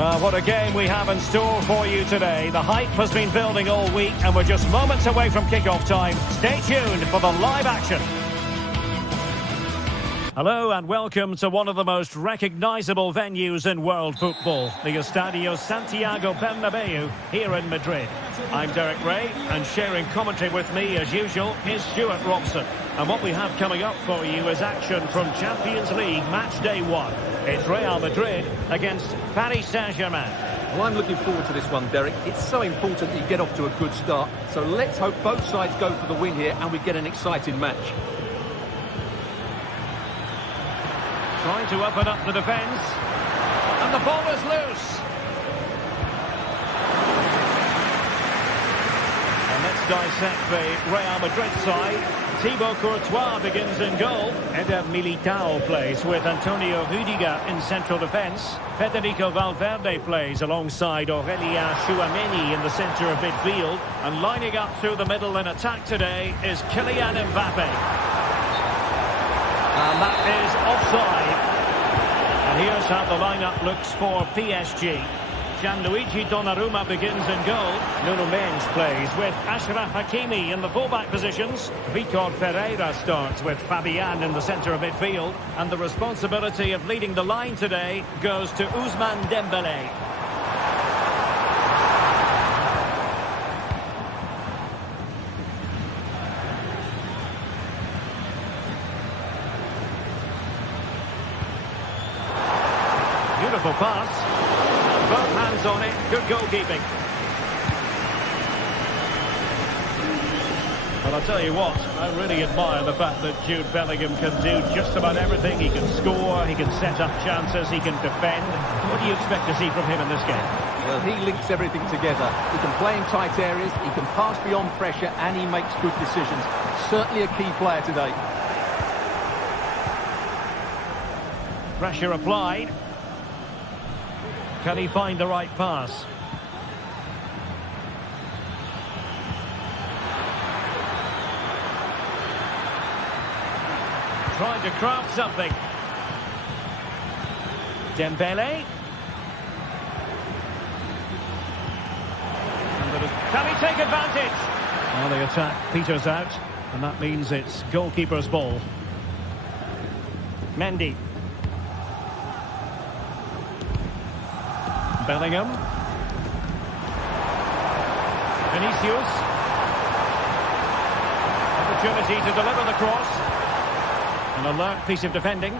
Well, what a game we have in store for you today. The hype has been building all week and we're just moments away from kickoff time. Stay tuned for the live action. Hello and welcome to one of the most recognisable venues in world football, the Estadio Santiago Bernabeu here in Madrid. I'm Derek Ray, and sharing commentary with me as usual is Stuart Robson. And what we have coming up for you is action from Champions League match day 1. It's Real Madrid against Paris Saint-Germain. Well, I'm looking forward to this one, Derek. It's so important that you get off to a good start. So let's hope both sides go for the win here and we get an exciting match. Trying to open up the defence. And the ball is loose. And let's dissect the Real Madrid side. Thibaut Courtois begins in goal. Eder Militao plays with Antonio Rüdiger in central defence. Federico Valverde plays alongside Aurélien Tchouaméni in the centre of midfield. And lining up through the middle in attack today is Kylian Mbappe. And that is offside. And here's how the lineup looks for PSG. Gianluigi Donnarumma begins in goal. Nuno Mendes plays with Achraf Hakimi in the fullback positions. Vitor Pereira starts with Fabian in the centre of midfield. And the responsibility of leading the line today goes to Ousmane Dembélé. Beautiful pass. Both hands on it. Good goalkeeping. Well, I'll tell you what, I really admire the fact that Jude Bellingham can do just about everything. He can score, he can set up chances, he can defend. What do you expect to see from him in this game? Well, he links everything together. He can play in tight areas, he can pass beyond pressure, and he makes good decisions. Certainly a key player today. Pressure applied. Can he find the right pass? Trying to craft something. Dembélé. Can he take advantage? Well, the attack peters out, and that means it's goalkeeper's ball. Mendy. Bellingham. Vinicius. Opportunity to deliver the cross. An alert piece of defending.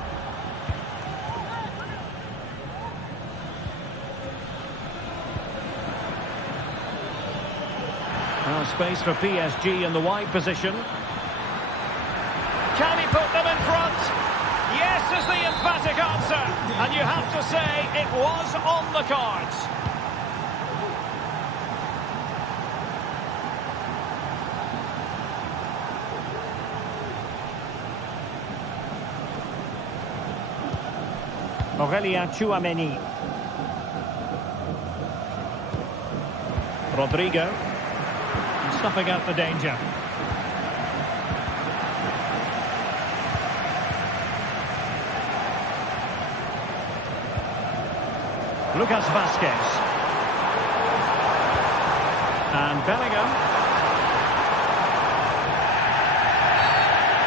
Now space for PSG in the wide position. Can he put them in front? Yes is the emphatic answer. And you have to say it was on the cards. Aurélien Tchouaméni. Rodrigo. Snuffing out the danger. Lucas Vazquez. And Bellingham.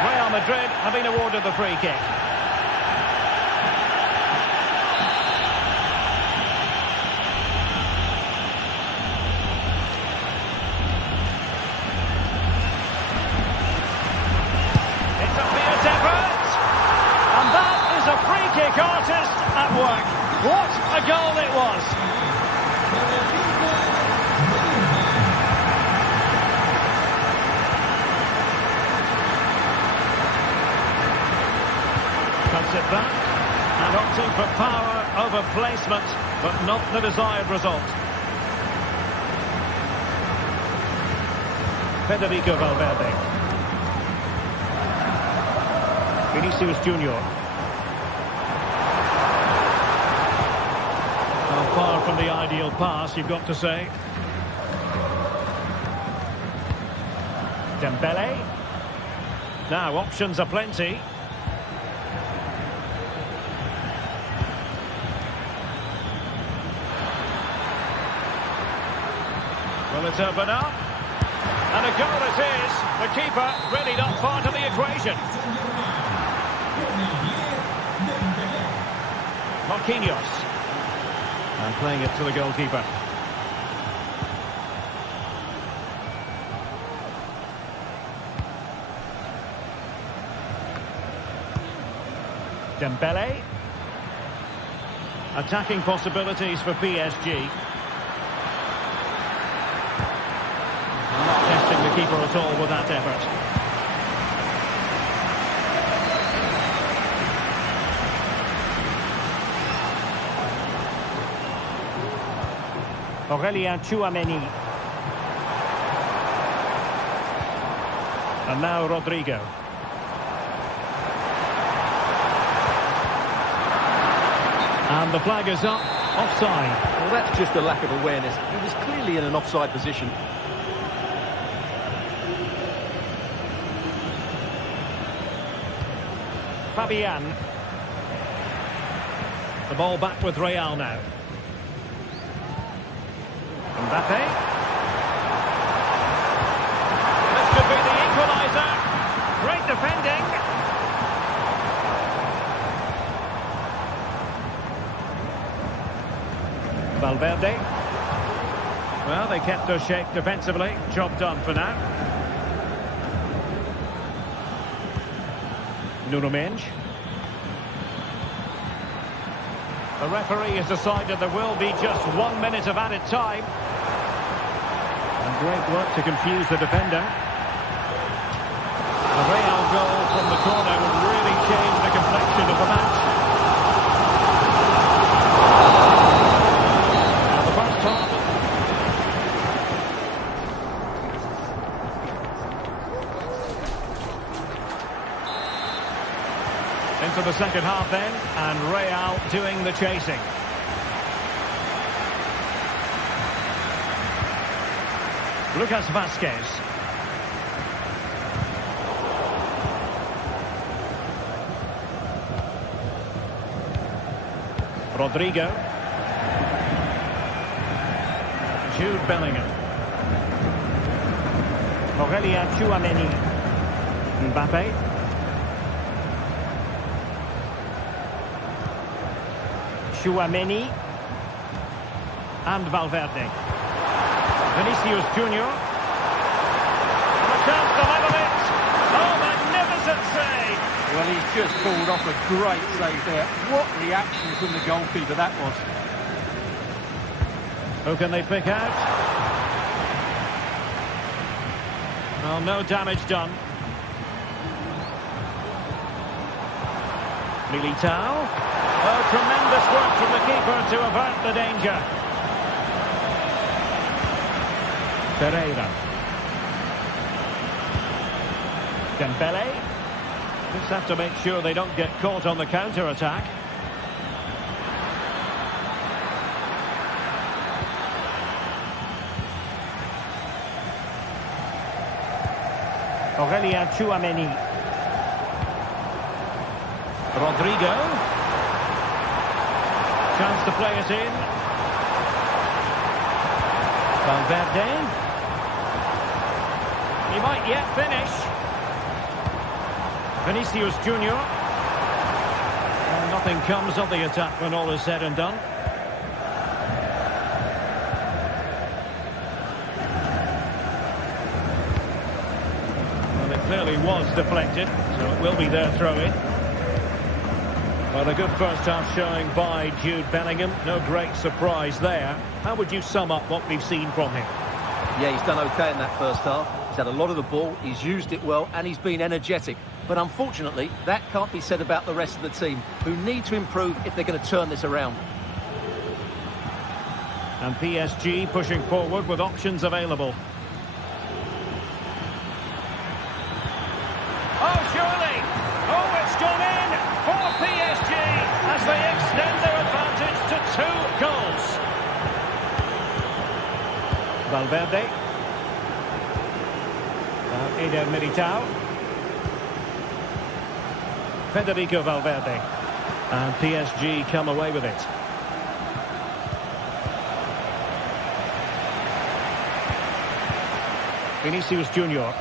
Real Madrid have been awarded the free kick. It's a fierce effort. And that is a free kick artist at work. What a goal it was! Cuts it back and opting for power over placement, but not the desired result. Federico Valverde. Vinicius Junior. Far from the ideal pass, you've got to say. Dembélé. Now, options are plenty. Will it open up? And a goal it is. The keeper really not part of the equation. Marquinhos. And playing it to the goalkeeper. Dembele. Attacking possibilities for PSG. Not testing the keeper at all with that effort. Aurelien Tchouameni. And now Rodrigo. And the flag is up. Offside. Well, that's just a lack of awareness. He was clearly in an offside position. Fabian. The ball back with Real now. Mbappe. This could be the equaliser. Great defending. Valverde. Well, they kept their shape defensively. Job done for now. Nuno Mendes. The referee has decided there will be just 1 minute of added time. And great work to confuse the defender. A Real goal from the corner would really change the complexion of the match. Now the first half. Into the second half then, and Real doing the chasing. Lucas Vazquez. Rodrigo. Jude Bellingham. Aurelien Tchouameni. Mbappe. Tchouameni and Valverde. Vinicius Junior. And a chance to level it. Oh, magnificent save. Well, he's just pulled off a great save there. What reaction from the goalkeeper that was. Who can they pick out? Well, no damage done. Militao. Oh, tremendous work from the keeper to avert the danger. Pereira. Dembele. Just have to make sure they don't get caught on the counter-attack. Aurelien Tchouameni. Rodrigo. Chance to play it in. Valverde. He might yet finish. Vinicius Junior. And nothing comes of the attack when all is said and done. Well, it clearly was deflected, so it will be their throw-in. Well, a good first half showing by Jude Bellingham. No great surprise there. How would you sum up what we've seen from him? Yeah, he's done okay in that first half. He's had a lot of the ball, he's used it well, and he's been energetic. But unfortunately, that can't be said about the rest of the team, who need to improve if they're going to turn this around. And PSG pushing forward with options available. Oh, surely! Oh, it's gone in for PSG as they extend their advantage to 2 goals. Valverde. Eder Militao. Federico Valverde. And PSG come away with it. Vinicius Junior.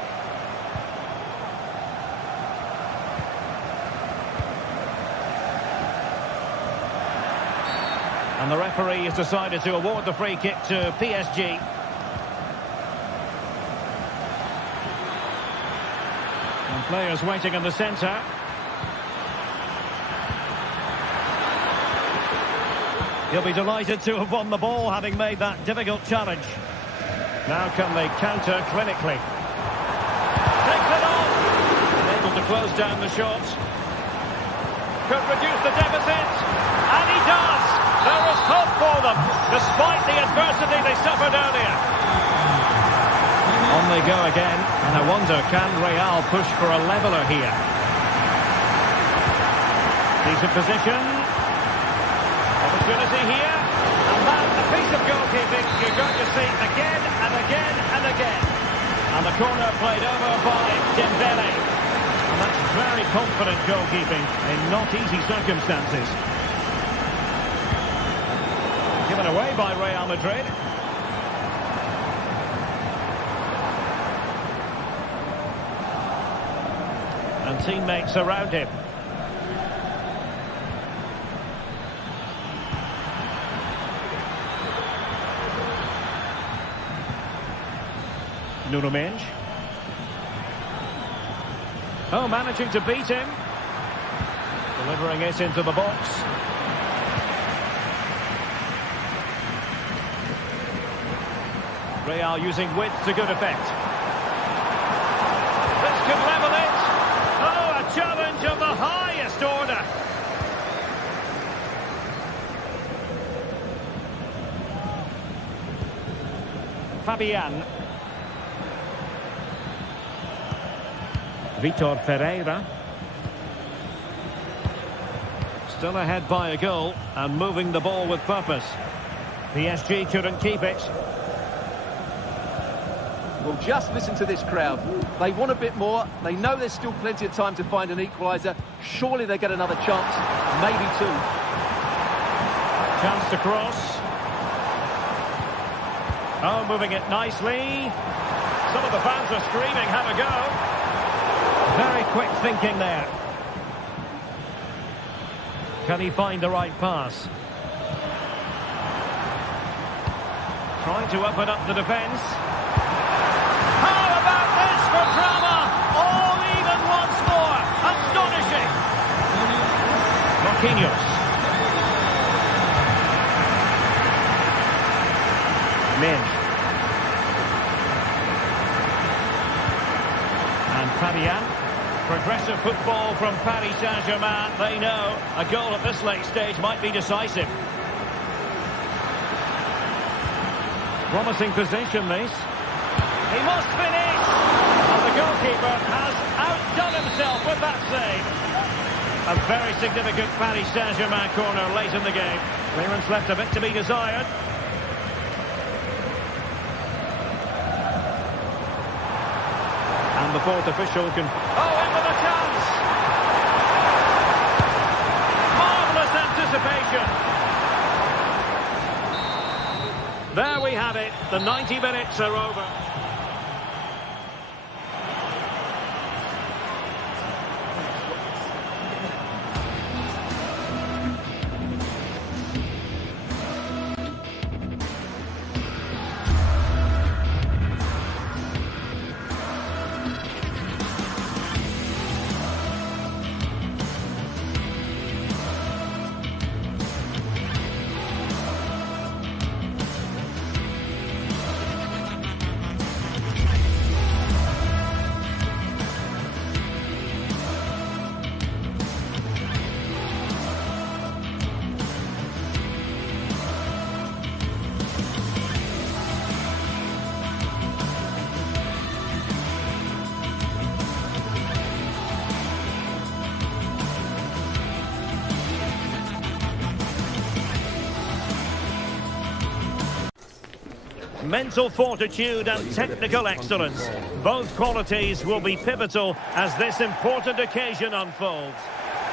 And the referee has decided to award the free kick to PSG. And players waiting in the centre. He'll be delighted to have won the ball, having made that difficult challenge. Now can they counter clinically? Takes it on! Able to close down the shot. Could reduce the deficit. And he does! There is hope for them, despite the adversity they suffered earlier. On they go again, and I wonder, can Real push for a leveller here? Decent position. Opportunity here. And that, a piece of goalkeeping you're going to see again and again and again. And the corner played over by Dembele. And that's very confident goalkeeping in not easy circumstances. Given away by Real Madrid. And teammates around him. Nuno Mendes. Oh, managing to beat him. Delivering it into the box. Real using width to good effect. This could level it. Oh, a challenge of the highest order. Fabian. Vitor Ferreira. Still ahead by a goal and moving the ball with purpose. PSG couldn't keep it. Well, just listen to this crowd. They want a bit more. They know there's still plenty of time to find an equaliser. Surely they get another chance, maybe two. Chance to cross. Oh, moving it nicely. Some of the fans are screaming, have a go. Very quick thinking there. Can he find the right pass? Trying to open up the defence. How about this for drama? All even once more. Astonishing. Marquinhos. Mendes. And Fabian. Progressive football from Paris Saint-Germain. They know a goal at this late stage might be decisive. Promising position, this. He must finish! And the goalkeeper has outdone himself with that save. A very significant Paris Saint-Germain corner late in the game. Clearance left a bit to be desired. And the fourth official can... Oh, in with a chance! Marvellous anticipation. There we have it. The 90 minutes are over. Mental fortitude and technical excellence. Both qualities will be pivotal as this important occasion unfolds.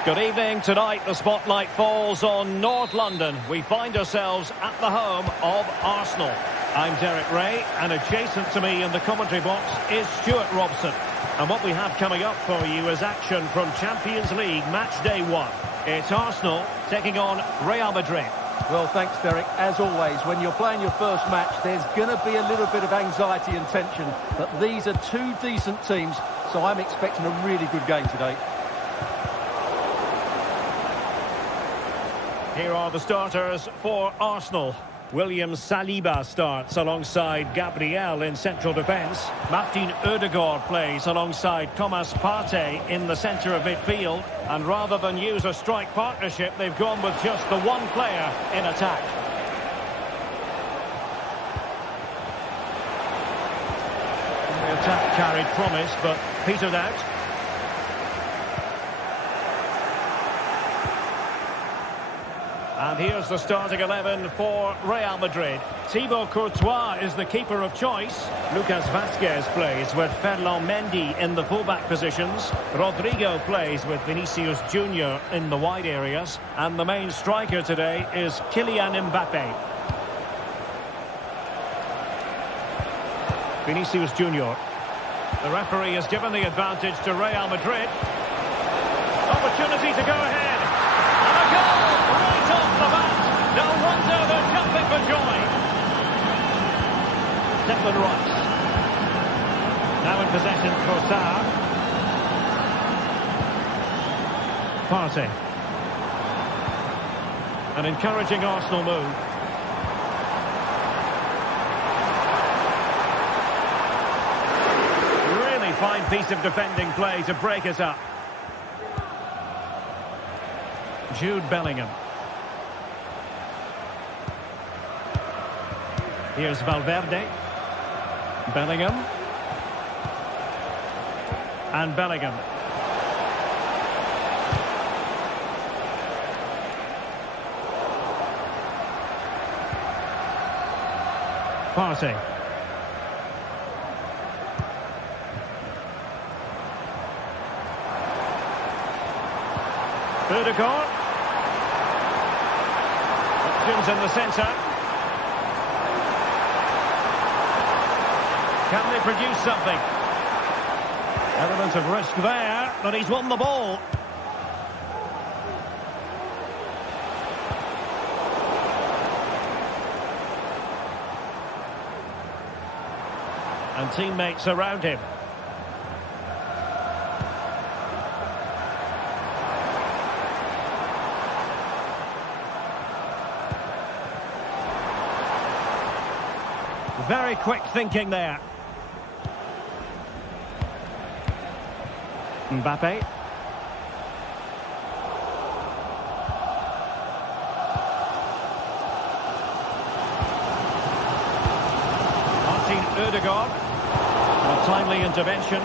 Good evening. Tonight the spotlight falls on North London. We find ourselves at the home of Arsenal. I'm Derek Ray, and adjacent to me in the commentary box is Stuart Robson. And what we have coming up for you is action from Champions League match day 1. It's Arsenal taking on Real Madrid. Well, thanks, Derek. As always, when you're playing your first match, there's going to be a little bit of anxiety and tension. But these are two decent teams, so I'm expecting a really good game today. Here are the starters for Arsenal. William Saliba starts alongside Gabriel in central defence. Martin Odegaard plays alongside Thomas Partey in the centre of midfield. And rather than use a strike partnership, they've gone with just the one player in attack. The attack carried promise, but petered out. And here's the starting 11 for Real Madrid. Thibaut Courtois is the keeper of choice. Lucas Vazquez plays with Ferland Mendy in the fullback positions. Rodrigo plays with Vinicius Junior in the wide areas. And the main striker today is Kylian Mbappe. Vinicius Junior. The referee has given the advantage to Real Madrid. Opportunity to go ahead. And a goal! Right off the bat. No wonder they're jumping for joy. Declan Rice. Now in possession, Trossard. Partey. An encouraging Arsenal move. Really fine piece of defending play to break it up. Jude Bellingham. Here's Valverde. Bellingham. And Bellingham. Partey. Odegaard. Options in the centre. Can they produce something? Element of risk there, but he's won the ball. And teammates around him. Very quick thinking there. Mbappe. Martin Odegaard. A timely intervention.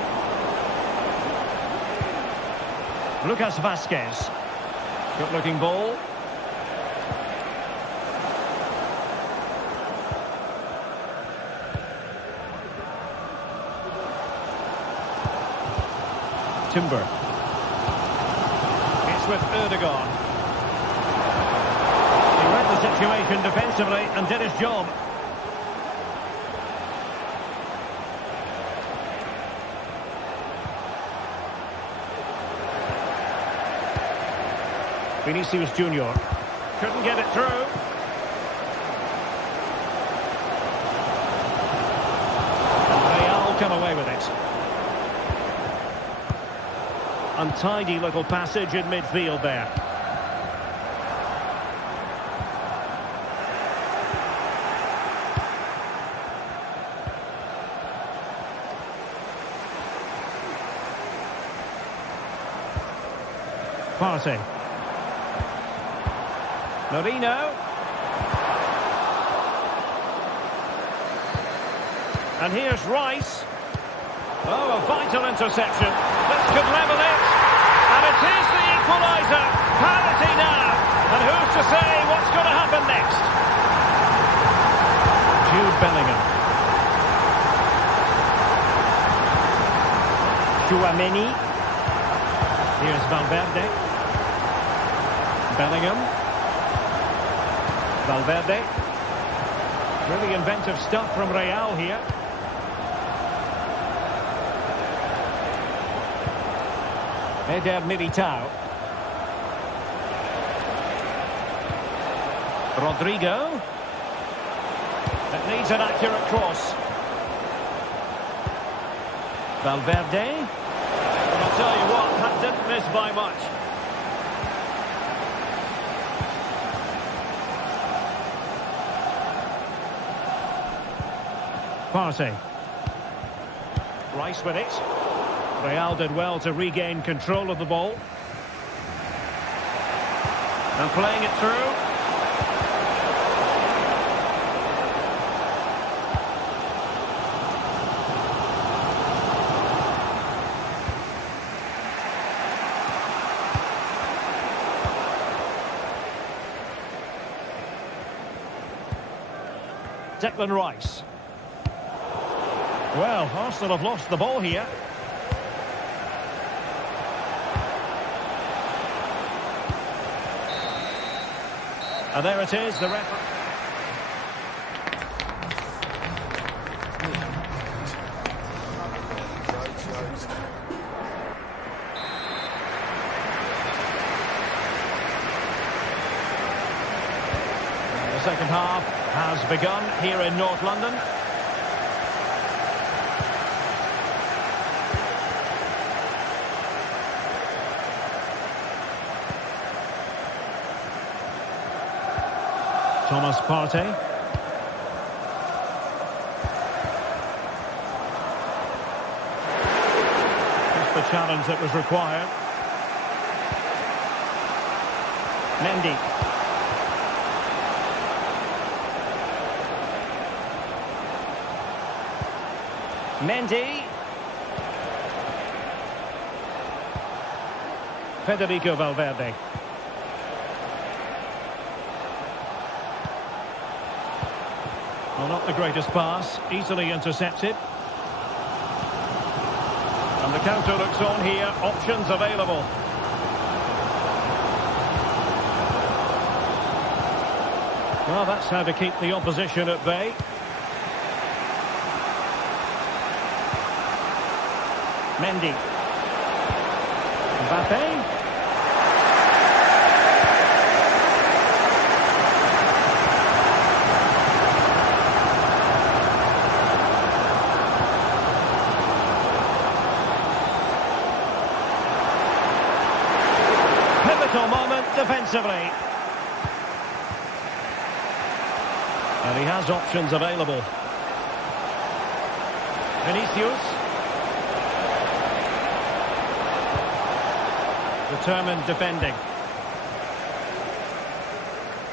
Lucas Vazquez. Good looking ball. Timber. It's with Odegaard. He read the situation defensively and did his job. Vinicius Junior. Couldn't get it through. Real come away with it. Untidy little passage in midfield there. Partey. Merino. And here's Rice. Oh, a vital interception. This could level it. And it is the equaliser. Parity now. And who's to say what's going to happen next? Jude Bellingham. Chouameni. Here's Valverde. Bellingham. Valverde. Really inventive stuff from Real here. Eder Militao. Rodrigo. It needs an accurate cross. Valverde. And I'll tell you what, that didn't miss by much. Partey. Rice with it. Real did well to regain control of the ball. And playing it through. Declan Rice. Well, Arsenal have lost the ball here. And there it is, the referee. The second half has begun here in North London. Thomas Partey. Just the challenge that was required. Mendy. Mendy. Federico Valverde. Well, not the greatest pass, easily intercepted. And the counter looks on here, options available. Well, that's how to keep the opposition at bay. Mendy. Mbappe. Moment defensively. And he has options available. Vinicius. Determined defending.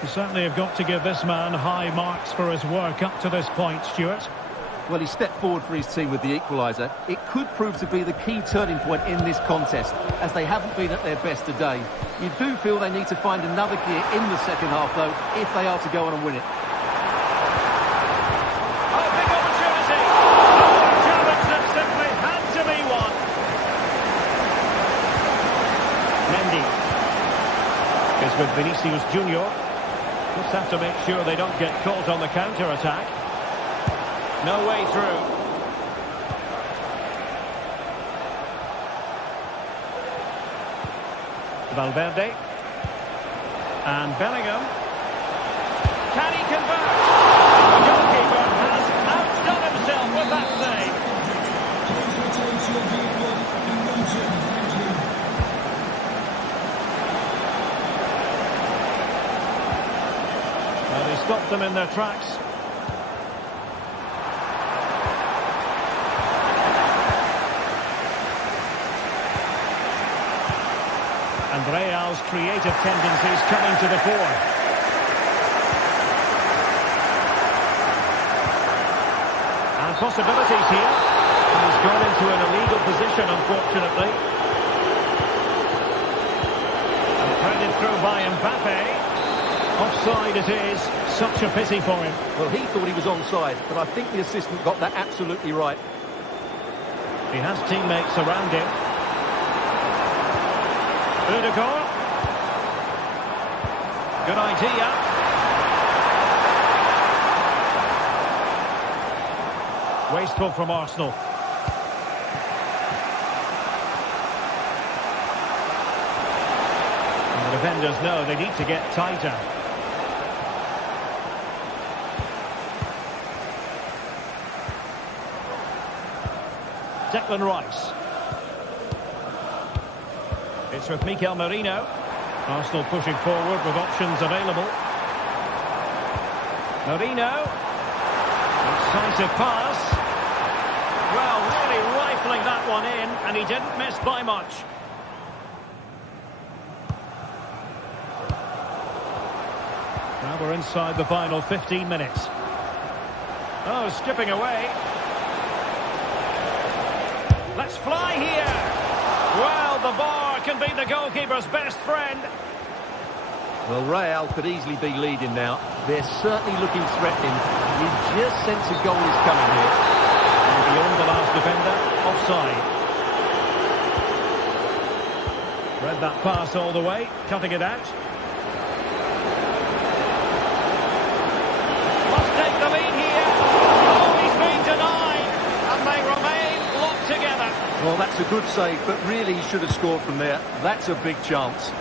You certainly have got to give this man high marks for his work up to this point, Stuart. Well, he stepped forward for his team with the equaliser. It could prove to be the key turning point in this contest, as they haven't been at their best today. You do feel they need to find another gear in the second half, though, if they are to go on and win it. Oh, big opportunity! Oh, a challenge that simply had to be won. Mendy is with Vinicius Junior. Just have to make sure they don't get caught on the counter-attack. No way through. Valverde. And Bellingham. Can he convert? The goalkeeper has outdone himself with that save. Well, he stopped them in their tracks. And Real's creative tendencies coming to the fore. And possibilities here. And he's gone into an illegal position, unfortunately. And threaded through by Mbappe. Offside it is. Such a pity for him. Well, he thought he was onside, but I think the assistant got that absolutely right. He has teammates around him. Udegaard. Good idea. Wasteful from Arsenal. And the defenders know they need to get tighter. Declan Rice. It's with Mikel Merino. Arsenal pushing forward with options available. Merino. Decisive pass. Well, really rifling that one in, and he didn't miss by much. Now we're inside the final 15 minutes. Oh, skipping away. Let's fly here. Well, the bar can be the goalkeeper's best friend. Well, Real could easily be leading now. They're certainly looking threatening. You just sense a goal is coming here. And beyond the last defender, offside. Read that pass all the way, cutting it out. Must take the lead here. Oh, he's been denied. And they remain locked together. Well, that's a good save, but really he should have scored from there. That's a big chance.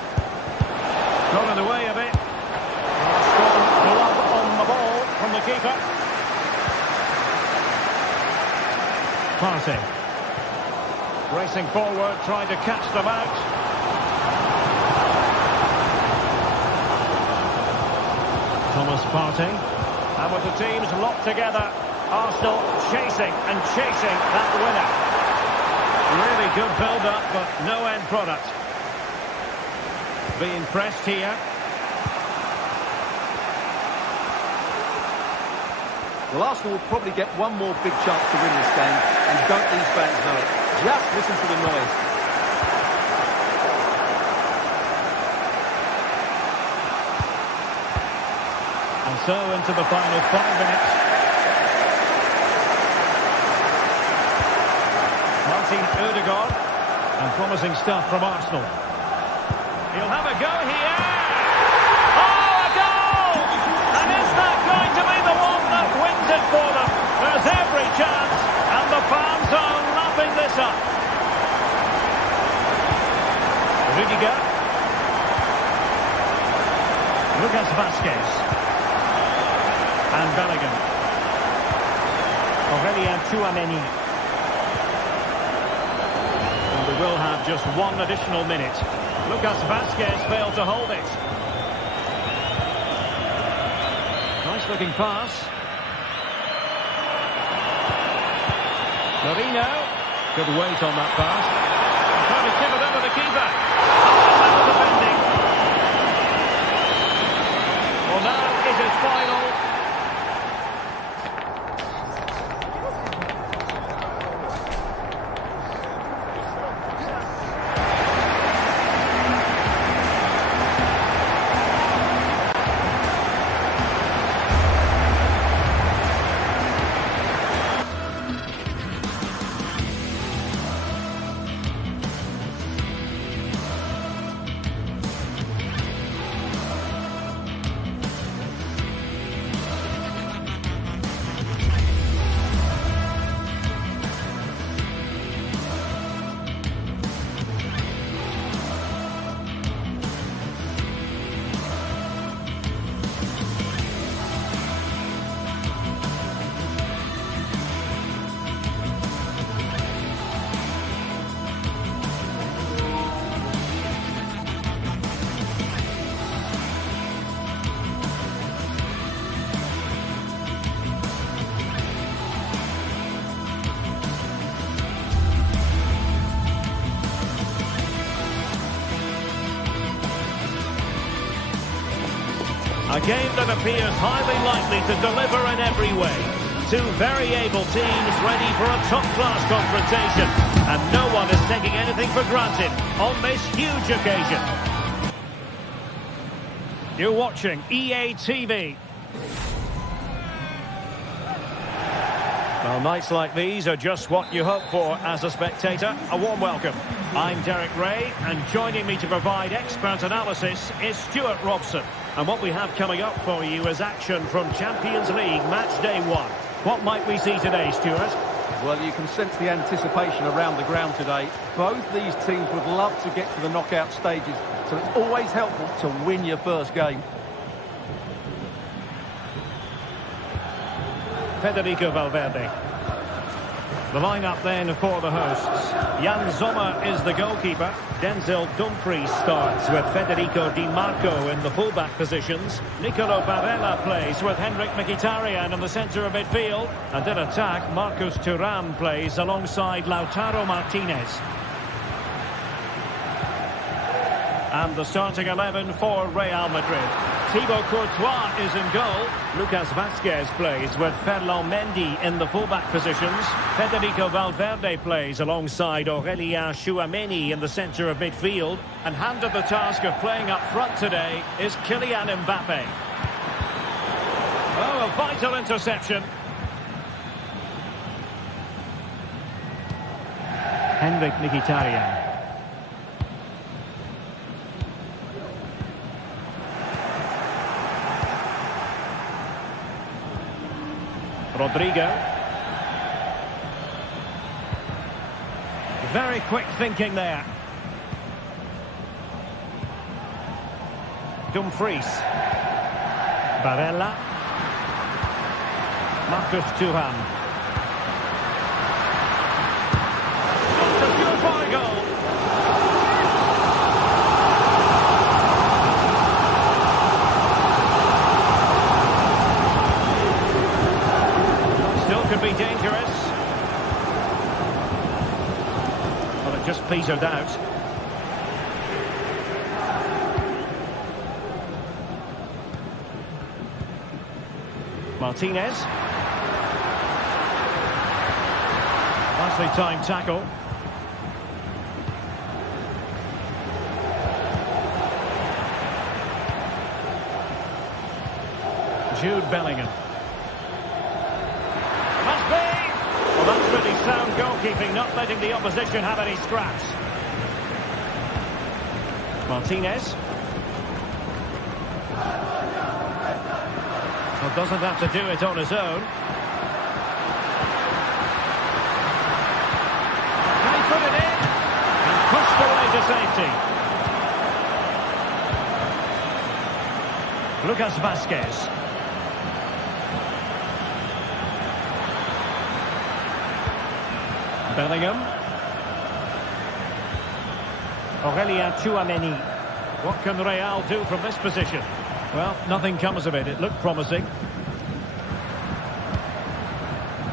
Got in the way of it. Strong glove on the ball from the keeper. Partey. Racing forward, trying to catch them out. Thomas Partey. And with the teams locked together, Arsenal chasing and chasing that winner. Really good build-up, but no end product. Being pressed here. Well, Arsenal will probably get one more big chance to win this game, and don't these fans know it? Just listen to the noise. And so into the final 5 minutes. Martin Ødegaard, and promising stuff from Arsenal. He'll have a go here. Oh, a goal! And is that going to be the one that wins it for them? There's every chance, and the fans are lapping this up. Rudiger. Lucas Vazquez. And Bellingham. Aurélien Tchouaméni. And we will have just one additional minute. Lucas Vazquez failed to hold it. Nice looking pass. Merino. Good weight on that pass. Trying to tip it over the keeper. Oh, that's defending. Well, now is his final. A game that appears highly likely to deliver in every way. Two very able teams ready for a top-class confrontation. And no one is taking anything for granted on this huge occasion. You're watching EA TV. Well, nights like these are just what you hope for as a spectator. A warm welcome. I'm Derek Ray, and joining me to provide expert analysis is Stuart Robson. And what we have coming up for you is action from Champions League match day 1. What might we see today, Stuart? Well, you can sense the anticipation around the ground today. Both these teams would love to get to the knockout stages, so it's always helpful to win your first game. Federico Valverde. The lineup then for the hosts. Jan Sommer is the goalkeeper. Denzel Dumfries starts with Federico Di Marco in the fullback positions. Nicolo Barella plays with Henrik Mkhitaryan in the centre of midfield. And in attack, Marcus Thuram plays alongside Lautaro Martinez. And the starting 11 for Real Madrid. Thibaut Courtois is in goal. Lucas Vazquez plays with Ferland Mendy in the fullback positions. Federico Valverde plays alongside Aurélien Tchouameni in the centre of midfield. And handed the task of playing up front today is Kylian Mbappe. Oh, a vital interception. Henrik Mkhitaryan. Rodrigo. Very quick thinking there. Dumfries. Barella. Marcus Thuram. It's a pure goal. Could be dangerous. Well, it just petered out. Martinez. Nicely timed tackle. Jude Bellingham. Well, that's really sound goalkeeping, not letting the opposition have any scraps. Martinez. Well, doesn't have to do it on his own. Can he put it in? And pushed away to safety. Lucas Vazquez. Bellingham. Aurélien Tchouameni. What can Real do from this position? Well, nothing comes of it. It looked promising.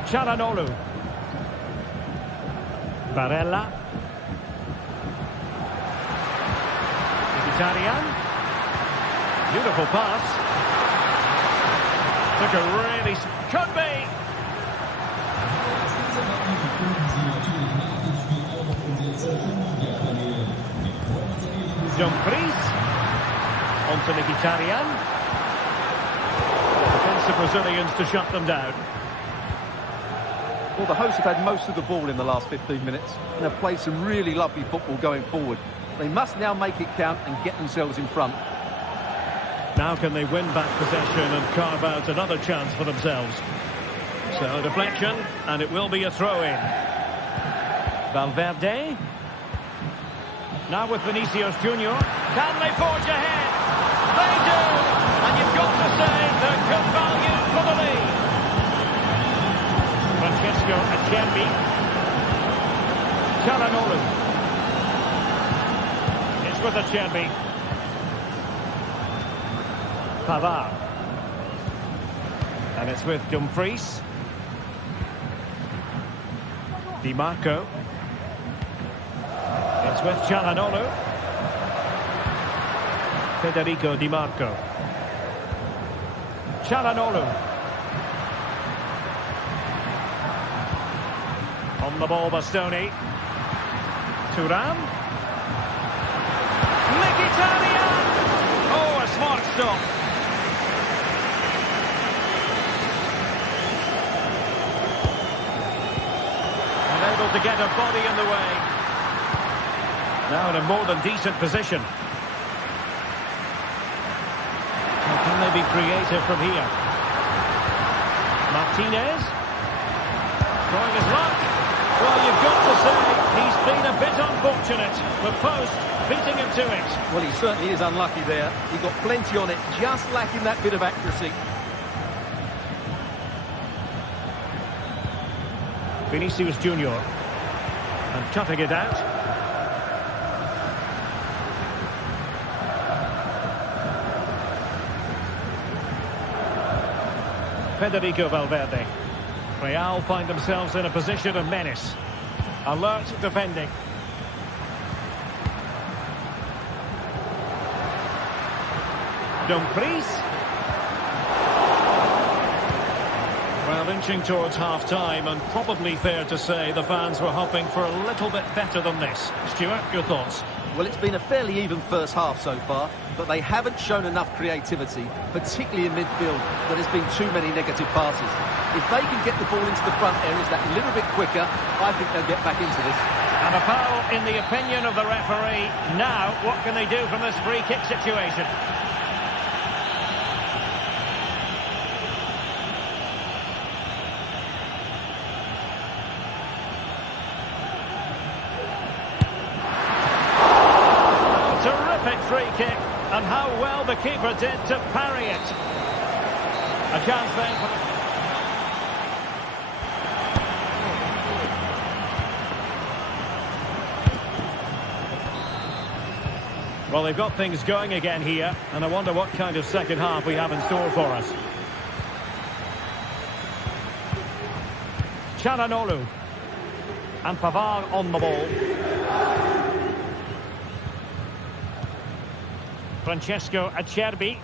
Çalhanoğlu. Barella. Mkhitaryan. Beautiful pass. Took a really... Could be! Dumfries. On to Mkhitaryan. Defensive Brazilians to shut them down. Well, the hosts have had most of the ball in the last 15 minutes and have played some really lovely football going forward. They must now make it count and get themselves in front. Now can they win back possession and carve out another chance for themselves? So, deflection, and it will be a throw-in. Valverde. Now with Vinicius Junior. Can they forge ahead? They do! And you've got to say they're good value for the lead. Francesco Acerbi. Çalhanoğlu. It's with Acerbi. Pavard. And it's with Dumfries. Di Marco. It's with Çalhanoğlu. Federico Di Marco. Çalhanoğlu. On the ball, Bastoni. Thuram. Mkhitaryan. Oh, a smart stop. Unable to get a body in the way. Now in a more than decent position. Well, can they be creative from here? Martinez. Trying his luck. Well, you've got to say, he's been a bit unfortunate. The post beating him to it. Well, he certainly is unlucky there. He got plenty on it, just lacking that bit of accuracy. Vinicius Junior. And cutting it out. Federico Valverde. Real find themselves in a position of menace. Alert defending. Dumfries. Well, inching towards half-time, and probably fair to say the fans were hoping for a little bit better than this. Stuart, your thoughts? Well, it's been a fairly even first half so far, but they haven't shown enough creativity, particularly in midfield, that there's been too many negative passes. If they can get the ball into the front areas that little bit quicker, I think they'll get back into this. And a foul in the opinion of the referee. Now, what can they do from this free kick situation? Free kick, and how well the keeper did to parry it. A chance then for... Well, they've got things going again here, and I wonder what kind of second half we have in store for us. Çalhanoğlu. And Pavard on the ball. Francesco Acerbi.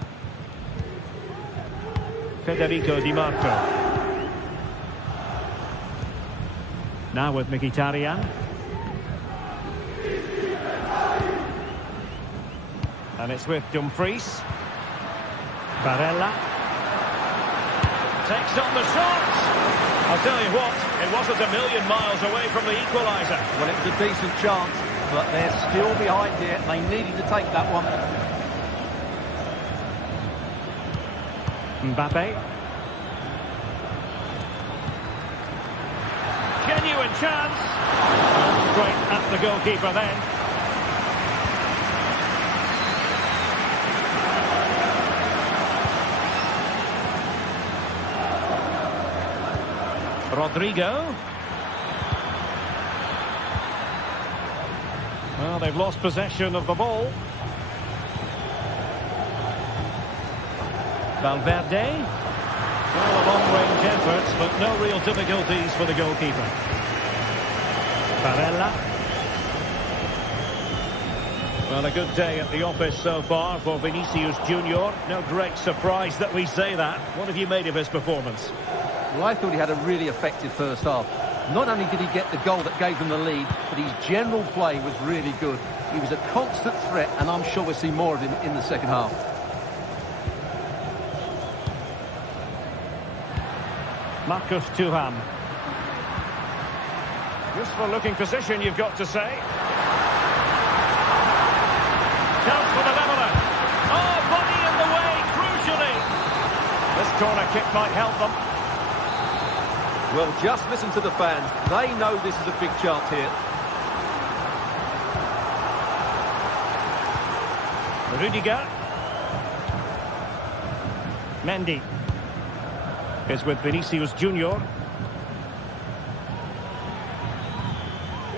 Federico Di Marco. Now with Mkhitaryan. And it's with Dumfries. Barella. Takes on the shot. I'll tell you what, it wasn't a million miles away from the equaliser. Well, it was a decent chance, but they're still behind here. They needed to take that one. Mbappe. Genuine chance. Straight at the goalkeeper then. Rodrigo. Well, they've lost possession of the ball. Valverde. Well, a long-range effort, but no real difficulties for the goalkeeper. Barella. Well, a good day at the office so far for Vinicius Junior. No great surprise that we say that. What have you made of his performance? Well, I thought he had a really effective first half. Not only did he get the goal that gave them the lead, but his general play was really good. He was a constant threat, and I'm sure we'll see more of him in the second half. Marcus Thuram. Useful looking position, you've got to say. Chance for the leveller. Oh, body in the way, crucially. This corner kick might help them. Well, just listen to the fans. They know this is a big chance here. Rudiger. Mendy. Is with Vinicius Junior.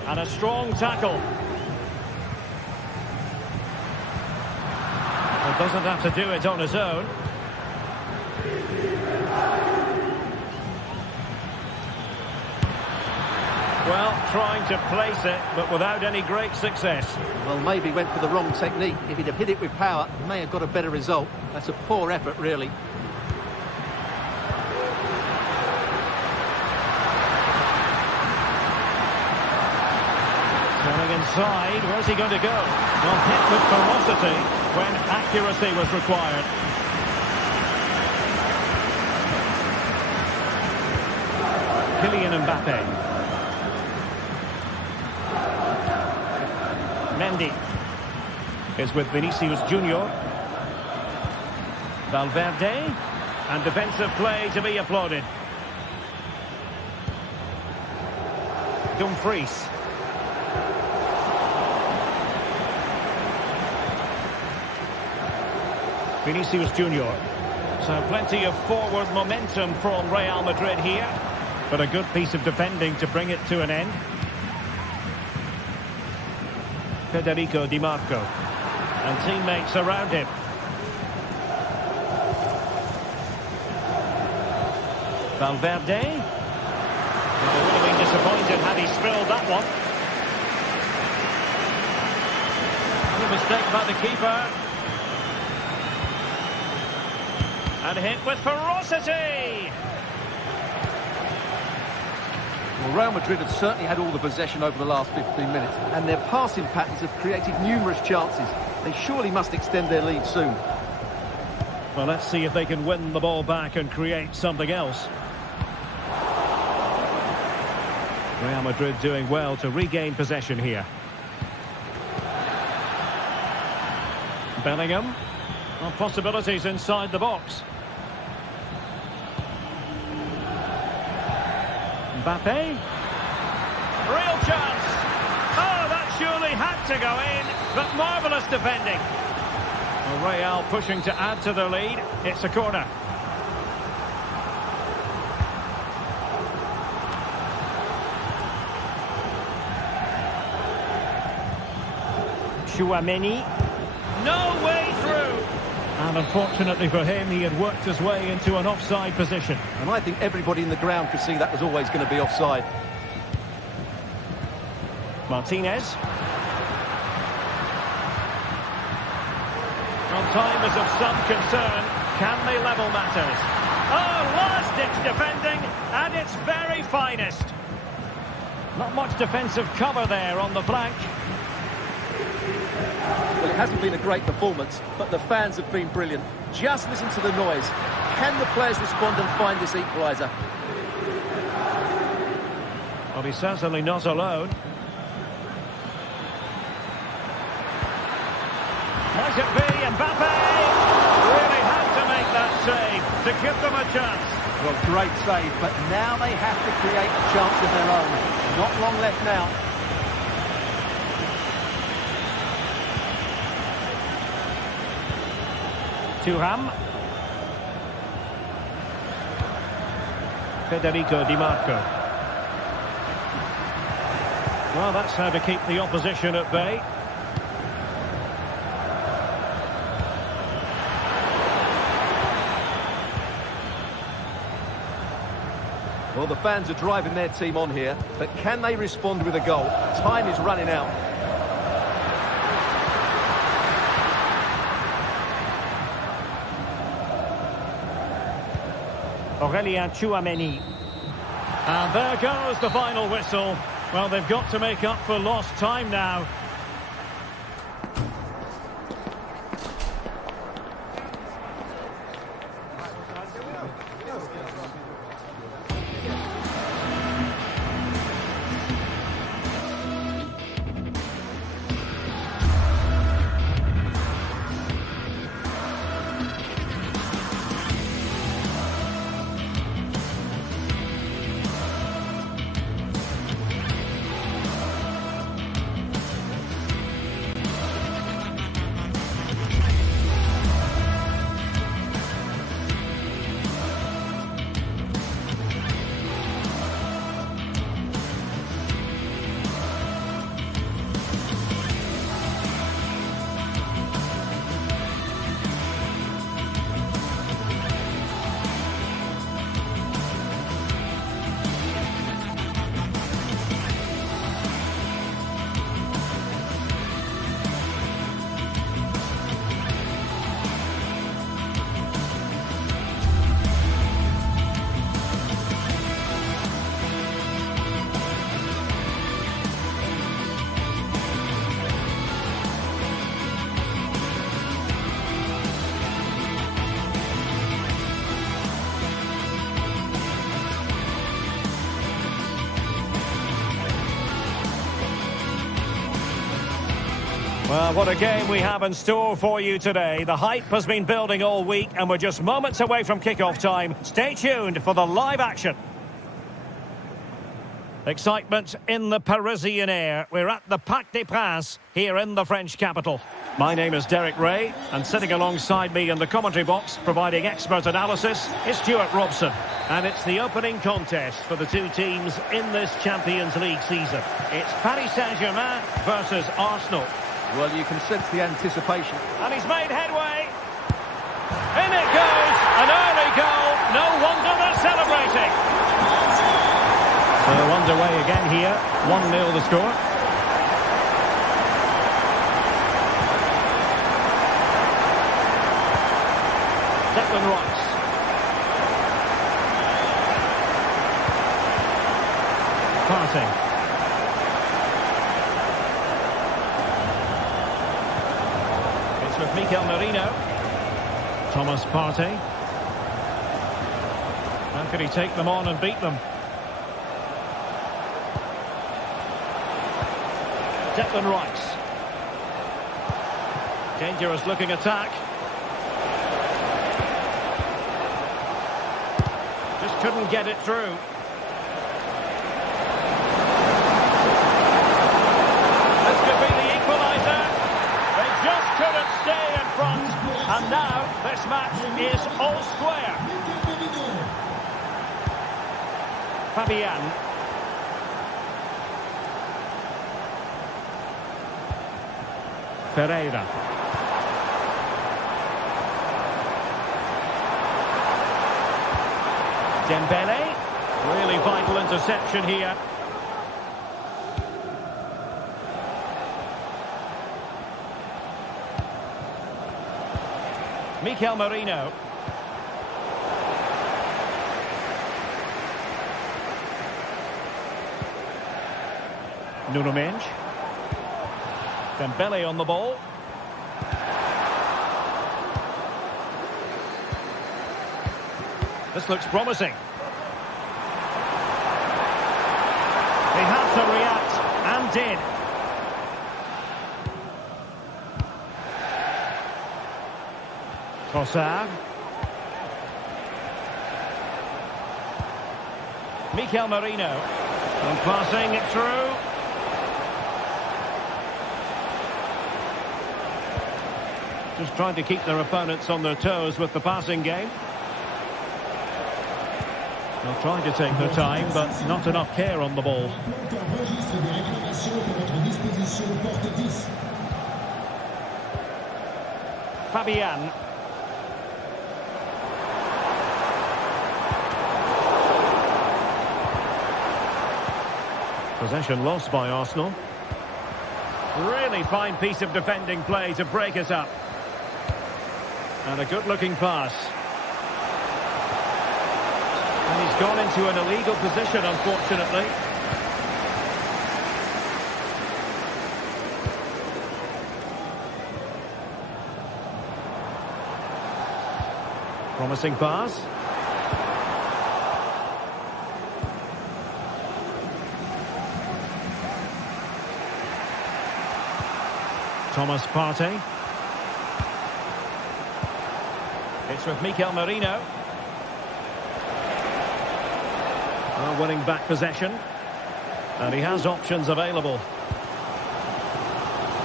And a strong tackle. Well, doesn't have to do it on his own. Well, trying to place it, but without any great success. Well, maybe went for the wrong technique. If he'd have hit it with power, he may have got a better result. That's a poor effort, really. Inside, where's he going to go? Well, hit with ferocity when accuracy was required. Kylian Mbappe. Mendy is with Vinicius Junior. Valverde, and defensive play to be applauded. Dumfries. Vinicius Junior. So plenty of forward momentum from Real Madrid here, but a good piece of defending to bring it to an end. Federico Di Marco, and teammates around him. Valverde. Well, they would have been disappointed had he spilled that one. And a mistake by the keeper. And hit with ferocity. Well, Real Madrid have certainly had all the possession over the last 15 minutes, and their passing patterns have created numerous chances. They surely must extend their lead soon. Well, let's see if they can win the ball back and create something else. Real Madrid doing well to regain possession here. Bellingham. Well, possibilities inside the box. Mbappe. Real chance. Oh, that surely had to go in, but marvellous defending. Well, Real pushing to add to their lead. It's a corner. Tchouaméni. No way through. And unfortunately for him, he had worked his way into an offside position. And I think everybody in the ground could see that was always going to be offside. Martinez. Well, time is of some concern. Can they level matters? Oh, last-ditch defending at its very finest. Not much defensive cover there on the flank. Well, it hasn't been a great performance, but the fans have been brilliant. Just listen to the noise. Can the players respond and find this equaliser? Well, he's certainly not alone. Might it be Mbappe? Really had to make that save to give them a chance. Well, great save, but now they have to create a chance of their own. Not long left now. Thuram. Federico Di Marco. Well, that's how to keep the opposition at bay. Well, the fans are driving their team on here, but can they respond with a goal? Time is running out. Aurelien Tchouaméni. And there goes the final whistle. Well, they've got to make up for lost time now. Well, what a game we have in store for you today. The hype has been building all week and we're just moments away from kick-off time. Stay tuned for the live action. Excitement in the Parisian air. We're at the Parc des Princes here in the French capital. My name is Derek Ray, and sitting alongside me in the commentary box, providing expert analysis, is Stuart Robson. And it's the opening contest for the two teams in this Champions League season. It's Paris Saint-Germain versus Arsenal. Well, you can sense the anticipation. And he's made headway. In it goes! An early goal. No wonder they're celebrating. So underway again here. 1-0 the score. Declan Rice. Partey. It's with Mikel Merino. Thomas Partey. How could he take them on and beat them? Declan Rice. Dangerous looking attack. Just couldn't get it through. This could be the equaliser. They just couldn't stay in front. And now this match is all square. Fabian. Ferreira. Dembele. Really vital interception here. Mikel Merino. Nuno Mendes. Dembele on the ball. This looks promising. They had to react, and did. Trossard. Mikel Merino. And passing it through. Just trying to keep their opponents on their toes with the passing game. They're trying to take their time, but not enough care on the ball. Fabian. Possession lost by Arsenal. Really fine piece of defending play to break it up. And a good-looking pass. And he's gone into an illegal position, unfortunately. Promising pass. Thomas Partey. It's with Mikel Merino. Well, winning back possession. And he has options available.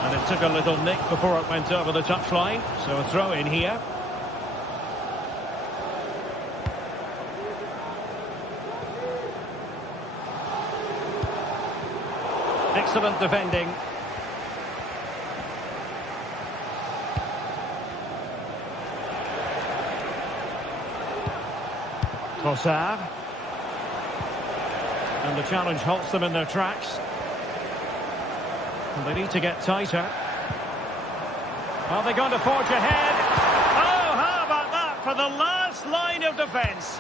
And it took a little nick before it went over the touchline. So a throw in here. Excellent defending. Trossard. And the challenge halts them in their tracks. And they need to get tighter. Are they going to forge ahead? Oh, how about that for the last line of defence?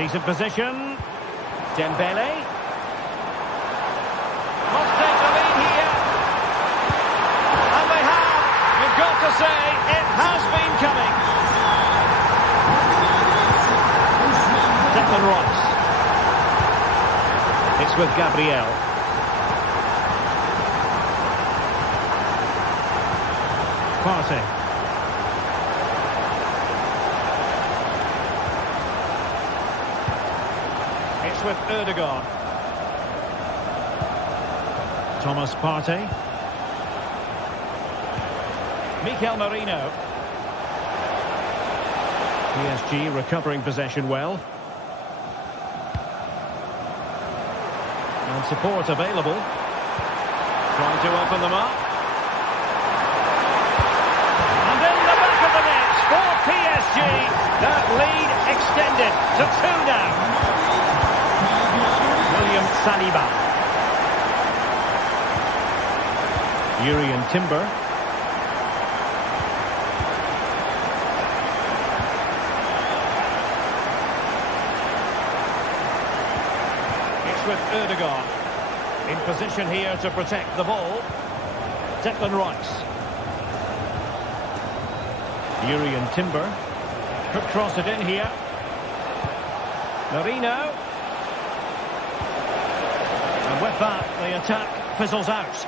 Decent position. Dembele. Must take the lead here. And they have. You've got to say, it has been coming. Declan Rice. It's with Gabriel. Partey. with Erdogan. Thomas Partey. Mikel Merino. PSG recovering possession well. And support available. Trying to open them up. And in the back of the net for PSG. That lead extended to 2 now. William Saliba. Jurrien Timber. It's with Erdogan. In position here to protect the ball. Declan Rice. Jurrien Timber. Could cross it in here. Merino. And with that, the attack fizzles out.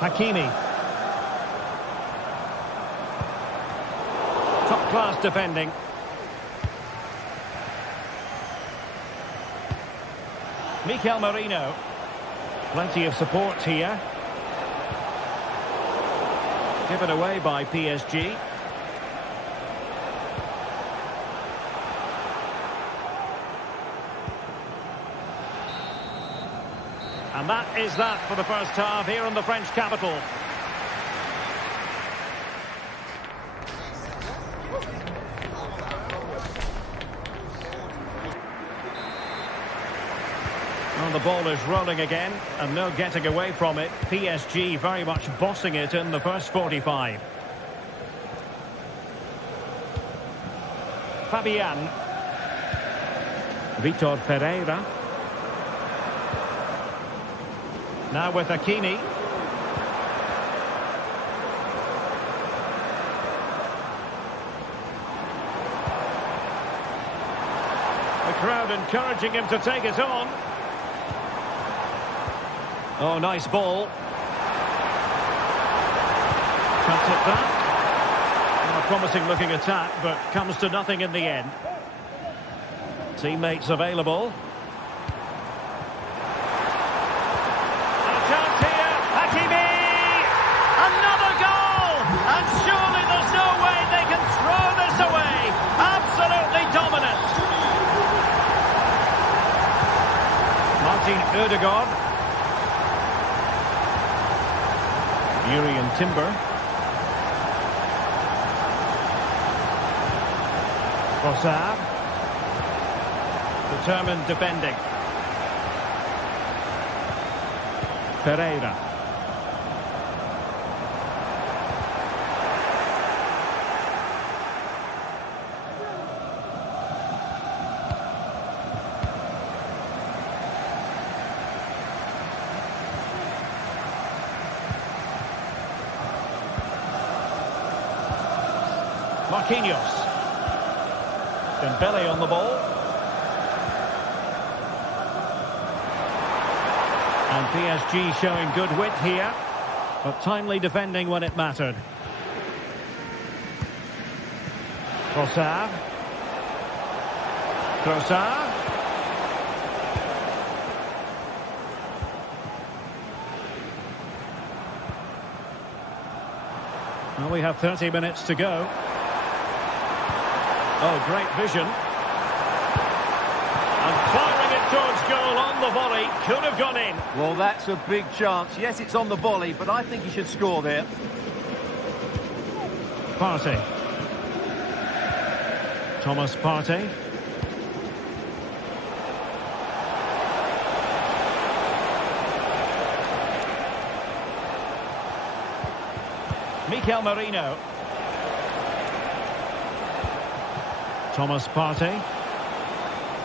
Hakimi. Top-class defending. Mikel Merino. Plenty of support here. Given away by PSG. And that is that for the first half here in the French capital. Well, the ball is rolling again, and no getting away from it. PSG very much bossing it in the first 45. Fabian. Vitor Pereira. Now with Hakimi. The crowd encouraging him to take it on. Oh, nice ball. Cuts it back. A promising looking attack, but comes to nothing in the end. Teammates available. And a chance here. Hakimi! Another goal! And surely there's no way they can throw this away. Absolutely dominant. Martin Ødegaard. Jurrien Timber. Trossard. Determined defending. Pereira. Marquinhos. Dembele on the ball. And PSG showing good width here, but timely defending when it mattered. Trossard. Trossard. Well, we have 30 minutes to go. Oh, great vision. And firing it towards goal on the volley. Could have gone in. Well, that's a big chance. Yes, it's on the volley, but I think he should score there. Partey. Thomas Partey. Mikel Merino. Thomas Partey.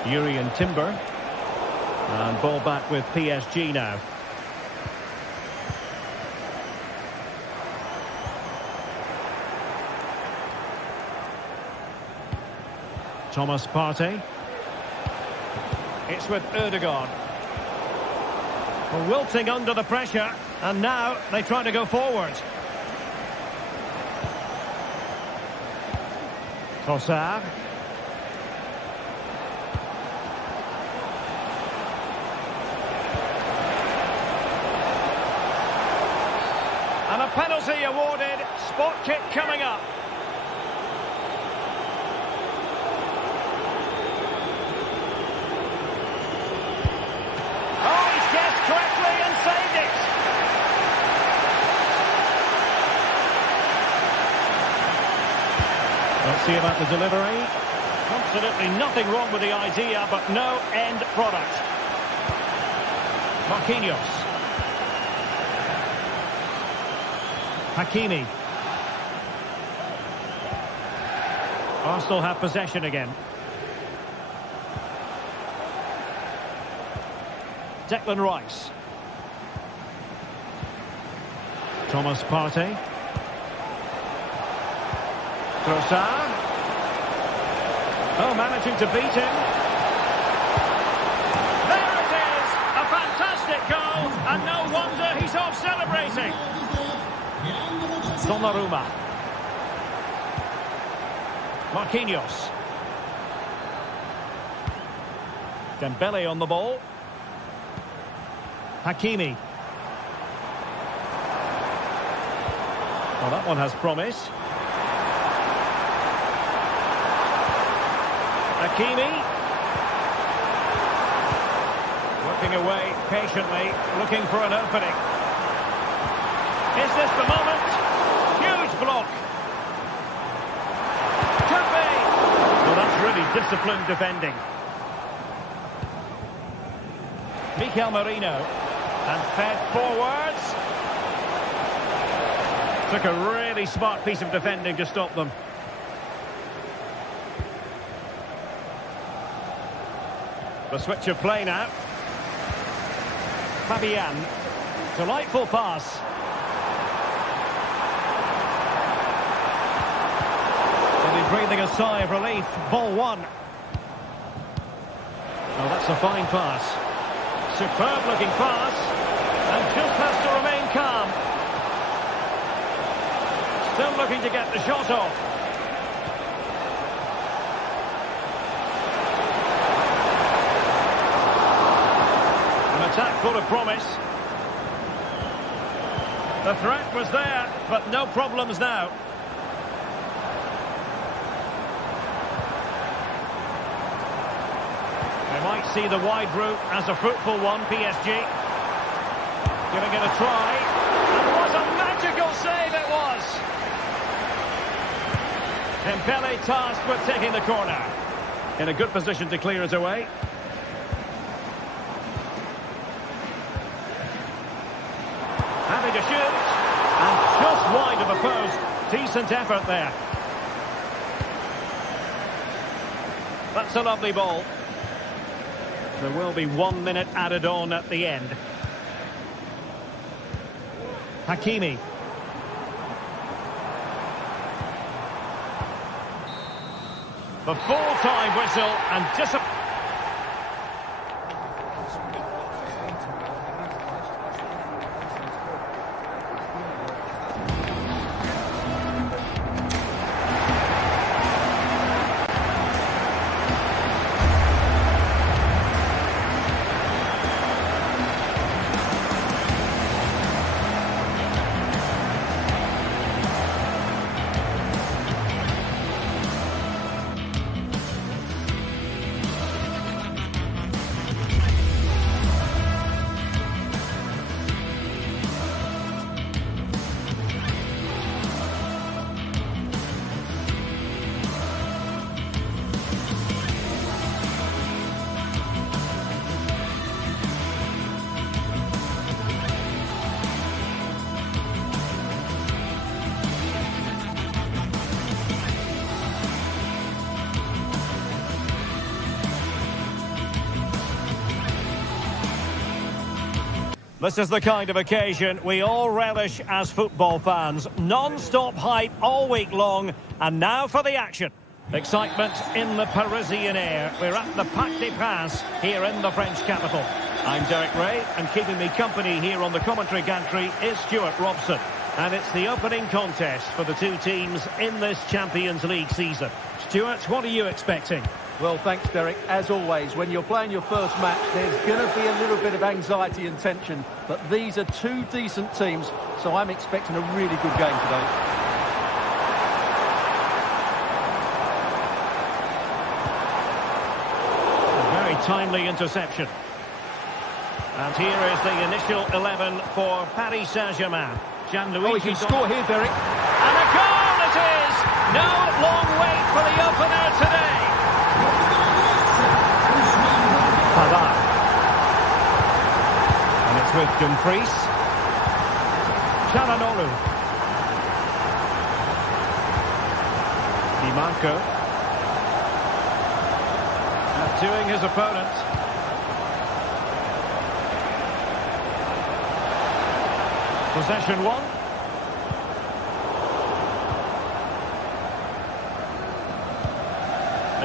Jurrien Timber. And ball back with PSG now. Thomas Partey. It's with Ødegaard. Wilting under the pressure, and now they try to go forward. Trossard. And a penalty awarded. Spot kick coming up. Oh, he's guessed correctly and saved it. Let's see about the delivery. Absolutely nothing wrong with the idea, but no end product. Marquinhos. Hakimi. Arsenal have possession again. Declan Rice. Thomas Partey. Trossard. Oh, managing to beat him. There it is! A fantastic goal, and no wonder he's off celebrating. Donnarumma. Marquinhos. Dembele on the ball. Hakimi. Well, that one has promise. Hakimi. Working away patiently, looking for an opening. Is this the moment? Huge block. Could be. Well, that's really disciplined defending. Mikel Merino. And fed forwards. Took a really smart piece of defending to stop them. The switch of play now. Fabian. Delightful pass. And he's breathing a sigh of relief. Ball one. Oh, that's a fine pass. Superb looking pass. And just has to remain calm. Still looking to get the shot off. An attack full of promise. The threat was there, but no problems now. They might see the wide route as a fruitful one, PSG. Giving it a try. And what a magical save it was! Dembele tasked with taking the corner. In a good position to clear it away. Happy to shoot. And just wide of the post. Decent effort there. That's a lovely ball. There will be 1 minute added on at the end. Hakimi. The full-time whistle and disappointment. This is the kind of occasion we all relish as football fans. Non-stop hype all week long, and now for the action. Excitement in the Parisian air. We're at the Parc des Princes here in the French capital. I'm Derek Ray, and keeping me company here on the commentary gantry is Stuart Robson. And it's the opening contest for the two teams in this Champions League season. Stuart, what are you expecting? Well, thanks, Derek. As always, when you're playing your first match, there's going to be a little bit of anxiety and tension. But these are two decent teams, so I'm expecting a really good game today. Very timely interception. And here is the initial 11 for Paris Saint-Germain. Oh, he can score here, Derek. And a goal it is! No long wait for the opener today. Pavard. And it's with Dumfries. Çalhanoğlu. Di Marco. Outdoing his opponent. Possession one.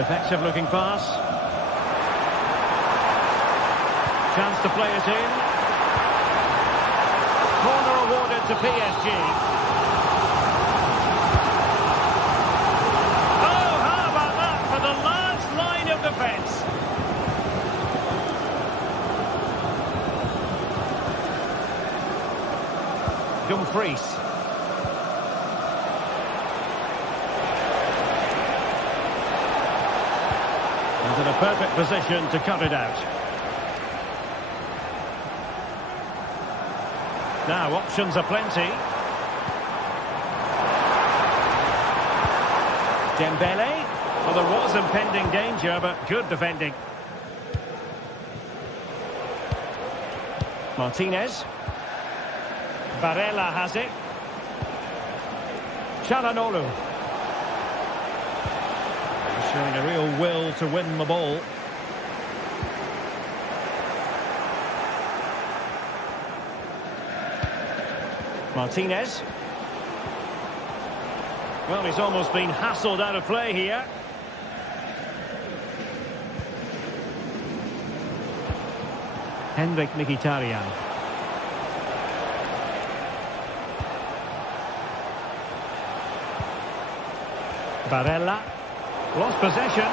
Effective looking pass. Chance to play it in. Corner awarded to PSG. Oh, how about that for the last line of defence? Dumfries. He's in a perfect position to cut it out. Now, options are plenty. Dembele. Well, there was impending danger, but good defending. Martinez. Barella has it. Çalhanoğlu. Showing a real will to win the ball. Martinez. Well, he's almost been hassled out of play here. Henrik Mkhitaryan. Barella. Lost possession.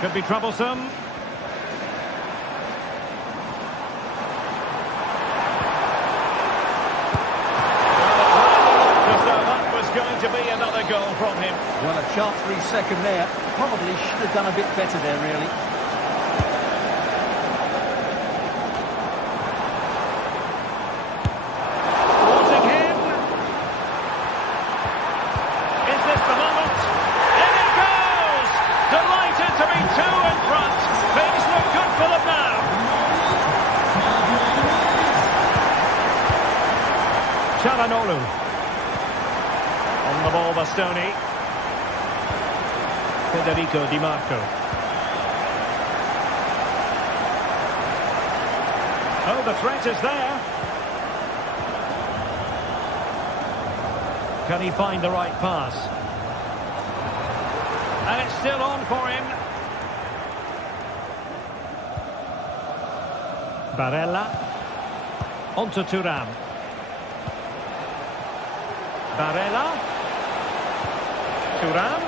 Could be troublesome. As though that was going to be another goal from him. Well, a chance for his second there. Probably should have done a bit better there, really. Çalhanoğlu. On the ball, Bastoni. Federico Di Marco. Oh, the threat is there. Can he find the right pass? And it's still on for him. Barella. On to Thuram. Barella. Thuram.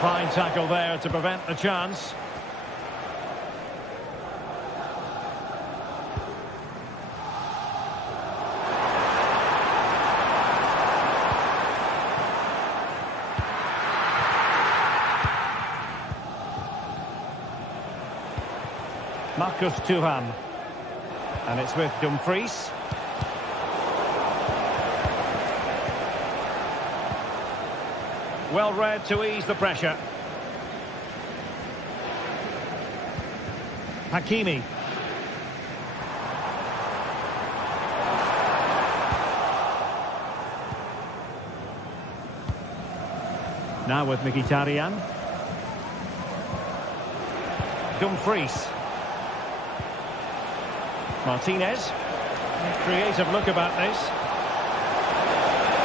Fine tackle there to prevent the chance. Marcus Thuram. And it's with Dumfries. Well read to ease the pressure. Hakimi. Now with Mkhitaryan. Dumfries. Martinez. Creative look about this.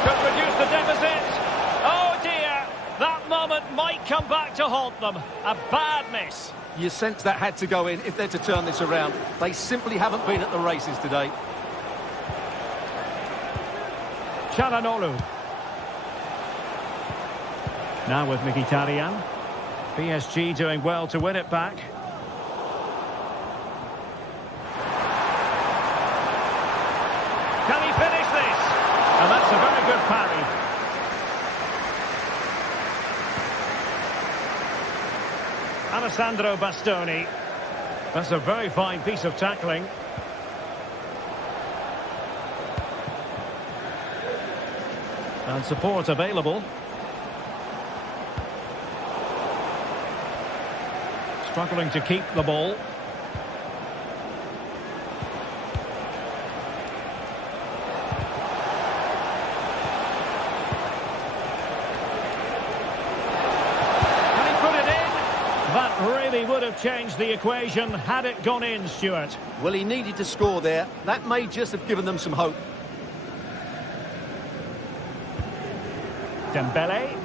Could reduce the deficit. Oh dear, that moment might come back to haunt them. A bad miss. You sense that had to go in if they're to turn this around. They simply haven't been at the races today. Çalhanoğlu. Now with Mkhitaryan. PSG doing well to win it back. Can he finish this? And that's a very good parry. Alessandro Bastoni. That's a very fine piece of tackling. And support available. Struggling to keep the ball. Can he put it in? That really would have changed the equation had it gone in, Stuart. Well, he needed to score there. That may just have given them some hope. Dembele.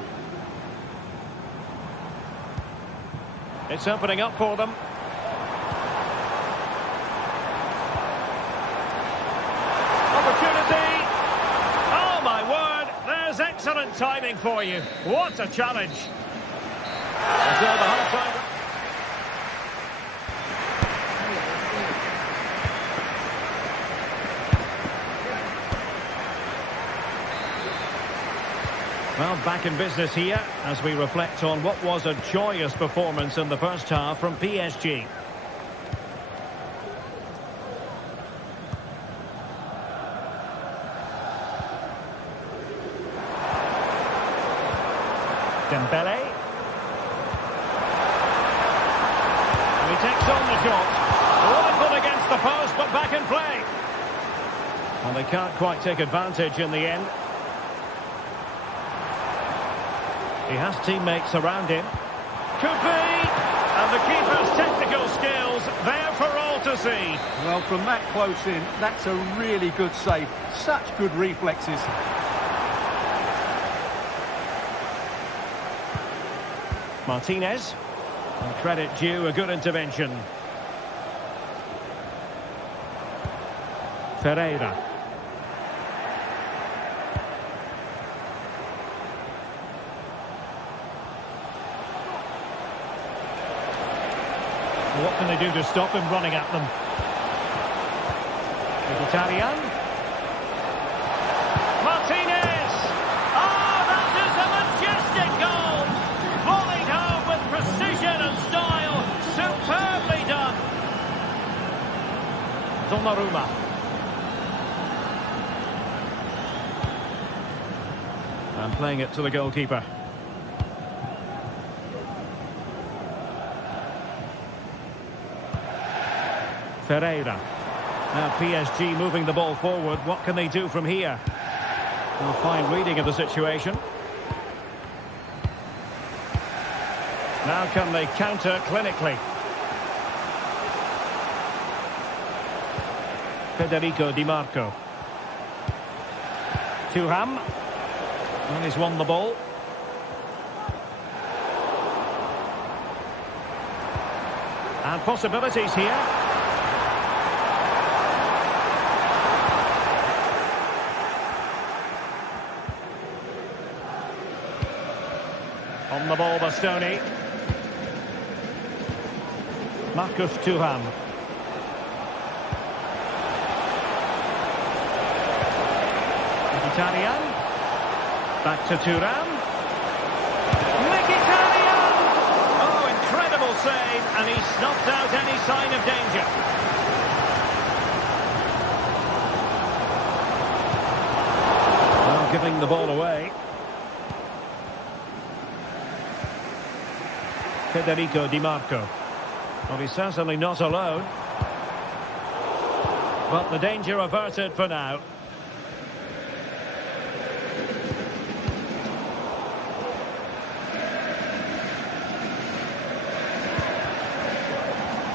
It's opening up for them. Opportunity. Oh, my word. There's excellent timing for you. What a challenge. Until the half-time. Well, back in business here as we reflect on what was a joyous performance in the first half from PSG. Dembele. And he takes on the shot. Rifled against the post, but back in play. And they can't quite take advantage in the end. He has teammates around him. Could be! And the keeper's technical skills there for all to see. Well, from that close in, that's a really good save. Such good reflexes. Martinez. And credit due, a good intervention. Ferreira. What can they do to stop him running at them? Mkhitaryan. Martinez! Oh, that is a majestic goal! Volleyed home with precision and style. Superbly done. Donnarumma. And playing it to the goalkeeper. Ferreira. Now PSG moving the ball forward. What can they do from here? Well, fine reading of the situation. Now can they counter clinically? Federico Di Marco. Thuram. And he's won the ball. And possibilities here. On the ball, Bastoni. Marcus Thuram. Mkhitaryan. Back to Thuram. Mkhitaryan! Oh, incredible save, and he snuffed out any sign of danger. Well, giving the ball away. Federico Di Marco. Well, he's certainly not alone. But the danger averted for now.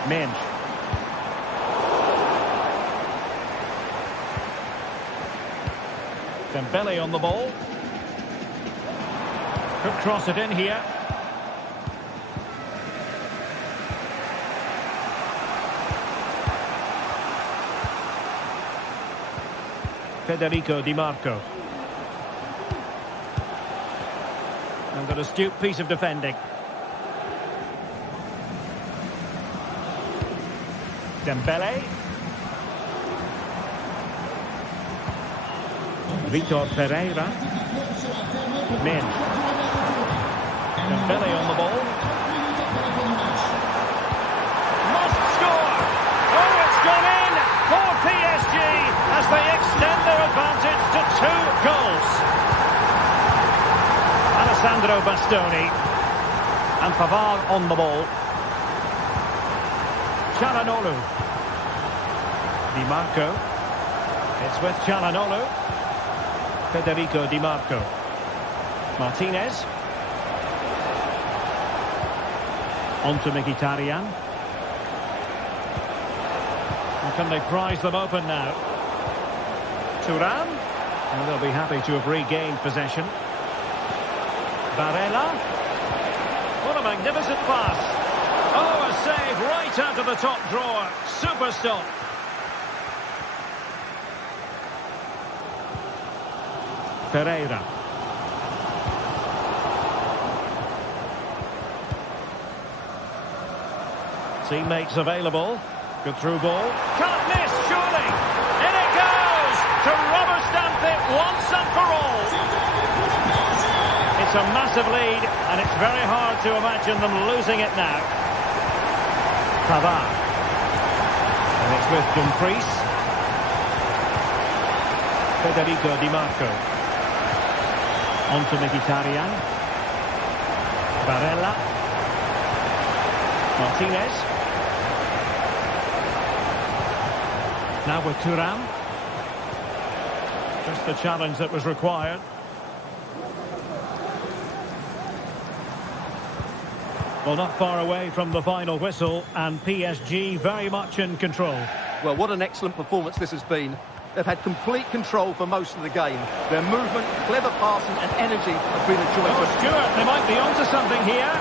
Minge. Dembele on the ball. Could cross it in here. Federico Di Marco. And an astute piece of defending. Dembele. Vitor Pereira. Min. Dembele on the ball. Must score! Oh, it's gone in for PSG as they extend their advantage to 2 goals. Alessandro Bastoni. And Pavard on the ball. Çalhanoğlu. Di Marco. It's with Çalhanoğlu. Federico Di Marco. Martinez. On to Mkhitaryan. And can they prize them open now? Thuram. And they'll be happy to have regained possession. Barella. What a magnificent pass. Oh, a save right out of the top drawer. Super stop. Pereira. Teammates available. Good through ball. Can't miss, surely. In it goes to rubber stamp it once and for all. It's a massive lead, and it's very hard to imagine them losing it now. Pavard. And it's with Dumfries. Federico Di Marco. On to Mkhitaryan. Barella. Martinez. Now with Thuram. Just the challenge that was required. Well, not far away from the final whistle, and PSG very much in control. Well, what an excellent performance this has been. They've had complete control for most of the game. Their movement, clever passing and energy have been a joy. Oh, Stuart, they might be onto something here.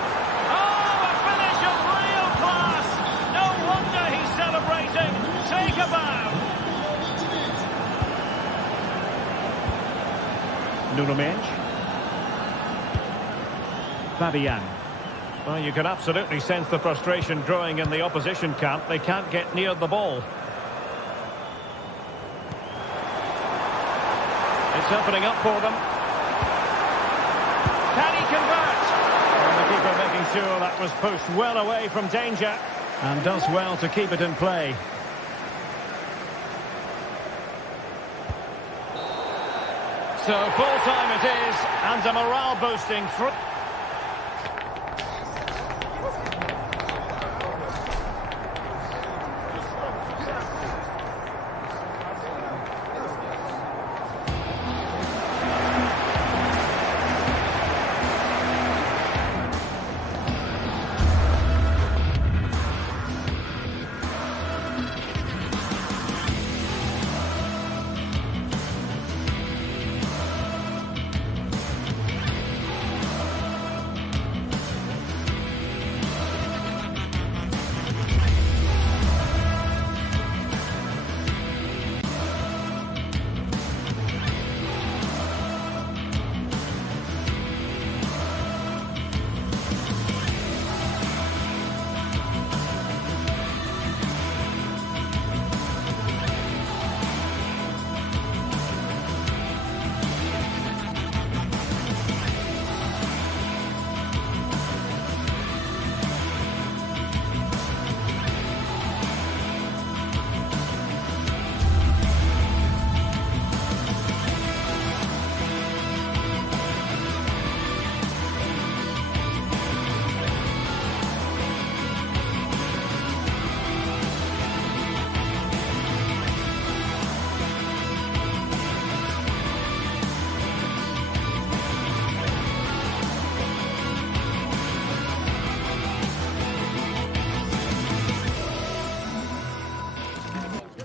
Oh, a finish of real class! No wonder he's celebrating. Take a bow. Nuno Mendes. Fabian. Well, you can absolutely sense the frustration growing in the opposition camp. They can't get near the ball. It's opening up for them. Can he convert? And the keeper making sure that was pushed well away from danger. And does well to keep it in play. So full time it is, and a morale boosting through.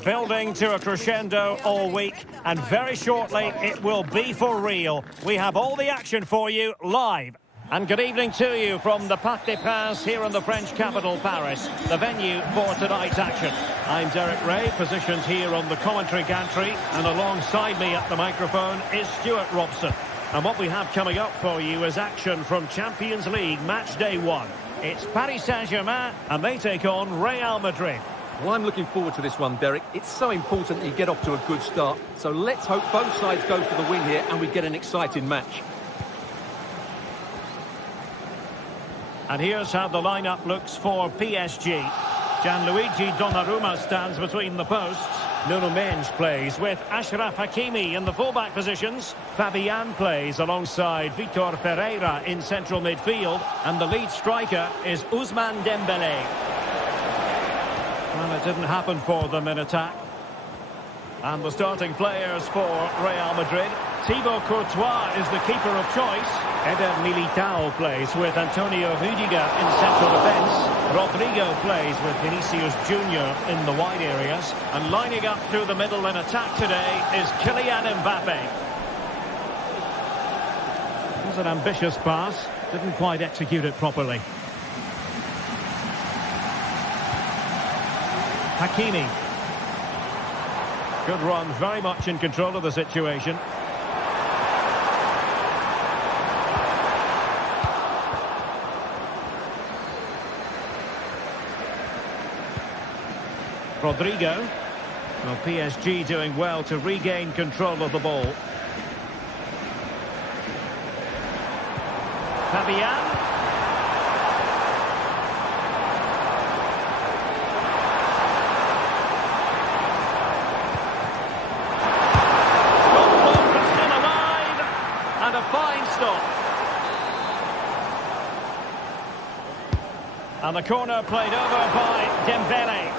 Building to a crescendo all week, and very shortly it will be for real. We have all the action for you live. And good evening to you from the Parc des Princes here in the French capital, Paris, the venue for tonight's action. I'm Derek Ray, positioned here on the commentary gantry, and alongside me at the microphone is Stuart Robson. And what we have coming up for you is action from Champions League match day 1. It's Paris Saint-Germain, and they take on Real Madrid. Well, I'm looking forward to this one, Derek. It's so important that you get off to a good start. So let's hope both sides go for the win here and we get an exciting match. And here's how the lineup looks for PSG. Gianluigi Donnarumma stands between the posts. Nuno Mendes plays with Achraf Hakimi in the fullback positions. Fabian plays alongside Vitor Ferreira in central midfield. And the lead striker is Ousmane Dembélé. Well, it didn't happen for them in attack. And the starting players for Real Madrid. Thibaut Courtois is the keeper of choice. Eder Militao plays with Antonio Rüdiger in central defence. Rodrigo plays with Vinicius Junior in the wide areas. And lining up through the middle in attack today is Kylian Mbappe. It was an ambitious pass. Didn't quite execute it properly. Hakimi. Good run, very much in control of the situation. Rodrigo. Well, PSG doing well to regain control of the ball. Fabian. Still alive. And a fine stop. And the corner played over by Dembélé.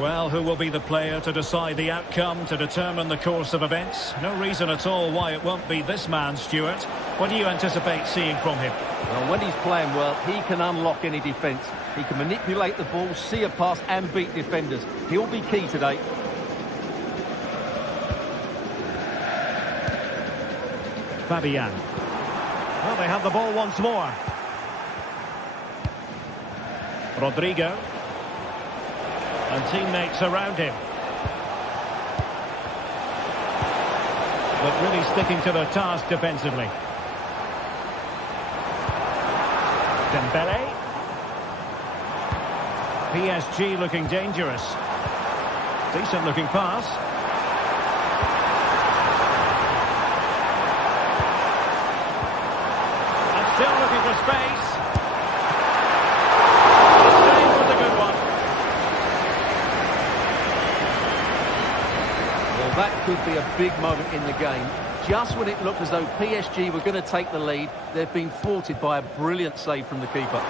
Well, who will be the player to decide the outcome, to determine the course of events? No reason at all why it won't be this man, Stuart. What do you anticipate seeing from him? Well, when he's playing well, he can unlock any defence. He can manipulate the ball, see a pass and beat defenders. He'll be key today. Fabian. Well, they have the ball once more. Rodrigo. And teammates around him. But really sticking to their task defensively. Dembélé. PSG looking dangerous. Decent looking pass. And still looking for space. The save was a good one. That could be a big moment in the game. Just when it looked as though PSG were going to take the lead, they've been thwarted by a brilliant save from the keeper.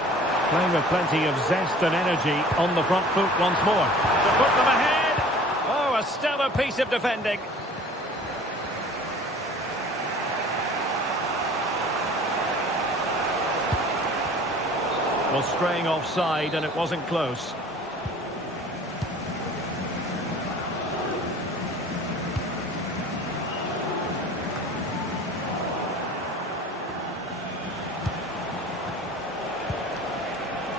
Playing with plenty of zest and energy on the front foot once more. To put them ahead. Oh, a stellar piece of defending. Well, straying offside, and it wasn't close.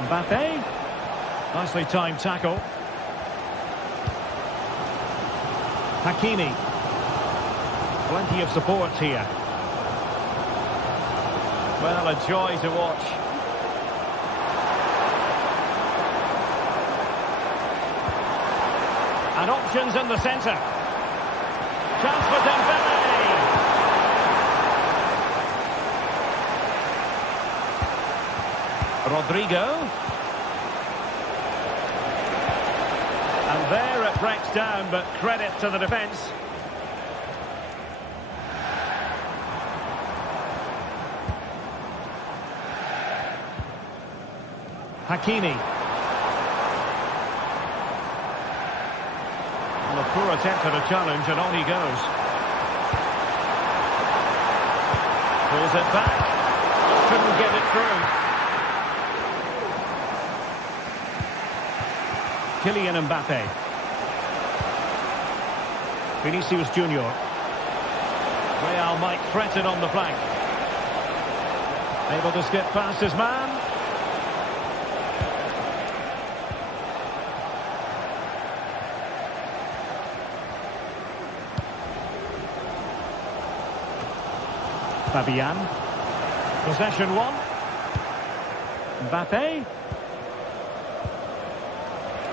Mbappe. Nicely timed tackle. Hakimi. Plenty of support here. Well, a joy to watch. And options in the centre. Chance for Dembélé. Rodrigo. And there it breaks down, but credit to the defence. Hakimi. Well, a poor attempt at a challenge, and on he goes. Pulls it back. Couldn't get it through. Kylian Mbappe. Vinicius Junior. Real might threaten on the flank. Able to skip past his man. Fabian. Possession one. Mbappe.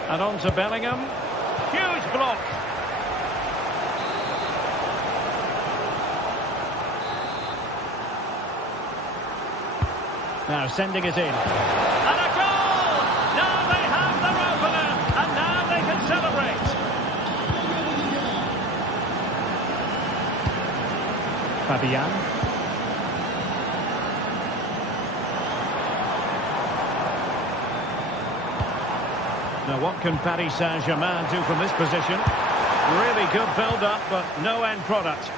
And on to Bellingham. Huge block. Now sending it in. And a goal! Now they have their opener. And now they can celebrate. Fabian. Now what can Paris Saint-Germain do from this position? Really good build-up, but no end product.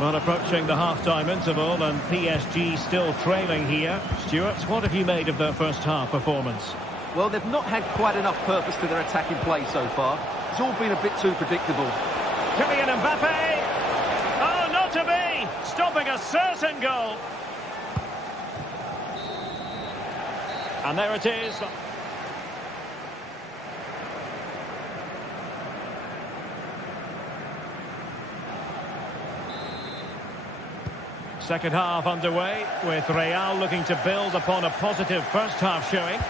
Well, approaching the half-time interval and PSG still trailing here. Stuart, what have you made of their first half performance? Well, they've not had quite enough purpose to their attacking play so far. It's all been a bit too predictable. Kylian Mbappe! Oh, not to be! Stopping a certain goal. And there it is. Second half underway, with Real looking to build upon a positive first half showing.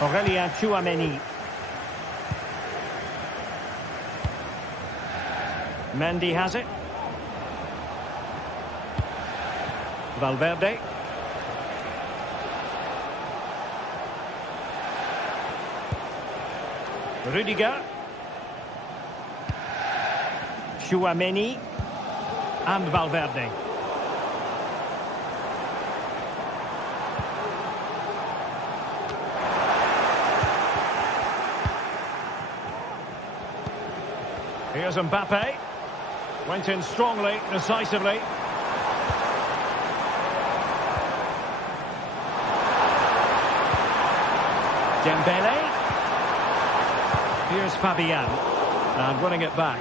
Aurélien Tchouaméni. Mendy has it. Valverde. Rudiger. Tchouaméni. And Valverde. Here's Mbappe. Went in strongly, decisively. Dembele. Here's Fabian. And winning it back.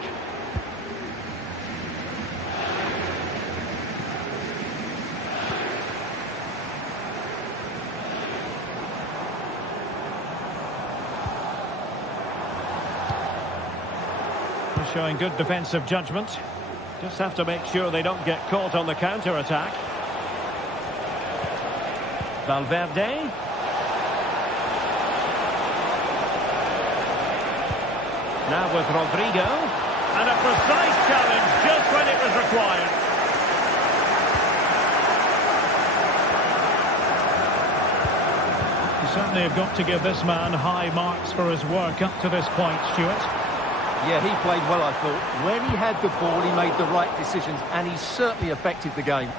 Showing good defensive judgment. Just have to make sure they don't get caught on the counter-attack. Valverde. Now with Rodrigo. And a precise challenge just when it was required. You certainly have got to give this man high marks for his work up to this point, Stuart. Yeah, he played well, I thought. When he had the ball, he made the right decisions, and he certainly affected the game.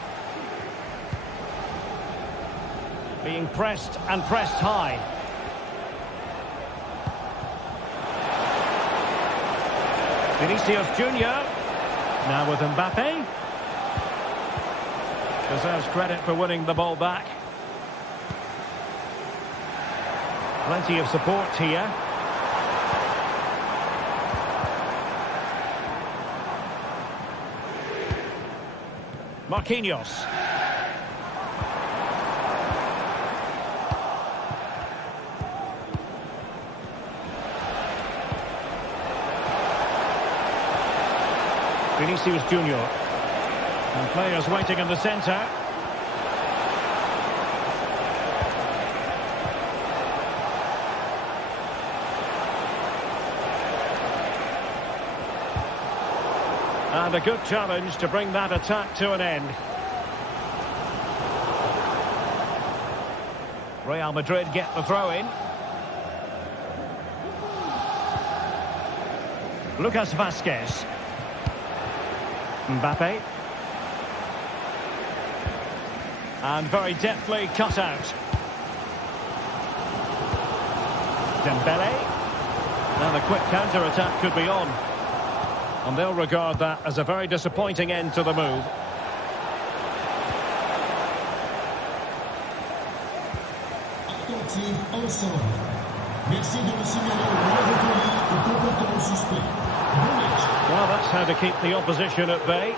Being pressed and pressed high. Vinicius Junior. Now with Mbappe. Deserves credit for winning the ball back. Plenty of support here. Marquinhos. Vinicius Junior. And players waiting in the centre. And a good challenge to bring that attack to an end. Real Madrid get the throw-in. Lucas Vazquez. Mbappe. And very deftly cut out. Dembele. Now the quick counter-attack could be on. And they'll regard that as a very disappointing end to the move. Also. Merci de me signaler le mauvais conduite et comportement suspect. Bon match. Well, that's how to keep the opposition at bay.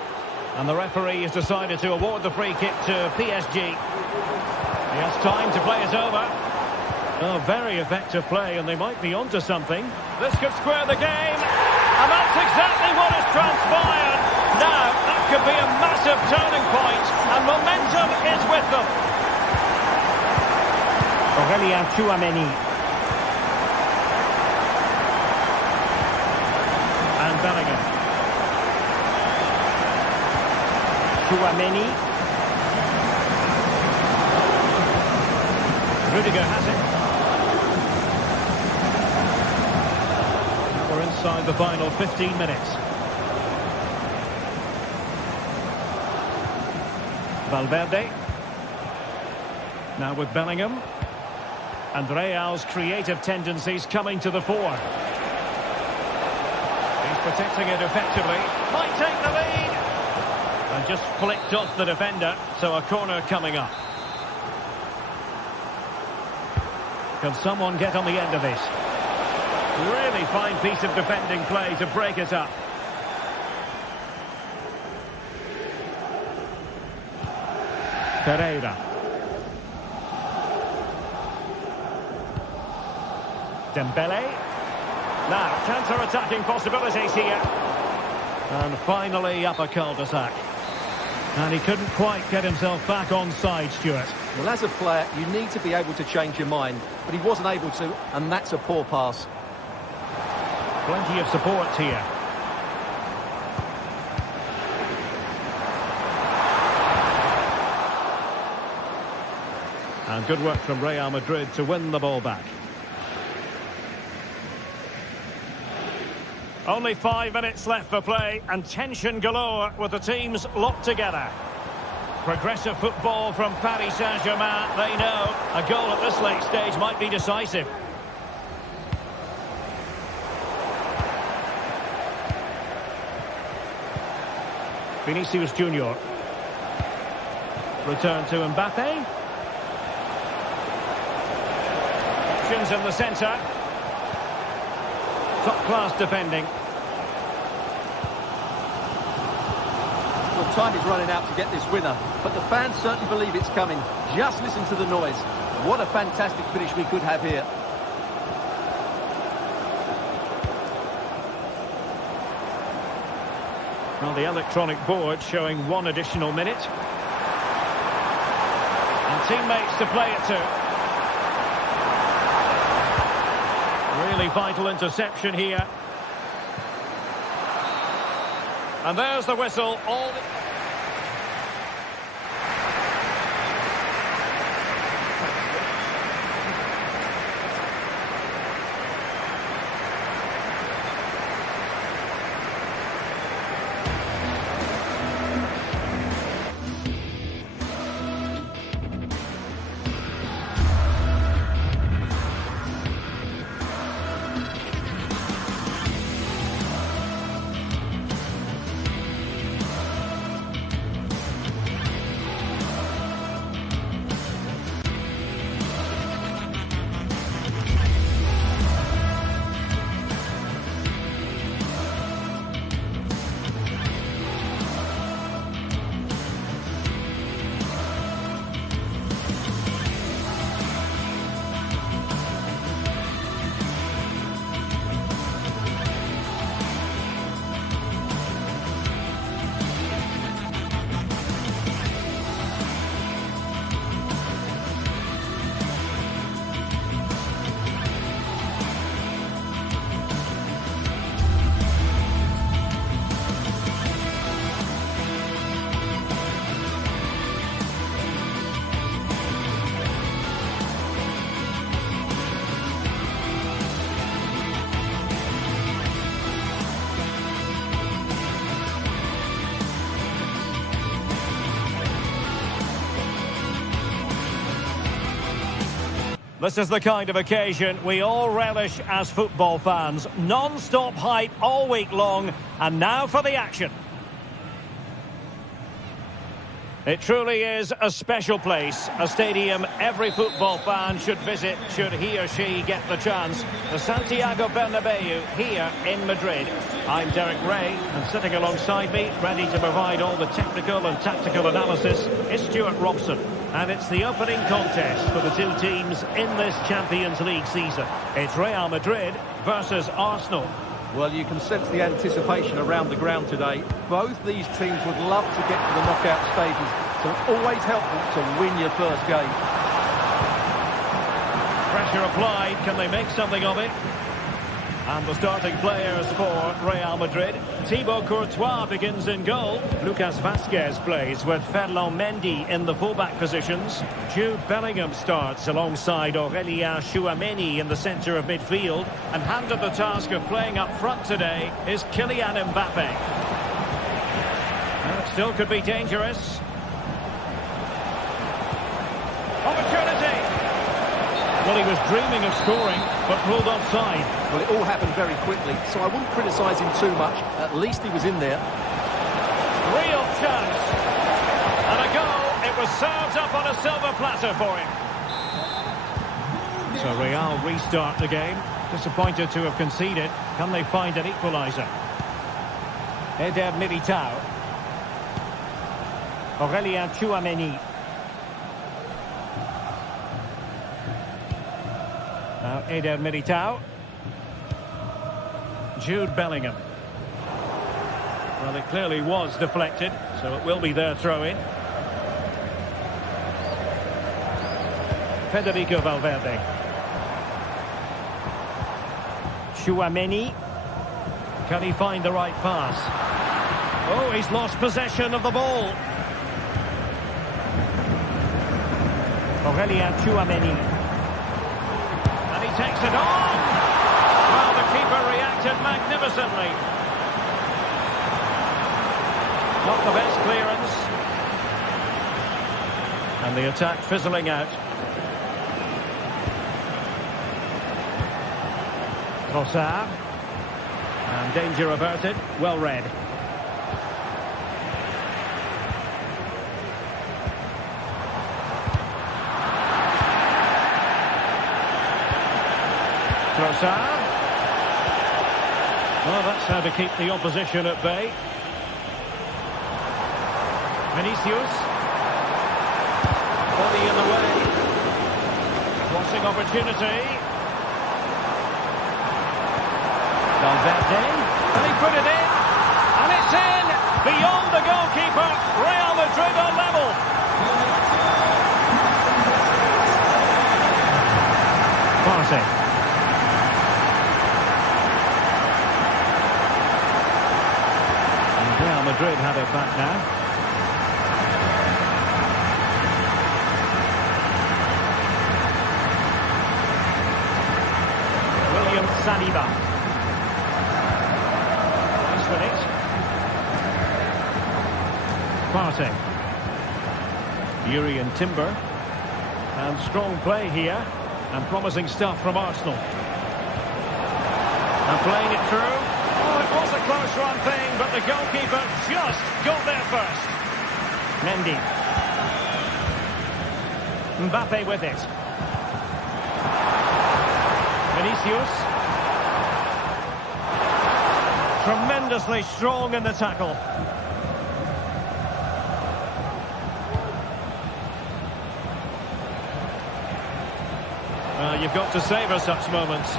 And the referee has decided to award the free kick to PSG. He has time to play it over. Oh, very effective play, and they might be onto something. This could square the game. And that's exactly what has transpired. Now, that could be a massive turning point, and momentum is with them. Aurélien Tchouameni. And Bellingham. Tchouameni. Rudiger has it. We're inside the final 15 minutes. Valverde. Now with Bellingham. And Real's creative tendencies coming to the fore. He's protecting it effectively. Might take the lead. And just flicked off the defender, so a corner coming up. Can someone get on the end of this? Really fine piece of defending play to break it up. Pereira. Dembele. Now, counter-attacking possibilities here. And finally up a cul-de-sac. And he couldn't quite get himself back on side, Stuart. Well, as a player, you need to be able to change your mind, but he wasn't able to, and that's a poor pass. Plenty of support here. And good work from Real Madrid to win the ball back. Only 5 minutes left for play, and tension galore with the teams locked together. Progressive football from Paris Saint-Germain. They know a goal at this late stage might be decisive. Vinicius Junior. Return to Mbappe. Options in the centre. Top-class defending. Well, time is running out to get this winner, but the fans certainly believe it's coming. Just listen to the noise. What a fantastic finish we could have here. Well, the electronic board showing 1 additional minute. And teammates to play it to. Really vital interception here. And there's the whistle. This is the kind of occasion we all relish as football fans. Non-stop hype all week long, and now for the action. It truly is a special place, a stadium every football fan should visit should he or she get the chance. The Santiago Bernabeu here in Madrid. I'm Derek Ray, and sitting alongside me, ready to provide all the technical and tactical analysis, is Stuart Robson. And it's the opening contest for the two teams in this Champions League season. It's Real Madrid versus Arsenal. Well, you can sense the anticipation around the ground today. Both these teams would love to get to the knockout stages, so it's always helpful to win your first game. Pressure applied. Can they make something of it? And the starting players for Real Madrid. Thibaut Courtois begins in goal. Lucas Vazquez plays with Ferland Mendy in the fullback positions. Jude Bellingham starts alongside Aurélien Tchouameni in the centre of midfield. And handed the task of playing up front today is Kylian Mbappe. Well, it still could be dangerous. Opportunity! Well, he was dreaming of scoring, but ruled offside. Well, it all happened very quickly, so I wouldn't criticise him too much. At least he was in there. Real chance. And a goal. It was served up on a silver platter for him. So Real restart the game. Disappointed to have conceded. Can they find an equaliser? Eder Militao. Aurélien Tchouameni. Now Eder Militao. Jude Bellingham. Well, it clearly was deflected, so it will be their throw-in. Federico Valverde. Tchouameni. Can he find the right pass? Oh, he's lost possession of the ball. Aurélien Tchouameni. Takes it on. Well, the keeper reacted magnificently. Not the best clearance. And the attack fizzling out. Trossard. And danger averted. Well read. Trossard. Well, that's how to keep the opposition at bay. Vinicius. Body in the way. Crossing opportunity. Valverde. And he put it in. And it's in. Beyond the goalkeeper. Real Madrid are level. Partey. Madrid have it back now. William Saliba. He's with it. Partey. Yuri and Timber. And strong play here. And promising stuff from Arsenal. And playing it through. Oh, it was a close run thing, but the goalkeeper just got there first. Mendy. Mbappe with it. Vinicius. Tremendously strong in the tackle. Well, you've got to savour such moments.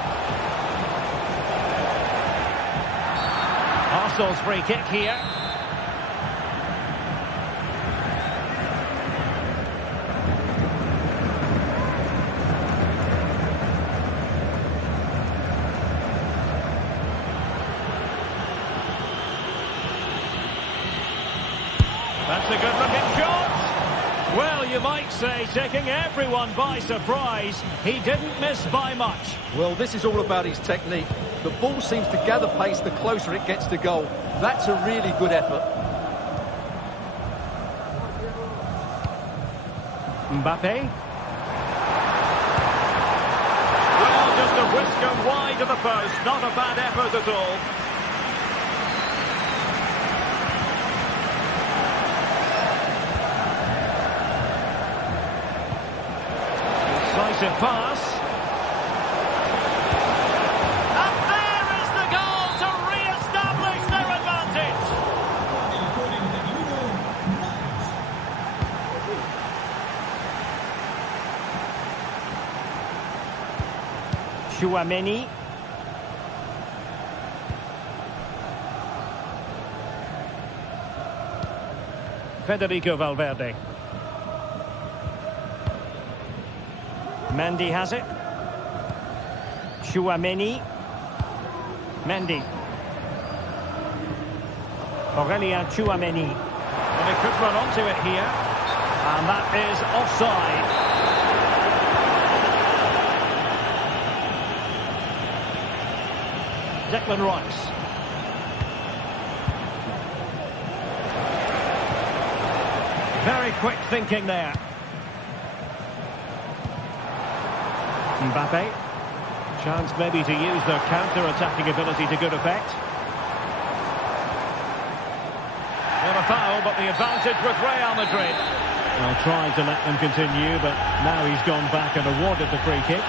Arsenal's free kick here. That's a good-looking shot. Well, you might say, taking everyone by surprise. He didn't miss by much. Well, this is all about his technique. The ball seems to gather pace the closer it gets to goal. That's a really good effort. Mbappe. Well, just a whisker wide of the post. Not a bad effort at all. Decisive pass. And there is the goal to re-establish their advantage. Tchouaméni. Federico Valverde. Mendy has it. Tchouaméni. Mendy. Aurélien Tchouaméni. Well, he could run onto it here. And that is offside. Declan Rice. Very quick thinking there. Mbappe. Chance maybe to use their counter-attacking ability to good effect. Not a foul, but the advantage with Real Madrid. Well, trying to let them continue, but now he's gone back and awarded the free kick.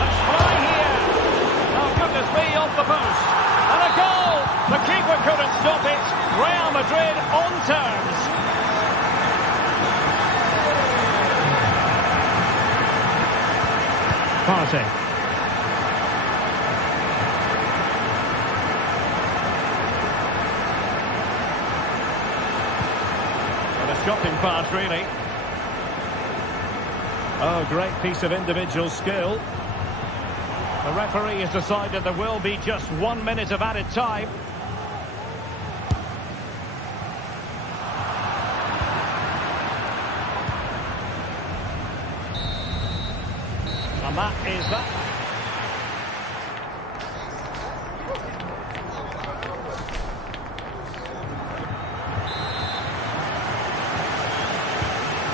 Let's fly here! Oh, goodness me, off the post. And a goal! The keeper couldn't stop it. Real Madrid on terms. Partey. Well, a shocking pass, really. Oh, great piece of individual skill. The referee has decided there will be just 1 minute of added time. And that is that.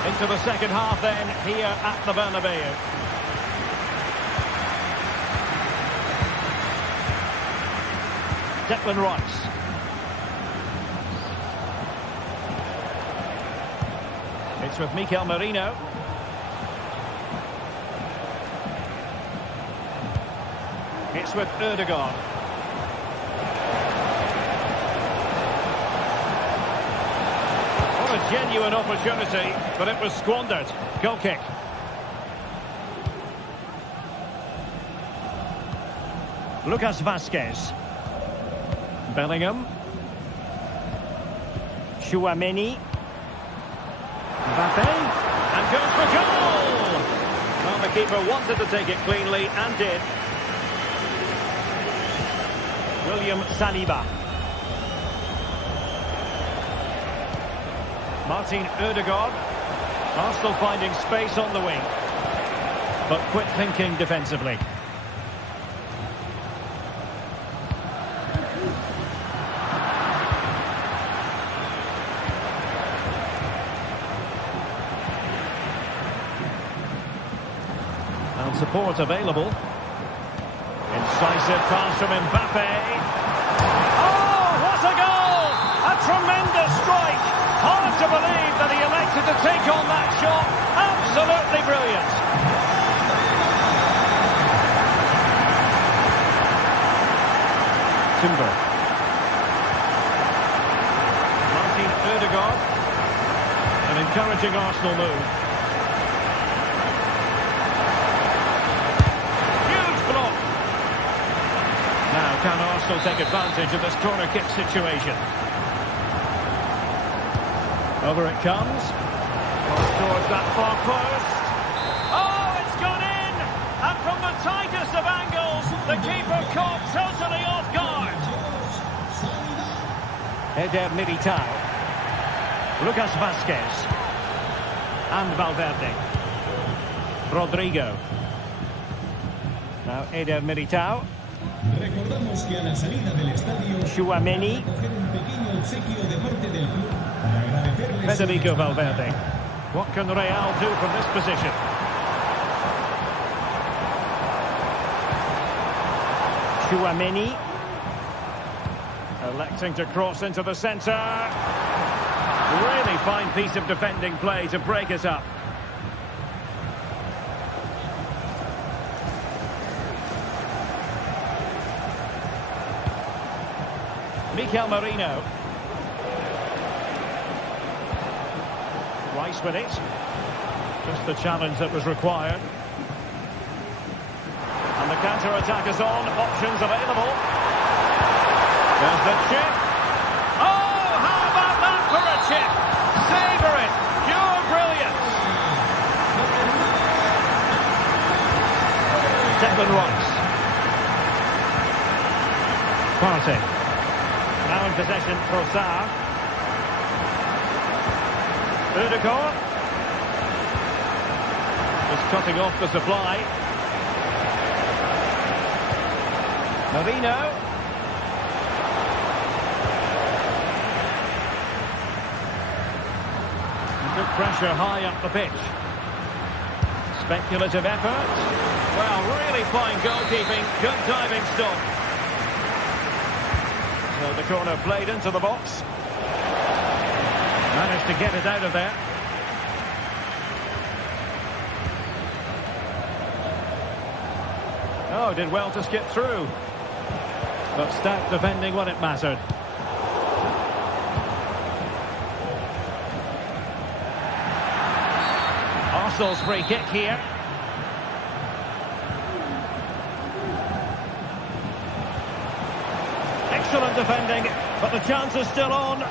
Into the second half then, here at the Bernabeu. Declan Rice. It's with Mikel Merino. It's with Ødegaard. What a genuine opportunity, but it was squandered. Goal kick. Lucas Vazquez. Bellingham. Tchouaméni. Mbappe. And goes for goal! Well, the keeper wanted to take it cleanly and did. William Saliba. Martin Ødegaard. Arsenal finding space on the wing. But quick thinking defensively. And support available. Incisive pass from Mbappe. Oh, what a goal! A tremendous strike. Hard to believe that he elected to take on that shot. Absolutely brilliant. Timber. Martin Ødegaard. An encouraging Arsenal move. Huge block. Now, can Arsenal take advantage of this corner kick situation? Over it comes. Towards that far post. Oh, it's gone in! And from the tightest of angles, the keeper caught totally off guard. Eder Militao. Lucas Vazquez. And Valverde. Rodrigo. Now Eder Militao. Recordamos que a la salida del estadio Tchouaméni. coger un pequeño obsequio de parte del club para agradecerles. Federico Valverde. What can Real do from this position? Tchouaméni. Electing to cross into the centre. Really fine piece of defending play to break it up. Mikel Merino. Rice with it. Just the challenge that was required. And the counter-attack is on. Options available. There's the chip. Oh, how about that for a chip? Savour it. Pure brilliance. Declan Rice. Partey. Now in possession for Sarr. Udegaard. Just cutting off the supply. Merino. Good pressure high up the pitch. Speculative effort. Well, really fine goalkeeping. Good diving stop. So the corner played into the box. Managed to get it out of there. Oh, did well to skip through. But stout defending when it mattered. Arsenal's free kick here. Excellent defending, but the chance is still on.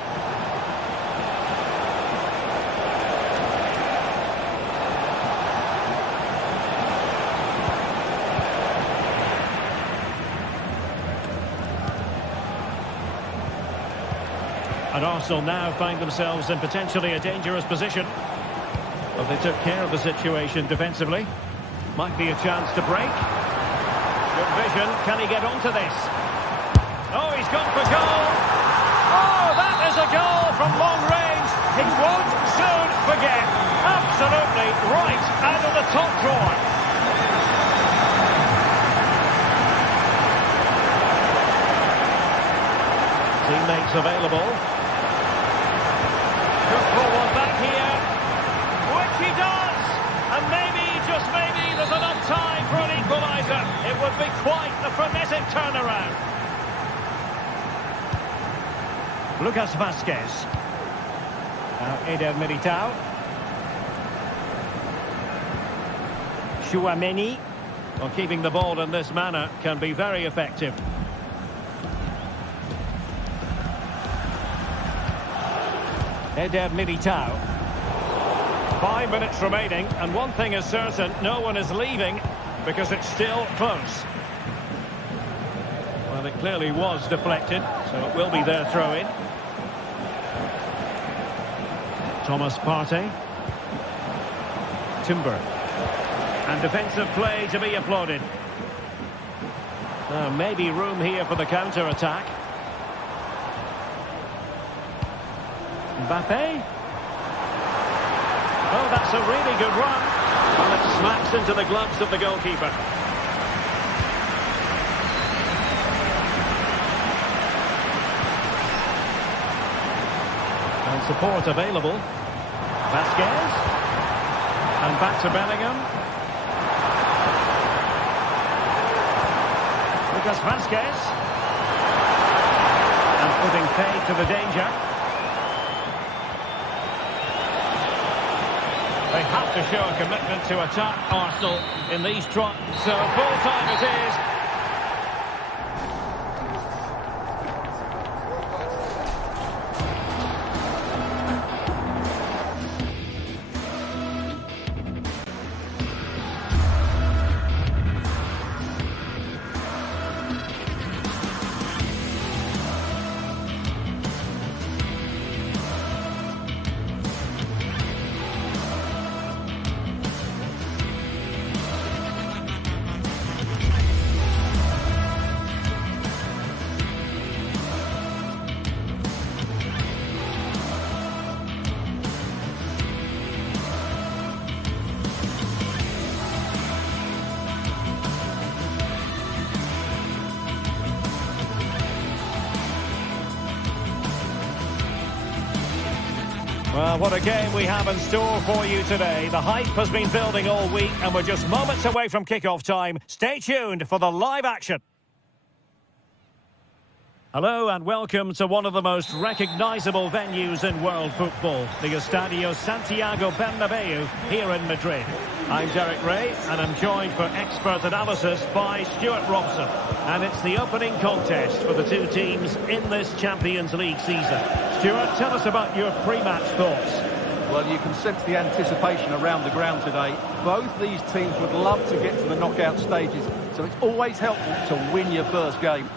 And Arsenal now find themselves in potentially a dangerous position. But they took care of the situation defensively. Might be a chance to break. Good vision. Can he get onto this? Oh, he's gone for goal. Oh, that is a goal from long range. He won't soon forget. Absolutely right out of the top drawer. Teammates available. Good for one back here. Which he does. And maybe, just maybe, there's enough time for an equaliser. It would be quite the frenetic turnaround. Lucas Vazquez. Now Eder Militao. Chouameni. Well, keeping the ball in this manner can be very effective. Eder Militao. 5 minutes remaining, and one thing is certain, no one is leaving because it's still close. Well, it clearly was deflected, so it will be their throw-in. Thomas Partey. Timber. And defensive play to be applauded. Maybe room here for the counter-attack. Mbappe. Oh, that's a really good run. Well, it smacks into the gloves of the goalkeeper. And support available. Vazquez. And back to Bellingham. Lucas Vazquez. And putting paid to the danger. They have to show a commitment to attack Arsenal in these tries. So full time it is. Well, what a game we have in store for you today. The hype has been building all week and we're just moments away from kick-off time. Stay tuned for the live action. Hello and welcome to one of the most recognisable venues in world football, the Estadio Santiago Bernabeu here in Madrid. I'm Derek Ray and I'm joined for expert analysis by Stuart Robson. And it's the opening contest for the two teams in this Champions League season. Stuart, tell us about your pre-match thoughts. Well, you can sense the anticipation around the ground today. Both these teams would love to get to the knockout stages, so it's always helpful to win your first game.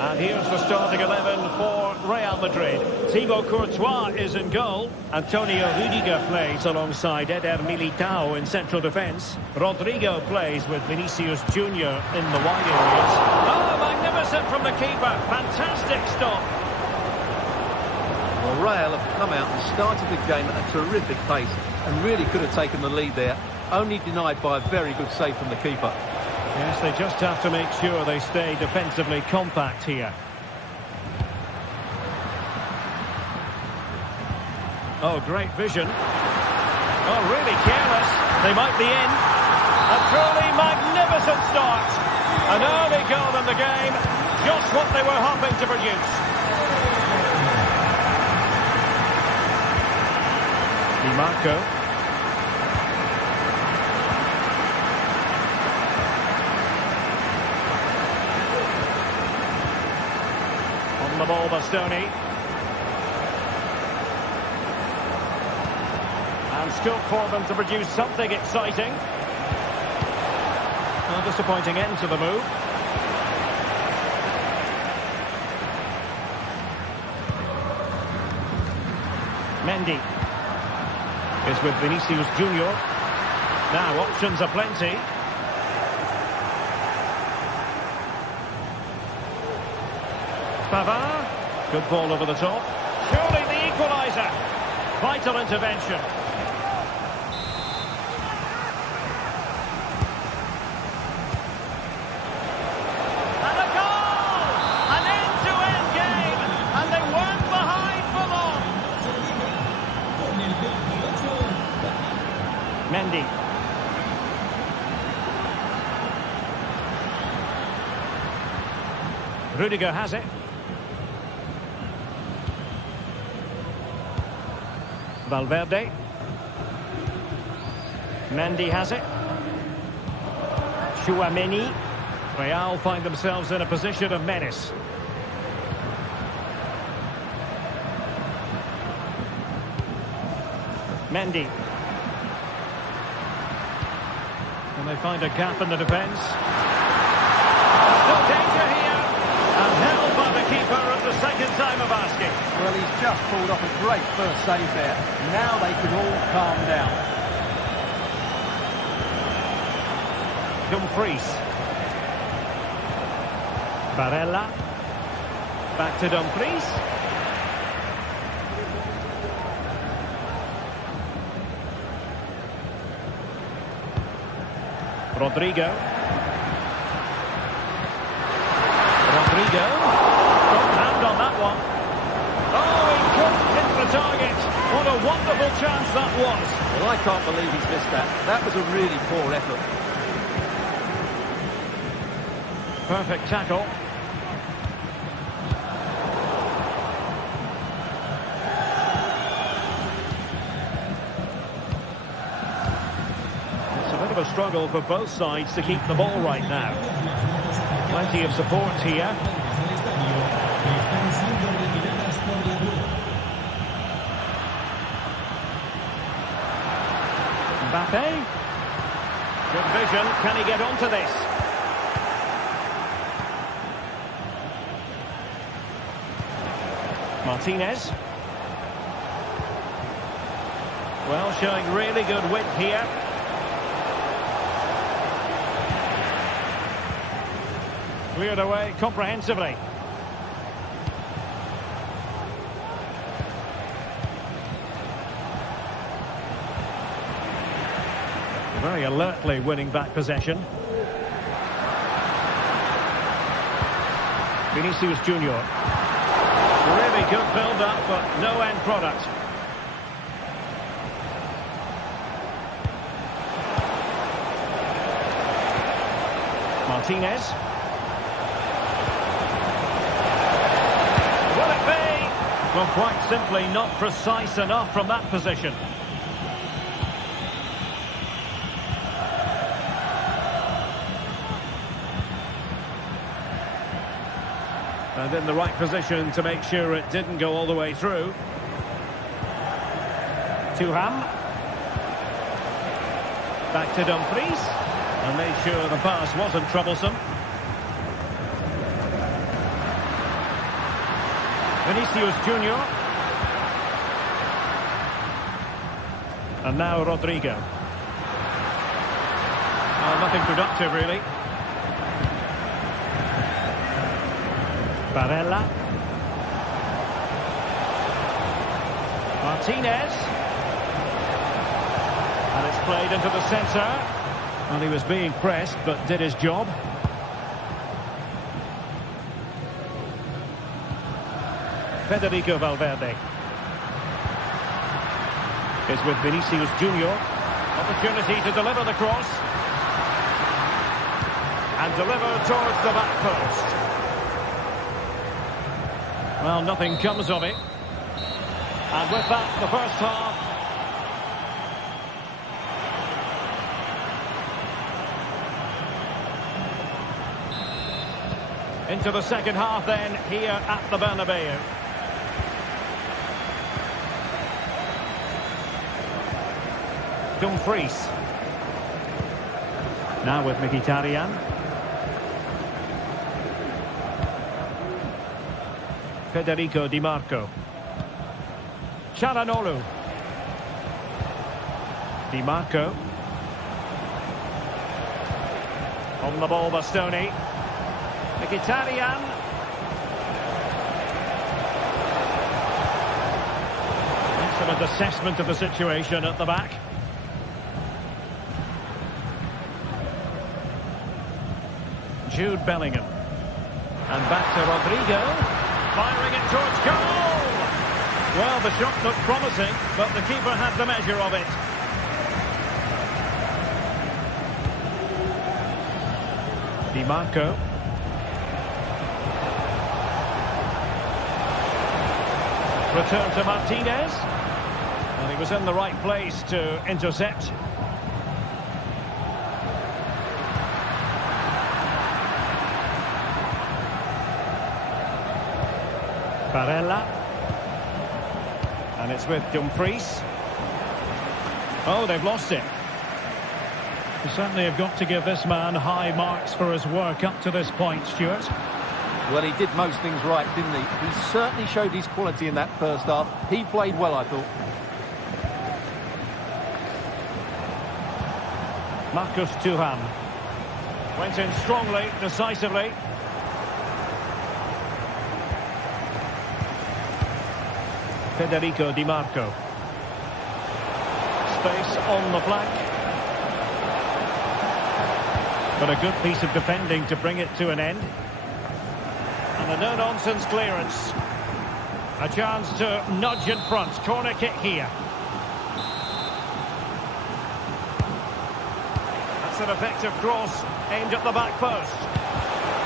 And here's the starting 11 for Real Madrid. Thibaut Courtois is in goal. Antonio Rüdiger plays alongside Eder Militao in central defence. Rodrigo plays with Vinicius Junior in the wide areas. Oh, magnificent from the keeper. Fantastic stop. Well, Real have come out and started the game at a terrific pace and really could have taken the lead there, only denied by a very good save from the keeper. Yes, they just have to make sure they stay defensively compact here. Oh, great vision. Oh, really careless. They might be in. A truly magnificent start. An early goal in the game. Just what they were hoping to produce. Di Marco. On the ball, Bastoni. And scope for them to produce something exciting. A disappointing end to the move. Mendy is with Vinicius Junior. Now options are plenty. Pavard. Good ball over the top. Surely the equaliser. Vital intervention. And a goal! An end-to-end game. And they weren't behind for long. Mendy. Rüdiger has it. Valverde. Mendy has it. Tchouaméni. Real find themselves in a position of menace. Mendy. And they find a gap in the defence. No danger here. And held by the keeper at the second time of asking. Well, he's just pulled off a great first save there. Now they can all calm down. Dumfries. Barella. Back to Dumfries. Rodrigo. Got hand on that one. Oh, he couldn't hit the target. What a wonderful chance that was. Well, I can't believe he's missed that. That was a really poor effort. Perfect tackle. It's a bit of a struggle for both sides to keep the ball right now. Plenty of support here. Mbappe. Good vision. Can he get onto this? Martinez. Well, showing really good width here. Cleared away comprehensively. Very alertly winning back possession. Vinicius Junior. Really good build-up, but no end product. Martinez. Well, quite simply not precise enough from that position. And in the right position to make sure it didn't go all the way through. Thuram. Back to Dumfries. And made sure the pass wasn't troublesome. Vinicius Junior. And now Rodrigo. Nothing productive, really. Barella. Martinez. And it's played into the centre. And he was being pressed, but did his job. Federico Valverde is with Vinicius Junior. Opportunity to deliver the cross. And deliver towards the back post. Well, nothing comes of it. And with that, the first half. Into the second half then, here at the Bernabeu. Dumfries. Now with Mkhitaryan. Federico Di Marco. Çalhanoğlu. Di Marco. On the ball, Bastoni. Mkhitaryan. Excellent assessment of the situation at the back. Jude Bellingham. And back to Rodrigo. Firing it towards goal! Well, the shot looked promising, but the keeper had the measure of it. Di Marco. Return to Martinez. And he was in the right place to intercept. Barella. And it's with Dumfries. Oh, they've lost it. You certainly have got to give this man high marks for his work up to this point, Stuart. Well, he did most things right, didn't he? He certainly showed his quality in that first half. He played well, I thought. Marcus Thuram. Went in strongly, decisively. Federico Di Marco. Space on the flank. But a good piece of defending to bring it to an end. And a no-nonsense clearance. A chance to nudge in front. Corner kick here. That's an effective cross aimed at the back post.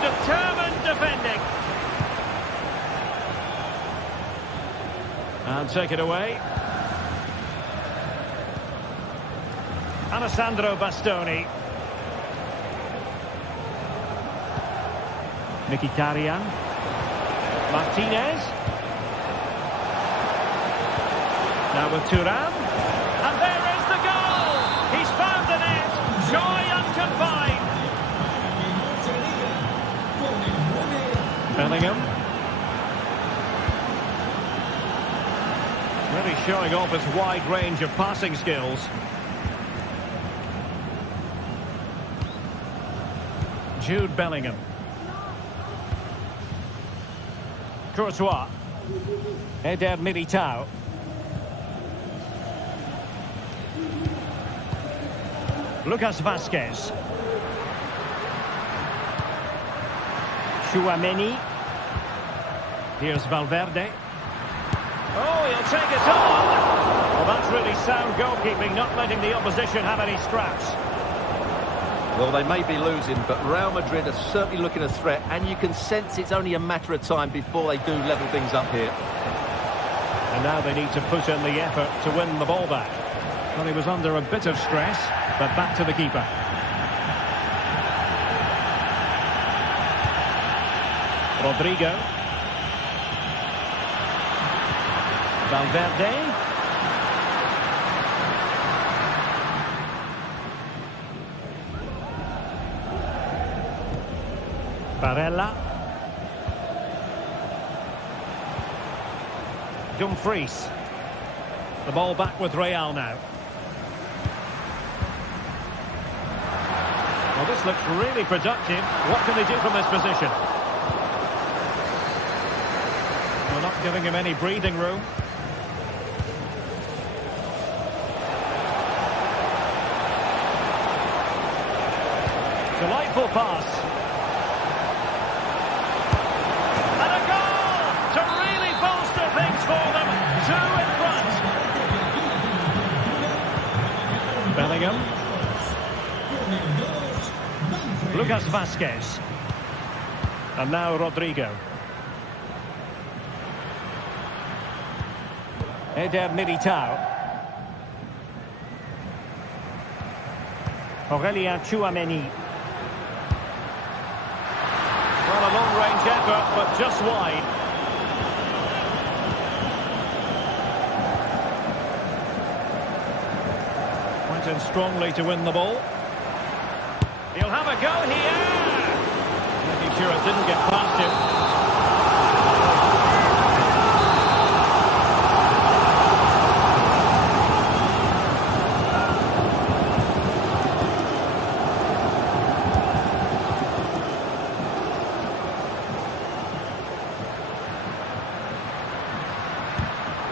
Determined defending. And take it away. Alessandro Bastoni. Mkhitaryan. Martinez. Now with Thuram. And there is the goal! He's found the net! Joy unconfined! Bellingham. Really showing off his wide range of passing skills. Jude Bellingham. Courtois. Eder Militao. Lucas Vazquez. Tchouaméni. Here's Valverde. Oh, he'll take it on! Well, that's really sound goalkeeping, not letting the opposition have any scraps. Well, they may be losing, but Real Madrid are certainly looking a threat, and you can sense it's only a matter of time before they do level things up here. And now they need to put in the effort to win the ball back. Well, he was under a bit of stress, but back to the keeper. Rodrigo. Valverde. Barella. Dumfries. The ball back with Real now. Well, this looks really productive. What can they do from this position? Well, not giving him any breathing room. Delightful pass. And a goal to really bolster things for them. 2 in front. Bellingham. Lucas Vazquez. And now Rodrigo. Eder Militao. Aurelien Tchouameni. Well, a long-range effort, but just wide. Went in strongly to win the ball. He'll have a go here. Making sure it didn't get past him.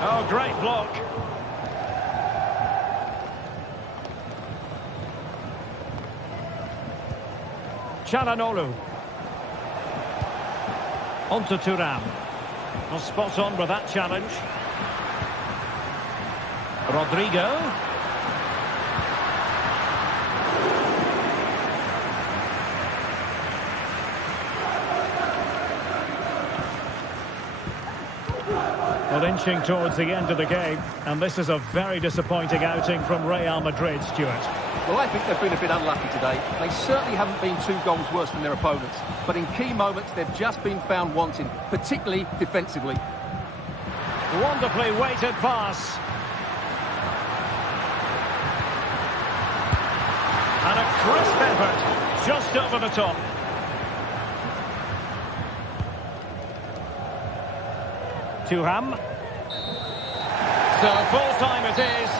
Oh, great block. Çalhanoğlu. On to Thuram. Well, spot on with that challenge. Rodrigo. Well, inching towards the end of the game, and this is a very disappointing outing from Real Madrid, Stuart. Well, I think they've been a bit unlucky today. They certainly haven't been 2 goals worse than their opponents. But in key moments, they've just been found wanting, particularly defensively. Wonderfully weighted pass. And a crisp effort, just over the top. Thuram. So full time it is.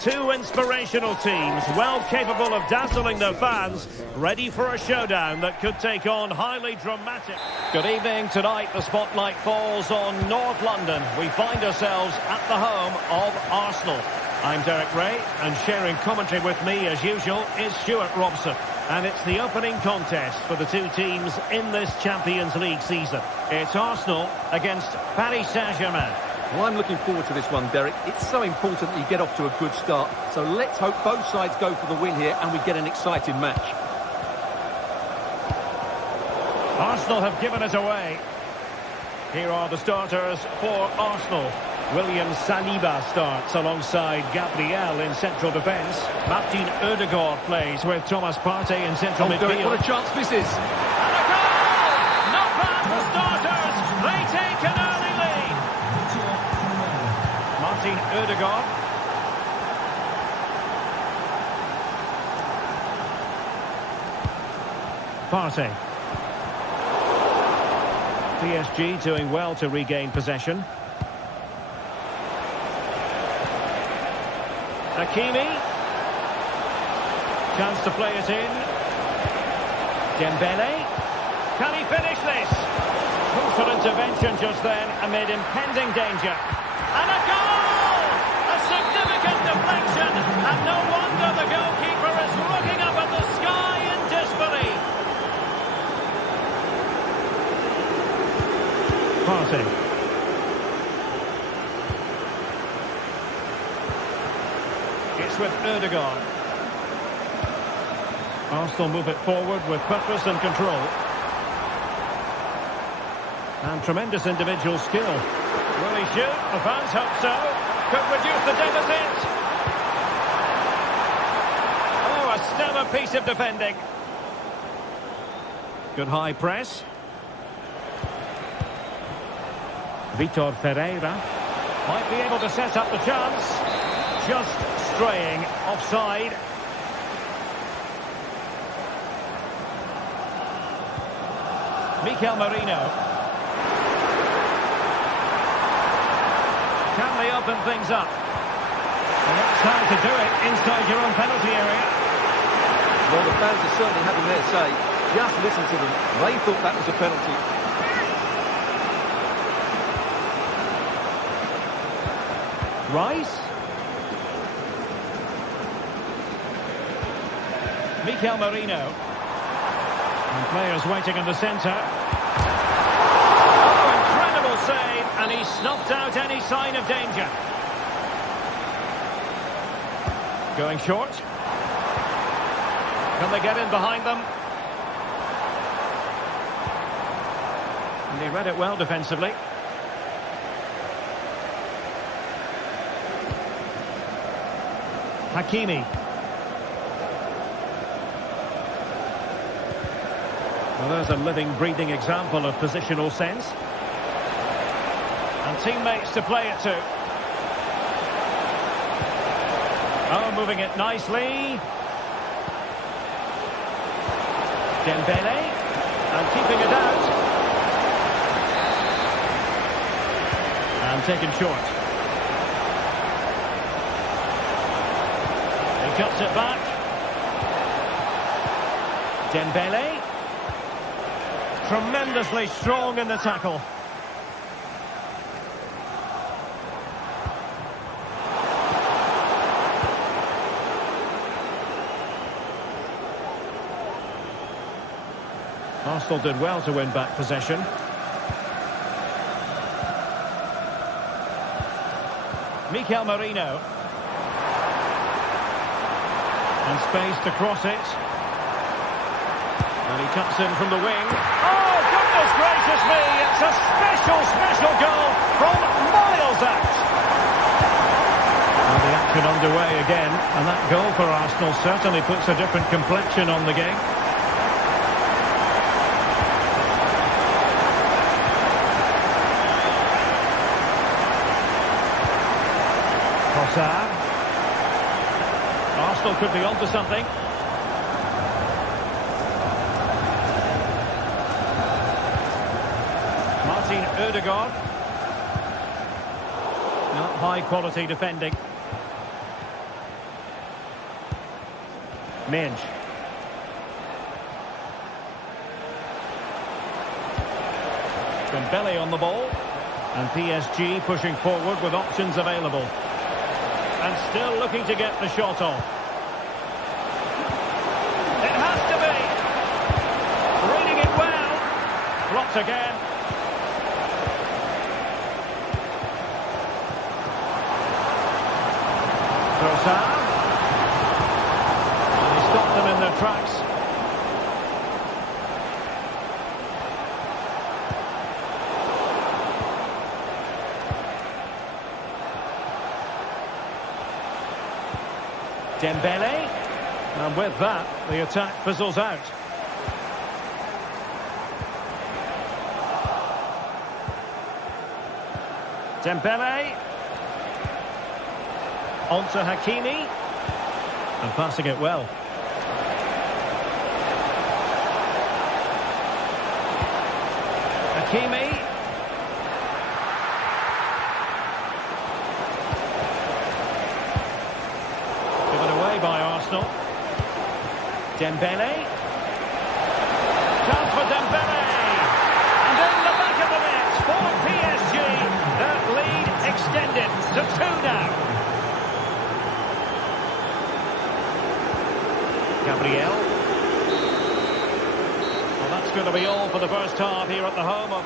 Two inspirational teams, well capable of dazzling their fans, ready for a showdown that could take on highly dramatic. Good evening. Tonight the spotlight falls on North London. We find ourselves at the home of Arsenal. I'm Derek Ray, and sharing commentary with me as usual is Stuart Robson. And it's the opening contest for the two teams in this Champions League season. It's Arsenal against Paris Saint-Germain. Well, I'm looking forward to this one, Derek. It's so important that you get off to a good start. So let's hope both sides go for the win here and we get an exciting match. Arsenal have given it away. Here are the starters for Arsenal. William Saliba starts alongside Gabriel in central defence. Martin Odegaard plays with Thomas Partey in central midfield. Derek, what a chance this is. And a goal! Not bad for starters. They take an early lead. Martin Odegaard. Partey. PSG doing well to regain possession. Hakimi. Chance to play it in. Dembele. Can he finish this? Crucial intervention just then amid impending danger. And a goal! A significant deflection. And no wonder the goalkeeper is looking up at the sky in disbelief. Partey. It's with Odegaard. Arsenal move it forward with purpose and control. And tremendous individual skill. Will he shoot? The fans hope so. Could reduce the deficit. Oh, a stellar piece of defending. Good high press. Vitor Ferreira might be able to set up the chance. Just straying offside. Mikel Merino. Can they open things up? And that's how to do it inside your own penalty area. Well, the fans are certainly having their say. Just listen to them. They thought that was a penalty. Rice. Mikel Merino. And players waiting in the centre. Oh, incredible save, and he snuffed out any sign of danger. Going short. Can they get in behind them? And he read it well defensively. Hakimi. Well, there's a living, breathing example of positional sense. And teammates to play it to. Oh, moving it nicely. Dembele. And keeping it out. And taken short. He cuts it back. Dembele. Tremendously strong in the tackle. Arsenal did well to win back possession. Mikel Merino. And space to cross it. And he cuts in from the wing. Oh, goodness gracious me! It's a special goal from miles out. And the action underway again. And that goal for Arsenal certainly puts a different complexion on the game. Trossard. Arsenal could be onto something. Martin Odegaard. Not high quality defending. Minge. Dembele on the ball. And PSG pushing forward with options available. And still looking to get the shot off. It has to be. Shots again. Trossard. And he stopped them in their tracks. Dembele. And with that, the attack fizzles out. Dembele. On to Hakimi. And passing it well. Hakimi. Given away by Arsenal. Dembele. Chance for Dembele. And in the back of the net for PSG. That lead extended to 2 now. Gabriel. Well, that's going to be all for the first half here at the home of...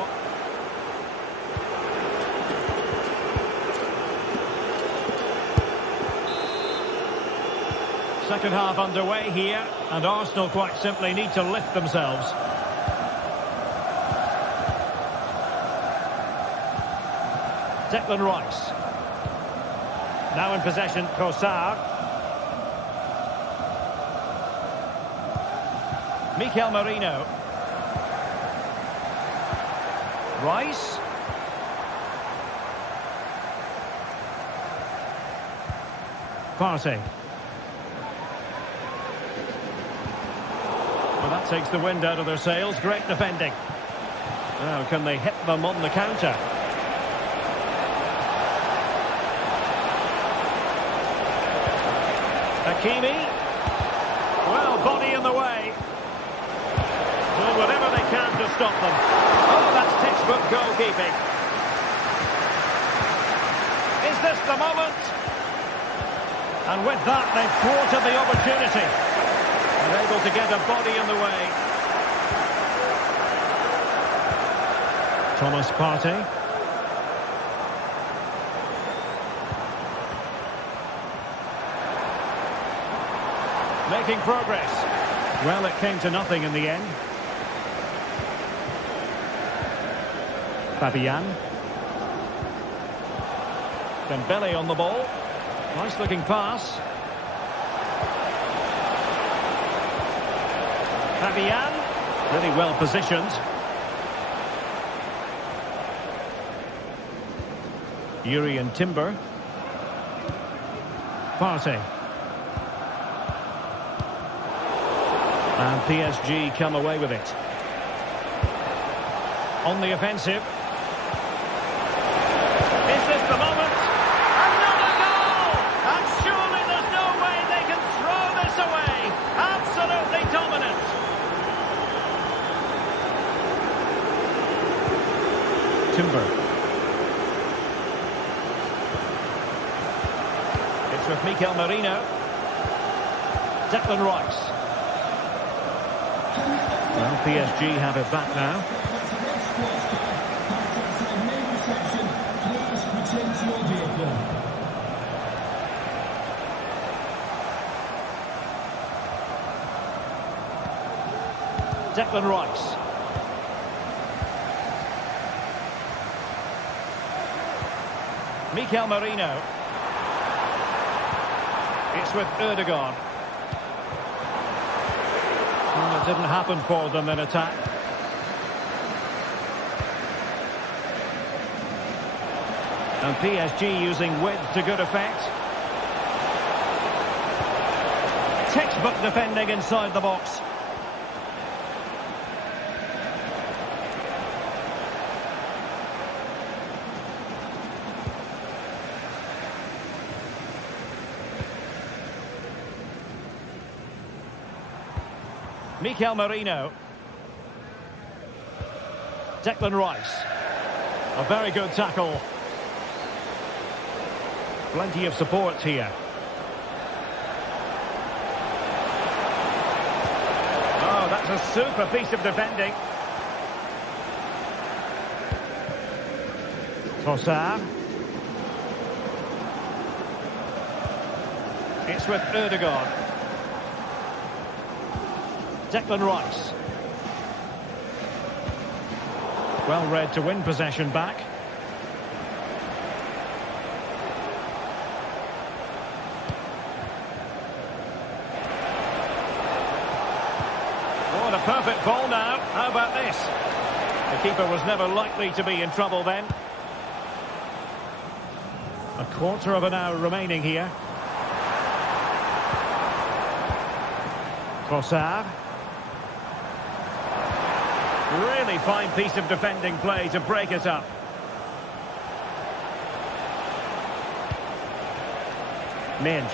Second half underway here, and Arsenal quite simply need to lift themselves. Declan Rice. Now in possession, Trossard. Mikel Merino. Rice. Partey. Well, that takes the wind out of their sails. Great defending. Now, can they hit them on the counter? Hakimi. Well, body in the way. Doing whatever they can to stop them. Oh, that's textbook goalkeeping. Is this the moment? And with that, they've thwarted the opportunity. And able to get a body in the way. Thomas Partey. Making progress. Well, it came to nothing in the end. Fabian. Dembele on the ball. Nice looking pass. Fabian. Really well positioned. Yuri and Timber. Partey. And PSG come away with it. On the offensive. Is this the moment? Another goal! And surely there's no way they can throw this away. Absolutely dominant. Timber. It's with Mikel Merino. Declan Rice. Well, PSG have it back now. Declan Rice. Mikel Merino. It's with Erdogan. Well, it didn't happen for them in attack. And PSG using width to good effect. Textbook defending inside the box. Mikel Merino. Declan Rice. A very good tackle. Plenty of support here. Oh, that's a super piece of defending. Trossard. It's with Ødegaard. Declan Rice. Well read to win possession back. Oh, and a perfect ball now. How about this? The keeper was never likely to be in trouble then. A quarter of an hour remaining here. Trossard. Really fine piece of defending play to break it up. Minge.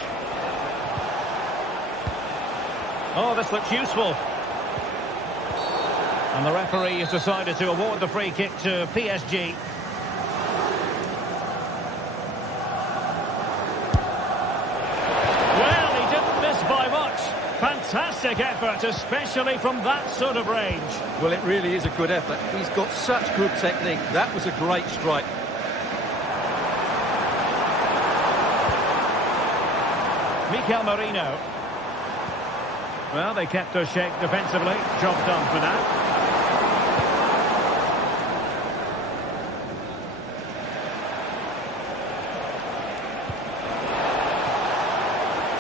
Oh, this looks useful. And the referee has decided to award the free kick to PSG. Well, he didn't miss by much. Fantastic effort, especially from that sort of range. Well, it really is a good effort. He's got such good technique. That was a great strike. Mikel Merino. Well, they kept us shape defensively. Job done for now.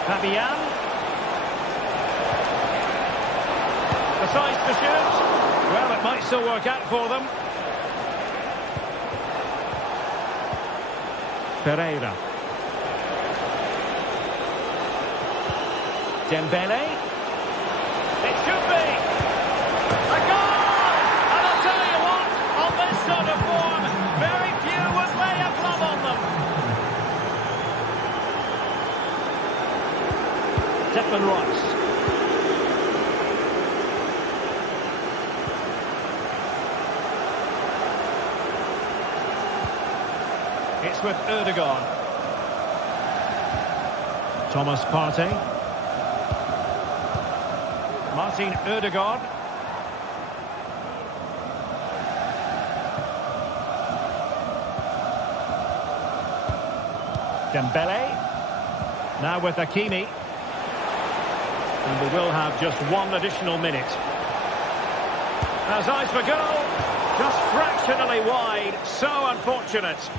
Fabian. Decides to shoot. Well, it might still work out for them. Pereira. Dembele. It should be. A goal! And I'll tell you what, on this sort of form, very few would lay a glove on them. Declan Rice. It's with Ødegaard. Thomas Partey. Martin Ødegaard. Dembele. Now with Hakimi. And we will have just one additional minute. Has eyes for goal. Just fractionally wide. So unfortunate.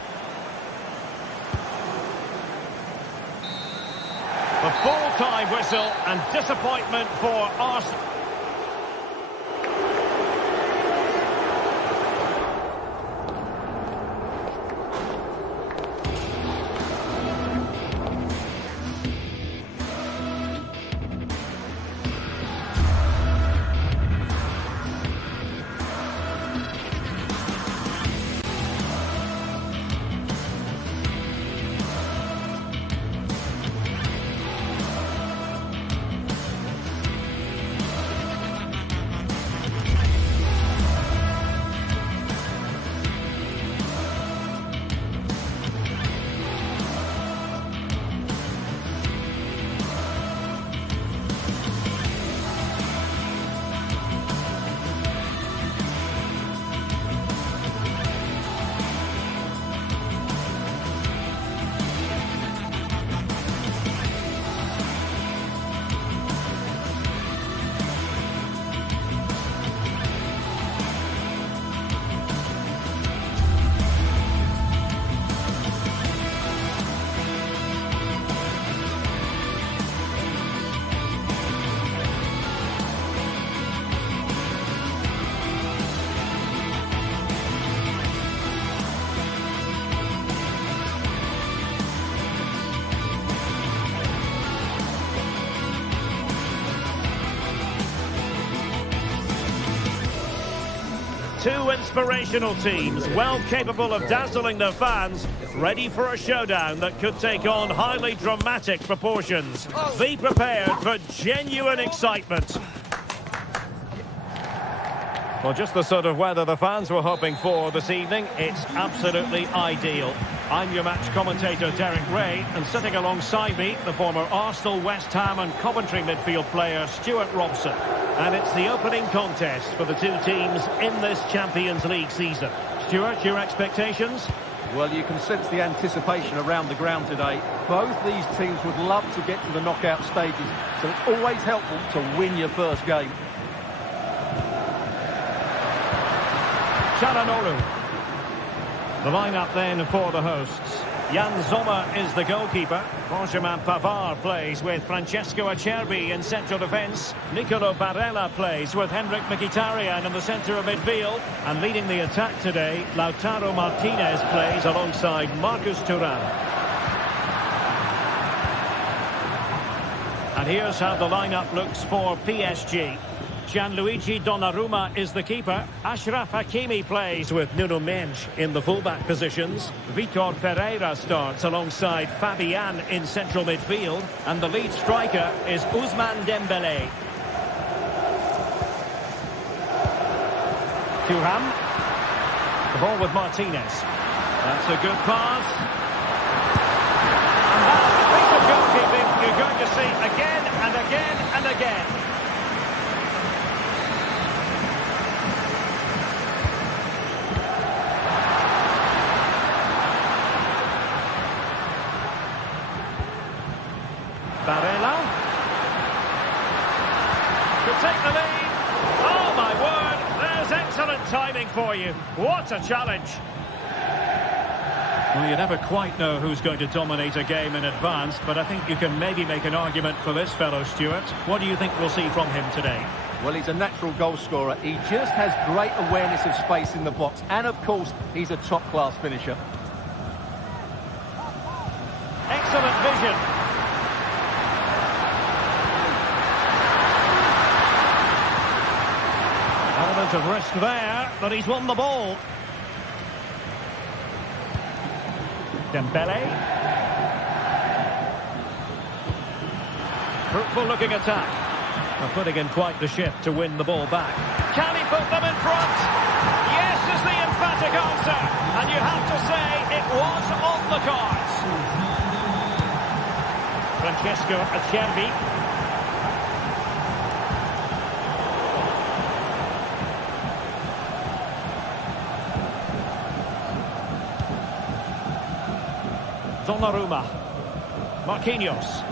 The full-time whistle and disappointment for Arsenal. Two inspirational teams, well capable of dazzling their fans, ready for a showdown that could take on highly dramatic proportions. Be prepared for genuine excitement. Well, just the sort of weather the fans were hoping for this evening. It's absolutely ideal. I'm your match commentator, Derek Ray, and sitting alongside me, the former Arsenal, West Ham and Coventry midfield player, Stuart Robson. And it's the opening contest for the two teams in this Champions League season. Stuart, your expectations? Well, you can sense the anticipation around the ground today. Both these teams would love to get to the knockout stages, so it's always helpful to win your first game. Çalhanoğlu. The lineup then for the hosts. Jan Sommer is the goalkeeper. Benjamin Pavard plays with Francesco Acerbi in central defence. Nicolo Barella plays with Henrik Mkhitaryan in the centre of midfield. And leading the attack today, Lautaro Martinez plays alongside Marcus Thuram. And here's how the lineup looks for PSG. Gianluigi Donnarumma is the keeper. Achraf Hakimi plays with Nuno Mendes in the fullback positions. Vitor Pereira starts alongside Fabian in central midfield. And the lead striker is Ousmane Dembélé. Thuram. The ball with Martinez. That's a good pass. And that piece of goalkeeping you're going to see again and again and again. Barella to take the lead. Oh my word, there's excellent timing for you. What a challenge. Well, you never quite know who's going to dominate a game in advance, but I think you can maybe make an argument for this fellow, Stuart. What do you think we'll see from him today? Well, he's a natural goal scorer. He just has great awareness of space in the box, and of course he's a top-class finisher. Excellent vision. Element of risk there, but he's won the ball. Dembélé. Fruitful looking attack. They're putting in quite the shift to win the ball back. Can he put them in front? Yes is the emphatic answer. And you have to say it was on the cards. Francesco Acerbi. Donnarumma. Marquinhos.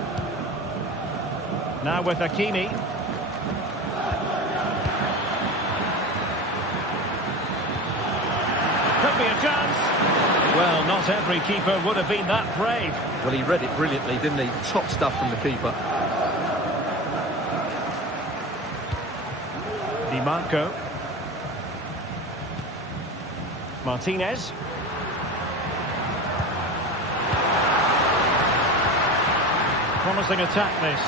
Now with Hakimi. Could be a chance. Well, not every keeper would have been that brave. Well, he read it brilliantly, didn't he? Top stuff from the keeper. Di Marco. Martinez. Promising attack, this.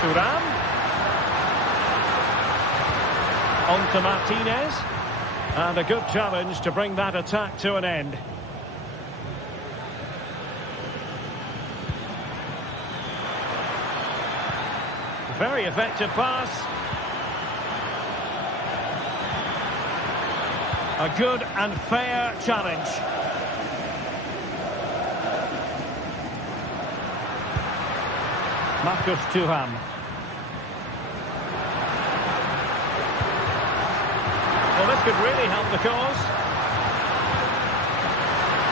Thuram. On to Martinez. And a good challenge to bring that attack to an end. Very effective pass. A good and fair challenge. Marcus Thuram. Well, this could really help the cause.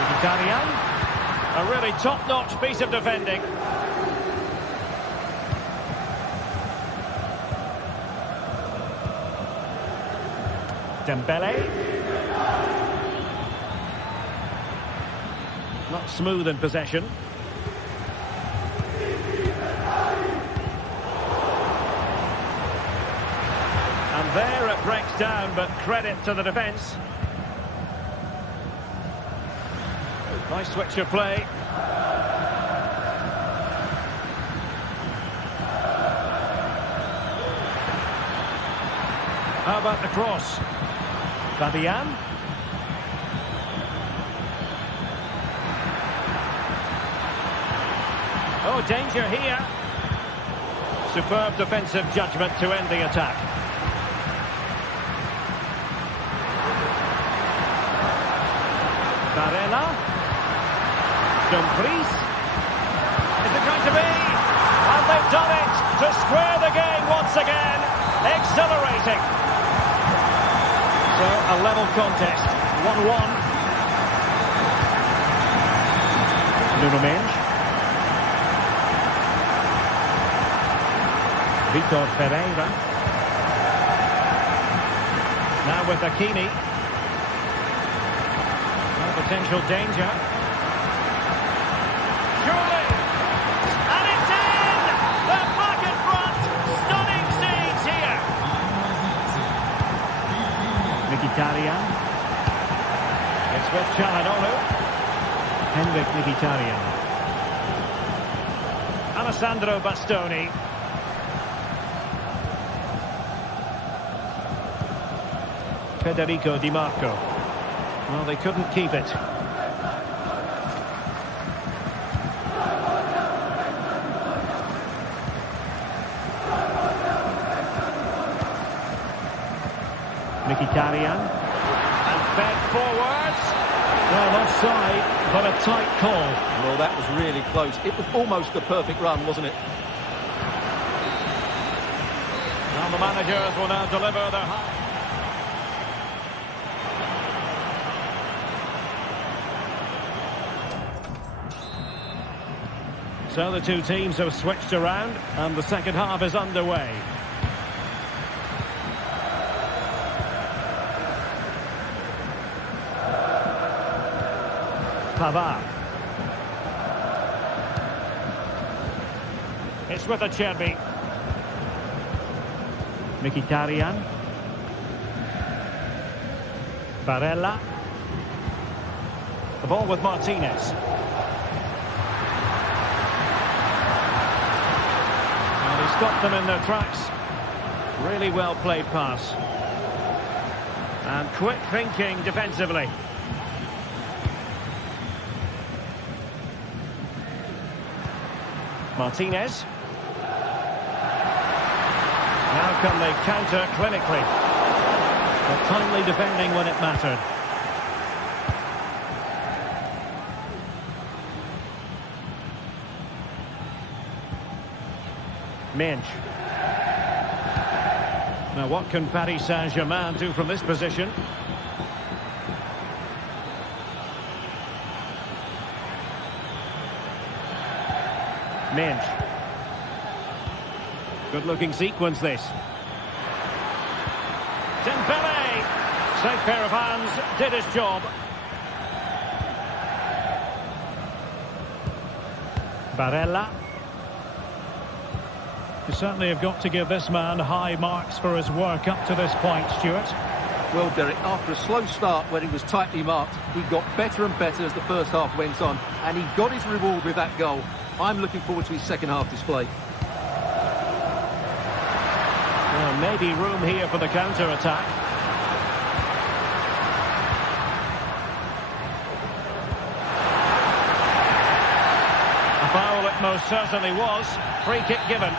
Mkhitaryan. A really top-notch piece of defending. Dembélé. Not smooth in possession. And there it breaks down, but credit to the defence. Nice switch of play. How about the cross? Fabian. Oh, danger here. Superb defensive judgment to end the attack. Barella. Dumfries. Is it going to be? And they've done it to square the game once again. Exhilarating. So a level contest. 1-1. Nuno Mendes. Vitor Pereira. Now with Hakimi. No potential danger. Surely! And it's in! They're back in front! Stunning scenes here! Mkhitaryan. It's with Çalhanoğlu. Henrik Mkhitaryan. Alessandro Bastoni. Federico Di Marco. Well, they couldn't keep it. Mkhitaryan. And fed forwards. Well, offside, but a tight call. Well, that was really close. It was almost the perfect run, wasn't it? Well, the managers will now deliver their... So the two teams have switched around and the second half is underway. Pavard. It's with Acerbi. Mkhitaryan. Barella. The ball with Martinez. Stopped them in their tracks. Really well played pass. And quick thinking defensively. Martinez. Now can they counter clinically? But timely defending when it mattered. Mendes. Now what can Paris Saint-Germain do from this position? Mendes. Good looking sequence this. Dembele. Safe pair of hands, did his job. Barella. You certainly have got to give this man high marks for his work up to this point, Stuart. Well, Derek, after a slow start when he was tightly marked, he got better and better as the first half went on, and he got his reward with that goal. I'm looking forward to his second half display. Well, maybe room here for the counter-attack. A foul it most certainly was. Free kick given.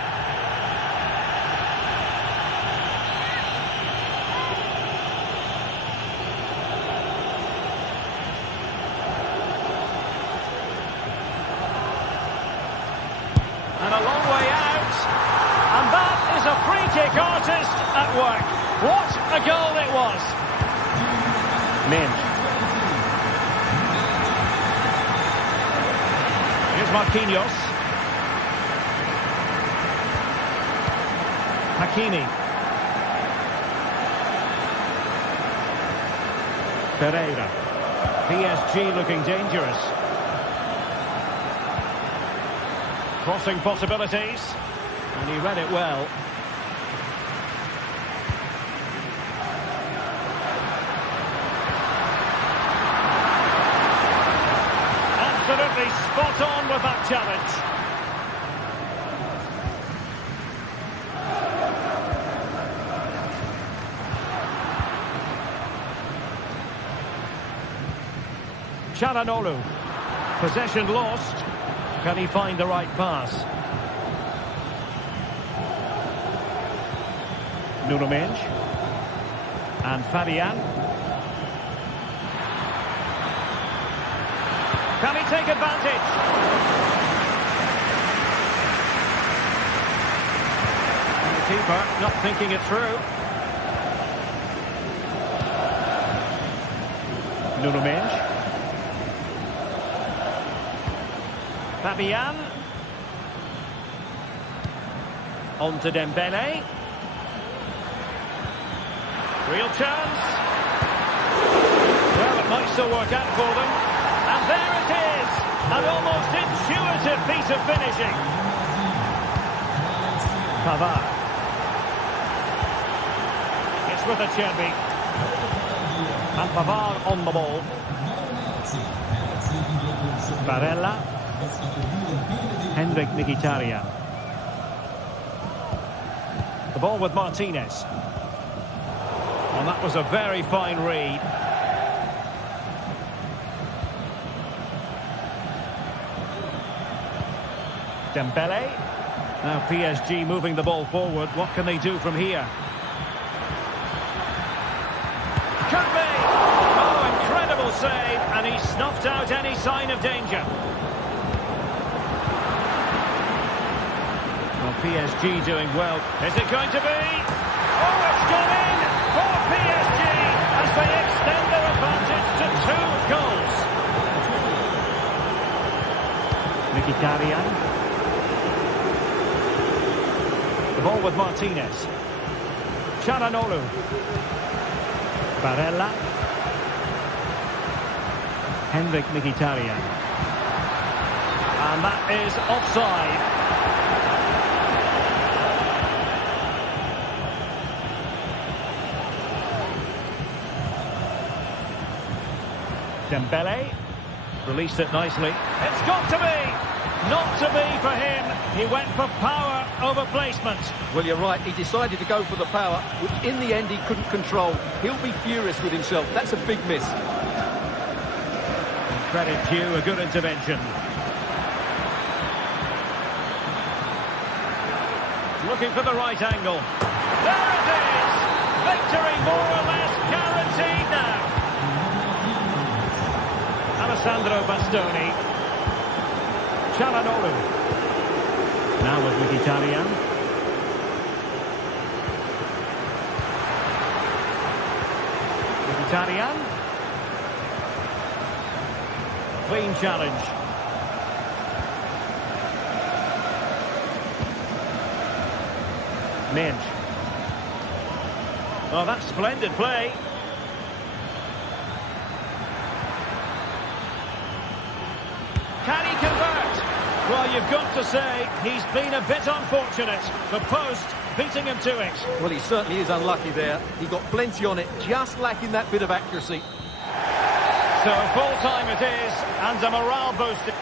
And a long way out. And that is a free kick artist at work. What a goal it was. Mendes. Here's Marquinhos. Hakimi. Pereira. PSG looking dangerous. Crossing possibilities, and he read it well. Absolutely spot on with that challenge. Çalhanoğlu. Possession lost. Can he find the right pass? Nuno Mendes. And Fabian. Can he take advantage? And the keeper not thinking it through. Nuno Mendes. Fabian. On to Dembele. Real chance. Well, it might still work out for them. And there it is. An almost intuitive piece of finishing. Pavard. It's with Acerbi. And Pavard on the ball. Barella. Henrik Mkhitaryan. The ball with Martinez. And that was a very fine read. Dembele. Now PSG moving the ball forward. What can they do from here? Could be! Oh, incredible save. And he snuffed out any sign of danger. Well, PSG doing well. Is it going to be? Oh, it's gone in for PSG as they extend their advantage to 2 goals. Mkhitaryan. The ball with Martinez. Çalhanoğlu. Barella. Henrik Mkhitaryan. And that is offside. Dembele. Released it nicely. It's got to be! Not to be for him. He went for power over placement. Well, you're right. He decided to go for the power, which in the end he couldn't control. He'll be furious with himself. That's a big miss. And credit due, a good intervention. Looking for the right angle. There it is! Victory more or less guaranteed now. Alessandro Bastoni. Çalhanoğlu. Now with Mkhitaryan. Mkhitaryan. Clean challenge. Mendes. Oh, that's splendid play. Can he convert? Well, you've got to say, he's been a bit unfortunate. The post beating him to it. Well, he certainly is unlucky there. He got plenty on it, just lacking that bit of accuracy. So full-time it is, and a morale booster.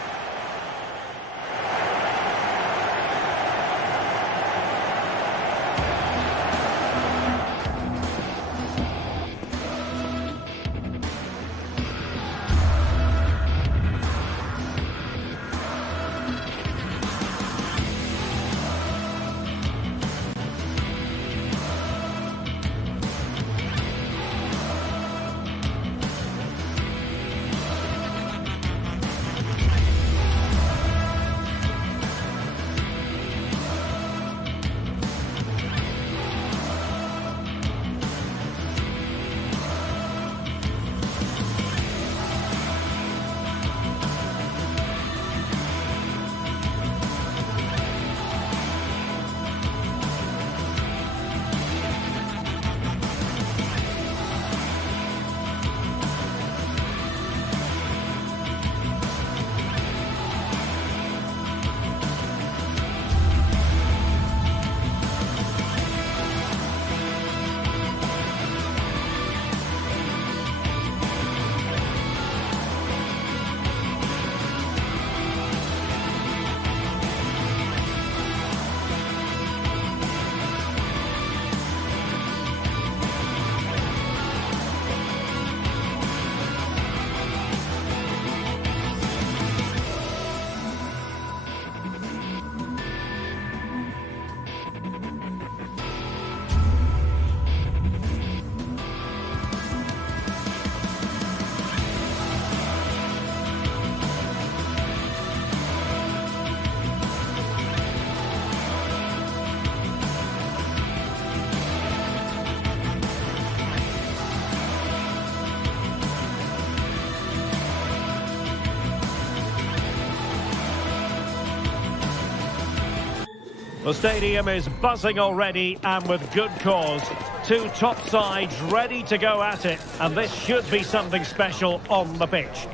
The stadium is buzzing already, and with good cause. Two top sides ready to go at it, and this should be something special on the pitch.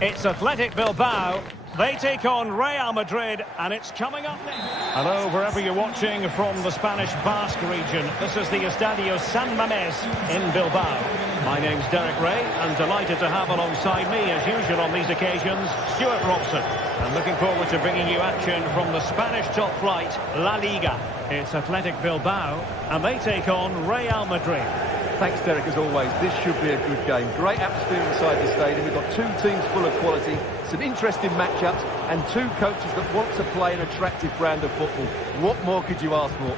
It's Athletic Bilbao. They take on Real Madrid, and it's coming up next. Hello, wherever you're watching from the Spanish Basque region. This is the Estadio San Mamés in Bilbao. My name's Derek Ray, and delighted to have alongside me, as usual on these occasions, Stuart Robson. And looking forward to bringing you action from the Spanish top flight, La Liga. It's Athletic Bilbao, and they take on Real Madrid. Thanks, Derek, as always. This should be a good game. Great atmosphere inside the stadium. We've got two teams full of quality, some interesting matchups, and two coaches that want to play an attractive brand of football. What more could you ask for?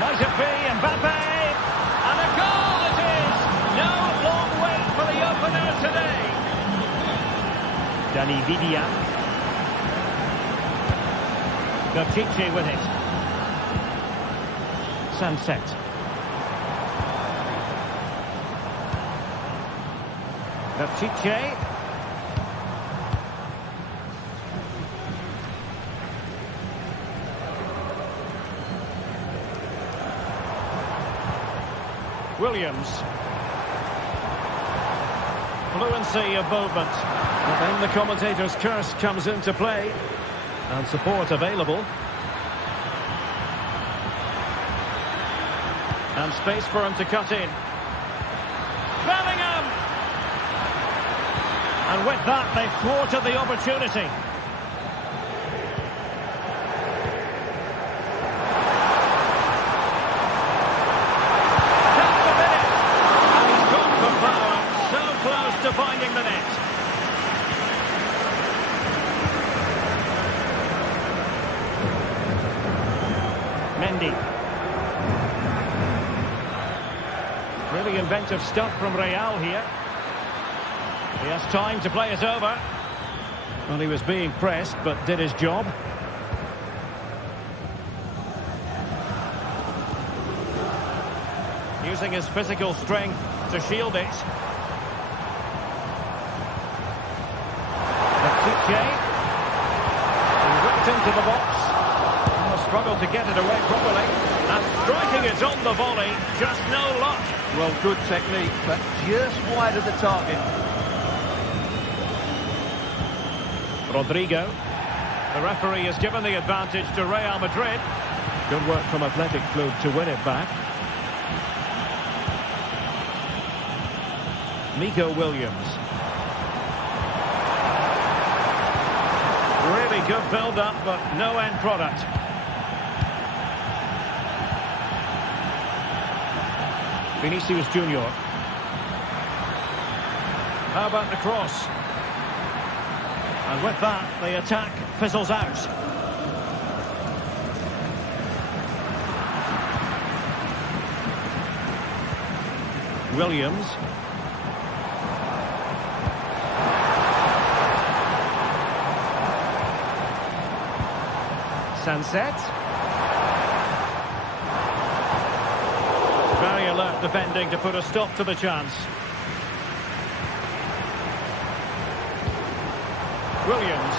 Might it be Mbappe? And a goal it is! No long wait for the opener today. Dani Vidia. Berchiche with it. Sunset. Berchiche. Williams. Fluency of movement. But then the commentator's curse comes into play. And support available. And space for him to cut in. Bellingham! And with that, they've thwarted the opportunity. Just a minute. And he's gone for power. So close to finding the net. Mendy. Really inventive stuff from Real here. He has time to play it over. Well, he was being pressed, but did his job. Using his physical strength to shield it. Berchiche. He whipped into the box. Struggled to get it away properly. And striking it on the volley. Just no luck. Well, good technique, but just wide of the target. Rodrigo. The referee has given the advantage to Real Madrid. Good work from Athletic Club to win it back. Nico Williams. Really good build-up, but no end product. Vinicius Junior. How about the cross? And with that, the attack fizzles out. Williams. Sunset. Very alert defending to put a stop to the chance. Williams.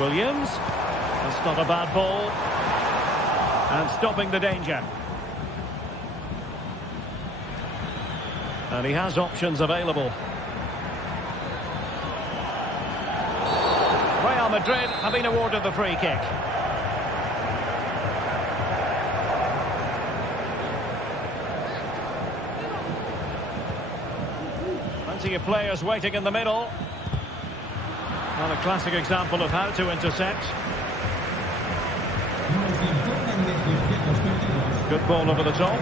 Williams. That's not a bad ball. And stopping the danger. And he has options available. Real Madrid have been awarded the free kick. Plenty of players waiting in the middle. Well, a classic example of how to intercept. Good ball over the top.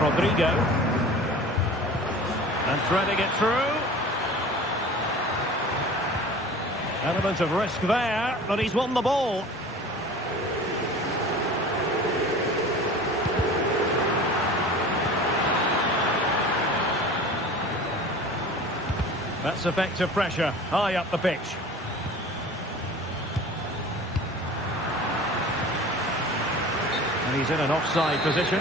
Rodrigo. And threading it through. Element of risk there, but he's won the ball. That's effective pressure, high up the pitch. And he's in an offside position.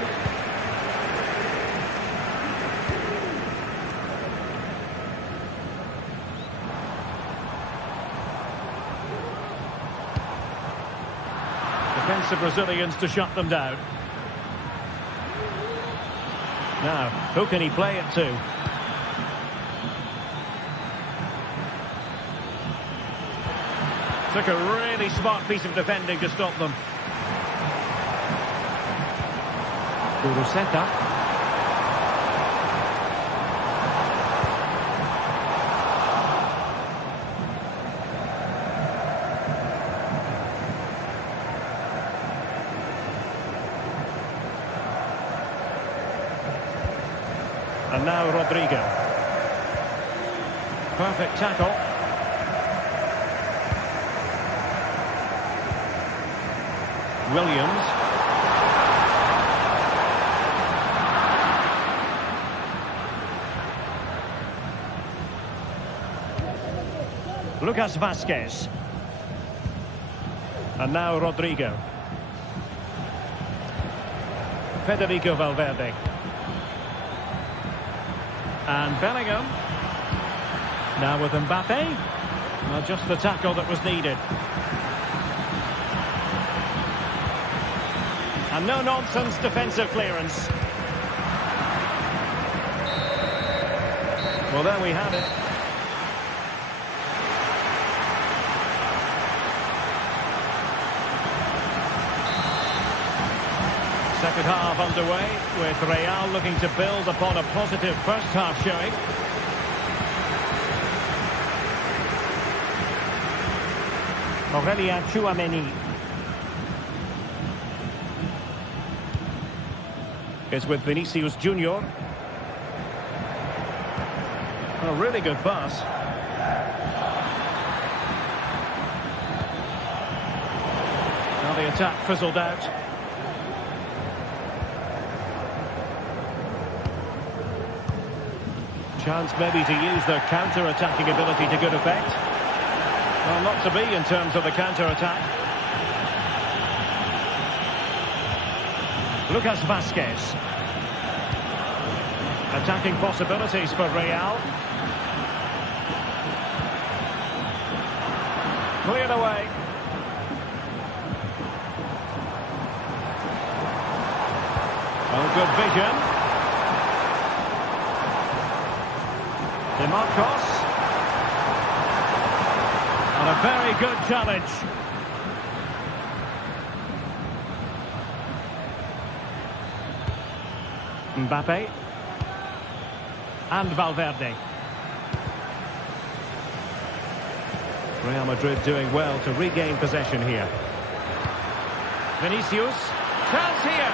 Defensive Brazilians to shut them down. Now, who can he play it to? Took a really smart piece of defending to stop them. Kuroseta. And now Rodrigo. Perfect tackle. Williams. Lucas Vazquez. And now Rodrigo. Federico Valverde. And Bellingham. Now with Mbappe. Well, just the tackle that was needed. And no-nonsense defensive clearance. Well, there we have it. Second half underway, with Real looking to build upon a positive first half showing. Aurelien Tchouameni is with Vinicius Junior. A really good pass. Now the attack fizzled out. Chance maybe to use their counter-attacking ability to good effect. Well, not to be in terms of the counter-attack. Lucas Vazquez. Attacking possibilities for Real. Cleared away. Oh, good vision. DeMarcos. And a very good challenge. Mbappe. And Valverde. Real Madrid doing well to regain possession here. Vinicius. Chance here.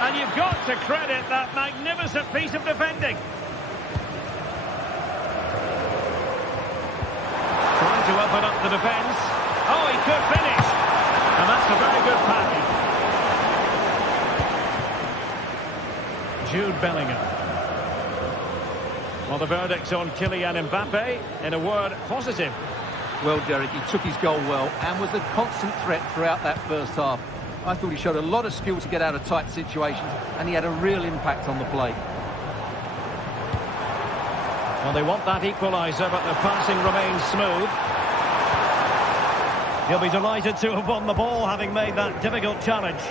And you've got to credit that magnificent piece of defending. Trying to open up the defence. Oh, he could finish. And that's a very good pass. Jude Bellingham. Well, the verdict's on Kylian Mbappe. In a word, positive. Well, Derek, he took his goal well and was a constant threat throughout that first half. I thought he showed a lot of skill to get out of tight situations, and he had a real impact on the play. Well, they want that equaliser, but the passing remains smooth. He'll be delighted to have won the ball, having made that difficult challenge.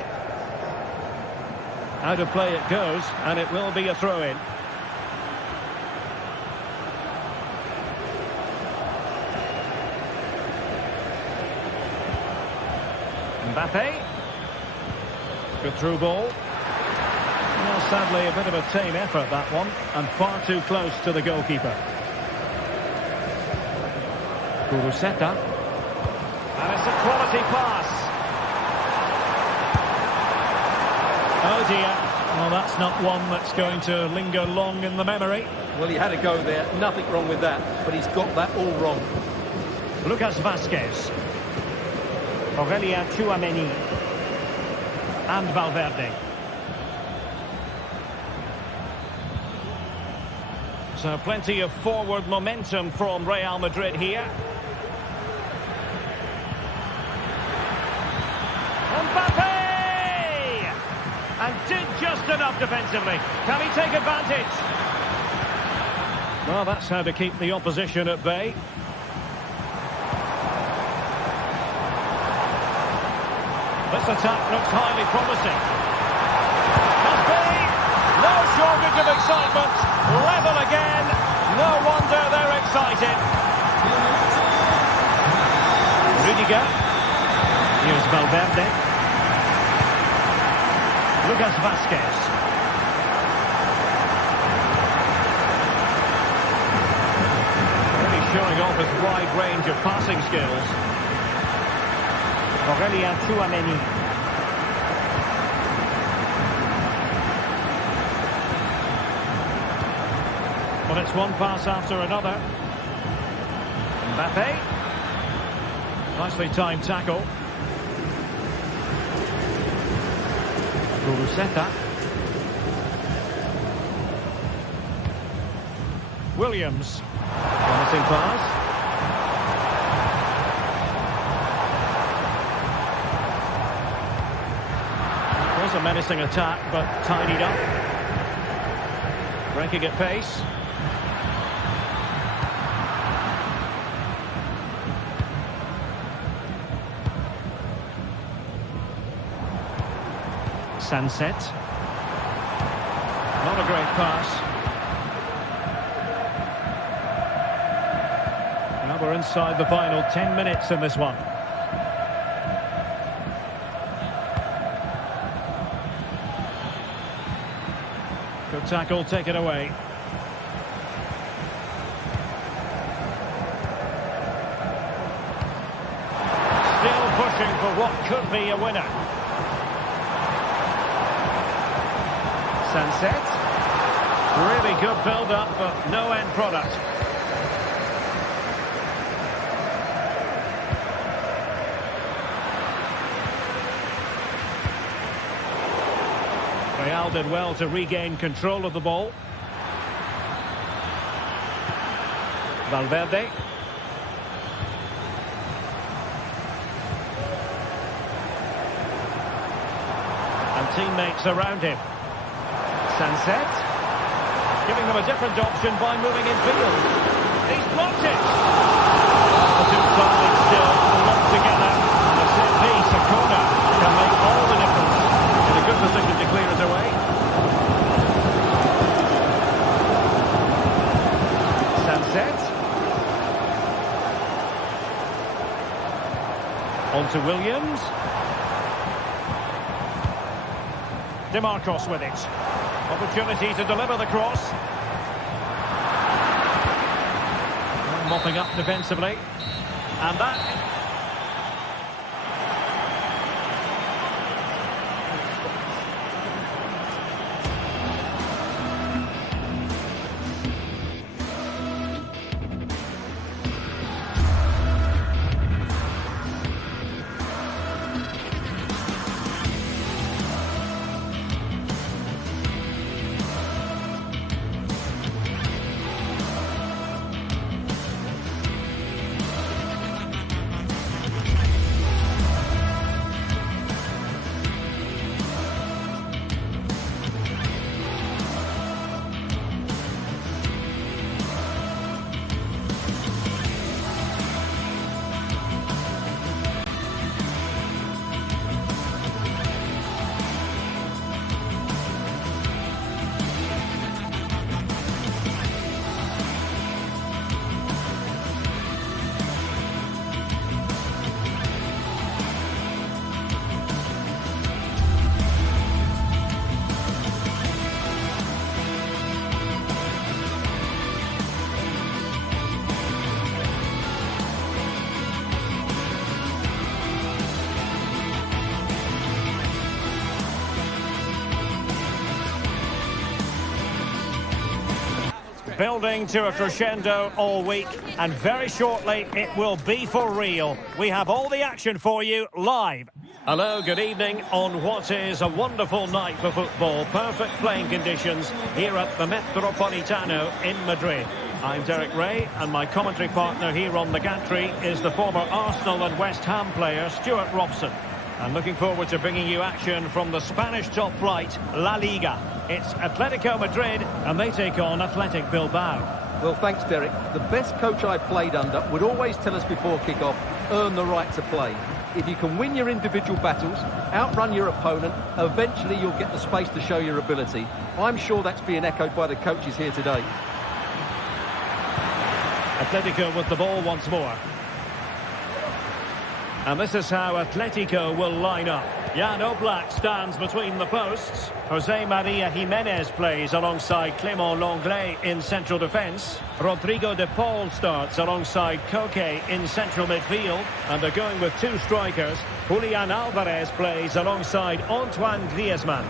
Out of play it goes, and it will be a throw-in. Mbappe. Good through ball. Well, sadly, a bit of a tame effort, that one, and far too close to the goalkeeper. Kuroseta. And it's a quality pass. Oh dear. Well, that's not one that's going to linger long in the memory. Well, he had a go there. Nothing wrong with that, but he's got that all wrong. Lucas Vazquez. Aurelien Tchouameni. And Valverde. So plenty of forward momentum from Real Madrid here. Mbappe! and did just enough defensively. Can he take advantage? Well, that's how to keep the opposition at bay. This attack looks highly promising. Must be! No shortage of excitement. Level again. No wonder they're excited. Rudiger. Here's Valverde. Lucas Vazquez. Really showing off his wide range of passing skills. Aurélien Tchouameni. Well, it's one pass after another. Mbappe. Nicely timed tackle. Guruceta. Williams. Promising pass. It was a menacing attack, but tidied up. Breaking at pace. Sunset. Not a great pass. Now we're inside the final 10 minutes in this one. Good tackle, take it away. Still pushing for what could be a winner. Sunset. Really good build-up, but no end product. Real did well to regain control of the ball. Valverde. And teammates around him. Sunset, giving them a different option by moving in field. He's blocked it. The two sides still locked together. And a set piece, a corner, can make all the difference. In a good position to clear it away. Sunset. On to Williams. DeMarcos with it. Opportunity to deliver the cross. Mopping up defensively. And that... Building to a crescendo all week, and very shortly it will be for real. We have all the action for you live. Hello, good evening on what is a wonderful night for football. Perfect playing conditions here at the Metropolitano in Madrid. I'm Derek Ray, and my commentary partner here on the gantry is the former Arsenal and West Ham player Stuart Robson. And looking forward to bringing you action from the Spanish top flight, La Liga. It's Atletico Madrid, and they take on Athletic Bilbao. Well, thanks, Derek. The best coach I played under would always tell us before kick-off, earn the right to play. If you can win your individual battles, outrun your opponent, eventually you'll get the space to show your ability. I'm sure that's being echoed by the coaches here today. Atletico with the ball once more. And this is how Atletico will line up. Jan Oblak stands between the posts. Jose Maria Jimenez plays alongside Clément Lenglet in central defence. Rodrigo de Paul starts alongside Koke in central midfield. And they're going with two strikers. Julian Alvarez plays alongside Antoine Griezmann.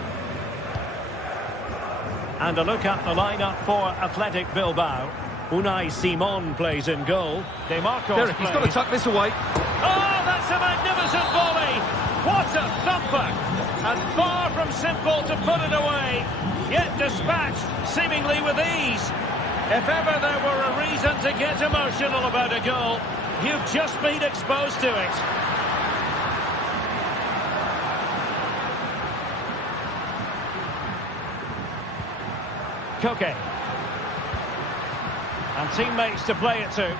And a look at the lineup for Athletic Bilbao. Unai Simon plays in goal. De Marcos Derek, he's got to tuck this away. Oh, that's a magnificent volley! What a thumper! And far from simple to put it away, yet dispatched seemingly with ease. If ever there were a reason to get emotional about a goal, you've just been exposed to it. Koke. And teammates to play it to.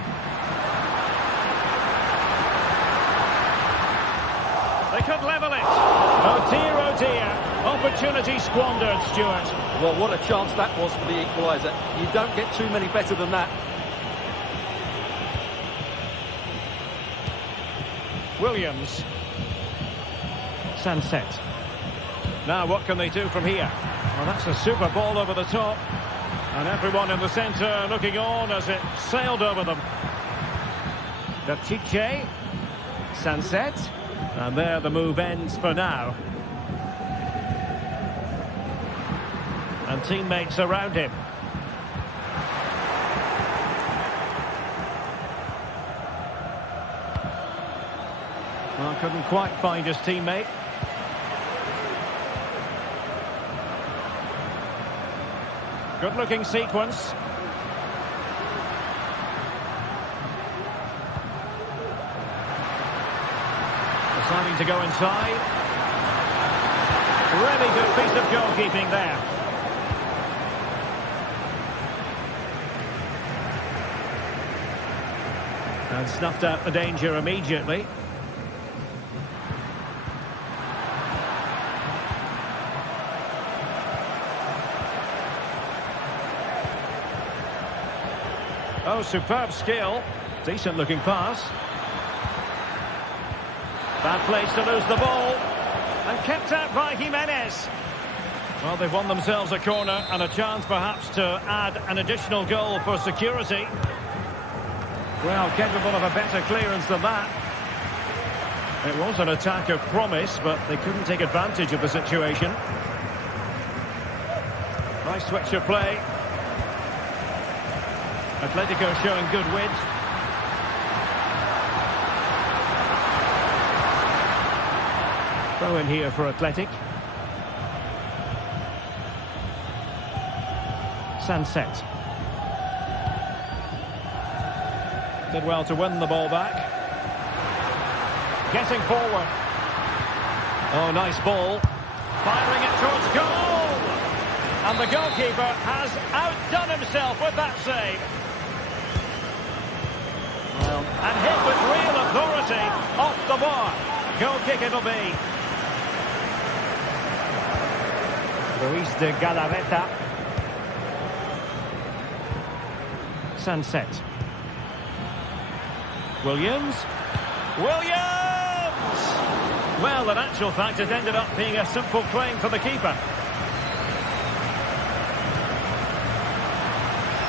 They could level it. Oh dear, opportunity squandered, Stuart. Well, what a chance that was for the equaliser. You don't get too many better than that. Williams. Sunset. Now what can they do from here? Well, that's a super ball over the top. And everyone in the centre looking on as it sailed over them. Dacice. Sunset. And there the move ends for now. And teammates around him. Well, couldn't quite find his teammate. Good-looking sequence. Deciding to go inside. Really good piece of goalkeeping there. And snuffed out the danger immediately. Oh, superb skill. Decent looking pass. Bad place to lose the ball. And kept out by Jimenez. Well, they've won themselves a corner and a chance perhaps to add an additional goal for security. Well, capable of a better clearance than that. It was an attack of promise, but they couldn't take advantage of the situation. Nice switch of play. Atletico showing good width. Throw in here for Athletic. Sunset. Did well to win the ball back. Getting forward. Oh, nice ball. Firing it towards goal. And the goalkeeper has outdone himself with that save. Well, and hit with real authority off the bar. Goal kick it'll be. Ruiz de Galarreta. Sunset. Williams. Williams! Well, in actual fact, it ended up being a simple claim for the keeper.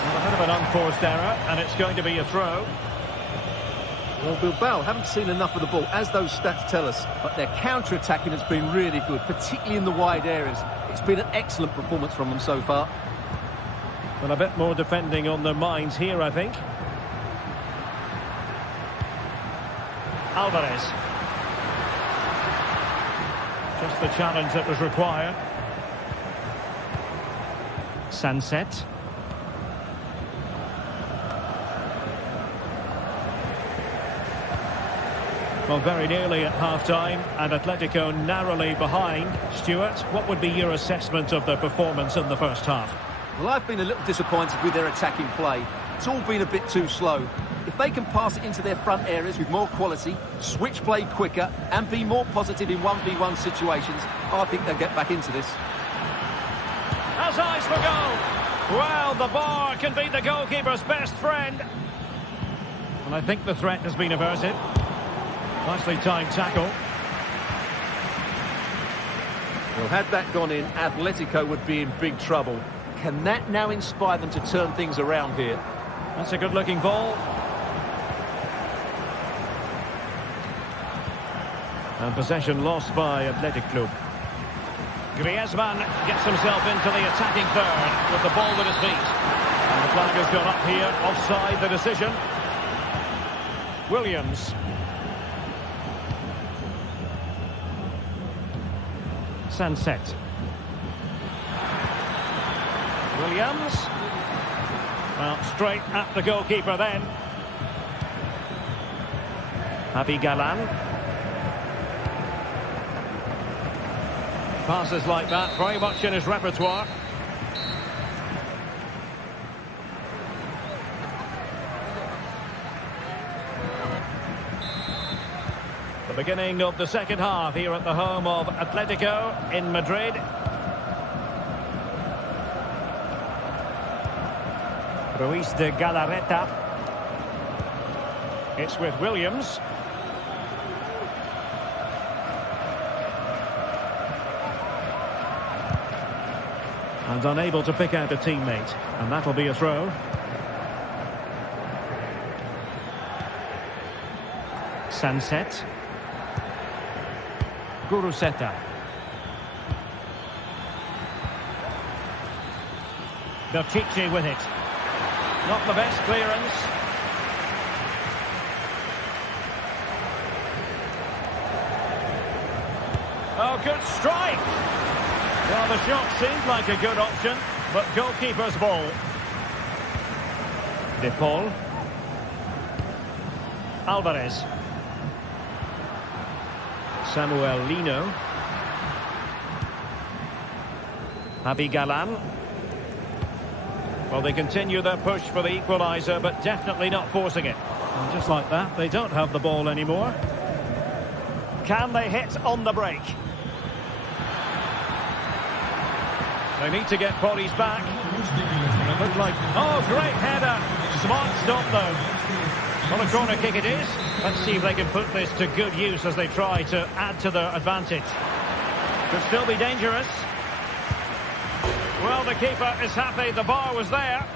Well, a bit of an unforced error, and it's going to be a throw. Well, Bilbao haven't seen enough of the ball, as those stats tell us, but their counter-attacking has been really good, particularly in the wide areas. It's been an excellent performance from them so far. Well, a bit more defending on their minds here, I think. Alvarez. Just the challenge that was required. Sunset. Well, very nearly at half-time, and Atletico narrowly behind. Stuart, what would be your assessment of their performance in the first half? Well, I've been a little disappointed with their attacking play. It's all been a bit too slow. If they can pass it into their front areas with more quality, switch play quicker, and be more positive in 1v1 situations, I think they'll get back into this. Has eyes for goal. Well, the bar can be the goalkeeper's best friend. And I think the threat has been averted. Nicely timed tackle. Well, had that gone in, Atletico would be in big trouble. Can that now inspire them to turn things around here? That's a good-looking ball. And possession lost by Athletic Club. Griezmann gets himself into the attacking third with the ball at his feet. And the flag has gone up here, offside the decision. Williams. Sunset. Williams. Well, straight at the goalkeeper then. Javi Galan. Passes like that, very much in his repertoire. The beginning of the second half here at the home of Atletico in Madrid. Ruiz de Galarreta. It's with Williams. And unable to pick out a teammate. And that'll be a throw. Sunset. Guruseta. Belchichi with it. Not the best clearance. Oh, good strike. Well, the shot seemed like a good option, but goalkeeper's ball. De Paul. Alvarez. Samuel Lino. Javi Galan. Well, they continue their push for the equaliser, but definitely not forcing it. And just like that, they don't have the ball anymore. Can they hit on the break? They need to get bodies back. It looked like... Oh, great header. Smart stop, though. Well, a corner kick it is. Let's see if they can put this to good use as they try to add to their advantage. Could still be dangerous. Well, the keeper is happy the bar was there.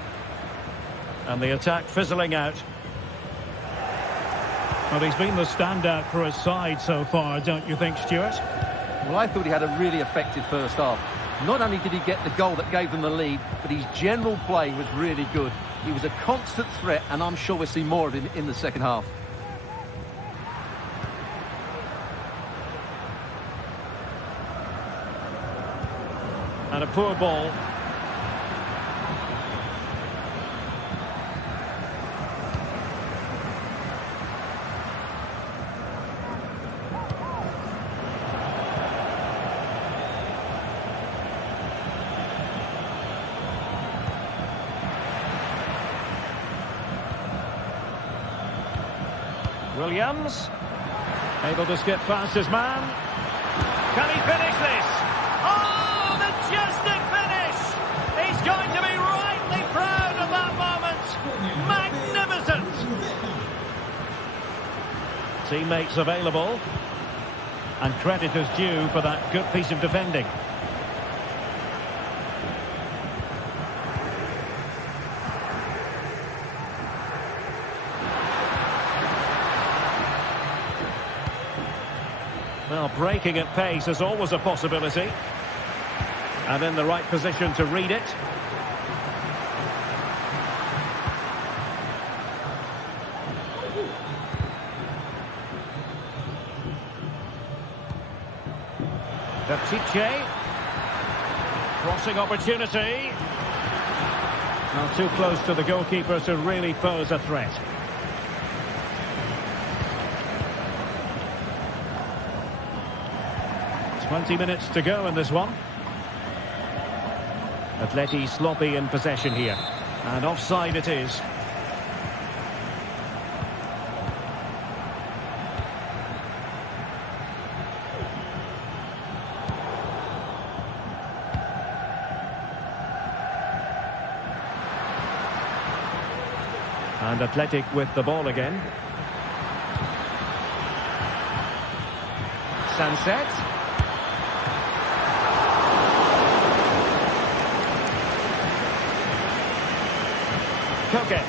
And the attack fizzling out. Well, he's been the standout for his side so far, don't you think, Stuart? Well, I thought he had a really effective first half. Not only did he get the goal that gave them the lead, but his general play was really good. He was a constant threat, and I'm sure we'll see more of him in the second half. And a poor ball. Williams, able to skip past his man. Can he finish this? Oh, the majestic finish! He's going to be rightly proud of that moment. Magnificent! Teammates available. And credit is due for that good piece of defending. Well, breaking at pace is always a possibility. And in the right position to read it. Belchichi. Crossing opportunity. Now too close to the goalkeeper to really pose a threat. 20 minutes to go in this one. Atleti sloppy in possession here. And offside it is. And Athletic with the ball again. Sunset. Koke.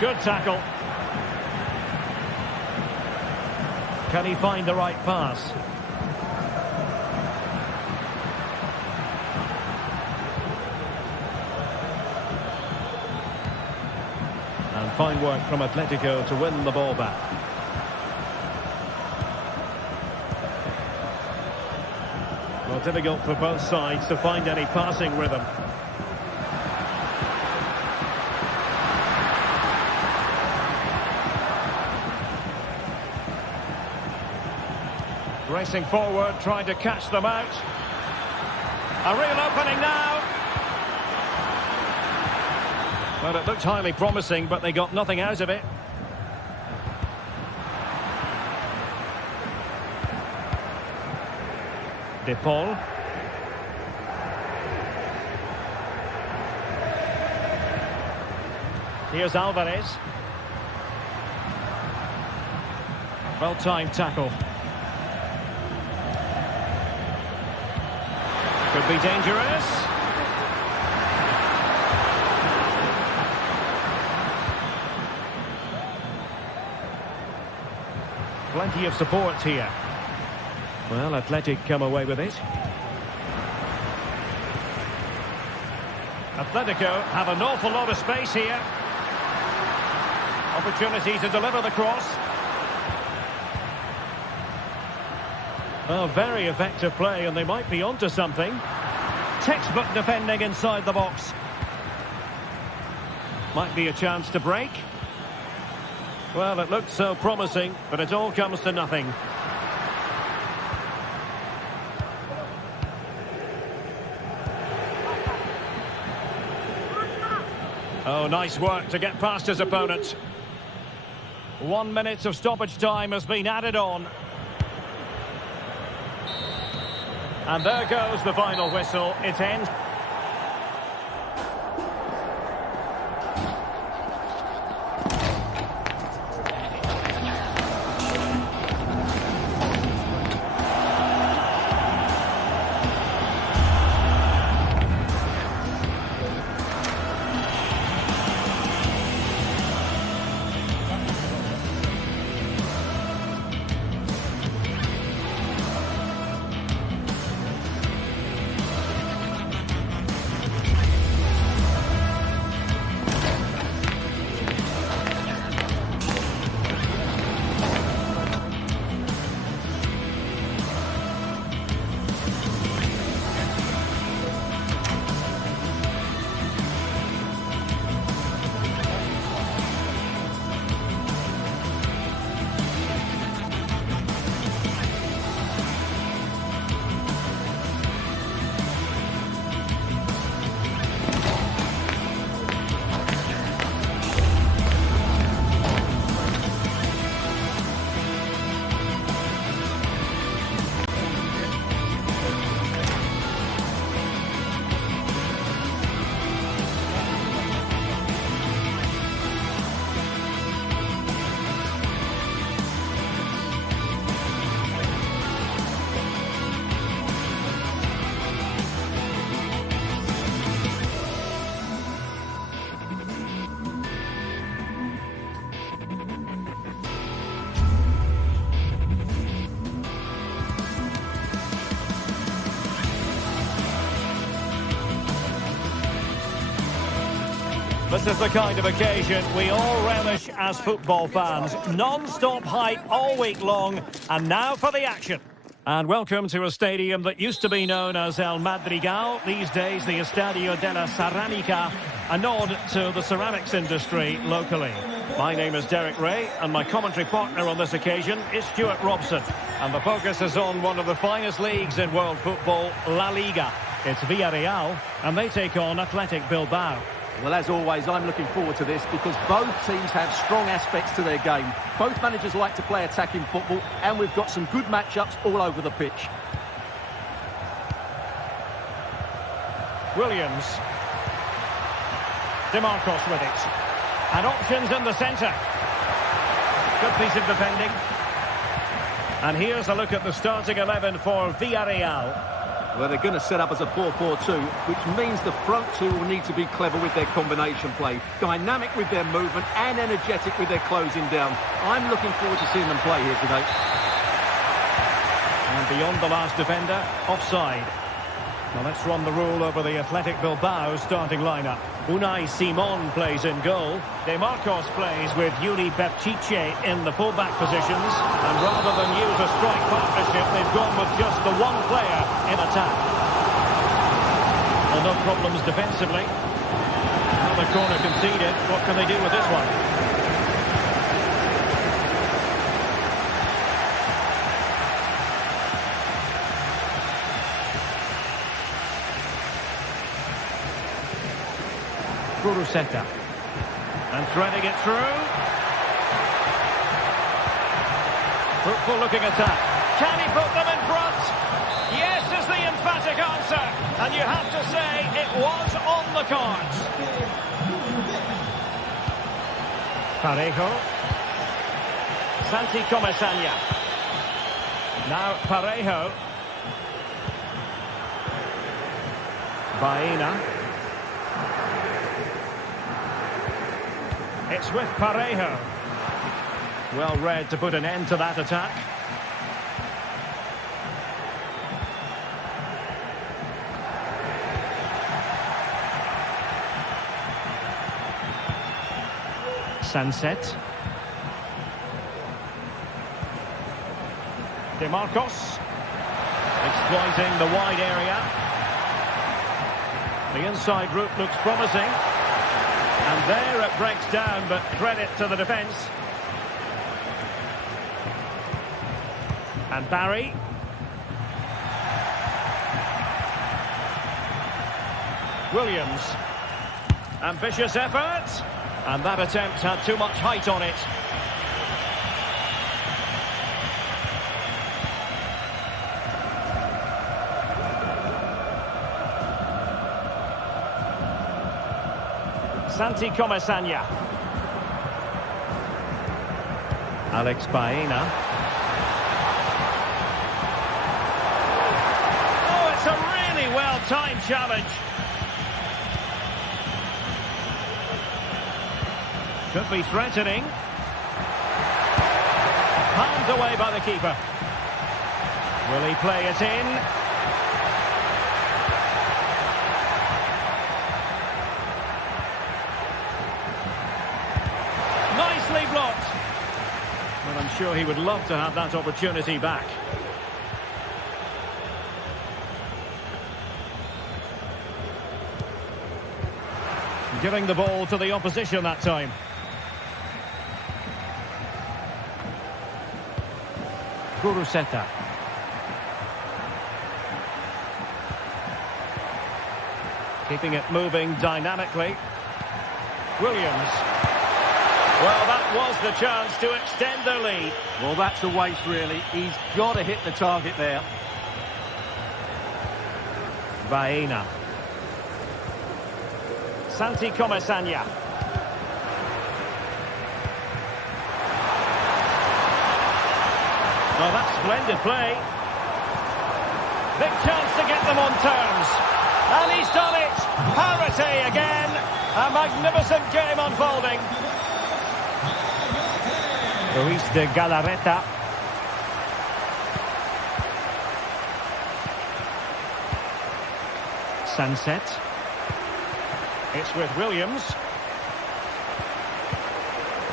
Good tackle. Can he find the right pass? And fine work from Atletico to win the ball back. Well, difficult for both sides to find any passing rhythm. Racing forward, trying to catch them out. A real opening now. Well, it looked highly promising, but they got nothing out of it. De Paul. Here's Alvarez. Well-timed tackle. Could be dangerous. Plenty of support here. Well, Athletic come away with it. Atletico have an awful lot of space here. Opportunity to deliver the cross. Oh, very effective play, and they might be onto something. Textbook defending inside the box. Might be a chance to break. Well, it looked so promising, but it all comes to nothing. Oh, nice work to get past his opponent. 1 minute of stoppage time has been added on. And there goes the final whistle. It ends. This is the kind of occasion we all relish as football fans. Non-stop hype all week long, and now for the action. And welcome to a stadium that used to be known as El Madrigal, these days the Estadio de la Ceramica, a nod to the ceramics industry locally. My name is Derek Ray, and my commentary partner on this occasion is Stuart Robson. And the focus is on one of the finest leagues in world football, La Liga. It's Villarreal, and they take on Athletic Bilbao. Well, as always, I'm looking forward to this because both teams have strong aspects to their game. Both managers like to play attacking football, and we've got some good matchups all over the pitch. Williams. DeMarcos with it. And options in the centre. Good piece of defending. And here's a look at the starting 11 for Villarreal. Well, they're going to set up as a 4-4-2, which means the front two will need to be clever with their combination play, dynamic with their movement and energetic with their closing down. I'm looking forward to seeing them play here today. And beyond the last defender, offside. Now let's run the rule over the Athletic Bilbao starting lineup. Unai Simon plays in goal. DeMarcos plays with Yuri Berchiche in the fullback positions. And rather than use a strike partnership, they've gone with just the one player in attack. Well, no problems defensively. Another corner conceded. What can they do with this one? Guruseta. And threading it through. Fruitful looking attack. Can he put them in front? Yes is the emphatic answer. And you have to say it was on the cards. Parejo. Santi Comesaña. Now Parejo. Baena. It's with Parejo. Well read to put an end to that attack. Sunset. DeMarcos. Exploiting the wide area. The inside route looks promising. And there it breaks down, but credit to the defence. And Barry. Williams. Ambitious effort. And that attempt had too much height on it. Santi Comesaña. Alex Baena. Oh, it's a really well-timed challenge. Could be threatening. Palmed away by the keeper. Will he play it in? Nicely blocked. Well, I'm sure he would love to have that opportunity back. Giving the ball to the opposition that time. Guruseta. Keeping it moving dynamically. Williams. Well, that was the chance to extend their lead. Well, that's a waste, really. He's got to hit the target there. Baena. Santi Comesaña. Well, that's splendid play. Big chance to get them on terms. And he's done it. Parity again. A magnificent game unfolding. Ruiz de Galarreta. Sunset. It's with Williams.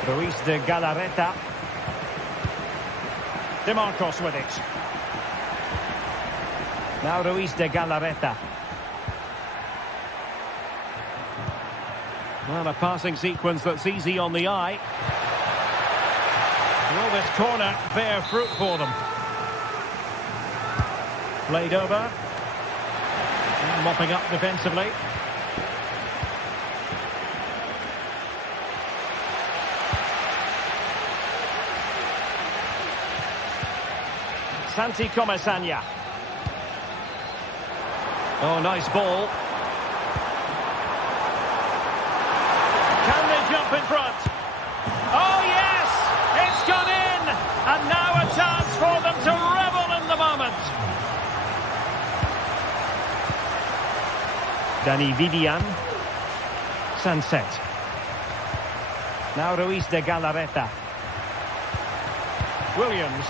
Ruiz de Galarreta. DeMarcos with it. Now Ruiz de Galarreta. Well, a passing sequence that's easy on the eye. Will this corner bear fruit for them? Played over. Mopping up defensively. Santi Comesaña. Oh, nice ball. Can they jump in front? Oh, yes! It's gone in! And now a chance for them to revel in the moment. Dani Vivian. Sunset. Now Ruiz de Galarreta. Williams.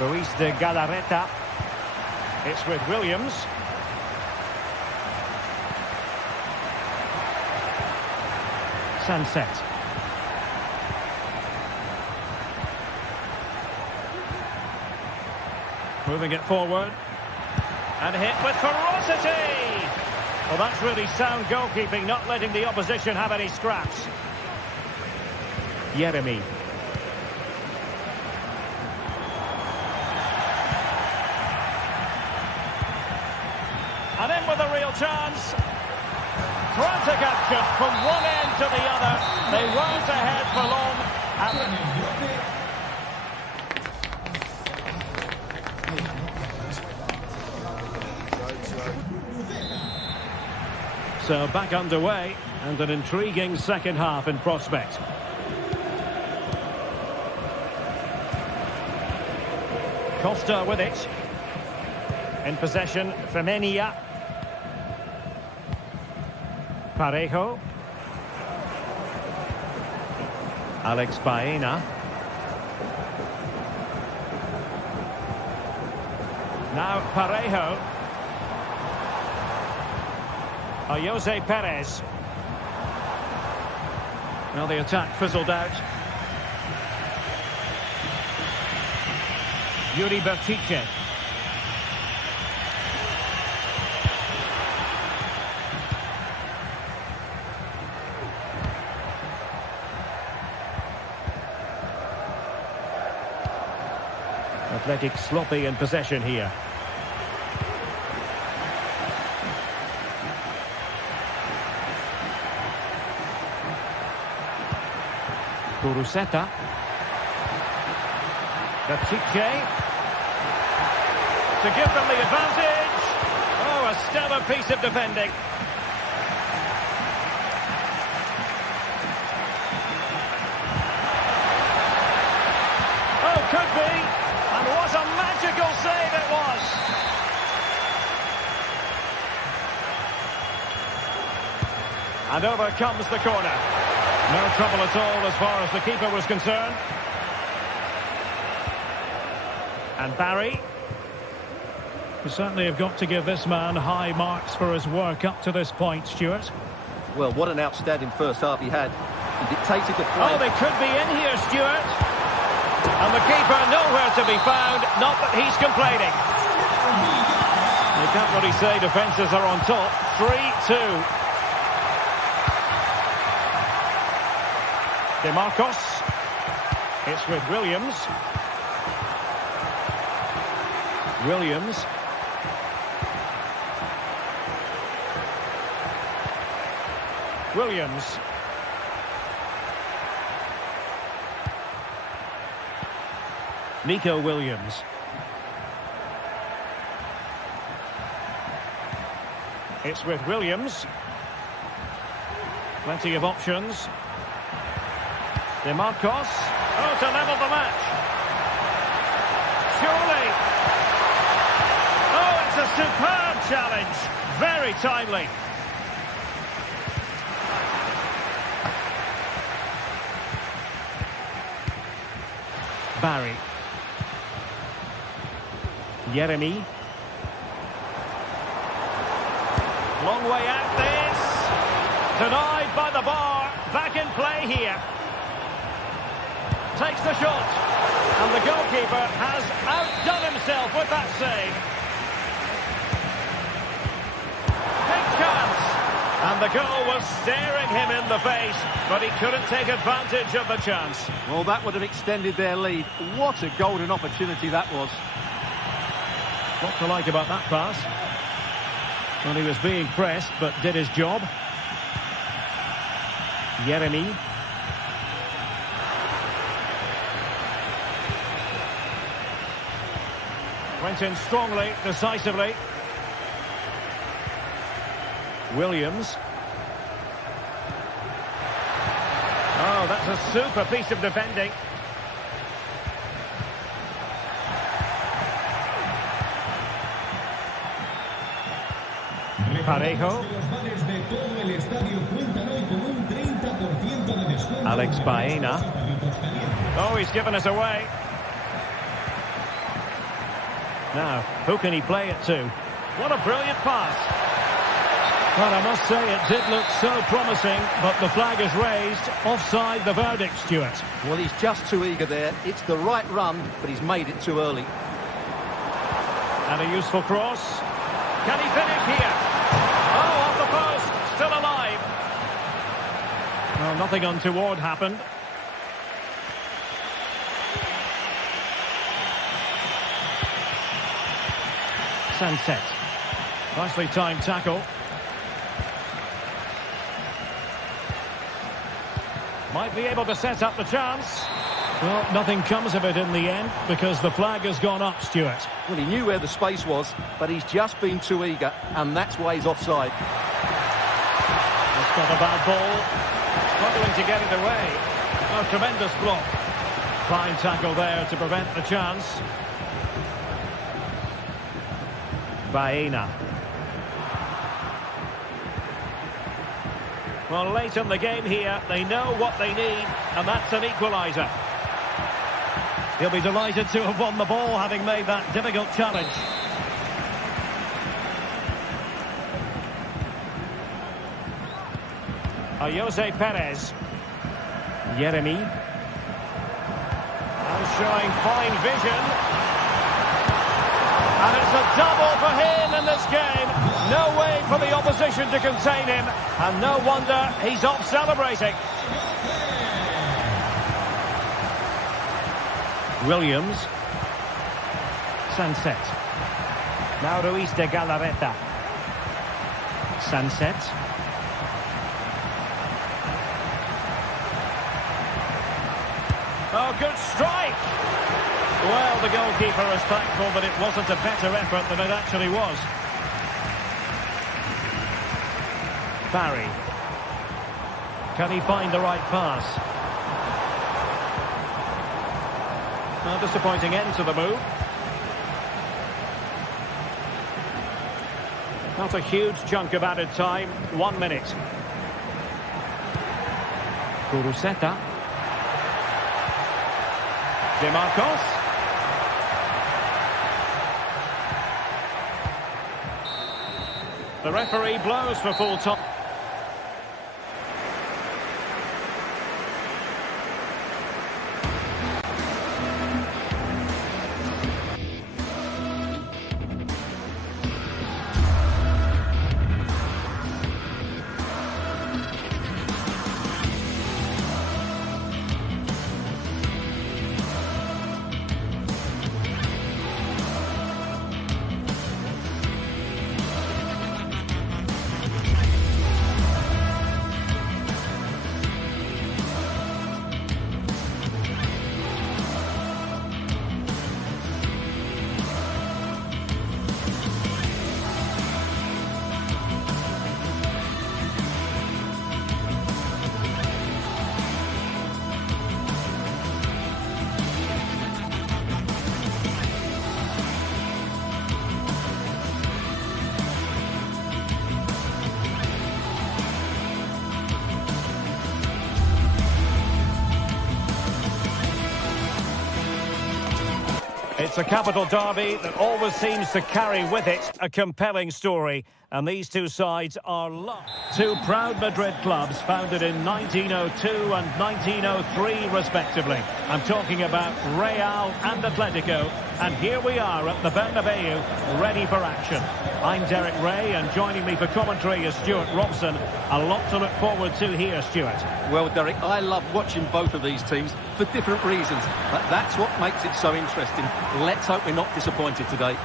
Ruiz de Galarreta. It's with Williams. Sunset. Moving it forward. And hit with ferocity! Well, that's really sound goalkeeping, not letting the opposition have any scraps. Yeremy. And in with a real chance. Frantic action from one end to the other. They weren't ahead for long. So back underway, and an intriguing second half in prospect. Costa with it. In possession, Femenia. Parejo. Alex Baena. Now Parejo. Jose Perez. Well, the attack fizzled out. Yuri Bertice. Athletic sloppy in possession here. Kuruseta. Bertice. To give them the advantage. Oh, a stellar piece of defending. Oh, could be. And what a magical save it was. And over comes the corner. No trouble at all as far as the keeper was concerned. And Barry. We certainly have got to give this man high marks for his work up to this point, Stuart. Well, what an outstanding first half he had. He dictated the play. Oh, they could be in here, Stuart. And the keeper nowhere to be found, not that he's complaining. You can't really say defences are on top. 3-2. DeMarcos. It's with Williams. Williams. Williams. Nico Williams. It's with Williams. Plenty of options. DeMarcos. Oh, to level the match. Surely. Oh, it's a superb challenge. Very timely. Barry. Yeremy. Long way out this. Denied by the bar. Back in play here. Takes the shot. And the goalkeeper has outdone himself with that save. Big chance. And the goal was staring him in the face, but he couldn't take advantage of the chance. Well, that would have extended their lead. What a golden opportunity that was. What to like about that pass? Well, he was being pressed, but did his job. Jeremy. Went in strongly, decisively. Williams. Oh, that's a super piece of defending. Parejo. Alex Baena. Oh, he's given us away. Now, who can he play it to? What a brilliant pass. Well, I must say it did look so promising, but the flag is raised. Offside the verdict, Stuart. Well, he's just too eager there. It's the right run, but he's made it too early. And a useful cross. Can he finish here? Oh, off the post. Still alive. Well, nothing untoward happened. Sunset. Nicely timed tackle. Might be able to set up the chance. Well, nothing comes of it in the end because the flag has gone up, Stuart. Well, he knew where the space was, but he's just been too eager, and that's why he's offside. It's got a bad ball. Struggling to get it away. Oh, tremendous block. Fine tackle there to prevent the chance. Baena. Well, late in the game here, they know what they need, and that's an equaliser. He'll be delighted to have won the ball, having made that difficult challenge. Jose Perez. Jeremy. And showing fine vision. And it's a double for him in this game. No way for the opposition to contain him. And no wonder he's off celebrating. Williams. Sunset. Now Ruiz de Galarreta. Sunset. Oh, good strike. Well, the goalkeeper is thankful that it wasn't a better effort than it actually was. Barry. Can he find the right pass? A disappointing end to the move. Not a huge chunk of added time. 1 minute. Kuruseta. De Marcos. The referee blows for full time. It's a capital derby that always seems to carry with it a compelling story. And these two sides are locked. Two proud Madrid clubs founded in 1902 and 1903 respectively. I'm talking about Real and Atletico. And here we are at the Bernabeu, ready for action. I'm Derek Ray, and joining me for commentary is Stuart Robson. A lot to look forward to here, Stuart. Well, Derek, I love watching both of these teams for different reasons, but that's what makes it so interesting. Let's hope we're not disappointed today.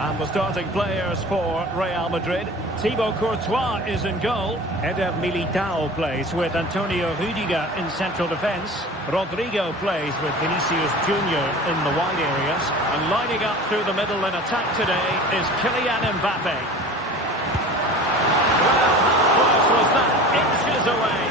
And the starting players for Real Madrid. Thibaut Courtois is in goal. Eder Militao plays with Antonio Rüdiger in central defence. Rodrigo plays with Vinicius Junior in the wide areas. And lining up through the middle in attack today is Kylian Mbappe. Well, how close was that? Inches away.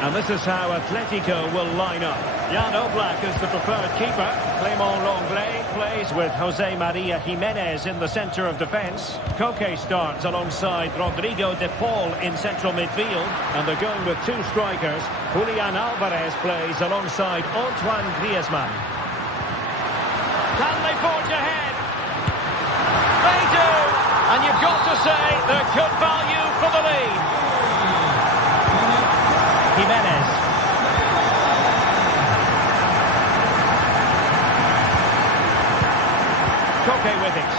And this is how Atletico will line up. Jan Oblak is the preferred keeper. Clément Lenglet plays with Jose Maria Jimenez in the centre of defence. Koke starts alongside Rodrigo de Paul in central midfield. And they're going with two strikers. Julian Alvarez plays alongside Antoine Griezmann. Can they forge ahead? They do! And you've got to say they're good value for the lead. Jimenez. Koke with it.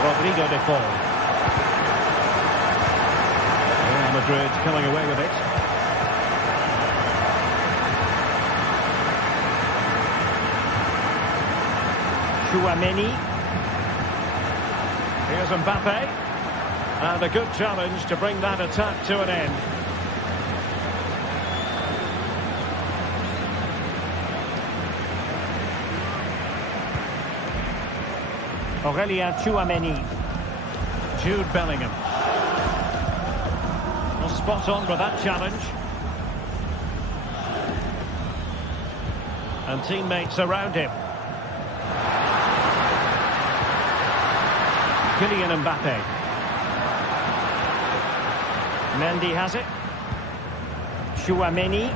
Rodrigo de Paul. Real Madrid coming away with it. Tchouaméni. Here's Mbappe. And a good challenge to bring that attack to an end. Aurélien Tchouaméni. Jude Bellingham. Well, spot on with that challenge. And teammates around him. Kylian Mbappe. Mendy has it. Tchouaméni.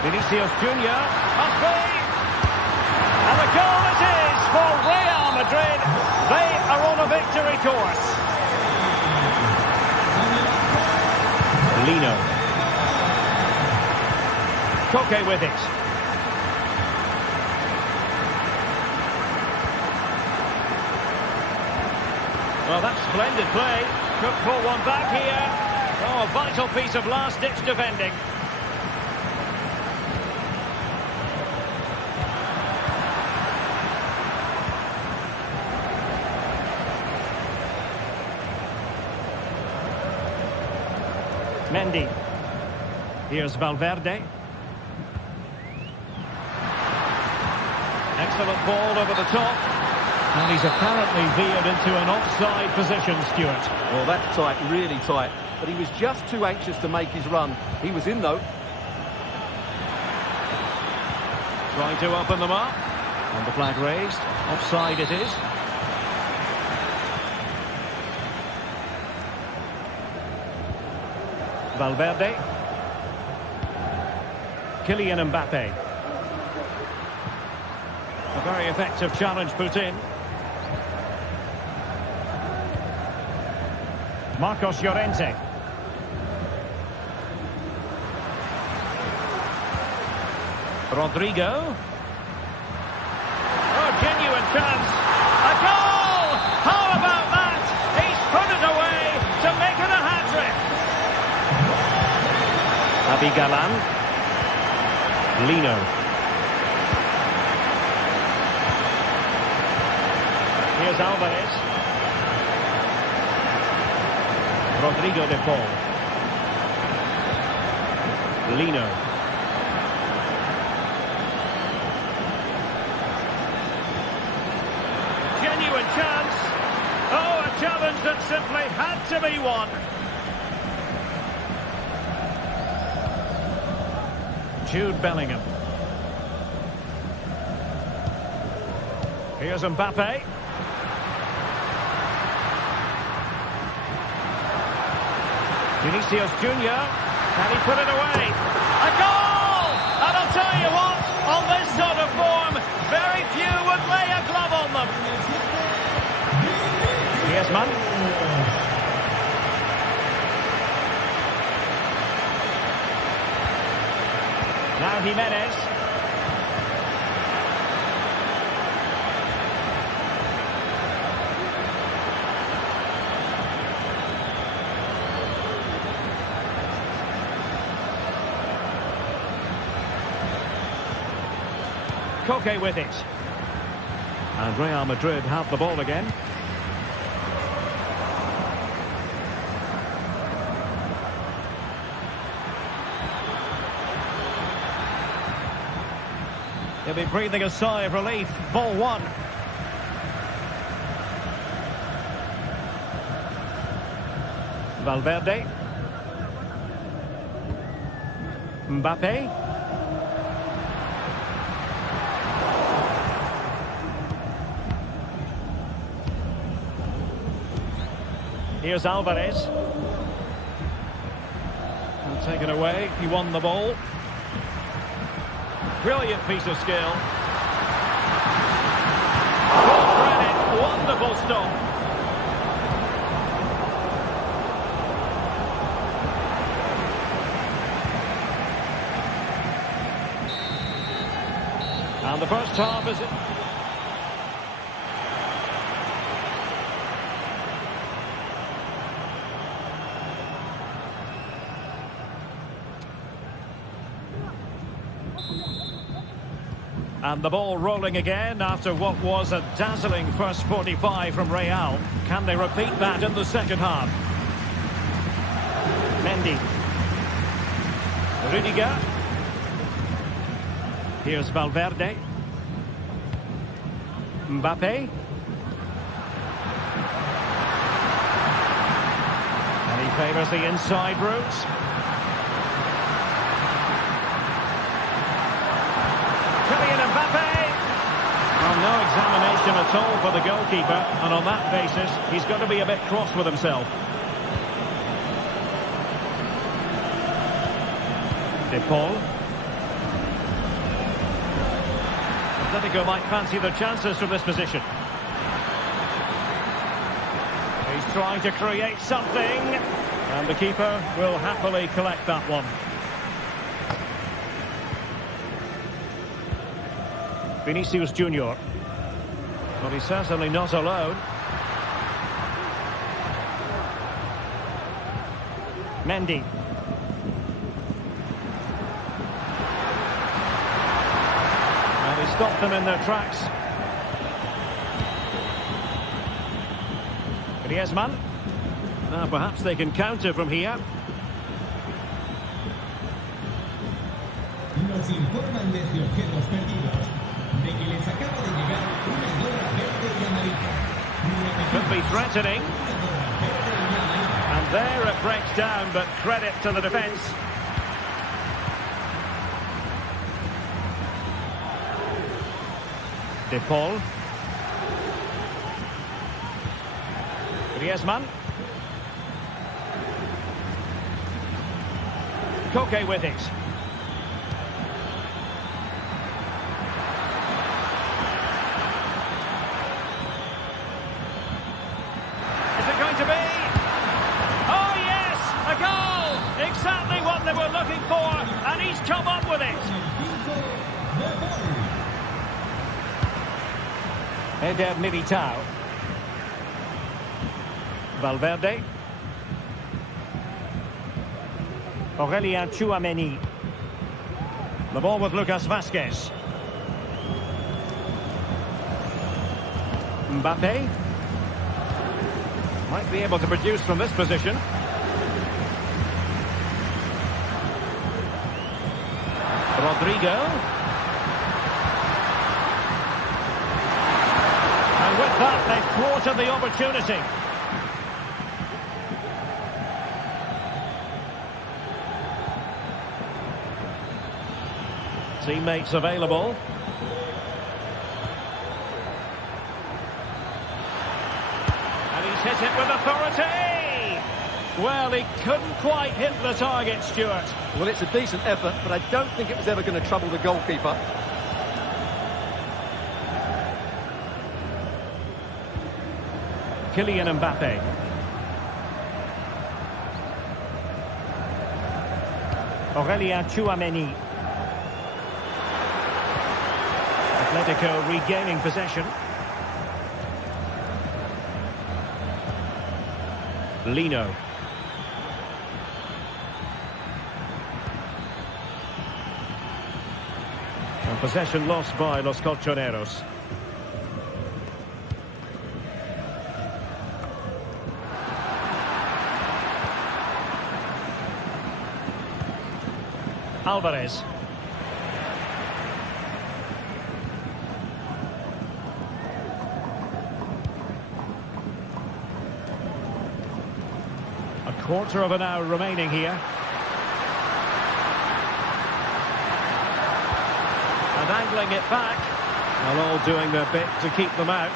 Vinicius Junior. Must be. And the goal it is for Real Madrid. They are on a victory course. Lino. Koke with it. Well, that's splendid play. Could pull one back here. Oh, a vital piece of last-ditch defending. Mendy. Here's Valverde. Excellent ball over the top. And he's apparently veered into an offside position, Stuart. Well, that's tight, really tight. But he was just too anxious to make his run. He was in, though. Trying to open them up. And the flag raised. Offside it is. Valverde. Kylian Mbappe. A very effective challenge put in. Marcos Llorente. Rodrigo. Oh, genuine chance. A goal! How about that? He's put it away to make it a hat-trick. Abigalan. Lino. Here's Alvarez. Rodrigo de Paul. Lino. Genuine chance. Oh, a challenge that simply had to be won. Jude Bellingham. Here's Mbappe. Vinicius Junior. Can he put it away? A goal! And I'll tell you what, on this sort of form, very few would lay a glove on them. Griezmann. Now Jimenez. Koke with it. And Real Madrid have the ball again. He'll be breathing a sigh of relief. Ball one. Valverde. Mbappe. Here's Alvarez. And taken away. He won the ball. Brilliant piece of skill. Full credit. Wonderful stop. And the first half is... And the ball rolling again after what was a dazzling first 45 from Real. Can they repeat that in the second half? Mendy. Rudiger. Here's Valverde. Mbappe. And he favours the inside route. Well, no examination at all for the goalkeeper, and on that basis, he's got to be a bit cross with himself. De Paul. Atletico might fancy their chances from this position. He's trying to create something, and the keeper will happily collect that one. Vinicius Junior. But he's certainly not alone. Mendy. And he stopped them in their tracks. Griezmann. Now perhaps they can counter from here. Nos informan desde objetos perdidos de que les acaba de llegar una gorra verde y amarilla. Could be threatening. And there it breaks down, but credit to the defence. De Paul. Griezmann. Koke with it. Exactly what they were looking for, and he's come up with it. Eder Militao. Valverde. Aurelien Tchouameni. The ball with Lucas Vazquez. Mbappe. Might be able to produce from this position. Rodrigo. And with that, they've thwarted the opportunity. Teammates available. And he's hit it with authority. Well, he couldn't quite hit the target, Stuart. Well, it's a decent effort, but I don't think it was ever going to trouble the goalkeeper. Kylian Mbappe. Aurelien Tchouameni. Atletico regaining possession. Lino. And possession lost by Los Colchoneros. Alvarez. A quarter of an hour remaining here. And angling it back. And all doing their bit to keep them out.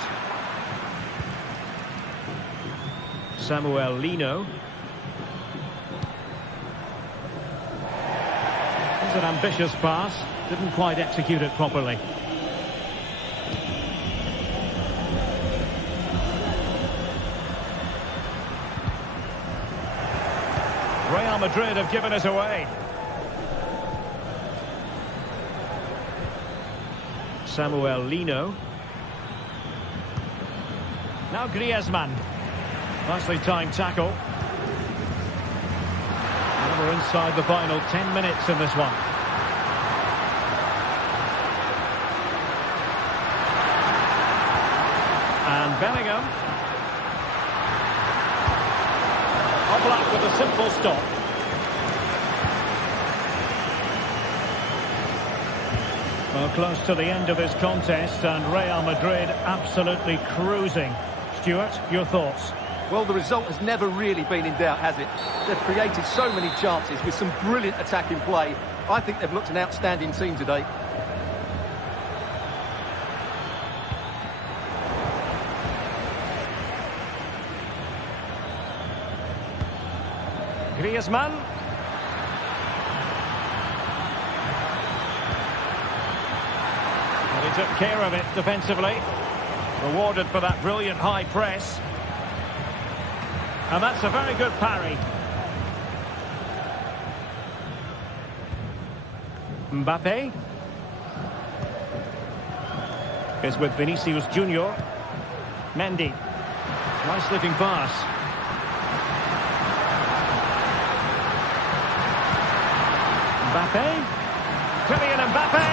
Samuel Lino. It was an ambitious pass. Didn't quite execute it properly. Real Madrid have given it away. Samuel Lino. Now Griezmann. Nicely timed tackle. And we're inside the final 10 minutes in this one. And Bellingham. Oblak with a simple stop. Well, close to the end of this contest, and Real Madrid absolutely cruising. Stuart, your thoughts? Well, the result has never really been in doubt, has it? They've created so many chances with some brilliant attacking play. I think they've looked an outstanding team today. Griezmann. And he took care of it defensively. Rewarded for that brilliant high press. And that's a very good parry. Mbappe is with Vinicius Junior. Mendy. Nice looking pass. Mbappe. Kylian Mbappe.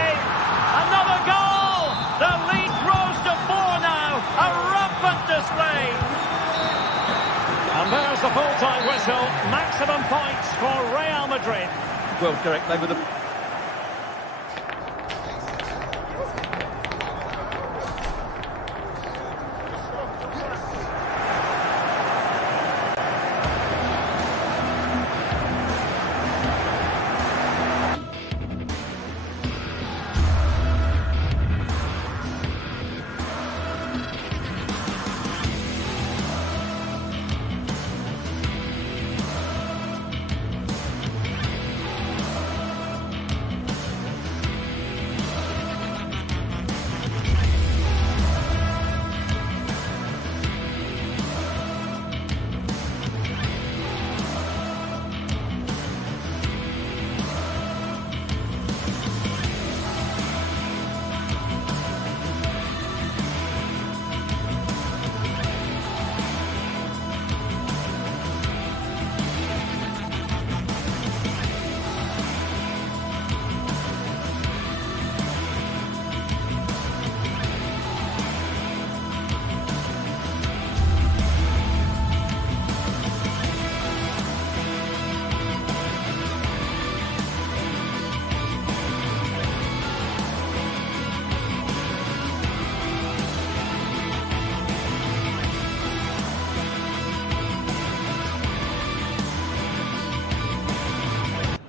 Another goal! The lead grows to 4 now. A rampant display. And there's the full-time whistle. Maximum points for Real Madrid. Well, Derek, they were the...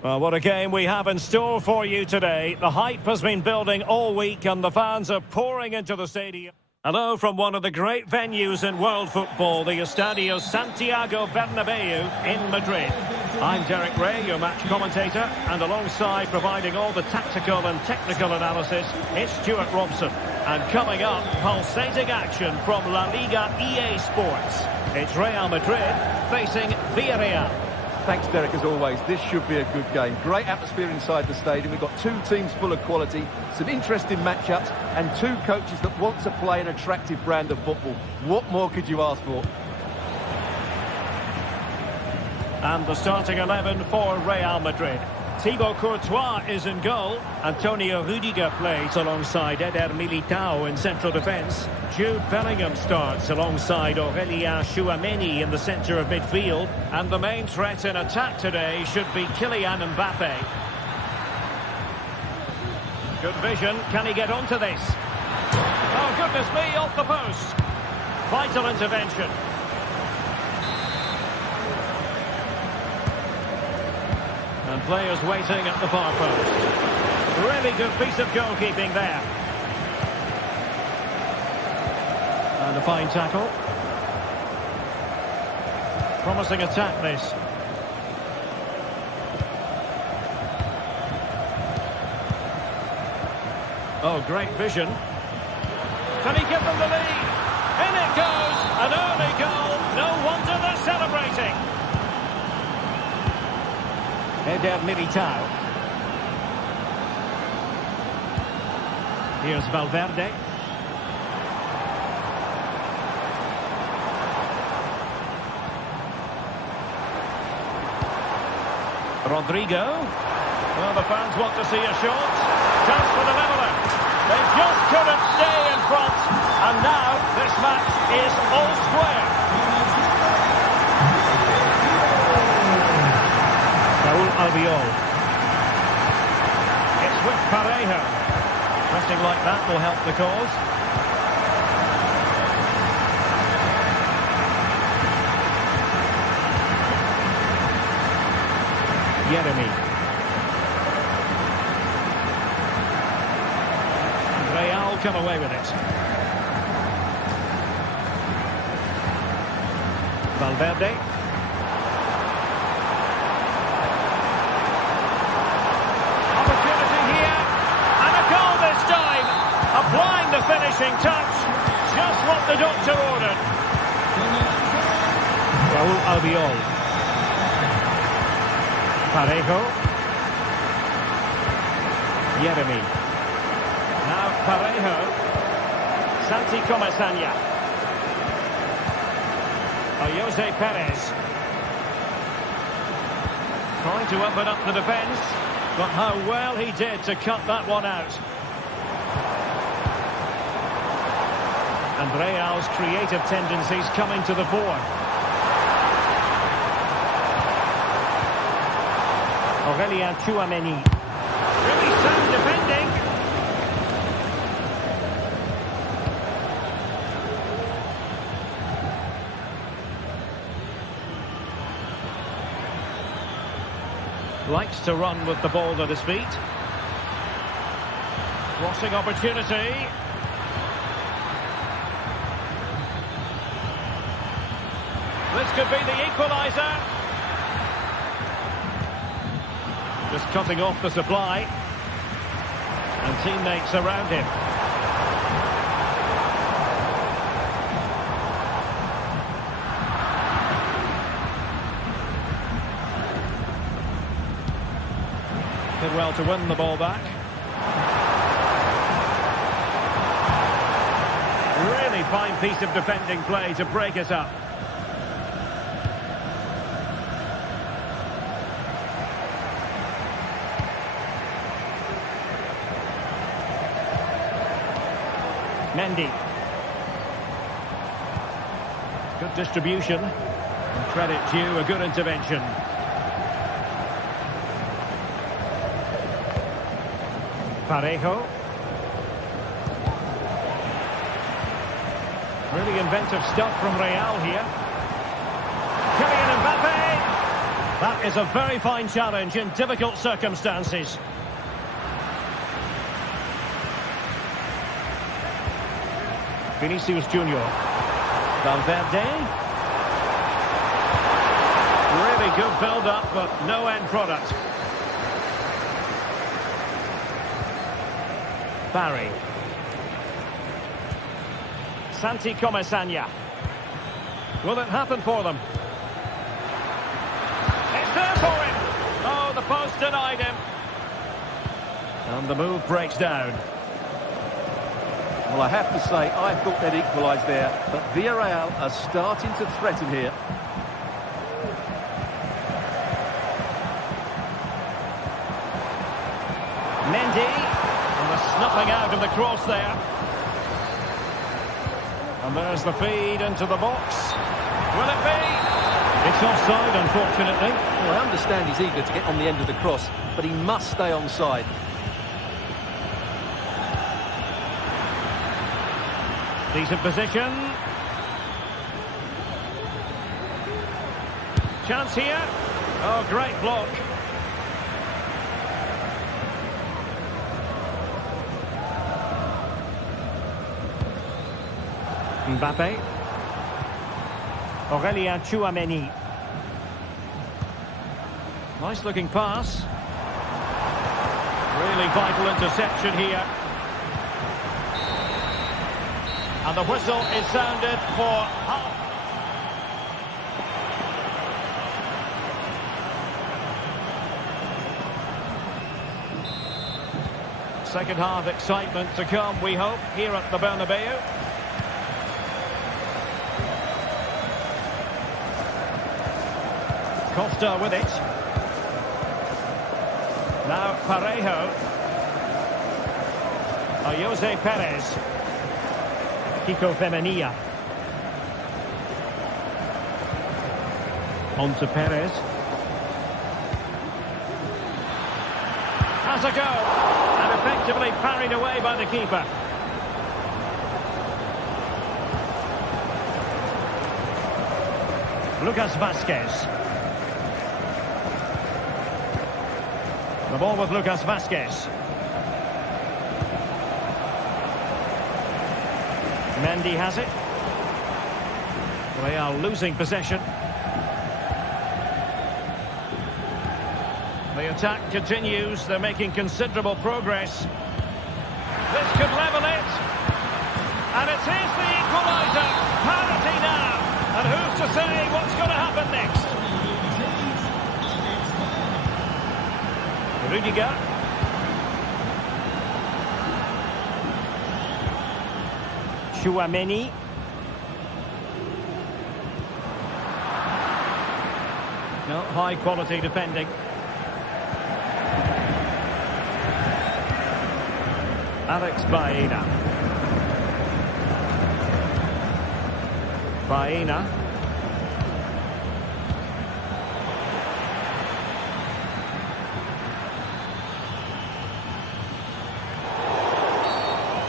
Well, what a game we have in store for you today. The hype has been building all week and the fans are pouring into the stadium. Hello from one of the great venues in world football, the Estadio Santiago Bernabeu in Madrid. I'm Derek Ray, your match commentator, and alongside providing all the tactical and technical analysis, it's Stuart Robson. And coming up, pulsating action from La Liga EA Sports. It's Real Madrid facing Villarreal. Thanks, Derek, as always. This should be a good game. Great atmosphere inside the stadium. We've got two teams full of quality, some interesting matchups, and two coaches that want to play an attractive brand of football. What more could you ask for? And the starting 11 for Real Madrid. Thibaut Courtois is in goal. Antonio Rudiger plays alongside Eder Militao in central defence. Jude Bellingham starts alongside Aurélien Tchouameni in the centre of midfield. And the main threat in attack today should be Kylian Mbappe. Good vision. Can he get onto this? Oh, goodness me, off the post. Vital intervention. And players waiting at the far post. Really good piece of goalkeeping there. And a fine tackle. Promising attack, this. Oh, great vision. Can he give them the lead? In it goes! An early goal. No wonder they're celebrating. Eder Militao. Here's Valverde. Rodrigo. Well, the fans want to see a shot. Chance for the leveller. They just couldn't stay in front. And now this match is all square. Albiol. It's with Parejo. Pressing like that will help the cause. Yeremy. Real come away with it. Valverde. Applying the finishing touch, just what the doctor ordered. Raúl Albiol. Parejo. Yeremy. Now Parejo. Santi Comesaña. Jose Perez. Trying to open up the defence, but how well he did to cut that one out. And Real's creative tendencies coming to the fore. Aurélien Tchouameni. Really sound defending. Likes to run with the ball at his feet. Crossing opportunity. This could be the equaliser. Just cutting off the supply. And teammates around him. Did well to win the ball back. Really fine piece of defending play to break it up. Mendy. Good distribution. And credit due, a good intervention. Parejo. Really inventive stuff from Real here. Kylian Mbappe. That is a very fine challenge in difficult circumstances. Vinicius Junior. Valverde. Really Very good build-up, but no end product. Barry. Santi Comesanya. Will it happen for them? It's there for him. Oh, the post denied him. And the move breaks down. Well, I have to say, I thought they'd equalise there, but Villarreal are starting to threaten here. Mendy, and the snuffing out of the cross there. And there's the feed into the box. Will it be? It's offside, unfortunately. Well, I understand he's eager to get on the end of the cross, but he must stay onside. Decent position. Chance here. Oh, great block. Mbappe. Aurélien Tchouaméni. Nice looking pass. Really vital interception here. And the whistle is sounded for half. Second half excitement to come, we hope, here at the Bernabeu. Costa with it. Now Parejo. Jose Perez. Kiko Femenia. On to Perez. Has a go. And effectively parried away by the keeper. Lucas Vazquez. The ball with Lucas Vazquez. Mendy has it. They are losing possession. The attack continues. They're making considerable progress. This could level it. And it is the equaliser. Parity now. And who's to say what's going to happen next? Rudiger. Tchouaméni. No, high quality defending. Alex Baena. Baena.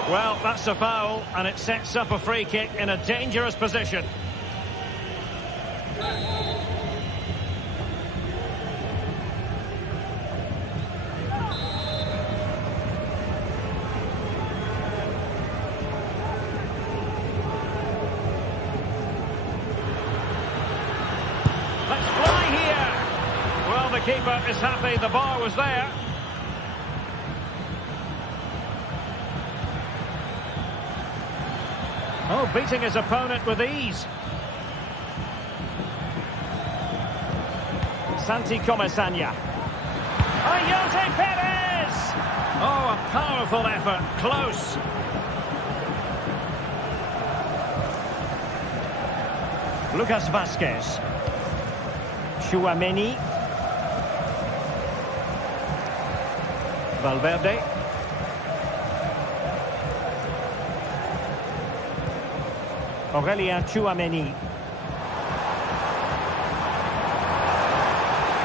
Well, that's a foul, and it sets up a free kick in a dangerous position. Let's fly here. Well, the keeper is happy the bar was there. Oh, beating his opponent with ease. Santi Comesanya. Oh, Jose Perez! Oh, a powerful effort. Close. Lucas Vazquez. Tchouaméni. Valverde. Aurélien Tchouaméni.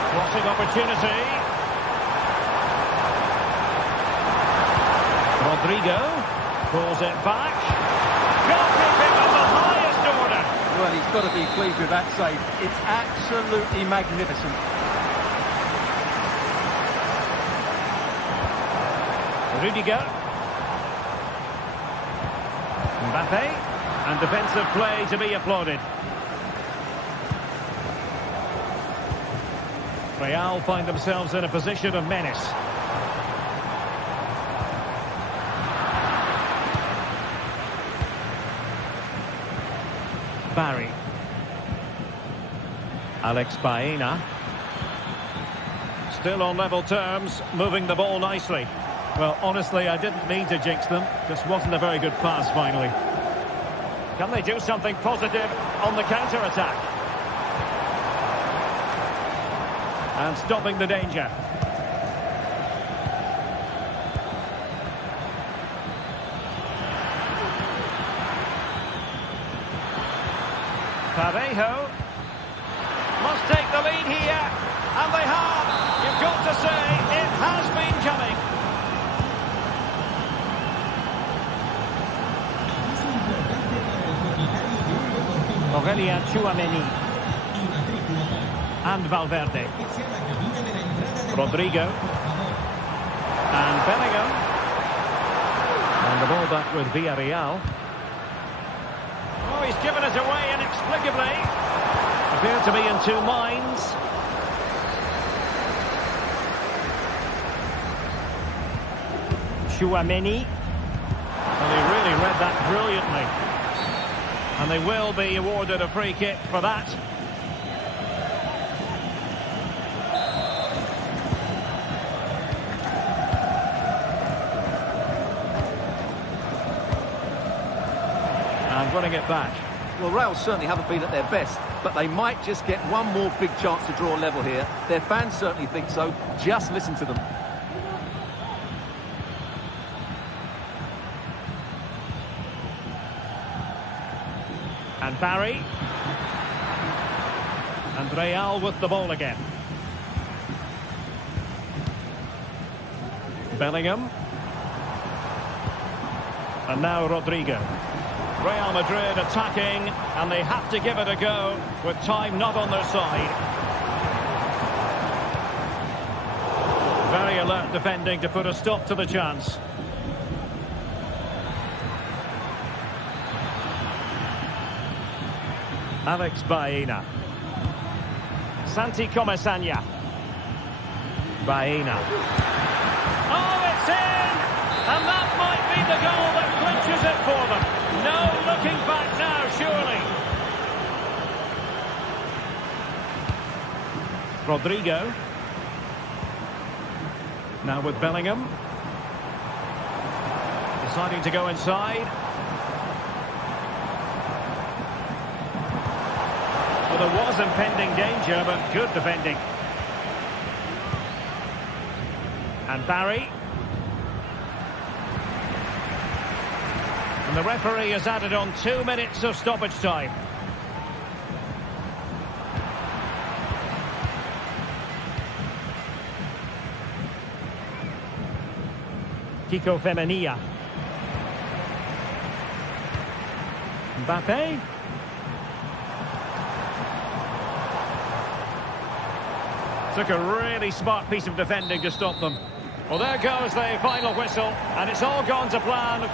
Crossing opportunity. Rodrigo pulls it back. Goalkeeping of the highest order. Well, he's got to be pleased with that save. It's absolutely magnificent. Rudiger. Mbappe. And defensive play to be applauded. Real find themselves in a position of menace. Barry. Alex Baena. Still on level terms, moving the ball nicely. Well, honestly, I didn't mean to jinx them. Just wasn't a very good pass, finally. Can they do something positive on the counter-attack? And stopping the danger. Parejo must take the lead here, and they have. You've got to say, it has been coming. Aurelien Tchouameni and Valverde. Rodrigo and Bellingham, and the ball back with Villarreal. Oh, he's given it away inexplicably. Appear to be in two minds. Tchouameni. Well, he really read that brilliantly. And they will be awarded a free kick for that. And winning it back. Well, Real certainly haven't been at their best, but they might just get one more big chance to draw level here. Their fans certainly think so. Just listen to them. And Barry. And Real with the ball again. Bellingham. And now Rodrigo. Real Madrid attacking, and they have to give it a go with time not on their side. Very alert defending to put a stop to the chance. Alex Baena. Santi Comesaña. Baena. Oh, it's in! And that might be the goal that clinches it for them. No looking back now, surely. Rodrigo. Now with Bellingham. Deciding to go inside. Well, there was impending danger, but good defending. And Barry. And the referee has added on 2 minutes of stoppage time. Kiko Femenia. Mbappe. Took a really smart piece of defending to stop them. Well, there goes the final whistle, and it's all gone to plan.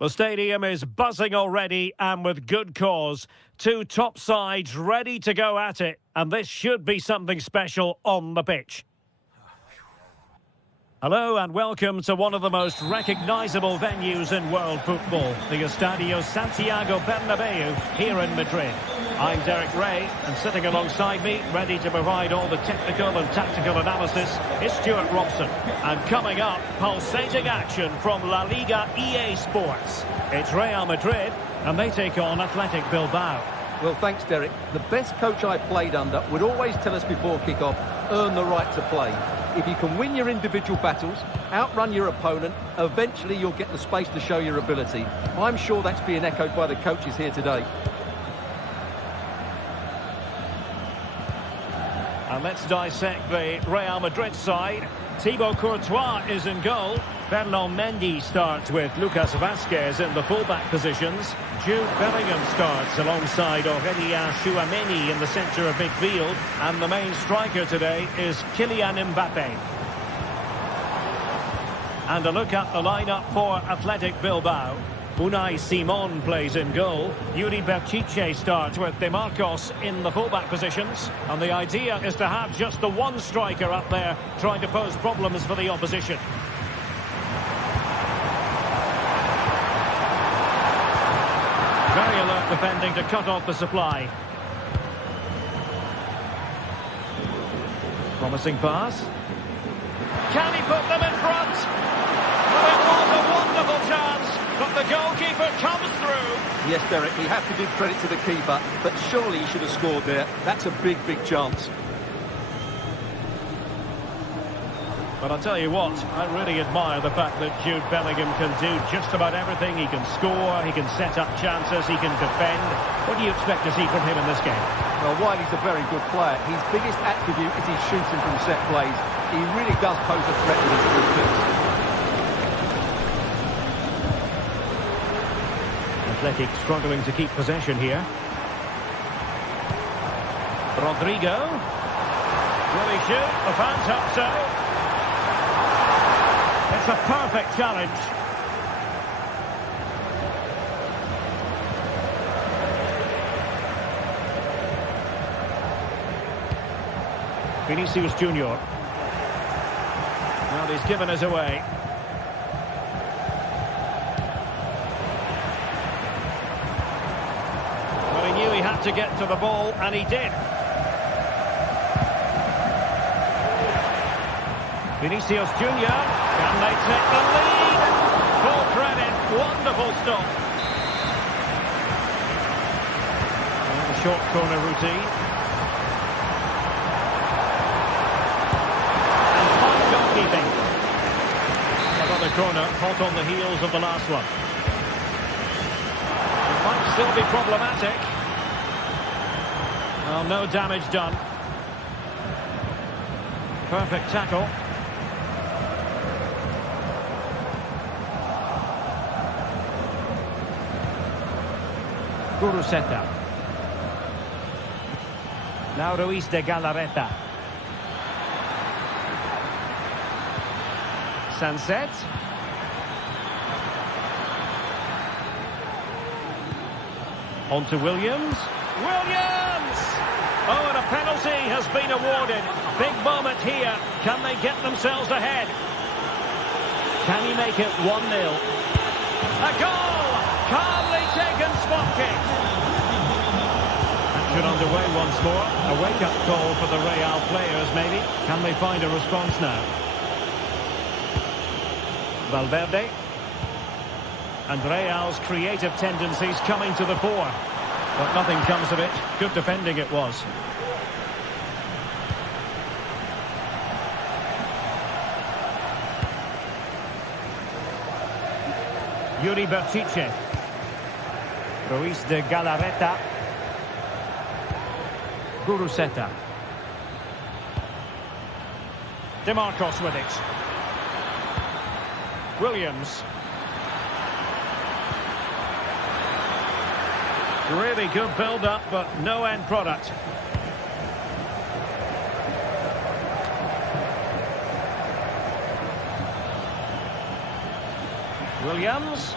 The stadium is buzzing already, and with good cause. Two top sides ready to go at it, and this should be something special on the pitch. Hello and welcome to one of the most recognisable venues in world football, the Estadio Santiago Bernabéu here in Madrid. I'm Derek Ray, and sitting alongside me, ready to provide all the technical and tactical analysis, is Stuart Robson. And coming up, pulsating action from La Liga EA Sports. It's Real Madrid, and they take on Athletic Bilbao. Well, thanks, Derek. The best coach I played under would always tell us before kick-off, earn the right to play. If you can win your individual battles, outrun your opponent, eventually you'll get the space to show your ability. I'm sure that's being echoed by the coaches here today. And let's dissect the Real Madrid side. Thibaut Courtois is in goal. Ferland Mendy starts with Lucas Vazquez in the fullback positions. Jude Bellingham starts alongside Aurélien Tchouaméni in the centre of midfield. And the main striker today is Kylian Mbappé. And a look at the lineup for Athletic Bilbao. Unai Simon plays in goal. Yuri Berchiche starts with De Marcos in the fullback positions. And the idea is to have just the one striker up there trying to pose problems for the opposition. Very alert defending to cut off the supply. Promising pass. Can he put them in front? Well, it was a wonderful chance. But the goalkeeper comes through. Yes, Derek, we have to give credit to the keeper, but surely he should have scored there. That's a big, big chance. But I'll tell you what, I really admire the fact that Jude Bellingham can do just about everything. He can score, he can set up chances, he can defend. What do you expect to see from him in this game? Well, while he's a very good player, his biggest attribute is his shooting from set plays. He really does pose a threat with his free kicks. Athletic struggling to keep possession here. Rodrigo. Will he shoot? The fans hope so. It's a perfect challenge. Vinicius Junior. Well, he's given us away. He had to get to the ball, and he did. Vinicius Junior, can they take the lead? Full credit, wonderful stop. And the short corner routine. And fine goalkeeping. Another corner, hot on the heels of the last one. It might still be problematic. Well, no damage done. Perfect tackle. Guruseta. Now Ruiz de Galarreta. Sunset. On to Williams. Williams! Oh, and a penalty has been awarded. Big moment here. Can they get themselves ahead? Can he make it 1-0? A goal! Calmly taken spot kick. Action underway once more. A wake-up call for the Real players, maybe. Can they find a response now? Valverde. And Real's creative tendencies coming to the fore. But nothing comes of it. Good defending it was. Yuri Berchiche. Ruiz de Galarreta. Guruseta. De Marcos with it. Williams. Really good build-up, but no end product. Williams.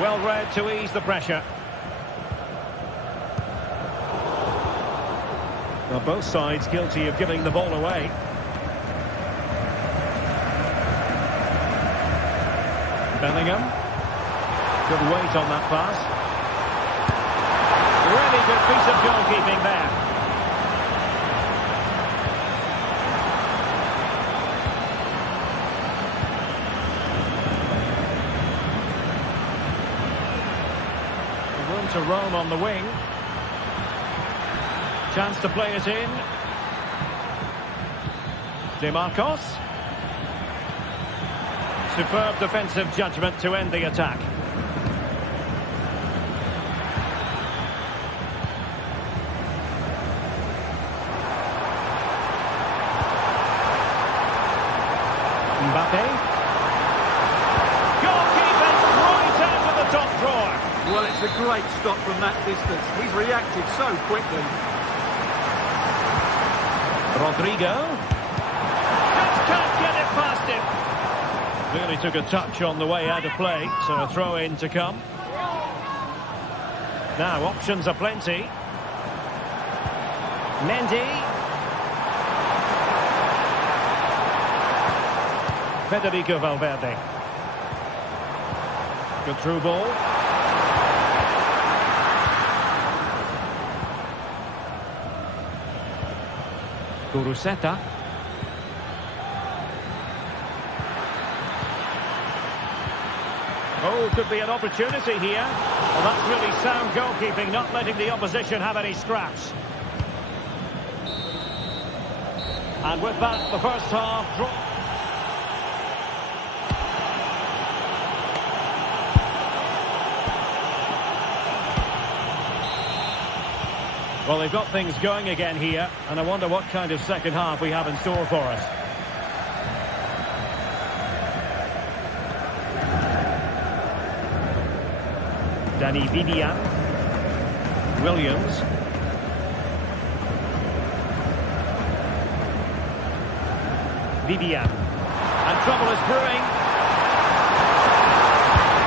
Well read to ease the pressure. Well, both sides guilty of giving the ball away. Bellingham. Good weight on that pass. Really good piece of goalkeeping there. Room to roam on the wing. Chance to play it in. DeMarcos. Superb defensive judgment to end the attack. Mbappe. Goalkeeping right out of the top drawer. Well, it's a great stop from that distance. He's reacted so quickly. Rodrigo. Just can't get it past him. Really took a touch on the way out of play, so a throw in to come. Now, options are plenty. Mendy. Federico Valverde. Good through ball. Kuruseta. Oh, could be an opportunity here. Well, that's really sound goalkeeping, not letting the opposition have any scraps. And with that, the first half draw. Well, they've got things going again here, and I wonder what kind of second half we have in store for us. Danny Vidian. Williams. Vidian. And trouble is brewing.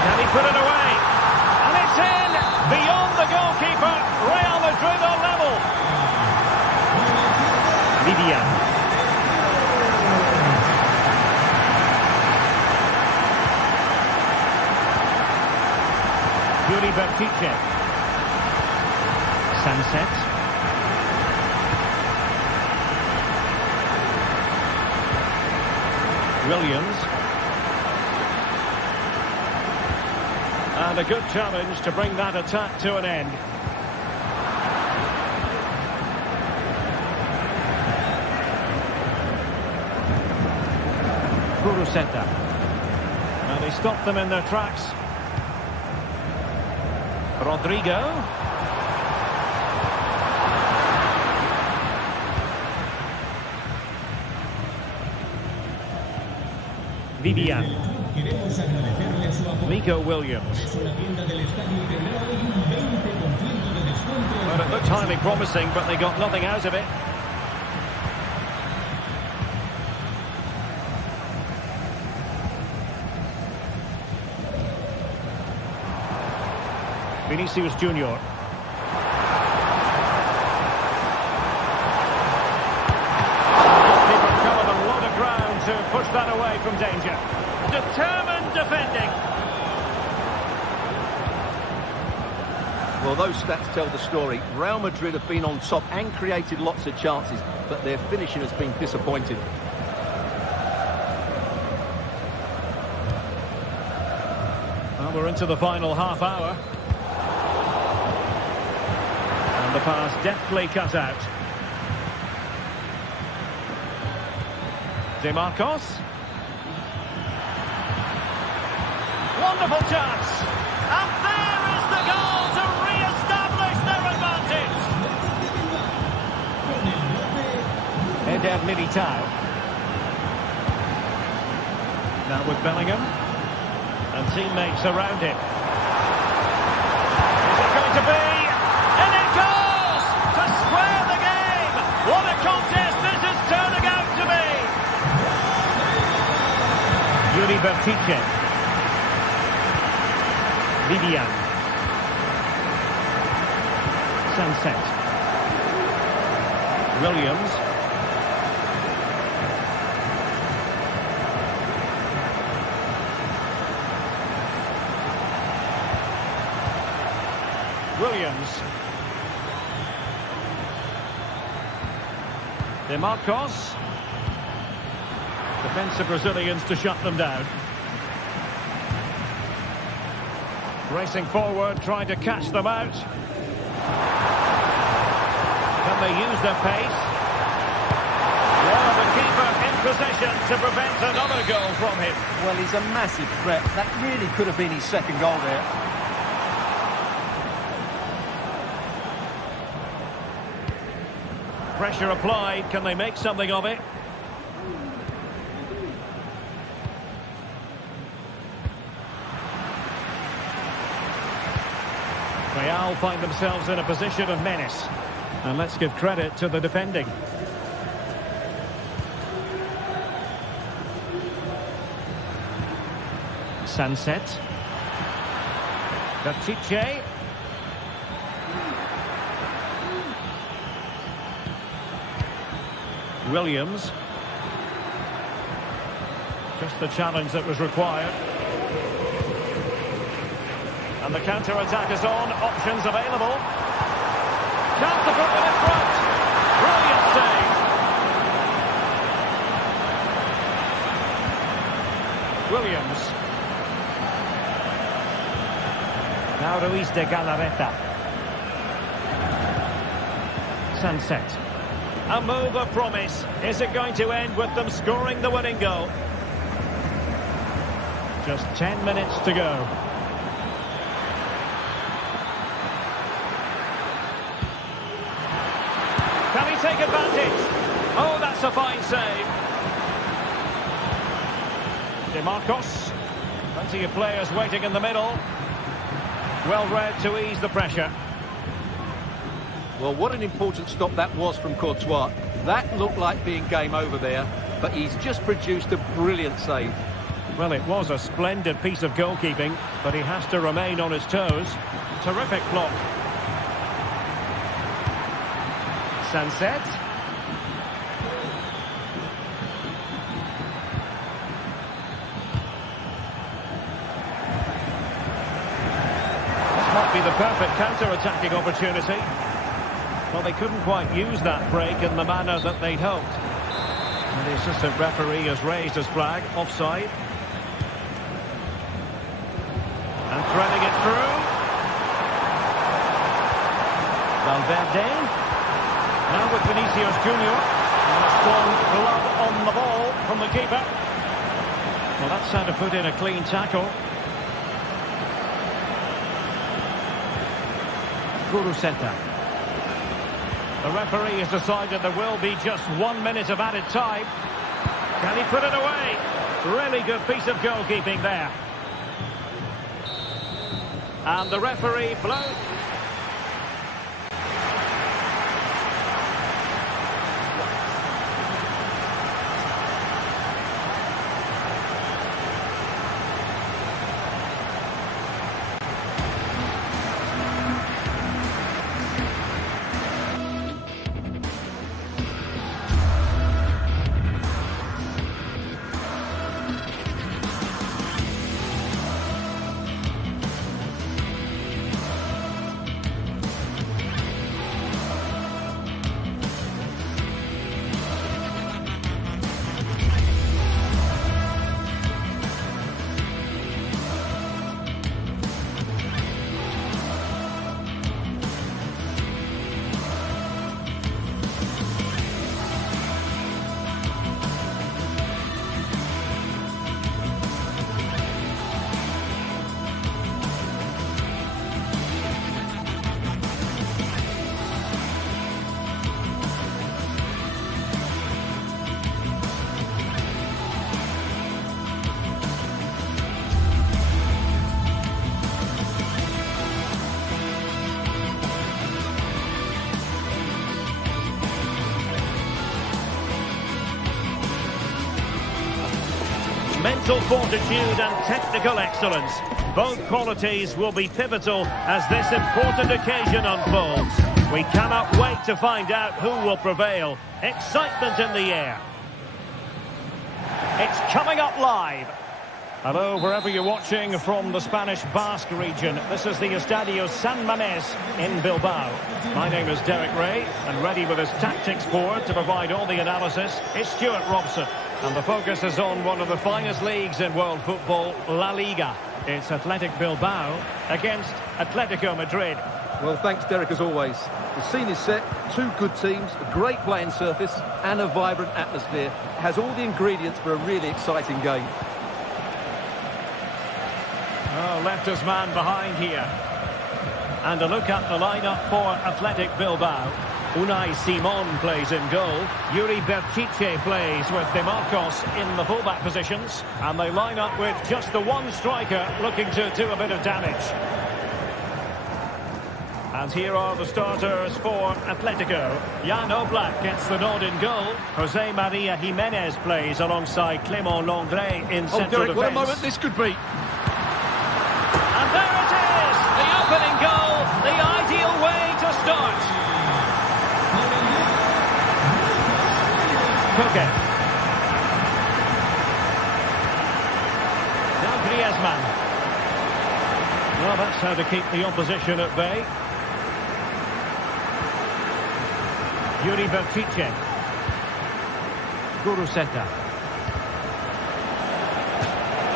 Can he put it away? And it's in! Beyond the goalkeeper. Real Madrid on level. Vidian. Yuri Bertice. Sunset. Williams. And a good challenge to bring that attack to an end. Kuruseta. And he stopped them in their tracks. Rodrigo. Vidian. Nico Williams. Well, it looked highly promising, but they got nothing out of it. Vinicius Junior. Keeper covered a lot of ground to push that away from danger. Determined defending. Well, those stats tell the story. Real Madrid have been on top and created lots of chances, but their finishing has been disappointing. Well, we're into the final half hour. And the pass deftly cut out. DeMarcos. Wonderful chance. And there is the goal to re-establish their advantage. Eder Militao. Now with Bellingham. And teammates around him. Is it going to be? And it goes! To square the game! What a contest this is turning out to be! Yuri Bertice. Vivian. Sunset. Williams. Williams. DeMarcos. Defensive Brazilians to shut them down. Racing forward, trying to catch them out. Can they use their pace? Well, the keeper in possession to prevent another goal from him. Well, he's a massive threat. That really could have been his second goal there. Pressure applied. Can they make something of it? Real find themselves in a position of menace. And let's give credit to the defending. Sunset. Vertice. Williams. Just the challenge that was required. And the counter-attack is on. Options available. Chance to put them in front. Brilliant save. Williams. Now Ruiz de Galarreta. Sunset. A move of promise. Is it going to end with them scoring the winning goal? Just 10 minutes to go. Can he take advantage? Oh, that's a fine save. DeMarcos. Plenty of players waiting in the middle. Well read to ease the pressure. Well, what an important stop that was from Courtois. That looked like being game over there, but he's just produced a brilliant save. Well, it was a splendid piece of goalkeeping, but he has to remain on his toes. Terrific block. Sunset. This might be the perfect counter-attacking opportunity. Well, they couldn't quite use that break in the manner that they'd hoped. And the assistant referee has raised his flag, offside. And threading it through. Valverde. Now with Vinicius Junior. And a strong glove on the ball from the keeper. Well, that's how to put in a clean tackle. Guruceta. The referee has decided there will be just 1 minute of added time. Can he put it away? Really good piece of goalkeeping there. And the referee blows. mental fortitude and technical excellence. Both qualities will be pivotal as this important occasion unfolds. We cannot wait to find out who will prevail. Excitement in the air. It's coming up live. Hello, wherever you're watching from the Spanish Basque region. This is the Estadio San Mamés in Bilbao. My name is Derek Ray, and ready with his tactics board to provide all the analysis is Stuart Robson. And the focus is on one of the finest leagues in world football, La Liga. It's Athletic Bilbao against Atletico Madrid. Well, thanks, Derek, as always. The scene is set, two good teams, a great playing surface and a vibrant atmosphere. It has all the ingredients for a really exciting game. Oh, left his man behind here. And a look at the lineup for Athletic Bilbao. Unai Simon plays in goal. Yuri Berchiche plays with De Marcos in the fullback positions. And they line up with just the one striker looking to do a bit of damage. And here are the starters for Atletico. Jan Oblak gets the nod in goal. Jose Maria Jimenez plays alongside Clément Lenglet in central Derek, defence. what a moment this could be. And there it is! The opening goal, the ideal way to start. Koke. Now Griezmann. Well, that's how to keep the opposition at bay. Yuri Berchiche. Guruseta.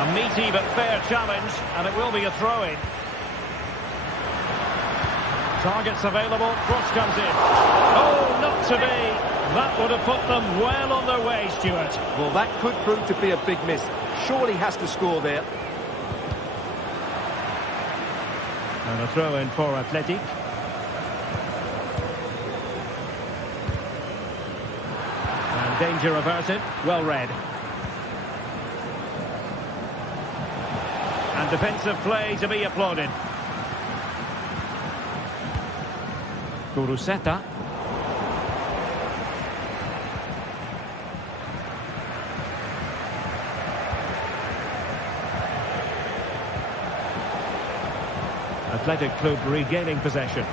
A meaty but fair challenge, and it will be a throw-in. Targets available, cross comes in. Oh, not to be. That would have put them well on their way, Stuart. Well, that could prove to be a big miss. Surely has to score there. And a throw-in for Athletic. And danger averted, well read. And defensive play to be applauded. Guruseta. Athletic Club regaining possession.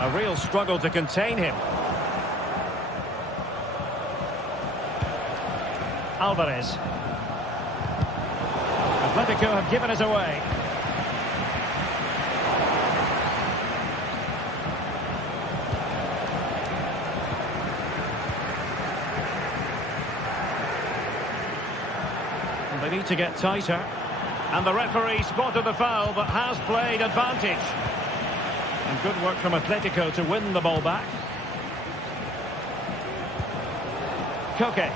A real struggle to contain him. Alvarez. Atletico have given us away. And they need to get tighter. And the referee spotted the foul but has played advantage. And good work from Atletico to win the ball back. Koke.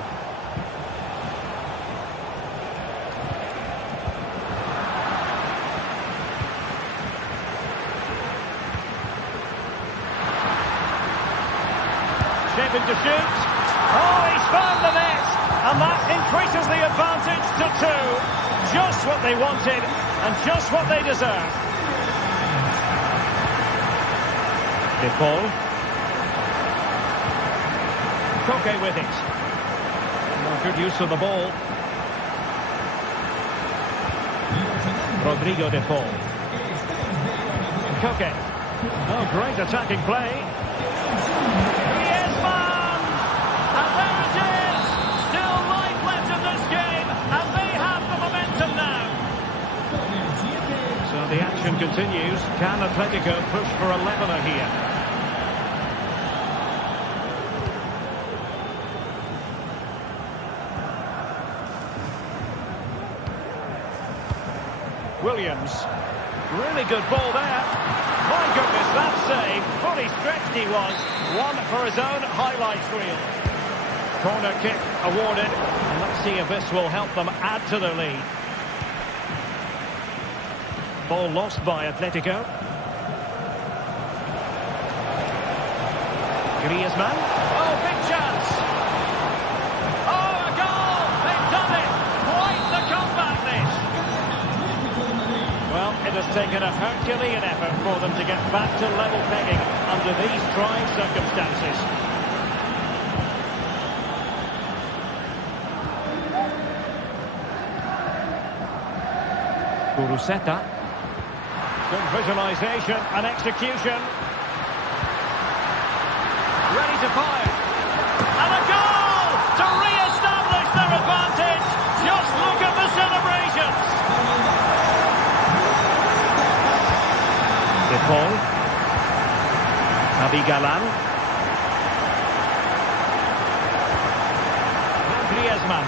Shaping to shoot. Oh, he's found the net. And that increases the advantage to 2. Just what they wanted and just what they deserved. De Paul. Koke with it. Good use of the ball. Rodrigo De Paul. Koke. Oh, great attacking play. Griezmann! And there it is! Still life left in this game, and they have the momentum now. So the action continues. Can Atletico push for a leveller here? Williams. Really good ball there. My goodness, that save. Fully stretched he was. One for his own highlights reel. Corner kick awarded. And let's see if this will help them add to their lead. Ball lost by Atletico. Griezmann. Oh, big chance. Oh, a goal! They've done it! Quite the comeback there. has taken a Herculean effort for them to get back to level pegging under these trying circumstances. Kuruseta. Good visualisation and execution. Ready to fire. And a goal to re-establish their advantage. Just look at the celebrations. De Paul. Abigalan. Griezmann.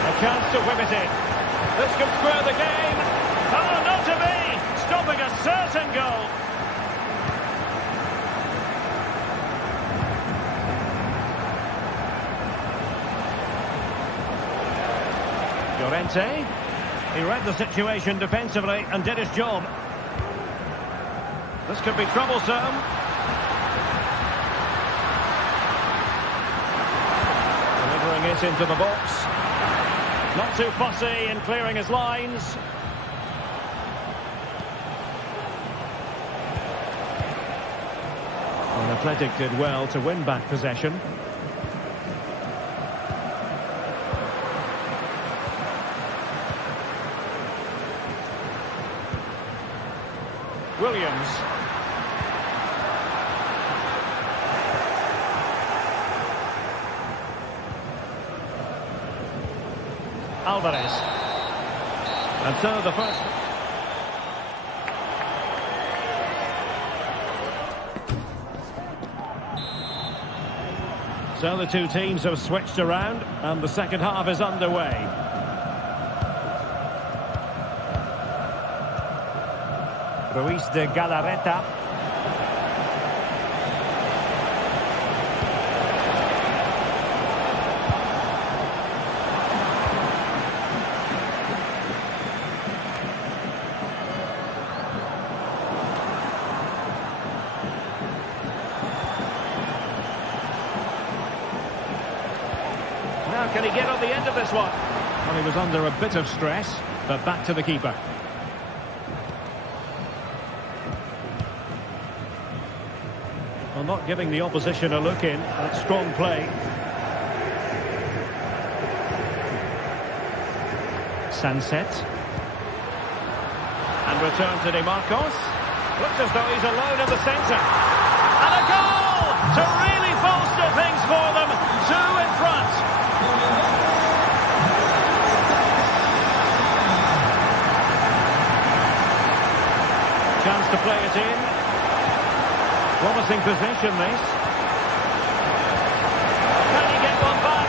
A chance to whip it in. This could square the game. Oh, not to be. Stopping a certain goal. Llorente. He read the situation defensively and did his job. This could be troublesome. Delivering it into the box. Not too fussy in clearing his lines. And Athletic did well to win back possession. Williams. Alvarez. And so the first... So the two teams have switched around and the second half is underway. Ruiz de Galarreta. Now can he get on the end of this one? Well, he was under a bit of stress, but back to the keeper. Well, not giving the opposition a look in. That's strong play. Sunset. And return to De Marcos. Looks as though he's alone in the centre. And a goal to really bolster things for them. Two in front. Chance to play it in. Promising possession, this. Can he get one back?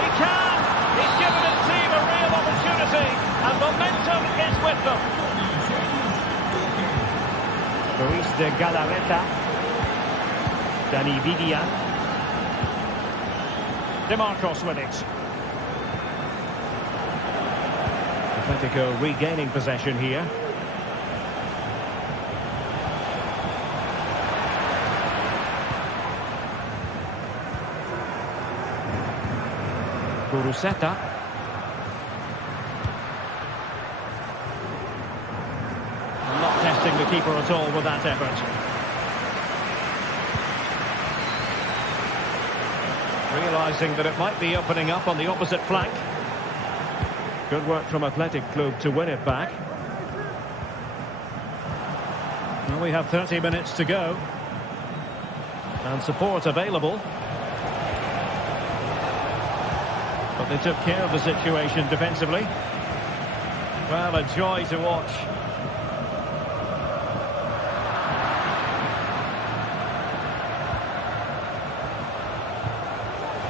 He can! He's given his team a real opportunity, and momentum is with them. Ruiz de Galarreta. Dani Vidian. De Marcos with it. Atletico regaining possession here. Kuruseta. Not testing the keeper at all with that effort. Realising that it might be opening up on the opposite flank. Good work from Athletic Club to win it back. Well, we have 30 minutes to go. And support available. But they took care of the situation defensively. Well, a joy to watch.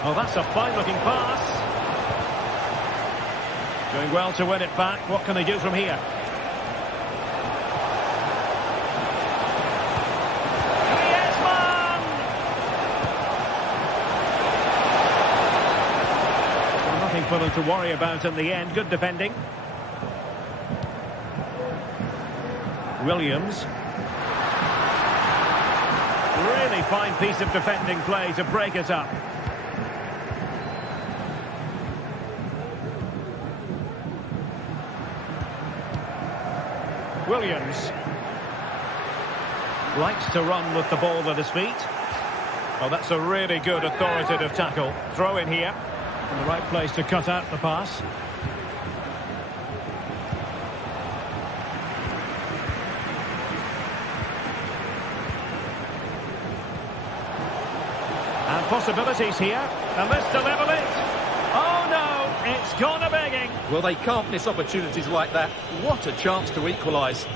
Oh, that's a fine-looking pass. Doing well to win it back. What can they do from here? For them to worry about in the end. Good defending. Williams. Really fine piece of defending play to break it up. Williams. Likes to run with the ball at his feet. Oh, that's a really good authoritative tackle. Throw in here. In the right place to cut out the pass. And possibilities here. And this to level it. Oh no, it's gone a begging. Well, they can't miss opportunities like that. What a chance to equalise.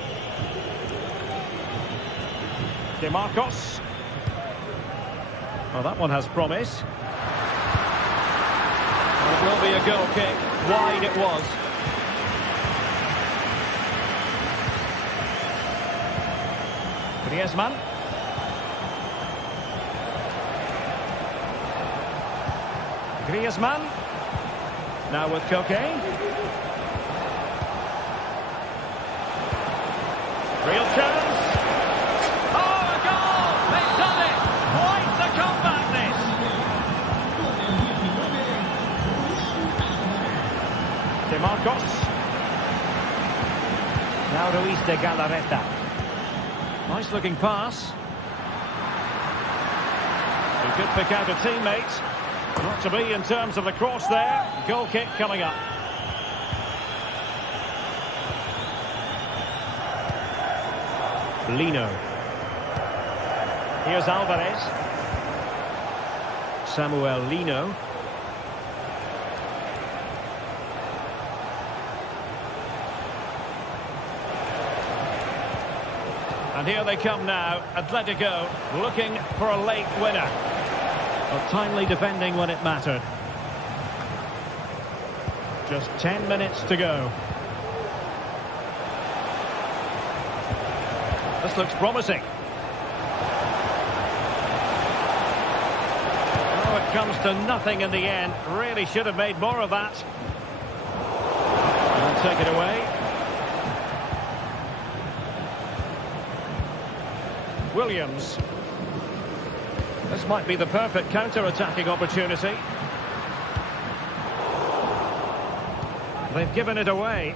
DeMarcos. Well, that one has promise. It will be a goal kick. Wide it was. Griezmann. Griezmann. Now with Coquet. Real chance. Oh, a goal! They've done it! Quite the comeback, this! DeMarcos. Now Ruiz de Galarreta. Nice looking pass. He could pick out a teammate. Not to be in terms of the cross there. Goal kick coming up. Lino. Here's Alvarez. Samuel Lino. And here they come now. Atletico looking for a late winner. But timely defending when it mattered. Just 10 minutes to go. This looks promising. Oh, it comes to nothing in the end. Really should have made more of that. And take it away. Williams. This might be the perfect counter-attacking opportunity. They've given it away.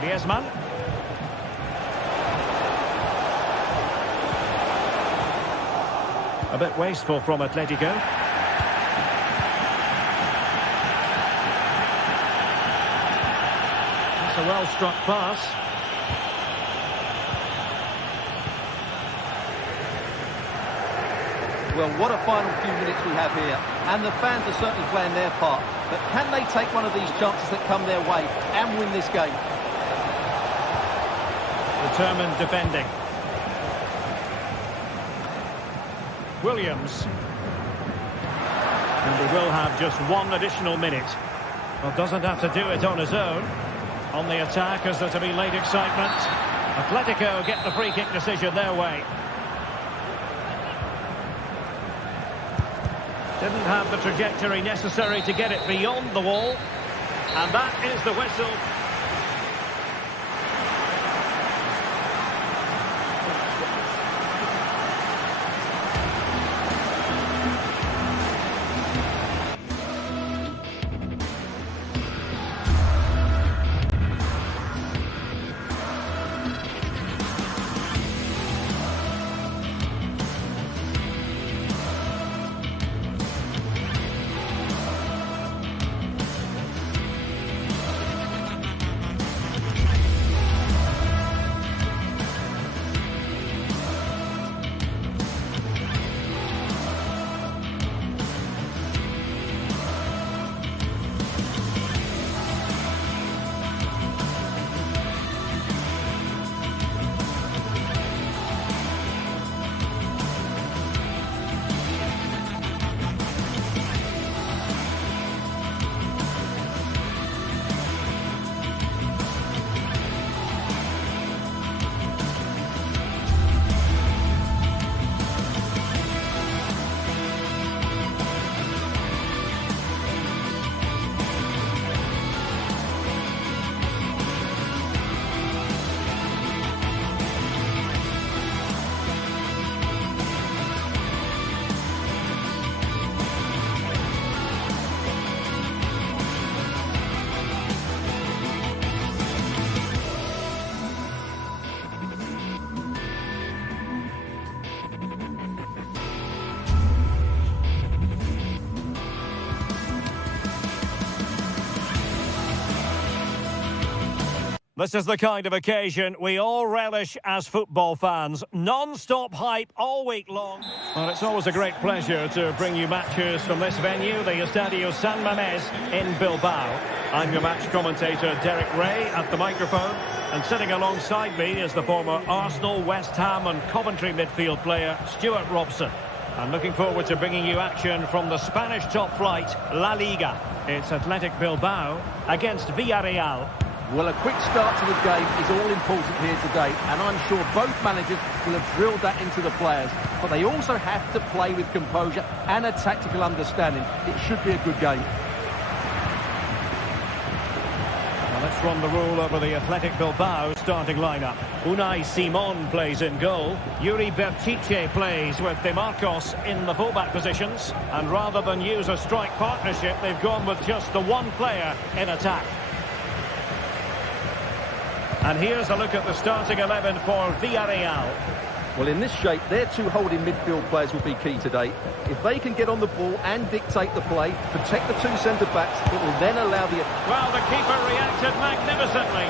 Griezmann. A bit wasteful from Atletico. That's a well-struck pass. Well, what a final few minutes we have here. And the fans are certainly playing their part. But can they take one of these chances that come their way and win this game? Determined defending. Williams. And he will have just one additional minute. Well, doesn't have to do it on his own. On the attack, as there to be late excitement. Atletico get the free kick decision their way. Didn't have the trajectory necessary to get it beyond the wall. And that is the whistle. This is the kind of occasion we all relish as football fans. Non-stop hype all week long. Well, it's always a great pleasure to bring you matches from this venue, the Estadio San Mamés in Bilbao. I'm your match commentator, Derek Ray, at the microphone. And sitting alongside me is the former Arsenal, West Ham and Coventry midfield player, Stuart Robson. I'm looking forward to bringing you action from the Spanish top flight, La Liga. It's Athletic Bilbao against Villarreal. Well, a quick start to the game is all important here today, and I'm sure both managers will have drilled that into the players. But they also have to play with composure and a tactical understanding. It should be a good game. Well, let's run the rule over the Athletic Bilbao starting lineup. Unai Simon plays in goal. Yuri Bertice plays with De Marcos in the fullback positions. And rather than use a strike partnership, they've gone with just the one player in attack. And here's a look at the starting 11 for Villarreal. Well, in this shape, their two holding midfield players will be key today. If they can get on the ball and dictate the play, protect the two centre-backs, it will then allow the... Well, the keeper reacted magnificently.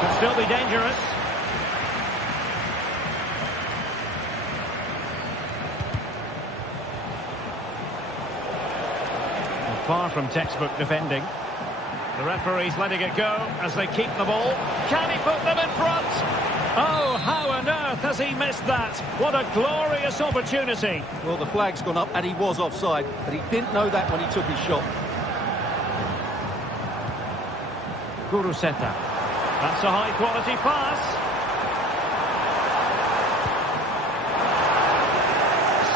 Could still be dangerous. Far from textbook defending. The referee's letting it go as they keep the ball. Can he put them in front? Oh, how on earth has he missed that? What a glorious opportunity. Well, the flag's gone up and he was offside, but he didn't know that when he took his shot. Guruseta. That's a high-quality pass.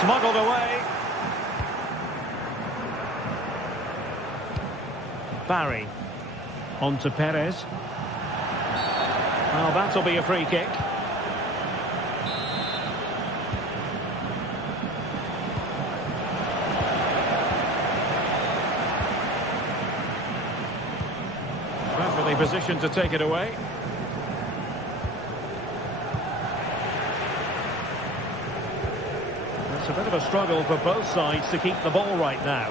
Smuggled away. Barry. On to Perez. Well, that'll be a free kick. Perfectly positioned to take it away. It's a bit of a struggle for both sides to keep the ball right now.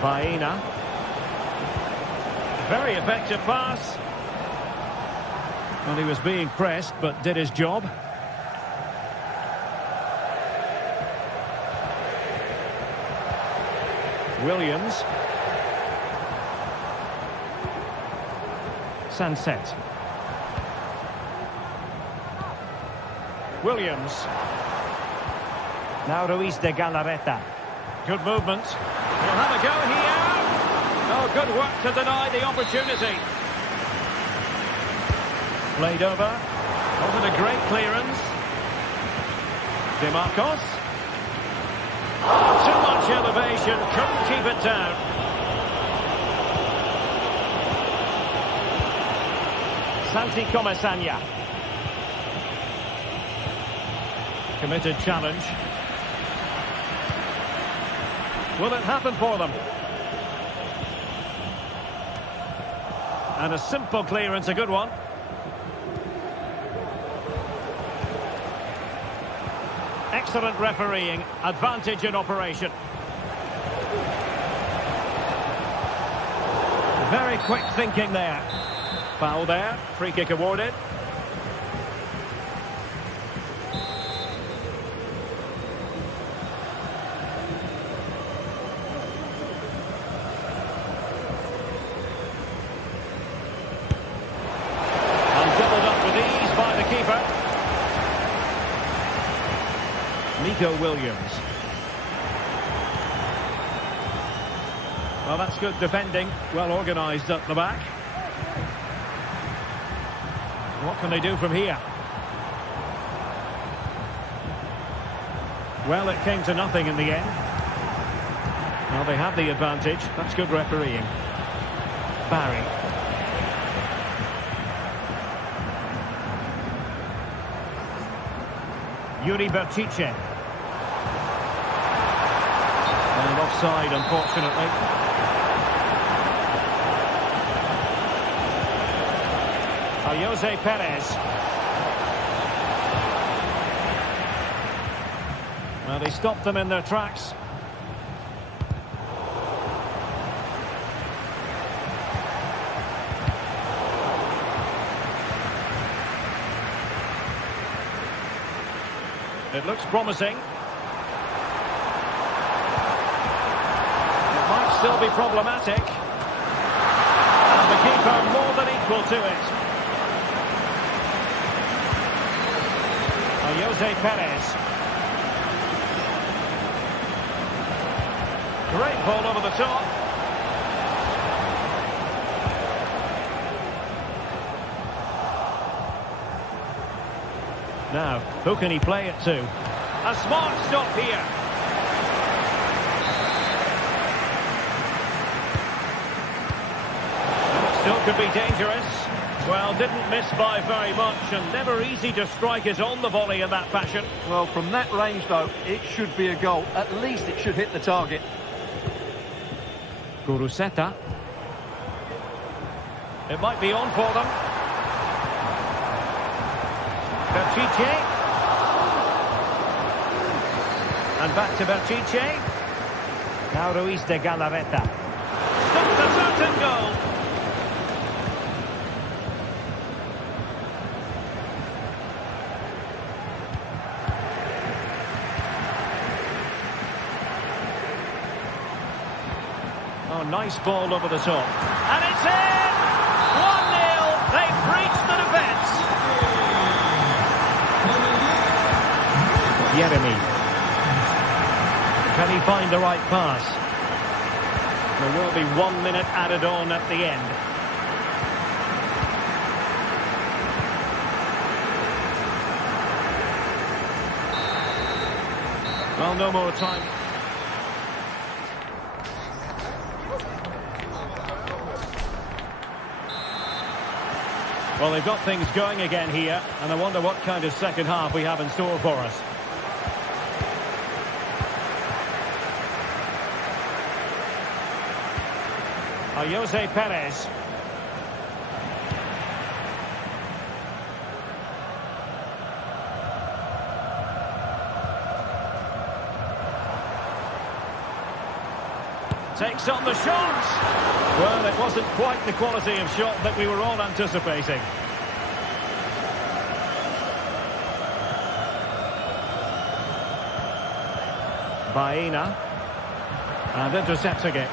Baena. Very effective pass. Well, he was being pressed, but did his job. Williams. Sunset. Williams. Now Ruiz de Galarreta. Good movement. He'll have a go here. Oh, good work to deny the opportunity. Played over. Wasn't a great clearance. De Marcos. Too much elevation. Couldn't keep it down. Santi Comesaña. Committed challenge. Will it happen for them? And a simple clearance, a good one. Excellent refereeing, advantage in operation. Very quick thinking there. Foul there, free kick awarded. Williams. Well, that's good defending, well organised at the back. What can they do from here? Well, it came to nothing in the end. Well, they had the advantage. That's good refereeing. Barry. Yuri Bertice. And offside, unfortunately. Jose Perez. Well, they stopped them in their tracks. It looks promising. It might still be problematic. And the keeper more than equal to it. Jose Perez. Great ball over the top. Now, who can he play it to? A smart stop here. Still could be dangerous. Well, didn't miss by very much, and never easy to strike it on the volley in that fashion. Well, from that range, though, it should be a goal. At least it should hit the target. Guruseta. It might be on for them. Berchiche. And back to Berchiche. Now Ruiz de Galarreta. Stopped the certain goal. Oh, nice ball over the top. And it's in! 1-0. They've breached the defence. Jeremy. Can he find the right pass? There will be 1 minute added on at the end. Well, no more time. Well, they've got things going again here, and I wonder what kind of second half we have in store for us. Jose Perez. Takes on the shot. Well, it wasn't quite the quality of shot that we were all anticipating. Baena. And intercepting it.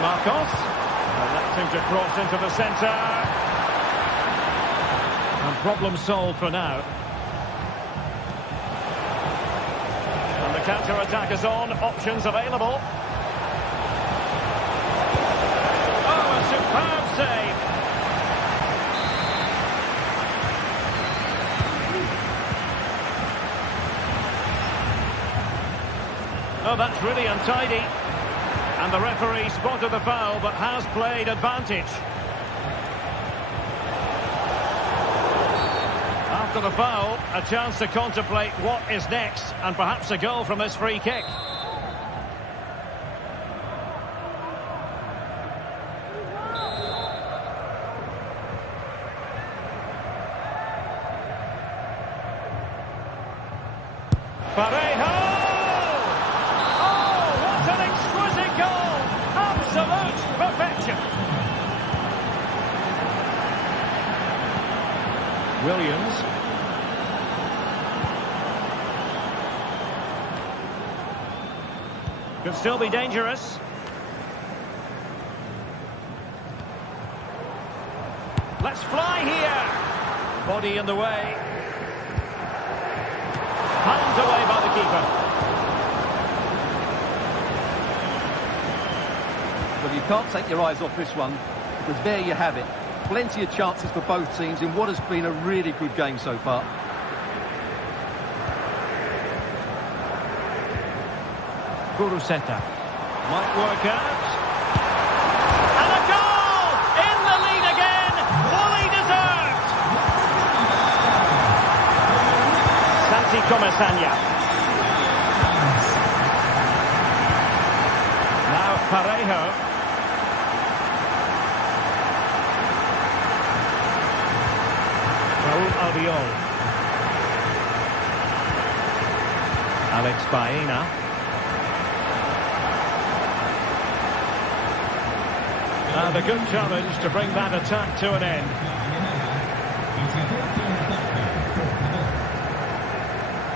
Marcos. And that seems to cross into the centre. And problem solved for now. And the counter-attack is on. Options available. Oh, a superb save. Oh, that's really untidy. And the referee spotted the foul, but has played advantage. After the foul, a chance to contemplate what is next, and perhaps a goal from this free kick. Parejo! Absolute perfection. Williams. Could still be dangerous. Let's fly here. Body in the way. Palmed away by the keeper. Well, you can't take your eyes off this one, because there you have it. Plenty of chances for both teams in what has been a really good game so far. Guruseta. Might work out. And a goal! In the lead again! Fully deserved! Santi Comesaña. Now Parejo. Albiol. Alex Baena. And a good challenge to bring that attack to an end.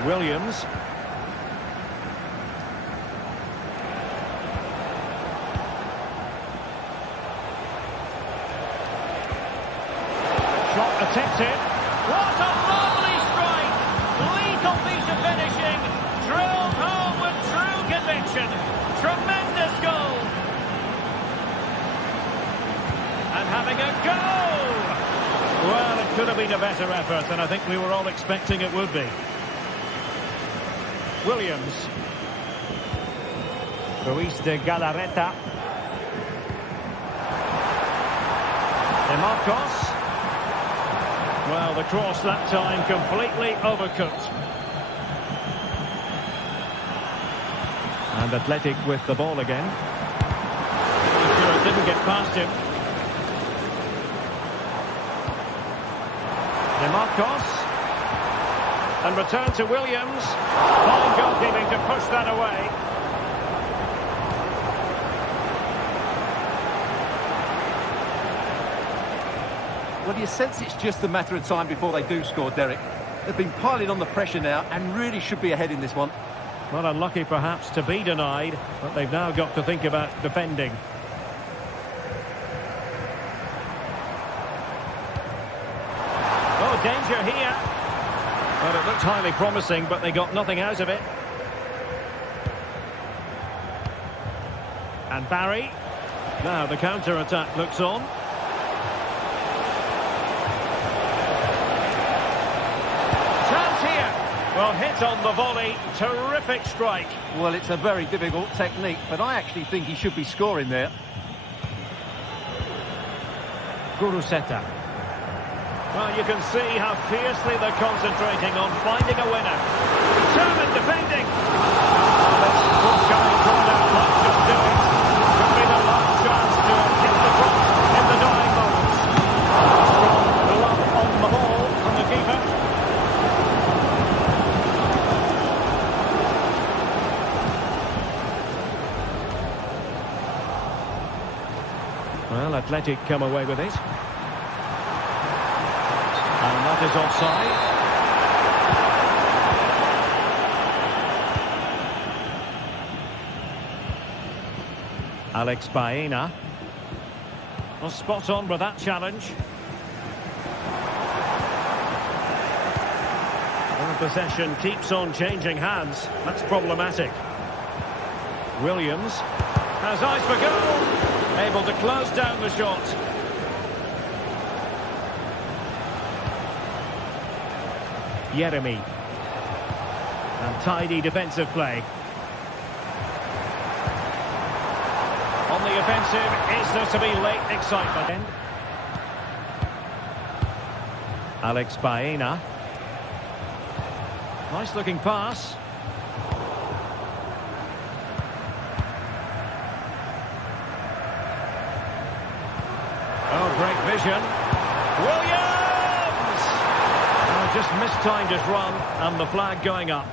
Williams. Shot attempted. What a lovely strike! Lethal piece of finishing. Drilled home with true conviction. Tremendous goal. And having a go! Well, it could have been a better effort, and I think we were all expecting it would be. Williams. Ruiz de Galarreta. De Marcos. Well, the cross that time completely overcooked. And Athletic with the ball again. Sure it didn't get past him. De Marcos. And return to Williams. Fine goalkeeping to push that away. Well, you sense it's just a matter of time before they do score, Derek. They've been piling on the pressure now and really should be ahead in this one. Well, unlucky perhaps to be denied, but they've now got to think about defending. Oh, danger here. Well, it looked highly promising, but they got nothing out of it. And Barry. Now the counter-attack looks on. Chance here. Well, hit on the volley. Terrific strike. Well, it's a very difficult technique, but I actually think he should be scoring there. Guruseta. Well, you can see how fiercely they're concentrating on finding a winner. Determined defending. This coming corner might just do it. Could be the last chance to hit the cross in the dying moments. Strong glove on the ball from the keeper. Well, Athletic come away with it. And that is offside. Alex Baena. Well, spot on with that challenge. Well, possession keeps on changing hands. That's problematic. Williams has eyes for goal. Able to close down the shot. Jeremy. And tidy defensive play. On the offensive, is there to be late excitement? Alex Baena. Nice looking pass. Oh, great vision. Williams! Just mistimed his run, and the flag going up.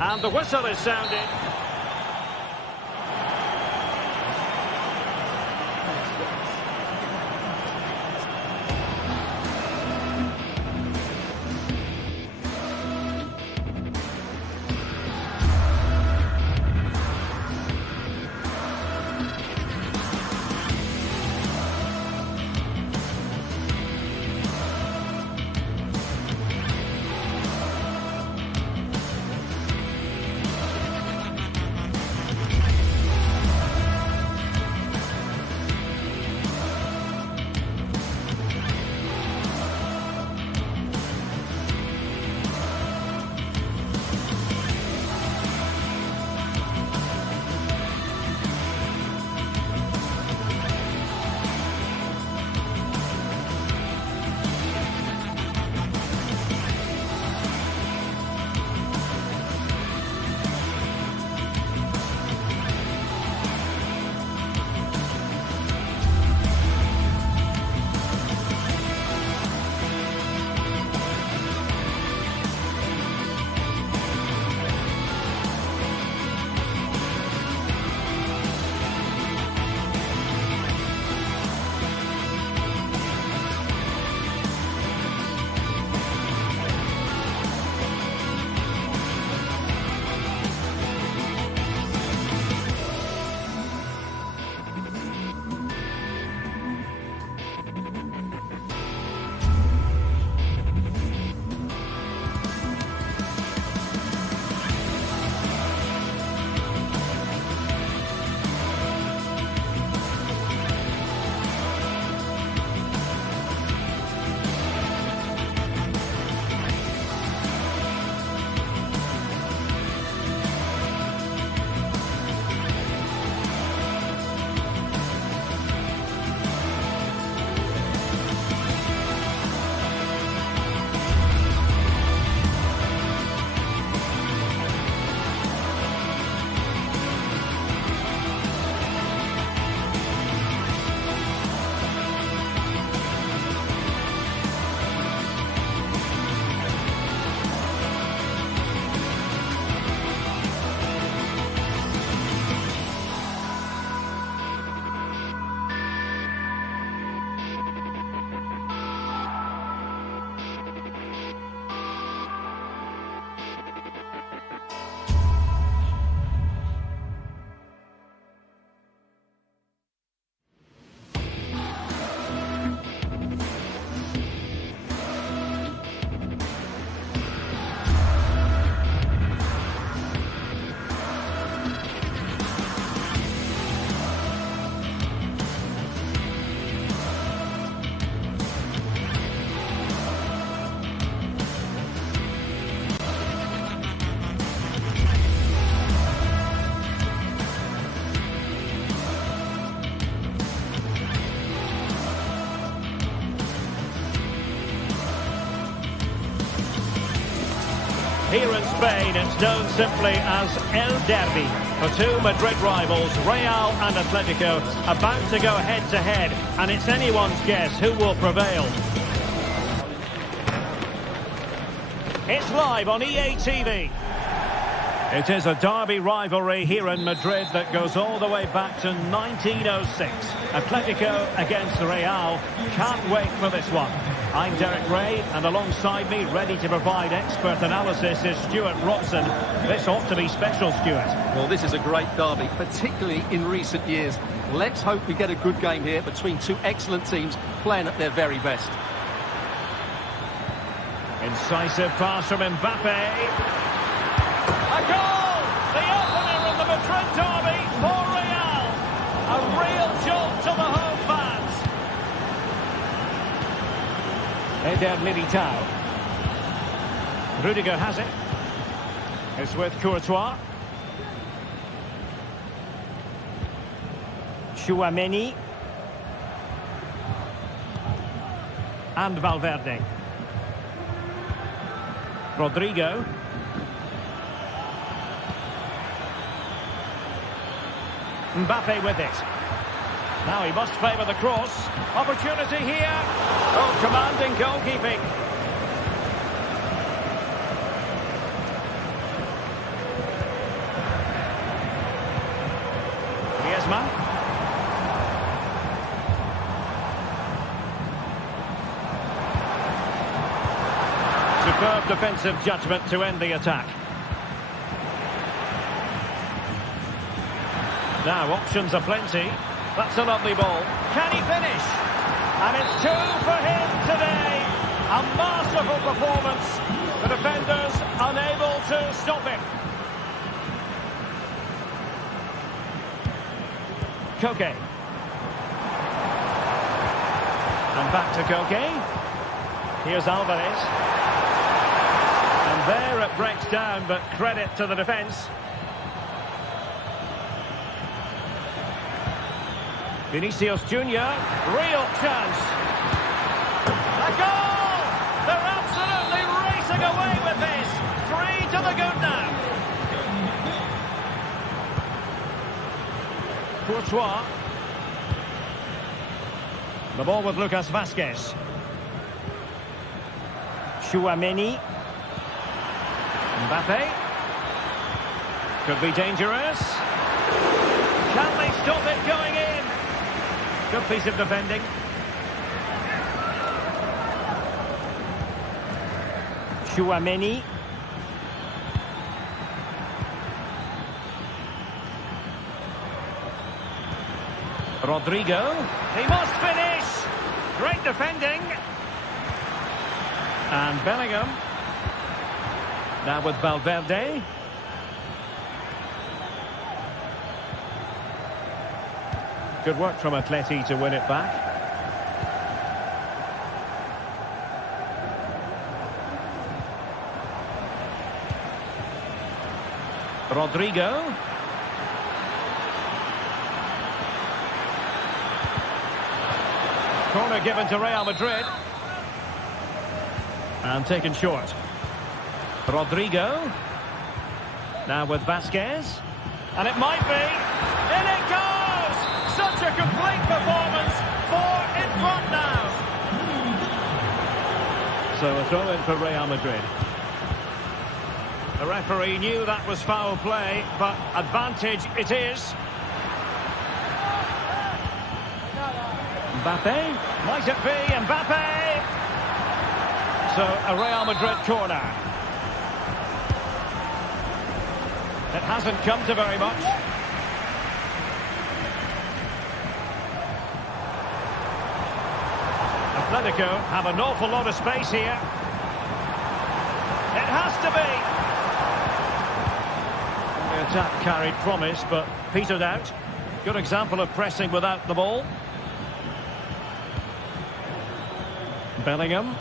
And the whistle is sounded. Here in Spain, it's known simply as El Derby. The two Madrid rivals, Real and Atletico, about to go head-to-head, and it's anyone's guess who will prevail. It's live on EA TV. It is a derby rivalry here in Madrid that goes all the way back to 1906. Atletico against Real. Can't wait for this one. I'm Derek Ray, and alongside me, ready to provide expert analysis, is Stuart Robson. This ought to be special, Stuart. Well, this is a great derby, particularly in recent years. Let's hope we get a good game here between two excellent teams playing at their very best. Incisive pass from Mbappe. A goal! The opener of the Madrid derby for Real. A real jolt to the home fans. Eder Militao. Rudiger has it. It's with Courtois. Tchouaméni. And Valverde. Rodrigo. Mbappe with it. Now he must favour the cross. Opportunity here. Oh, commanding goalkeeping. Griezmann. Superb defensive judgment to end the attack. Now, options are plenty. That's a lovely ball. Can he finish? And it's two for him today. A masterful performance. The defenders unable to stop him. Koke. And back to Koke. Here's Alvarez. And there it breaks down, but credit to the defence. Vinicius Junior, real chance. A goal! They're absolutely racing away with this. 3 to the good now. Courtois. The ball with Lucas Vazquez. Tchouaméni. Mbappe. Could be dangerous. Can they stop it going in? Good piece of defending. Tchouaméni. Rodrigo. He must finish. Great defending. And Bellingham. Now with Valverde. Good work from Atleti to win it back. Rodrigo. Corner given to Real Madrid. And taken short. Rodrigo. Now with Vazquez. And it might be. In it goes! Such a complete performance. 4 in front now. So a throw in for Real Madrid. The referee knew that was foul play, but advantage it is. Mbappe. Might it be Mbappe? So a Real Madrid corner. It hasn't come to very much. Atletico have an awful lot of space here. It has to be. The attack carried promise, but petered out. Good example of pressing without the ball. Bellingham.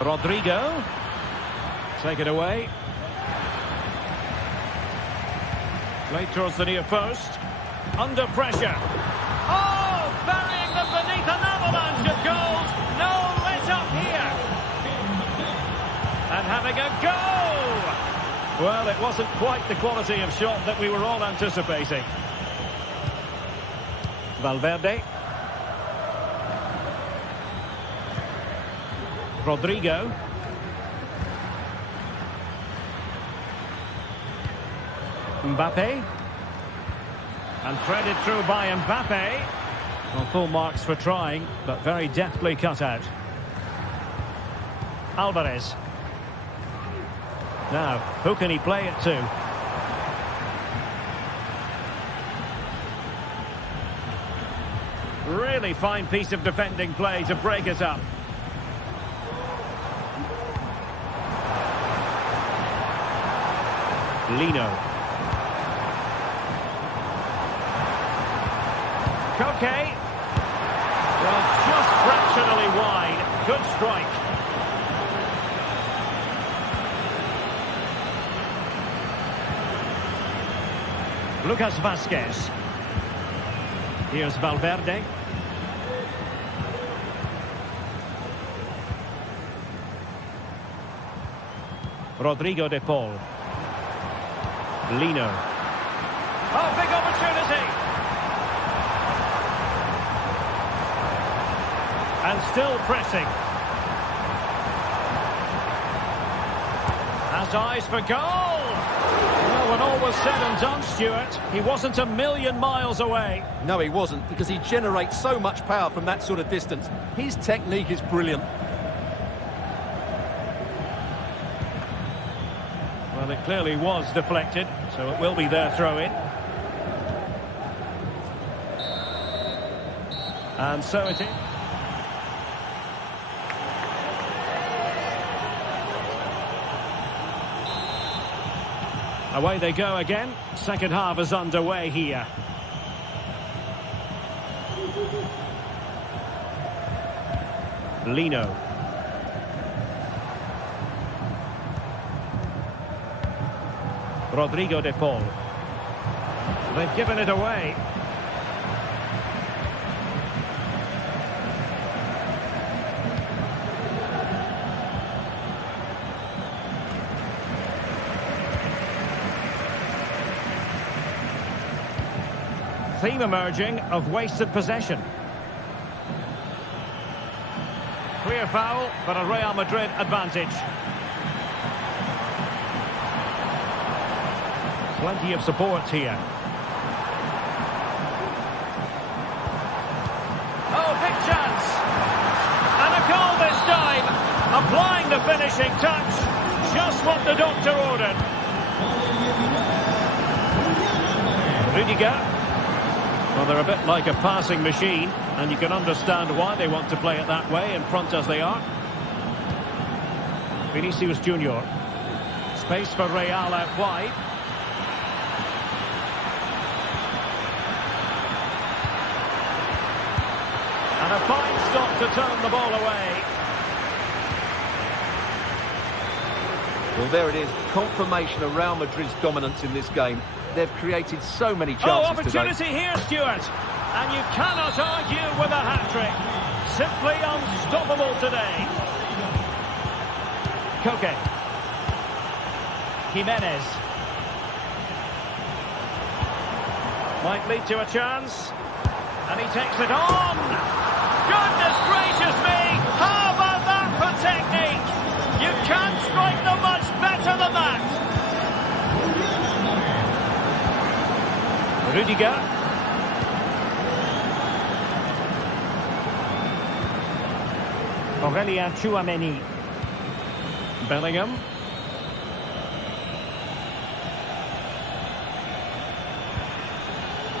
Rodrigo. Take it away. Played towards the near post. Under pressure. Oh, burying them beneath an avalanche of goals. No let up here. Well, it wasn't quite the quality of shot that we were all anticipating. Valverde. Rodrigo. Mbappe. And threaded through by Mbappe. Well, full marks for trying, but very deftly cut out. Alvarez. Now, who can he play it to? Really fine piece of defending play to break it up. Lino. Koke. Well, just fractionally wide. Good strike. Lucas Vázquez. Here's Valverde. Rodrigo de Paul. Lino. Oh, big opportunity. And still pressing. Has eyes for goal. Well, when all was said and done, Stuart, he wasn't a million miles away. No, he wasn't, because he generates so much power from that sort of distance. His technique is brilliant. Well, it clearly was deflected, so it will be their throw-in. And so it is. Away they go again. Second half is underway here. Lino. Rodrigo de Paul. They've given it away. Theme emerging of wasted possession. Clear foul, but a Real Madrid advantage. Plenty of support here. Oh, big chance. And a goal this time. Applying the finishing touch. Just what the doctor ordered. Rudiger. Well, they're a bit like a passing machine, and you can understand why they want to play it that way, in front as they are. Vinicius Junior. Space for Real out wide. And a fine stop to turn the ball away. Well, there it is. Confirmation of Real Madrid's dominance in this game. They've created so many chances today. Opportunity today. here, Stuart. And you cannot argue with a hat-trick. Simply unstoppable today. Koke. Jimenez. Might lead to a chance. And he takes it on. Goodness gracious me! How about that for technique? You can't strike them much better than that. Rudiger. Aurelien Tchouameni. Bellingham.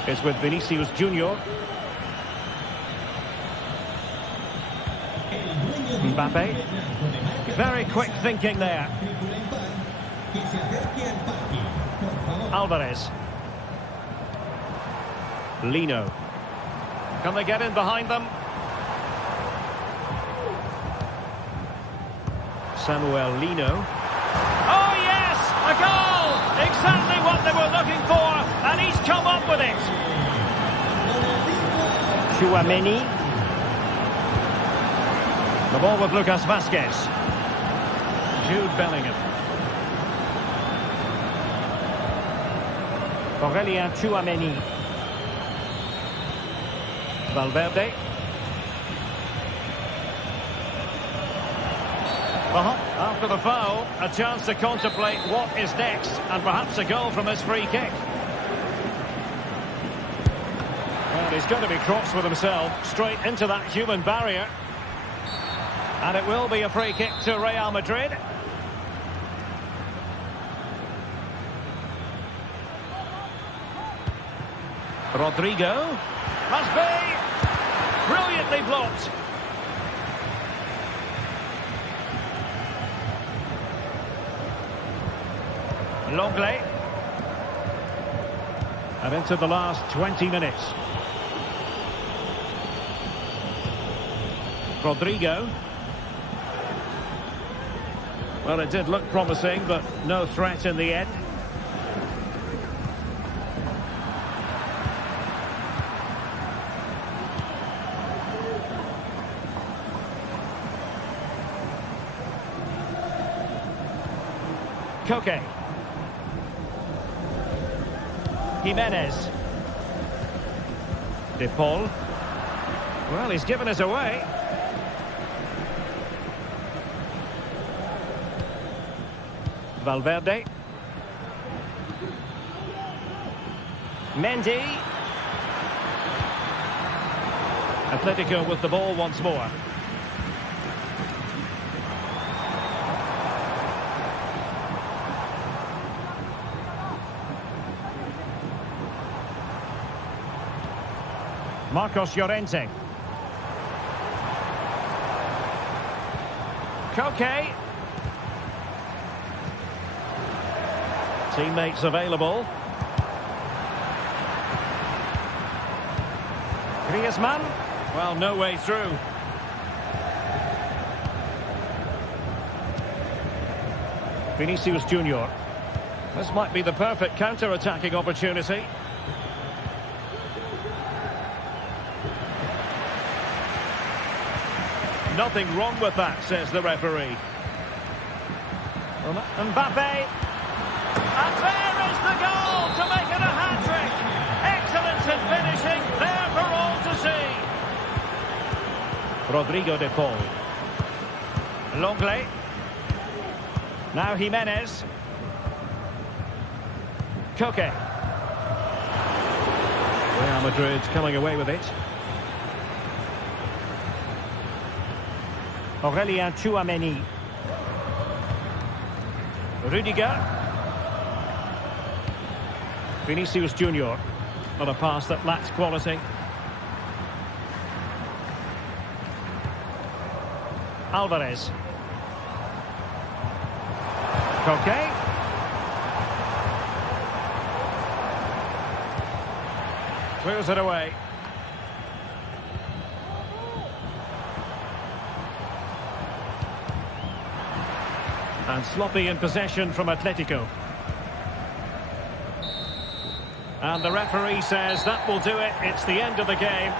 Is with Vinicius Junior. Mbappe. Very quick thinking there. Alvarez. Lino. Can they get in behind them? Samuel Lino. Oh yes! A goal! Exactly what they were looking for, and he's come up with it. Tchouameni. The ball with Lucas Vázquez. Jude Bellingham. Aurelien Tchouameni. Valverde. After the foul, a chance to contemplate what is next, and perhaps a goal from his free kick. Well, he's going to be cross with himself, straight into that human barrier. And it will be a free kick to Real Madrid. Rodrigo. Must be! Brilliantly blocked. Longley. And into the last 20 minutes. Rodrigo. Well, it did look promising, but no threat in the end. Koke. Jimenez. De Paul. Well, he's given us away. Valverde. Mendy. Atletico with the ball once more. Marcos Llorente. Koke. Teammates available. Griezmann. Well, no way through. Vinicius Junior. This might be the perfect counter-attacking opportunity. Nothing wrong with that, says the referee. Mbappe. And there is the goal to make it a hat-trick. Excellence in finishing, there for all to see. Rodrigo de Paul. Longley. Now Jimenez. Koke. Real Madrid coming away with it. Aurelien Tchouameni. Rudiger. Vinicius Junior. Not a pass that lacks quality. Alvarez. Koke. Clears it away. And sloppy in possession from Atletico. And the referee says that will do it. It's the end of the game.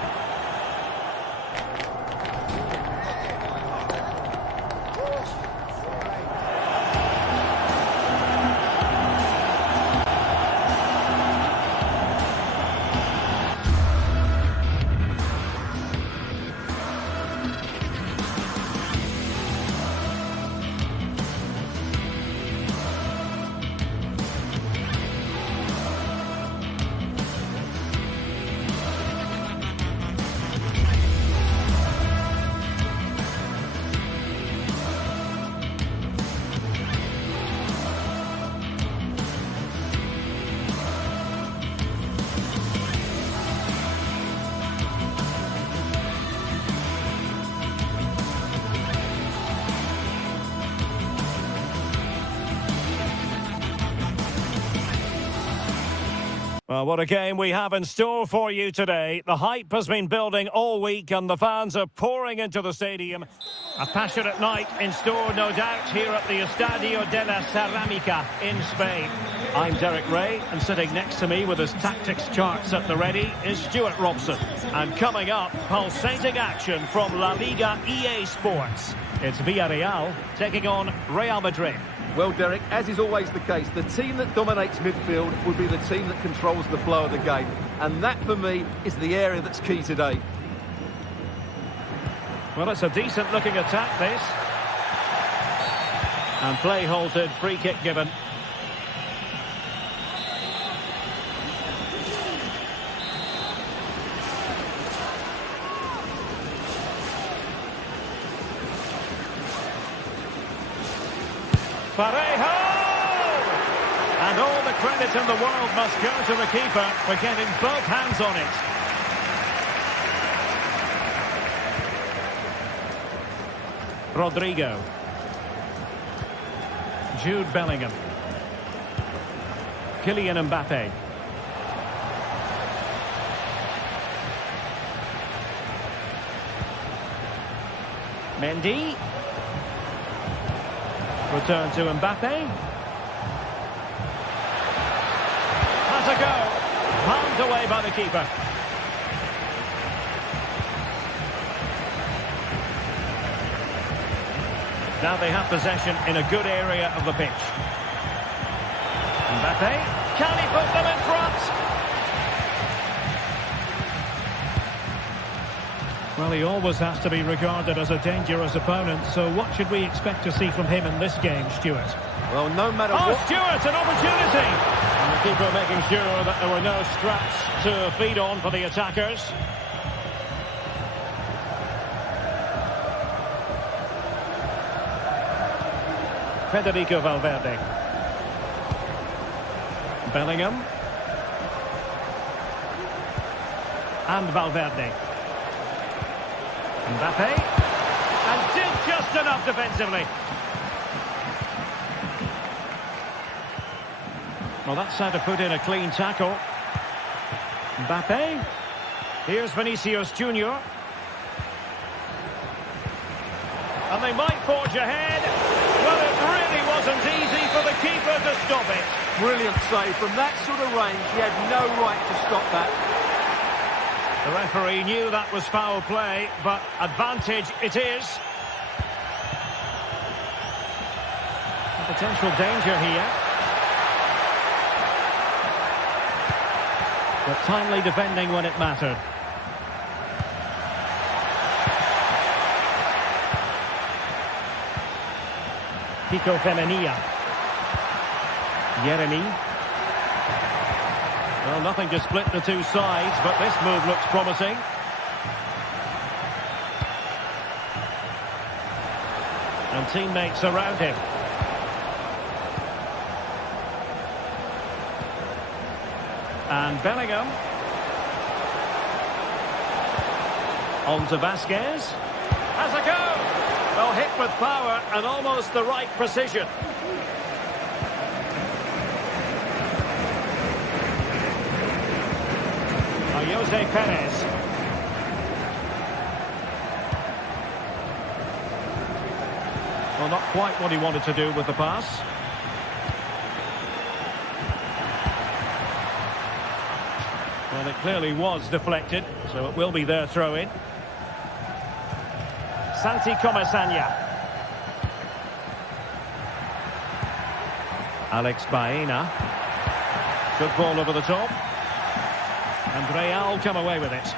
Well, what a game we have in store for you today. The hype has been building all week and the fans are pouring into the stadium. A passionate night in store, no doubt, here at the Estadio de la Cerámica in Spain. I'm Derek Ray, and sitting next to me with his tactics charts at the ready is Stuart Robson. And coming up, pulsating action from La Liga EA Sports. It's Villarreal taking on Real Madrid. Well, Derek, as is always the case, the team that dominates midfield would be the team that controls the flow of the game. And that, for me, is the area that's key today. Well, it's a decent-looking attack, this. And play halted, free kick given. Parejo! And all the credit in the world must go to the keeper for getting both hands on it. Rodrigo. Jude Bellingham. Kylian Mbappe. Mendy. Return to Mbappe. Has a go. Palmed away by the keeper. Now they have possession in a good area of the pitch. Mbappe. Can he put them in front? Well, he always has to be regarded as a dangerous opponent, so what should we expect to see from him in this game, Stuart? Well, no matter what... Stuart, an opportunity! And the keeper making sure that there were no straps to feed on for the attackers. Federico Valverde. Bellingham. And Valverde. Mbappe. And did just enough defensively. Well, that's how to put in a clean tackle. Mbappe. Here's Vinicius Junior. And they might forge ahead. Well, it really wasn't easy for the keeper to stop it. Brilliant save. From that sort of range, he had no right to stop that. The referee knew that was foul play, but advantage it is. A potential danger here. But timely defending when it mattered. Pico Femenia. Yeremy. Well, nothing to split the two sides, but this move looks promising. And teammates around him. And Bellingham. On to Vasquez. Has a go! Well, hit with power and almost the right precision. Jose Perez. Well, not quite what he wanted to do with the pass. Well, it clearly was deflected, so it will be their throw-in. Santi Comesaña. Alex Baena. Good ball over the top. And Real come away with it.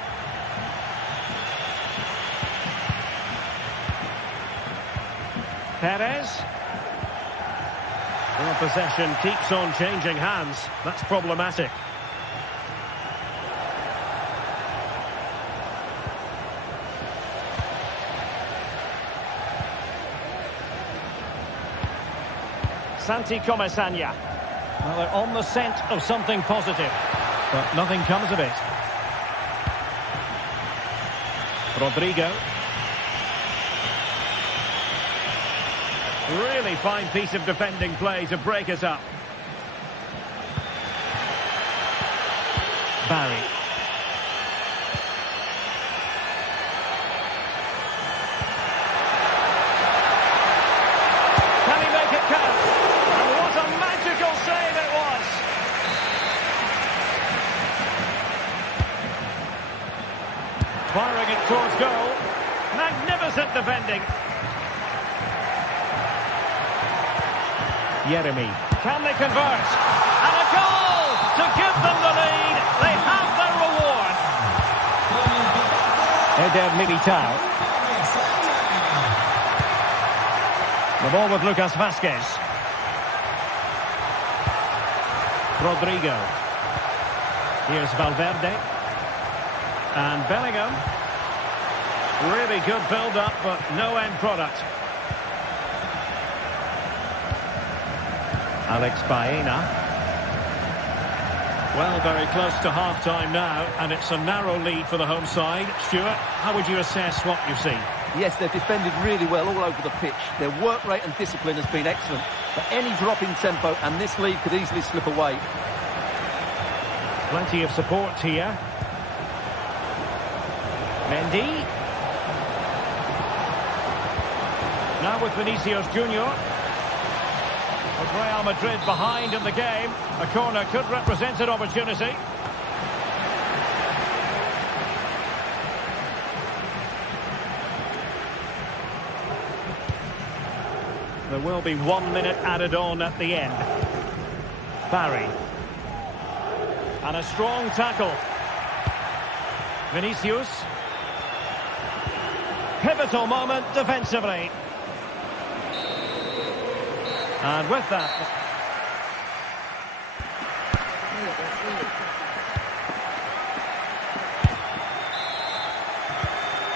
Perez. Well, possession keeps on changing hands. That's problematic. Santi Comesaña. Well, they're on the scent of something positive, but nothing comes of it. Rodrigo. Really fine piece of defending play to break us up. Barry. Can he make it count? And what a magical save it was! Firing it towards goal. Magnificent defending. Jeremy. Can they convert? And a goal to give them the lead. They have their reward. Eder Militao. The ball with Lucas Vazquez. Rodrigo. Here's Valverde. And Bellingham. Really good build-up, but no end product. Alex Baena. Well, very close to half-time now, and it's a narrow lead for the home side. Stuart, how would you assess what you see? Yes, they've defended really well all over the pitch. Their work rate and discipline has been excellent. But any drop in tempo, and this lead could easily slip away. Plenty of support here. Mendy. Now with Vinicius Junior. With Real Madrid behind in the game, a corner could represent an opportunity. There will be 1 minute added on at the end. Barry. And a strong tackle. Vinicius. Pivotal moment defensively. And with that...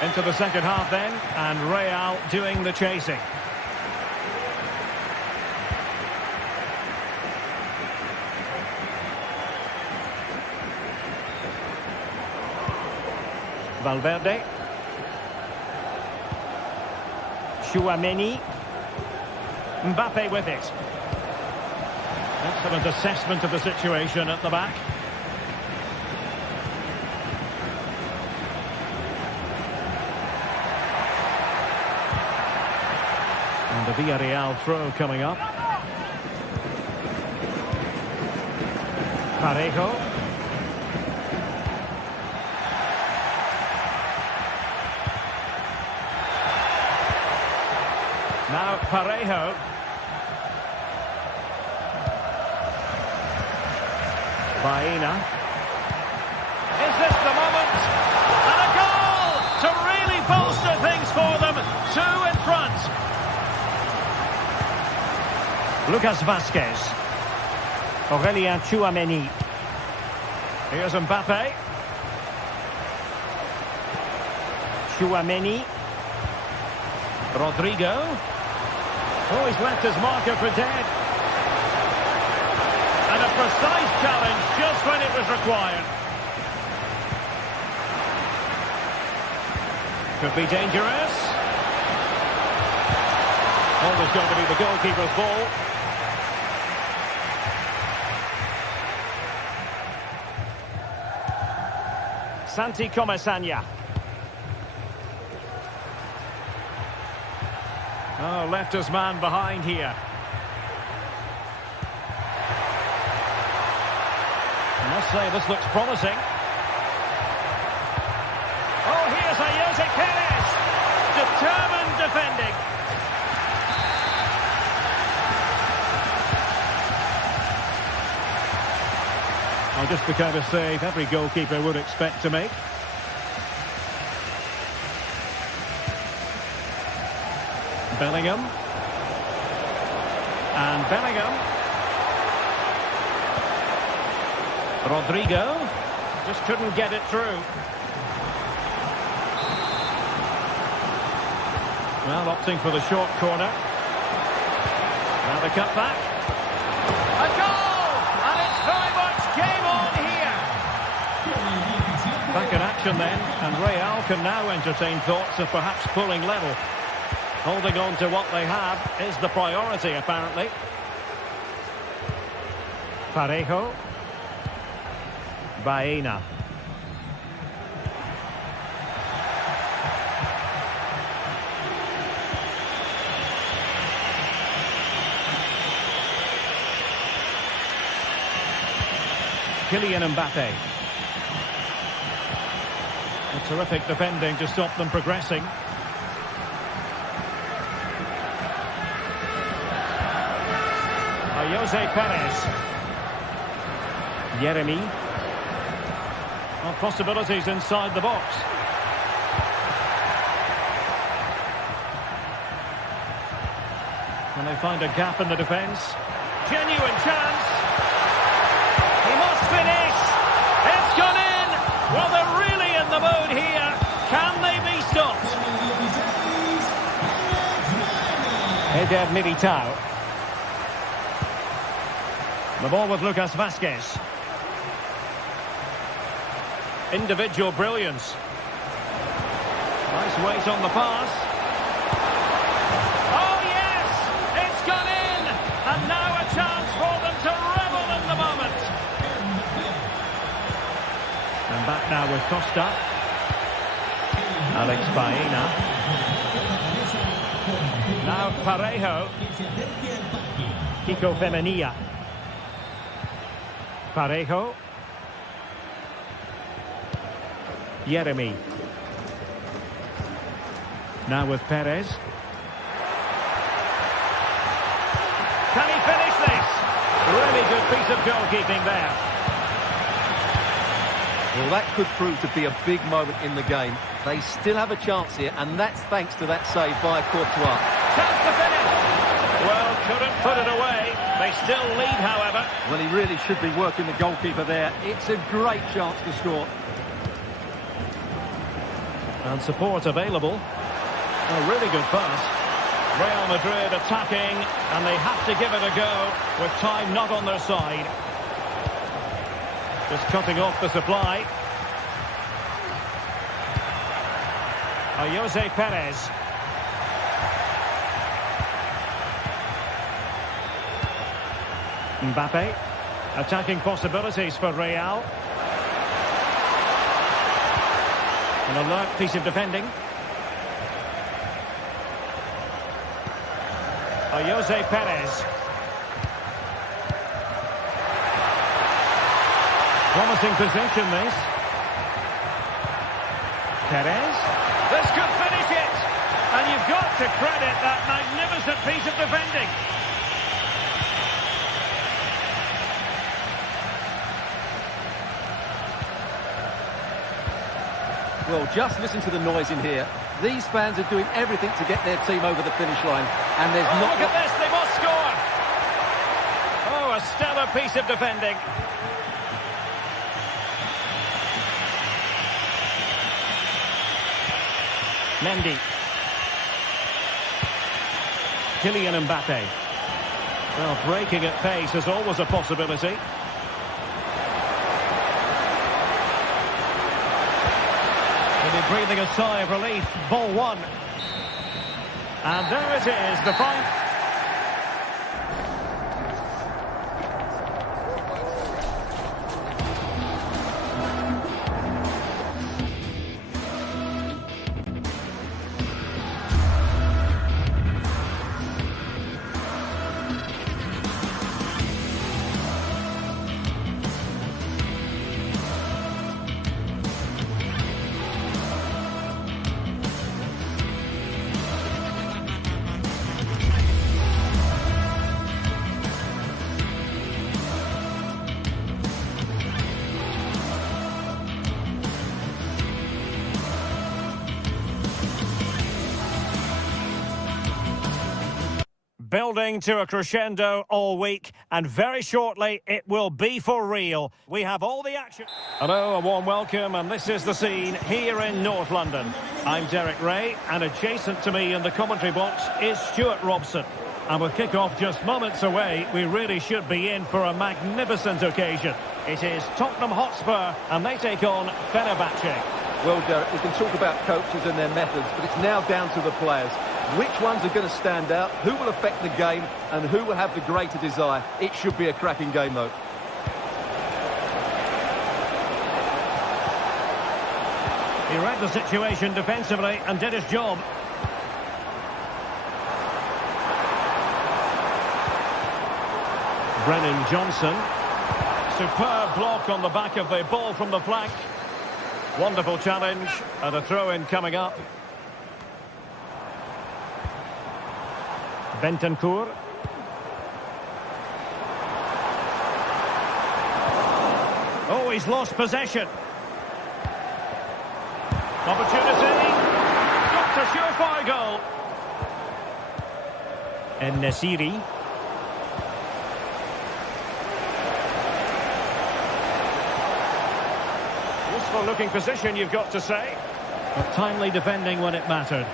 into the second half then, and Real doing the chasing. Valverde. Tchouaméni. Mbappe with it. Excellent assessment of the situation at the back. And the Villarreal throw coming up. Parejo. Now Parejo. Baena. Is this the moment? And a goal to really bolster things for them. 2 in front. Lucas Vazquez. Aurelien Tchouaméni. Here's Mbappe. Tchouaméni. Rodrigo. Oh, he's left his marker for dead. And a precise challenge just when it was required. Could be dangerous. Always going to be the goalkeeper's ball. Santi Comesaña. Oh, left his man behind here. I must say, this looks promising. Oh, here's Ayose Perez. Determined defending. Oh, just the kind of save every goalkeeper would expect to make. Bellingham. And Bellingham. Rodrigo. Just couldn't get it through. Well, opting for the short corner. Now the cutback. A goal! And it's very much game on here. Back in action then. And Real can now entertain thoughts of perhaps pulling level. Holding on to what they have is the priority, apparently. Parejo. Baena. Kylian Mbappe. A terrific defending to stop them progressing. Jose Perez. Yeremy. Well, possibilities inside the box. Can they find a gap in the defence? Genuine chance. He must finish. It's gone in. Well, they're really in the mood here. Can they be stopped? Eder Militao. The ball with Lucas Vazquez. Individual brilliance. Nice weight on the pass. Oh, yes! It's gone in! And now a chance for them to revel in the moment. And back now with Costa. Alex Baena. Now Parejo. Kiko Femenia. Parejo. Yeremy. Now with Perez. Can he finish this? Really good piece of goalkeeping there. Well, that could prove to be a big moment in the game. They still have a chance here, and that's thanks to that save by Courtois. Chance to finish. Well, couldn't put it away. They still lead, however. Well, he really should be working the goalkeeper there. It's a great chance to score. And support available. A really good pass. Real Madrid attacking, and they have to give it a go with time not on their side. Just cutting off the supply. Jose Perez. Mbappe. Attacking possibilities for Real. An alert piece of defending. Jose Perez. Promising position, this. Perez. This could finish it. And you've got to credit that magnificent piece of defending. Well, just listen to the noise in here. These fans are doing everything to get their team over the finish line. And there's not... Look at this, they must score! Oh, a stellar piece of defending. Mendy. Kylian Mbappe. Well, breaking at pace is always a possibility. Breathing a sigh of relief. Ball one. And there it is, the final. Building to a crescendo all week, and very shortly it will be for real. We have all the action. Hello, a warm welcome, and this is the scene here in North London. I'm Derek Ray, and adjacent to me in the commentary box is Stuart Robson. And with kick-off just moments away, we really should be in for a magnificent occasion. It is Tottenham Hotspur, and they take on Fenerbahce. Well, Derek, we can talk about coaches and their methods, but it's now down to the players. Which ones are going to stand out, who will affect the game, and who will have the greater desire? It should be a cracking game, though. He read the situation defensively and did his job. Brennan Johnson. Superb block on the back of the ball from the flank. Wonderful challenge, and a throw-in coming up. Bentancur. Oh, he's lost possession. Opportunity. Got a surefire goal. And Nesiri. Useful looking position, you've got to say. But timely defending when it mattered.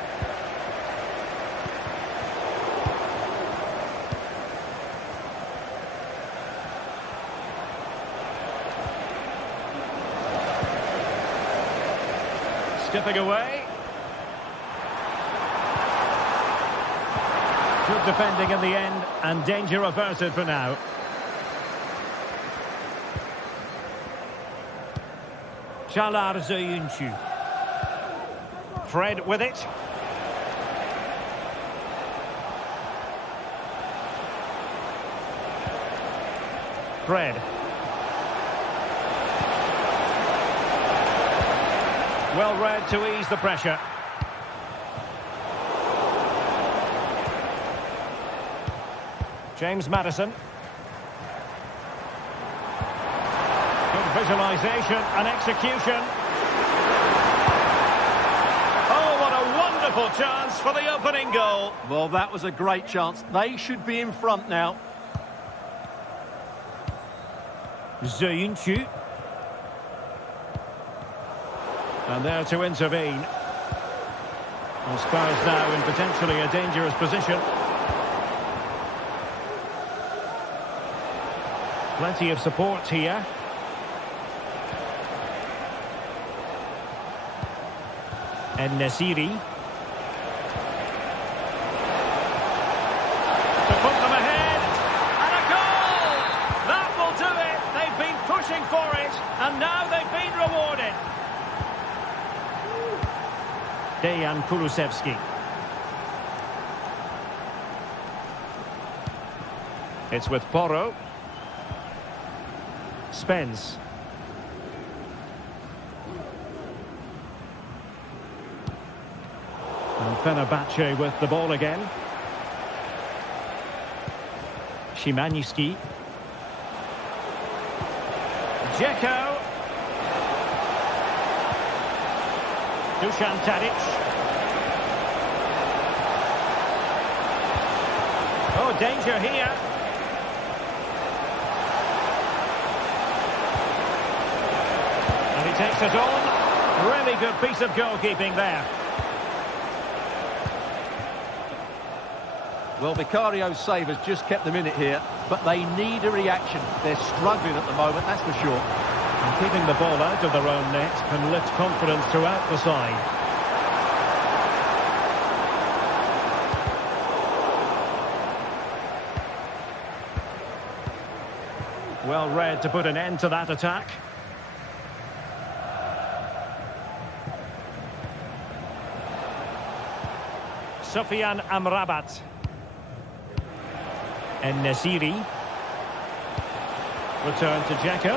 Skipping away. Good defending in the end, and danger averted for now. Çağlar Söyüncü. Fred with it. Fred. Well read to ease the pressure. James Maddison. Good visualisation and execution. Oh, what a wonderful chance for the opening goal. Well, that was a great chance. They should be in front now. Söyüncü. And there to intervene. Well, Spurs now in potentially a dangerous position. Plenty of support here. And Nesiri. To put them ahead. And a goal! That will do it. They've been pushing for it. And now they've been rewarded. Dejan Kulusevski. It's with Porro. Spence. And Fenerbahce with the ball again. Szymański. Dzeko. Dusan Tadic. Oh, danger here. And he takes it on. Really good piece of goalkeeping there. Well, Vicario's save has just kept them in it here, but they need a reaction. They're struggling at the moment, that's for sure. And keeping the ball out of their own net can lift confidence throughout the side. Well read to put an end to that attack. Sofyan Amrabat. And Nesiri. Return to Dzeko.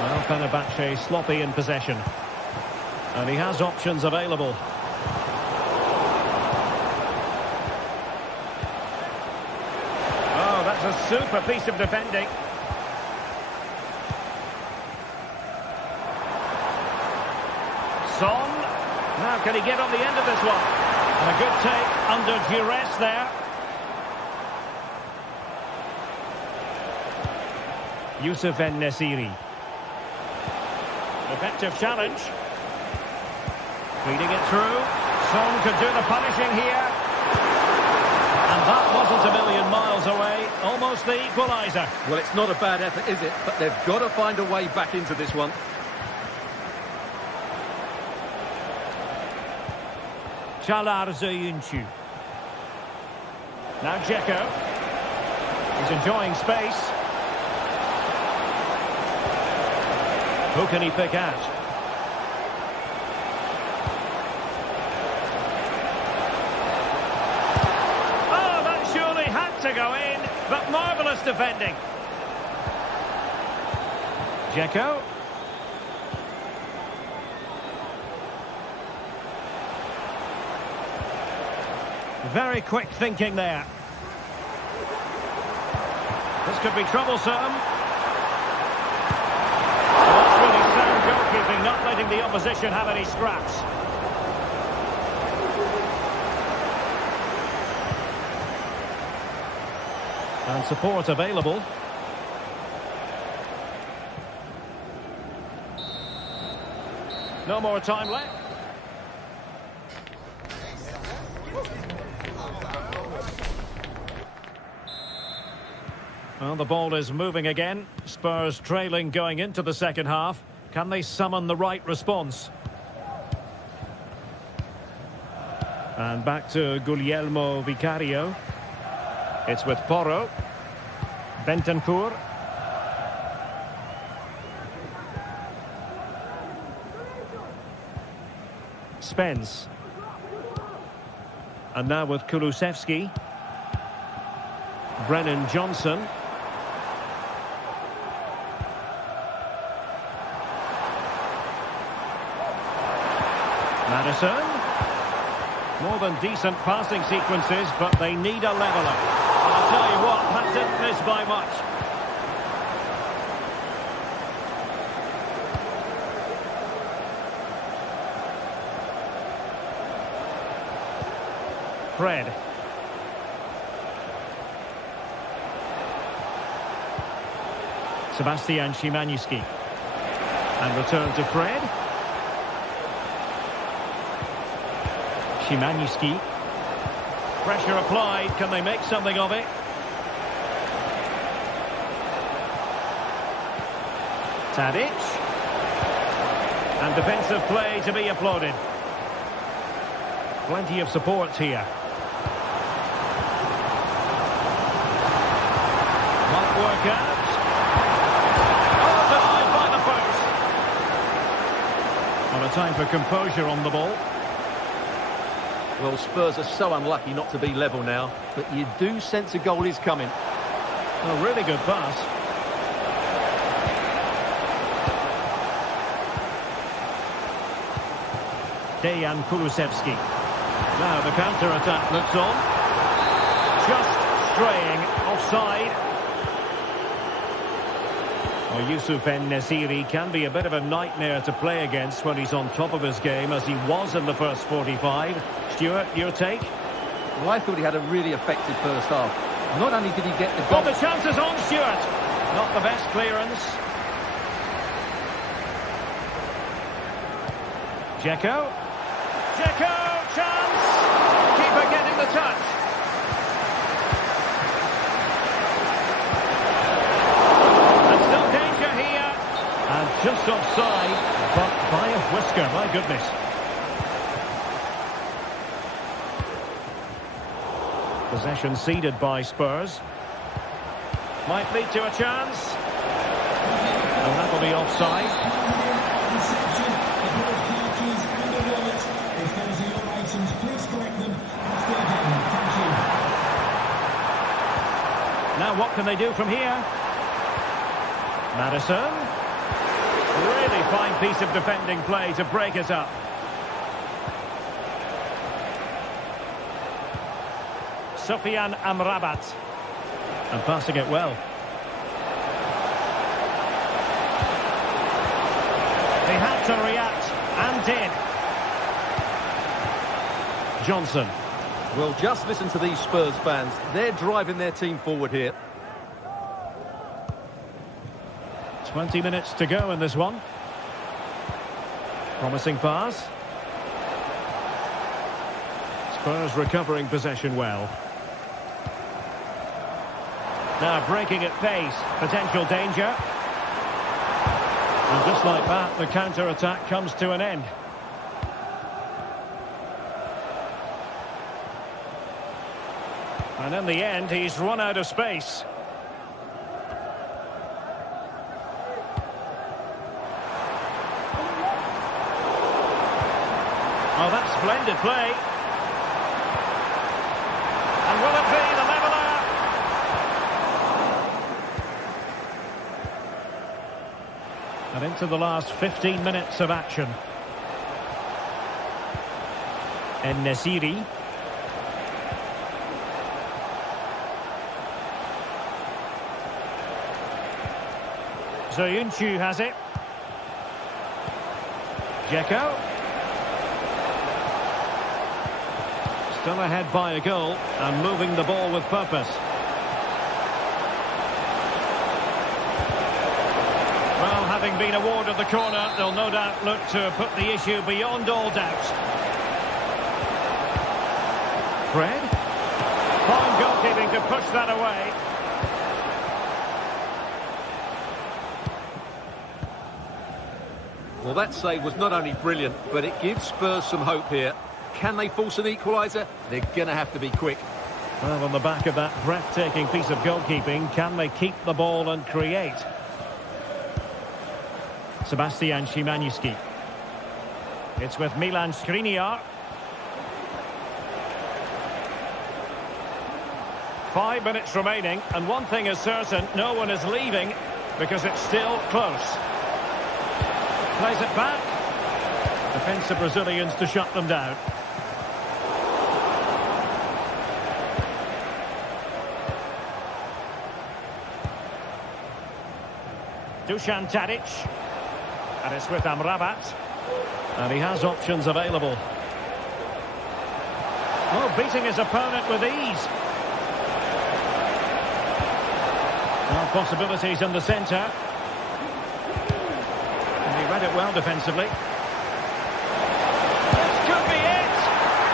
Well, Fenerbahce sloppy in possession. And he has options available. Oh, that's a super piece of defending. Son. Now can he get on the end of this one? And a good take under duress there. Youssef En-Nesyri. Effective challenge. Feeding it through. Son could do the punishing here. And that wasn't a million miles away. Almost the equaliser. Well, it's not a bad effort, is it? But they've got to find a way back into this one. Çağlar Söyüncü. Now Dzeko. He's enjoying space. Who can he pick out? Oh, that surely had to go in, but marvellous defending. Dzeko. Very quick thinking there. This could be troublesome. Oh, goalkeeping, not letting the opposition have any scraps. And support available. No more time left. Well, the ball is moving again. Spurs trailing going into the second half. Can they summon the right response? And back to Guglielmo Vicario. It's with Porro. Bentancur. Spence. And now with Kulusevski. Brennan Johnson. Maddison. More than decent passing sequences, but they need a leveller. And I'll tell you what, that didn't miss by much. Fred. Sebastian Szymański. And return to Fred. Szymański. Pressure applied. Can they make something of it? Tadic. And defensive play to be applauded. Plenty of support here. Might work out. Oh, denied by the post. Well, a time for composure on the ball. Well, Spurs are so unlucky not to be level now, but you do sense a goal is coming. A really good pass. Dejan Kulusevski. Now the counter-attack looks on. Just straying offside. Well, Youssouf En-Nesyri can be a bit of a nightmare to play against when he's on top of his game, as he was in the first 45. Stuart, your take? Well, I thought he had a really effective first half. Not only did he get the goal... Got the chances on Stuart. Not the best clearance. Dzeko. Dzeko, chance! Keeper getting the touch. And still danger here. And just offside, but by a whisker, my goodness. Possession ceded by Spurs. Might lead to a chance. And that will be offside. Now what can they do from here? Maddison. Really fine piece of defending play to break it up. Sofian Amrabat. And passing it well. They had to react and did. Johnson. Well, just listen to these Spurs fans. They're driving their team forward here. 20 minutes to go in this one. Promising pass. Spurs recovering possession well. Now breaking at pace. Potential danger. And just like that, the counter-attack comes to an end. And in the end, he's run out of space. Oh, that's splendid play. And will it be the leveller? And into the last 15 minutes of action. En-Nesyri. Soyuncu has it. Dzeko. Still ahead by a goal and moving the ball with purpose. Well, having been awarded the corner, they'll no doubt look to put the issue beyond all doubt. Fred. Fine goalkeeping to push that away. Well, that save was not only brilliant, but it gives Spurs some hope here. Can they force an equaliser? They're going to have to be quick. Well, on the back of that breathtaking piece of goalkeeping, can they keep the ball and create? Sebastian Szymanski. It's with Milan Skriniar. 5 minutes remaining, and one thing is certain, no one is leaving because it's still close. Plays it back. Defensive Brazilians to shut them down. Dusan Tadic. And it's with Amrabat. And he has options available. Oh, beating his opponent with ease. Well, possibilities in the centre. And he read it well defensively. This could be it!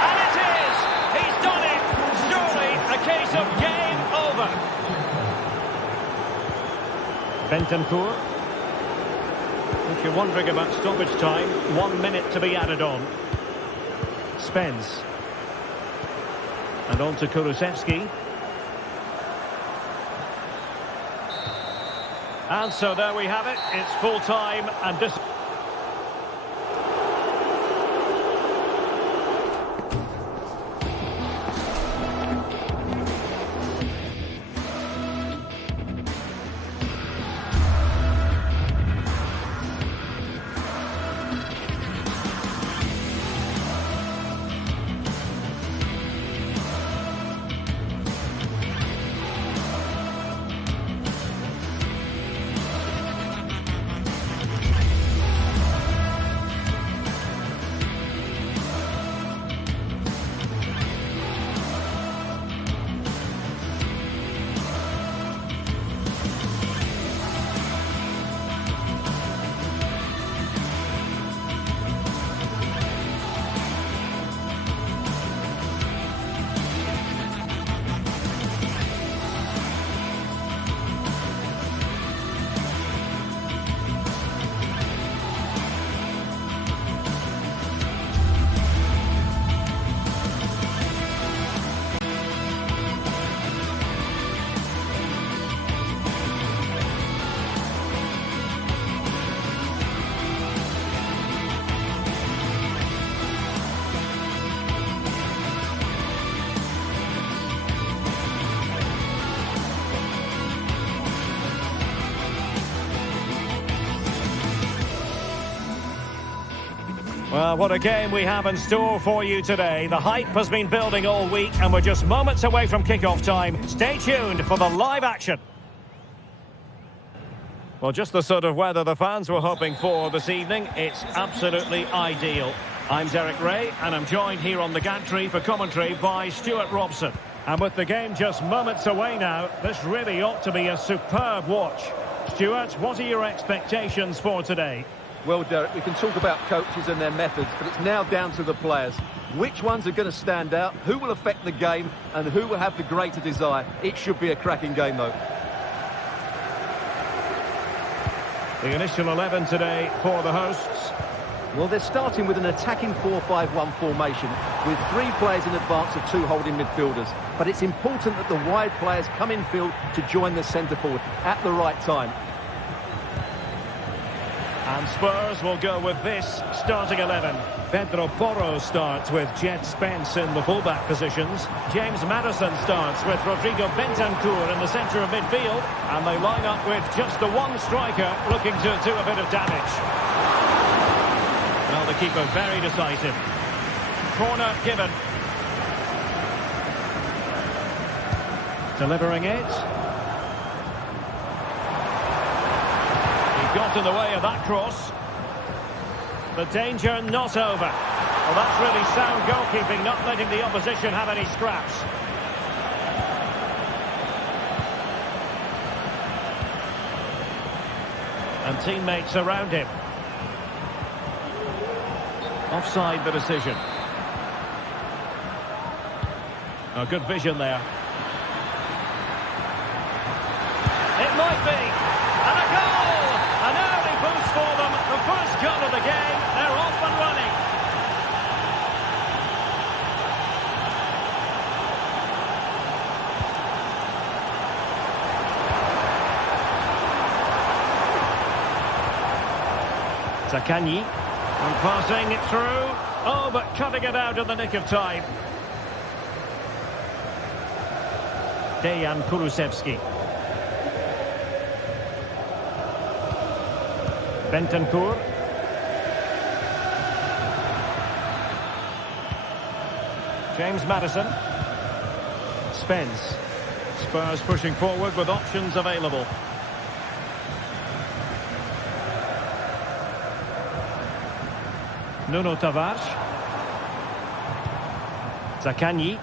And it is! He's done it! Surely a case of game over. Bentancur. If you're wondering about stoppage time, 1 minute to be added on. Spence. And on to Kulusevski. And so there we have it. It's full time and this... Well, what a game we have in store for you today. The hype has been building all week and we're just moments away from kick-off time. Stay tuned for the live action. Well, just the sort of weather the fans were hoping for this evening. It's absolutely ideal. I'm Derek Ray and I'm joined here on the gantry for commentary by Stuart Robson. And with the game just moments away now, this really ought to be a superb watch. Stuart, what are your expectations for today? Well, Derek, we can talk about coaches and their methods, but it's now down to the players. Which ones are going to stand out, who will affect the game, and who will have the greater desire? It should be a cracking game, though. The initial 11 today for the hosts. Well, they're starting with an attacking 4-5-1 formation, with 3 players in advance of 2 holding midfielders. But it's important that the wide players come in field to join the centre forward at the right time. And Spurs will go with this starting 11. Pedro Porro starts with Jet Spence in the fullback positions. James Maddison starts with Rodrigo Bentancur in the centre of midfield. And they line up with just the one striker looking to do a bit of damage. Well, the keeper very decisive. Corner given. Delivering it. Got in the way of that cross. The danger not over. Well, that's really sound goalkeeping, not letting the opposition have any scraps. And teammates around him. Offside the decision. Oh, good vision there. It might be. And a goal! An early boost for them. The first goal of the game. They're off and running. Zakanyi. And passing it through. Oh, but cutting it out in the nick of time. Dejan Kulusevski. Bentancur. James Maddison. Spence. Spurs pushing forward with options available. Nuno Tavares. Zakanyi.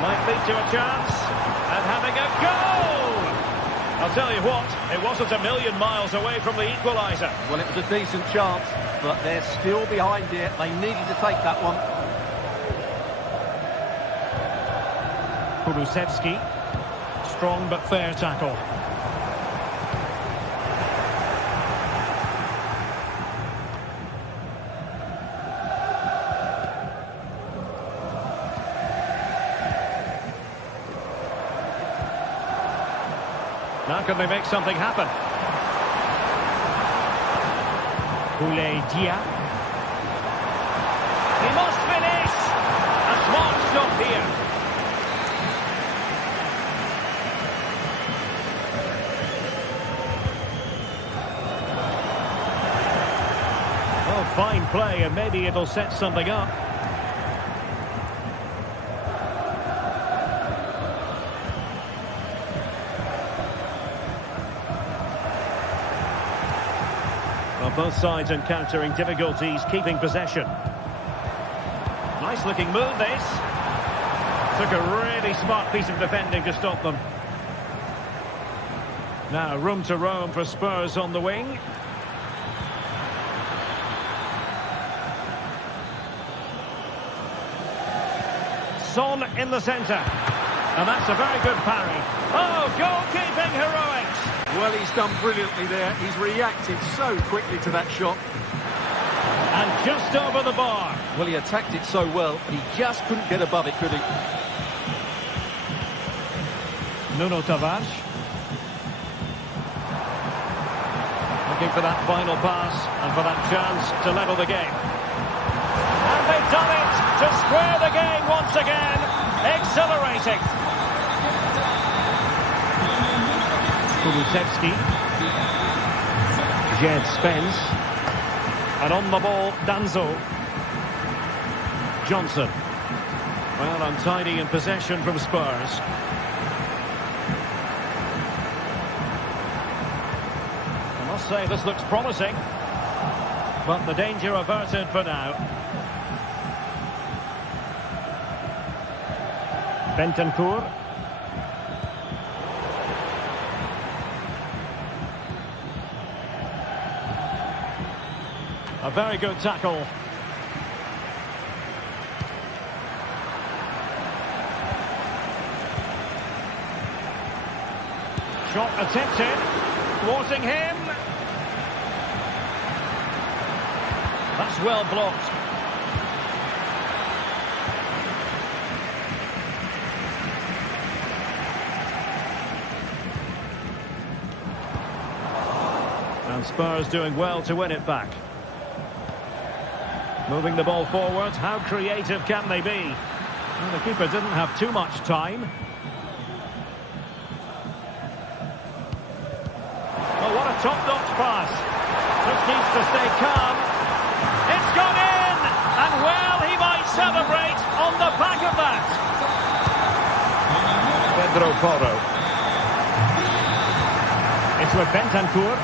Might lead to a chance. And having a goal! I'll tell you what, it wasn't a million miles away from the equaliser. Well, it was a decent chance, but they're still behind here. They needed to take that one. Kulusevski. Strong but fair tackle. Now can they make something happen? Boulaye Dia. He must finish! A smart stop here. Oh, fine play, and maybe it'll set something up. Well, both sides encountering difficulties keeping possession. Nice looking move this. Took a really smart piece of defending to stop them. Now room to roam for Spurs on the wing. Son in the centre. And that's a very good parry. Oh, goalkeeping heroics. Well, he's done brilliantly there. He's reacted so quickly to that shot. And just over the bar. Well, he attacked it so well, but he just couldn't get above it, could he? Nuno Tavares. Looking for that final pass and for that chance to level the game. And they've done it to square the game once again. Exhilarating. Kulusevski. Jed Spence. And on the ball, Danzo. Johnson. Well, untidy in possession from Spurs. I must say, this looks promising. But the danger averted for now. Bentancur. A very good tackle. Shot attempted. Thwarting him. That's well blocked. And Spurs doing well to win it back. Moving the ball forward, how creative can they be? Well, the keeper didn't have too much time. Oh, what a top-notch pass. Just needs to stay calm. It's gone in! And well, he might celebrate on the back of that. Pedro Porro. It's with Bentancur.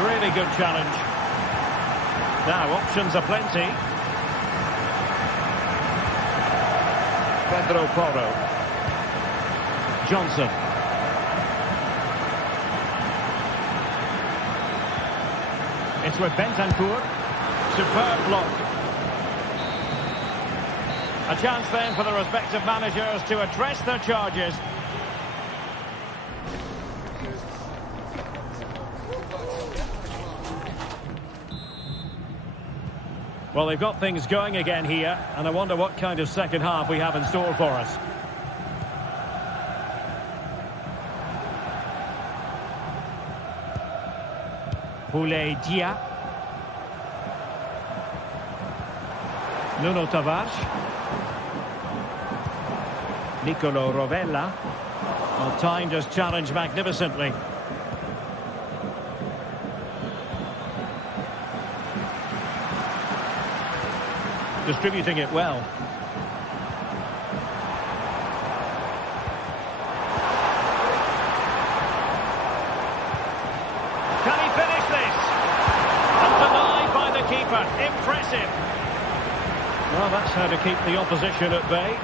Really good challenge. Now, options are plenty. Pedro Porro. Johnson. It's with Bentancur. Superb block. A chance then for the respective managers to address their charges. Well, they've got things going again here, and I wonder what kind of second half we have in store for us. Boulaye Dia. Nuno Tavares. Nicolo Rovella. Well, timed his challenge magnificently. Distributing it well. Can he finish this? Undenied by the keeper. Impressive. Well, that's how to keep the opposition at bay.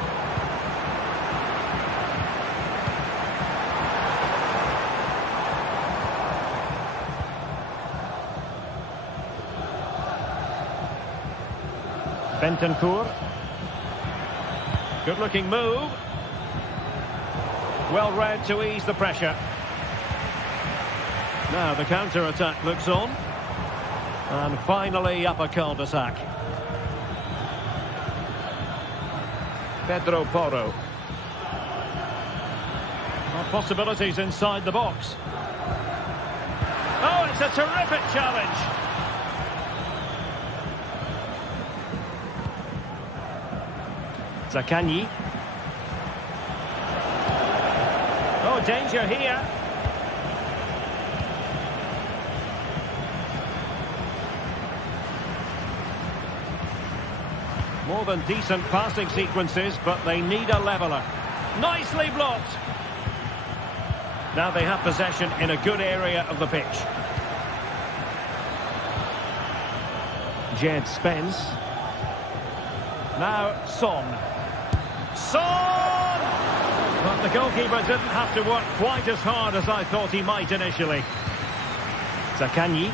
Bentancur. Good-looking move. Well read to ease the pressure. Now the counter-attack looks on. And finally up a cul-de-sac. Pedro Porro. Well, possibilities inside the box. Oh, it's a terrific challenge. Zaccagni. Oh, danger here. More than decent passing sequences, but they need a leveller. Nicely blocked. Now they have possession in a good area of the pitch. Jed Spence. Now Son. Son! But the goalkeeper didn't have to work quite as hard as I thought he might initially. Zaccagni.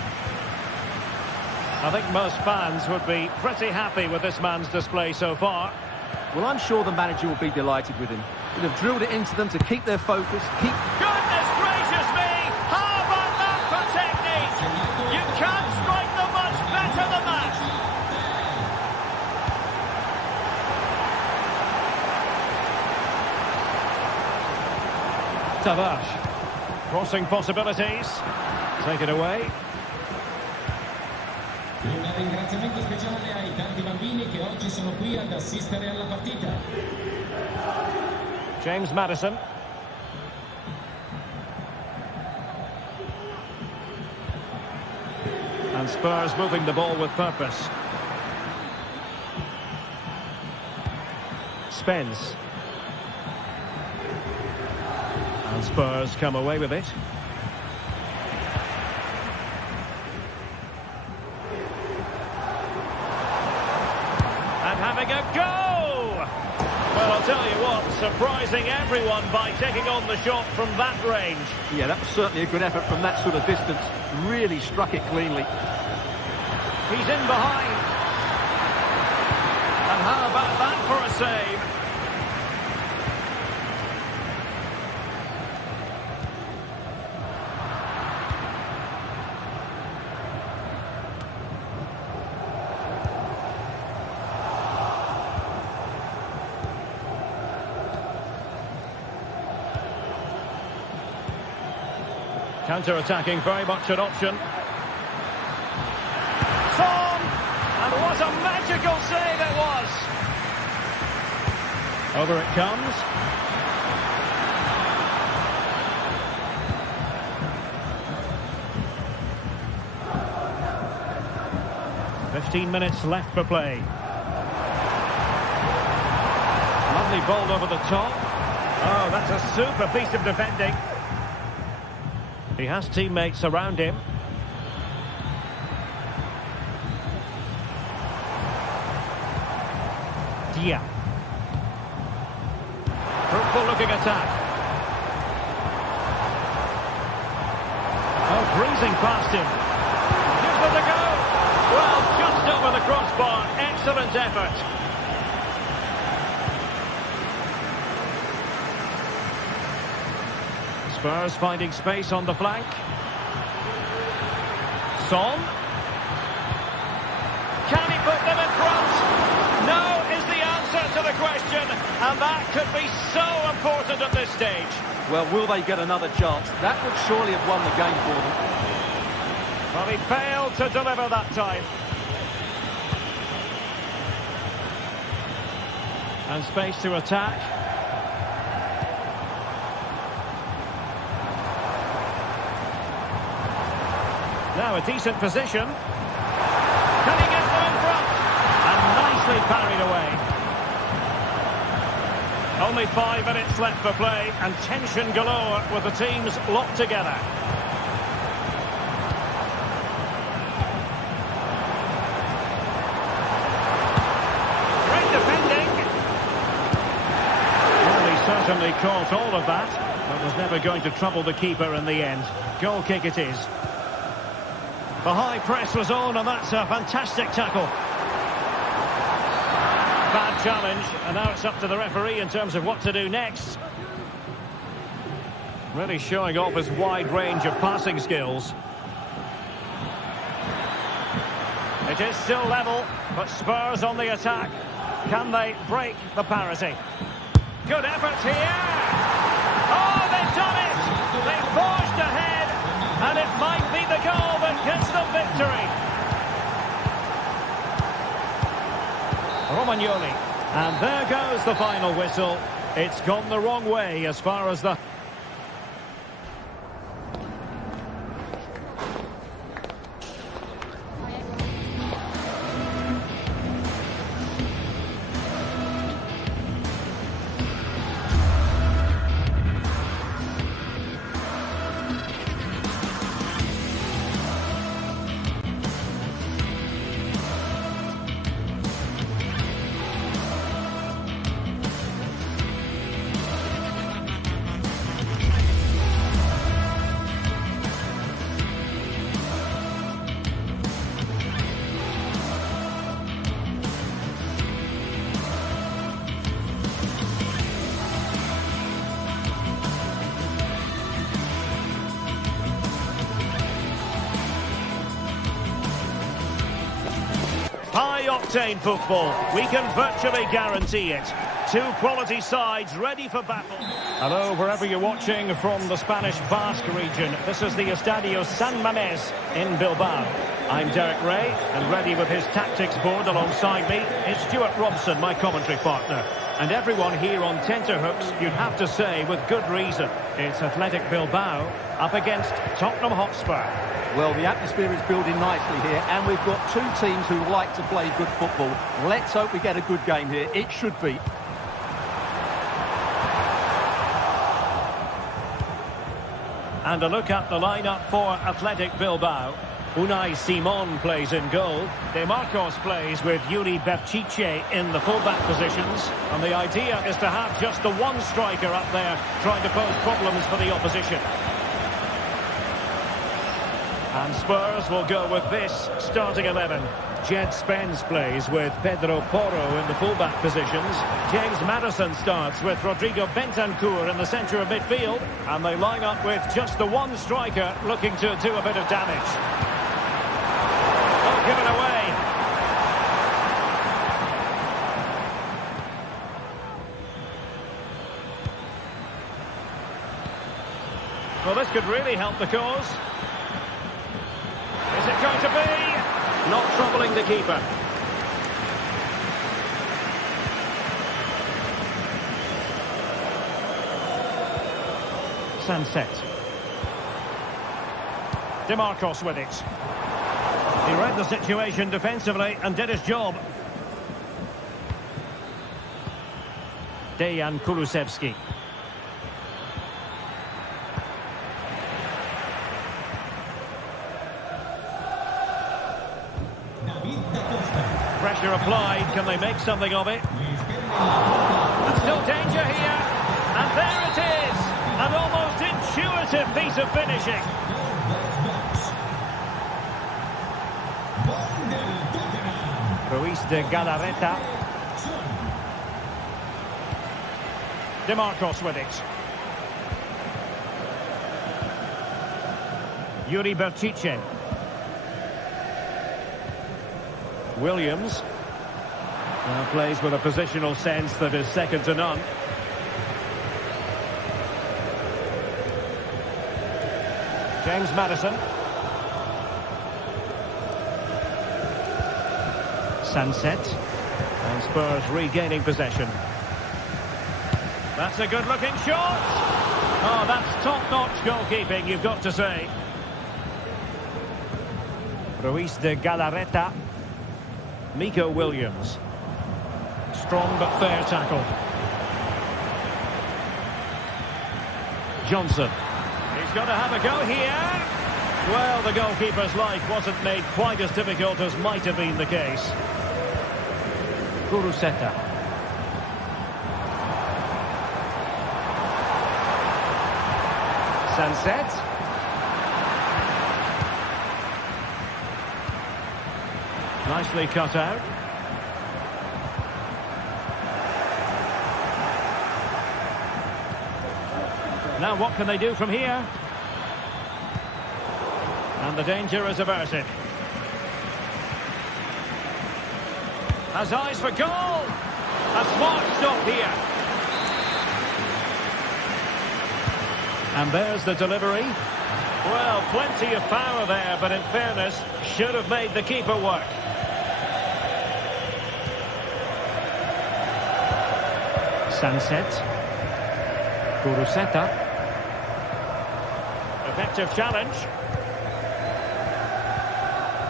I think most fans would be pretty happy with this man's display so far. Well, I'm sure the manager will be delighted with him. He'll have drilled it into them to keep their focus, Goodness gracious me! How about that for technique? You can't strike them much better than that! Tavares. Crossing possibilities. Take it away. Un ringraziamento speciale ai tanti bambini che oggi sono qui ad assistere alla partita. James Maddison. And Spurs moving the ball with purpose. Spence. And Spurs come away with it. And having a go! Well, I'll tell you what, surprising everyone by taking on the shot from that range. Yeah, that was certainly a good effort from that sort of distance. Really struck it cleanly. He's in behind. And how about that for a save? Counter-attacking, very much an option. Son! And what a magical save it was! Over it comes. "15 minutes left for play. Lovely ball over the top. Oh, that's a super piece of defending. He has teammates around him. Garcia. Fruitful looking attack. Oh, breezing past him. Gives them the go. Well, just over the crossbar. Excellent effort. Spurs finding space on the flank. Son. Can he put them in front? No is the answer to the question, and that could be so important at this stage. Well, will they get another chance? That would surely have won the game for them. Well, he failed to deliver that time. And space to attack. Now a decent position. Can he get them in front? And nicely parried away. Only 5 minutes left for play, and tension galore with the teams locked together. Great defending. Well, he certainly caught all of that, but was never going to trouble the keeper in the end. Goal kick it is. The high press was on, and that's a fantastic tackle. Bad challenge, and now it's up to the referee in terms of what to do next. Really showing off his wide range of passing skills. It is still level, but Spurs on the attack. Can they break the parity? Good effort here! Oh, they've done it! They've forged ahead, and it might be the goal that gets them victory. Romagnoli. And there goes the final whistle. It's gone the wrong way as far as the... High-octane football, we can virtually guarantee it. Two quality sides ready for battle. Hello, wherever you're watching from the Spanish Basque region. This is the Estadio San Mamés in Bilbao. I'm Derek Ray, and ready with his tactics board alongside me is Stuart Robson, my commentary partner. And everyone here on tenterhooks, you'd have to say, with good reason. It's Athletic Bilbao up against Tottenham Hotspur. Well, the atmosphere is building nicely here, and we've got two teams who like to play good football. Let's hope we get a good game here. It should be. And a look at the lineup for Athletic Bilbao. Unai Simon plays in goal. De Marcos plays with Yuri Berchiche in the fullback positions. And the idea is to have just the one striker up there trying to pose problems for the opposition. And Spurs will go with this starting 11. Jed Spence plays with Pedro Porro in the fullback positions. James Maddison starts with Rodrigo Bentancur in the centre of midfield. And they line up with just the one striker looking to do a bit of damage. Oh, given away. Well, this could really help the cause. Is it going to be? Not troubling the keeper. Sunset. De Marcos with it. He read the situation defensively and did his job. Dejan Kulusevski. Pressure applied. Can they make something of it? And still danger here. And there it is. An almost intuitive piece of finishing. Ruiz de Galarreta. DeMarcos with it. Yuri Bertice. Williams. Now plays with a positional sense that is second to none. James Maddison. Sunset. And Spurs regaining possession. That's a good-looking shot. Oh, that's top-notch goalkeeping, you've got to say. Ruiz de Galarreta. Miko Williams. Strong but fair tackle. Johnson. He's got to have a go here. Well, the goalkeeper's life wasn't made quite as difficult as might have been the case. Kuruseta. Sunset. Nicely cut out. Now what can they do from here? And the danger is averted. Has eyes for goal. A smart stop here. And there's the delivery. Well, plenty of power there, but in fairness, should have made the keeper work. Sunset. Kuruseta. Effective challenge.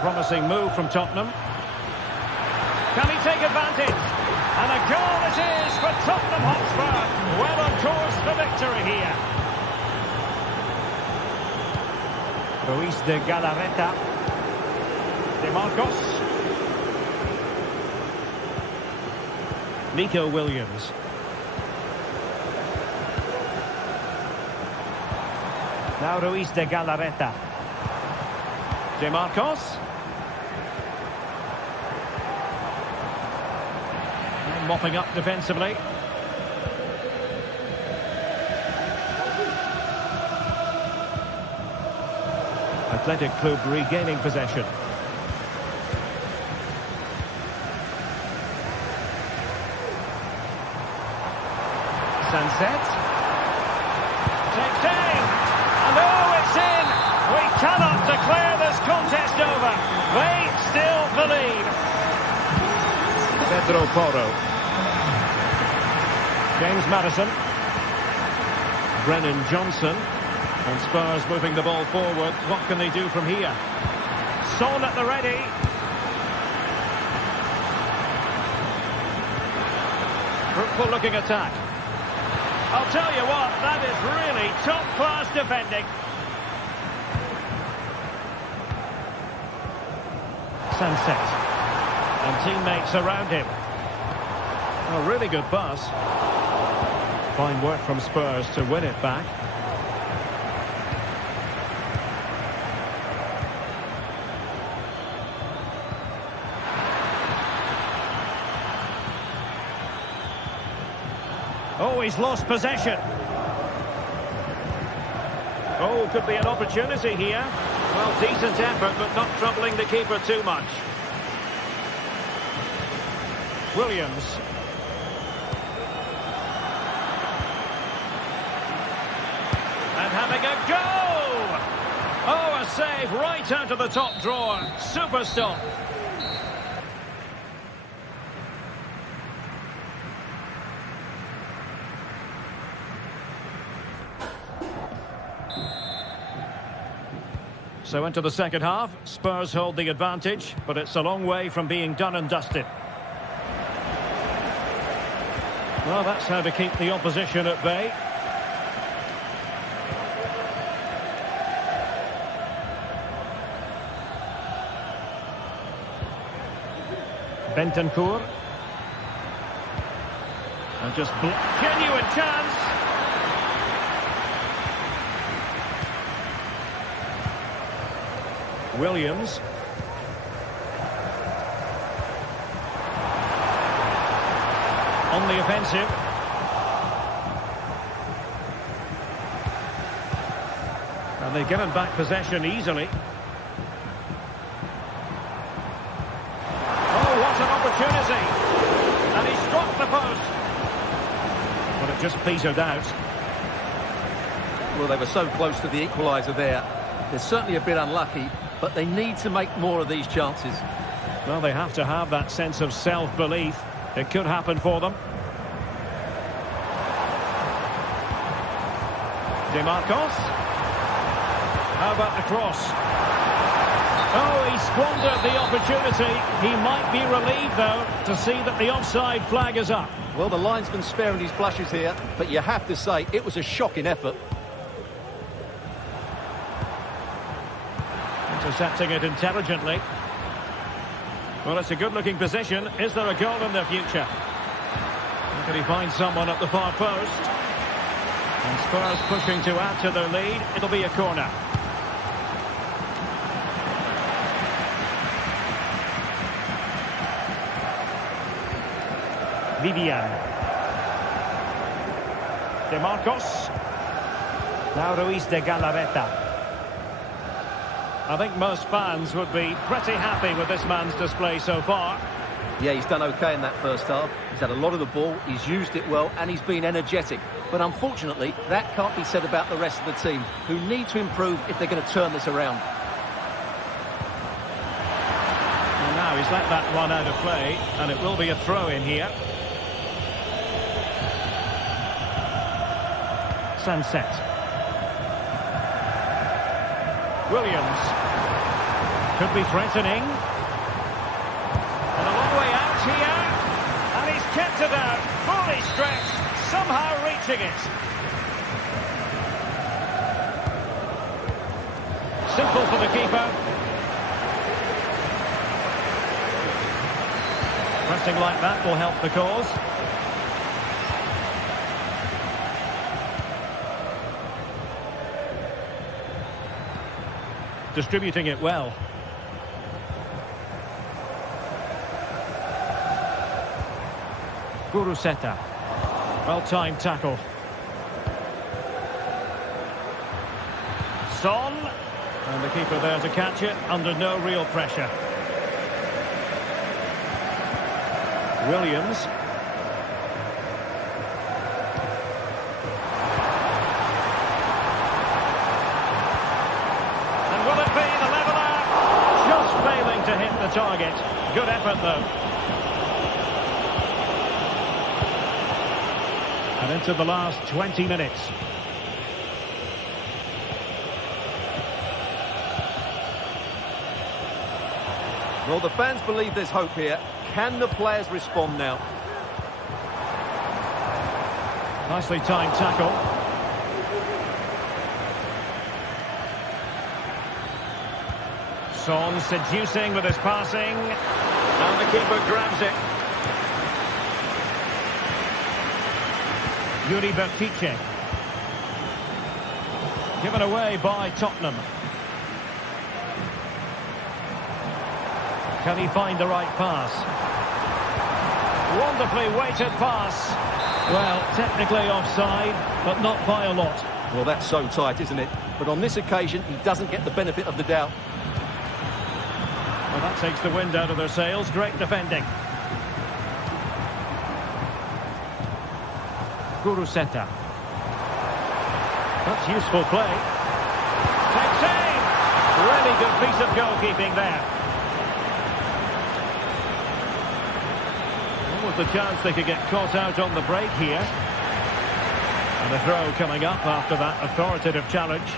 Promising move from Tottenham. Can he take advantage? And a goal it is for Tottenham Hotspur. Well on course for victory here. Ruiz de Galarreta. DeMarcos. Miko Williams. Now Ruiz de Galarreta. DeMarcos. And mopping up defensively. Athletic Club regaining possession. Sunset. Takes aim. And oh, it's in. We cannot declare this contest over. They still believe. Pedro Porro. James Maddison. Brennan Johnson. And Spurs moving the ball forward. What can they do from here? Son at the ready. Fruitful looking attack. I'll tell you what, that is really top-class defending. Sunset. And teammates around him. A really good pass. Fine work from Spurs to win it back. Oh, he's lost possession. Oh, could be an opportunity here. Well, decent effort, but not troubling the keeper too much. Williams. And having a go! Oh, a save right out of the top drawer. Super stop. So into the second half, Spurs hold the advantage, but it's a long way from being done and dusted. Well, that's how to keep the opposition at bay. Bentancur. And just genuine chance. Williams. On the offensive. And they've given back possession easily. Oh, what an opportunity. And he struck the post. But it just petered out. Well, they were so close to the equaliser there. They're certainly a bit unlucky, but they need to make more of these chances. Well, they have to have that sense of self-belief. It could happen for them. DeMarcos. How about the cross? Oh, he squandered the opportunity. He might be relieved, though, to see that the offside flag is up. Well, the linesman's sparing his blushes here, but you have to say it was a shocking effort. Intercepting it intelligently. Well, it's a good-looking position. Is there a goal in the future? Can he find someone at the far post? And Spurs pushing to add to their lead. It'll be a corner. Vivian. DeMarcos. Now Ruiz de Galarreta. I think most fans would be pretty happy with this man's display so far. Yeah, he's done okay in that first half. He's had a lot of the ball, he's used it well, and he's been energetic. But unfortunately, that can't be said about the rest of the team, who need to improve if they're going to turn this around. And now he's let that one out of play, and it will be a throw-in here. Sunset. Williams. Could be threatening. And a long way out here. And he's kept it out. Fully stretched. Somehow reaching it. Simple for the keeper. Pressing like that will help the cause. Distributing it well. Guruseta. Well-timed tackle. Son. And the keeper there to catch it under no real pressure. Williams. To hit the target. Good effort, though. And into the last 20 minutes. Well, the fans believe there's hope here. Can the players respond now? Nicely timed tackle. Son seducing with his passing. And the keeper grabs it. Yuri Bertice. Given away by Tottenham. Can he find the right pass? Wonderfully weighted pass. Well, technically offside, but not by a lot. Well, that's so tight, isn't it? But on this occasion, he doesn't get the benefit of the doubt. Well, that takes the wind out of their sails. Great defending. Guruseta. That's useful play. Takes aim. Really good piece of goalkeeping there. What was the chance they could get caught out on the break here? And a throw coming up after that authoritative challenge.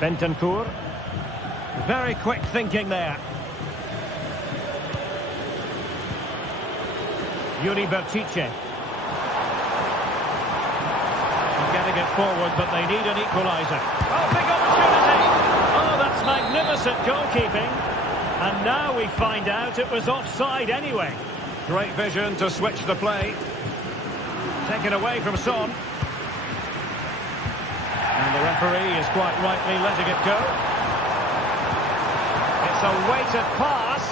Bentancur. Very quick thinking there. Yuri Bertice. Getting it forward, but they need an equaliser. Oh, big opportunity! Oh, that's magnificent goalkeeping. And now we find out it was offside anyway. Great vision to switch the play. Taken away from Son. And the referee is quite rightly letting it go. It's a weighted pass.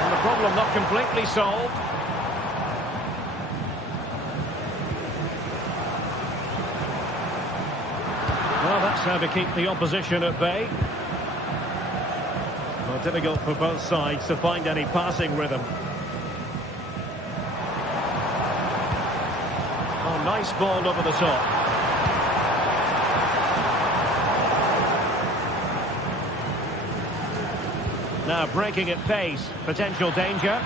And the problem not completely solved. Well, that's how to keep the opposition at bay. Well, difficult for both sides to find any passing rhythm. Oh, nice ball over the top. Now breaking at pace, potential danger.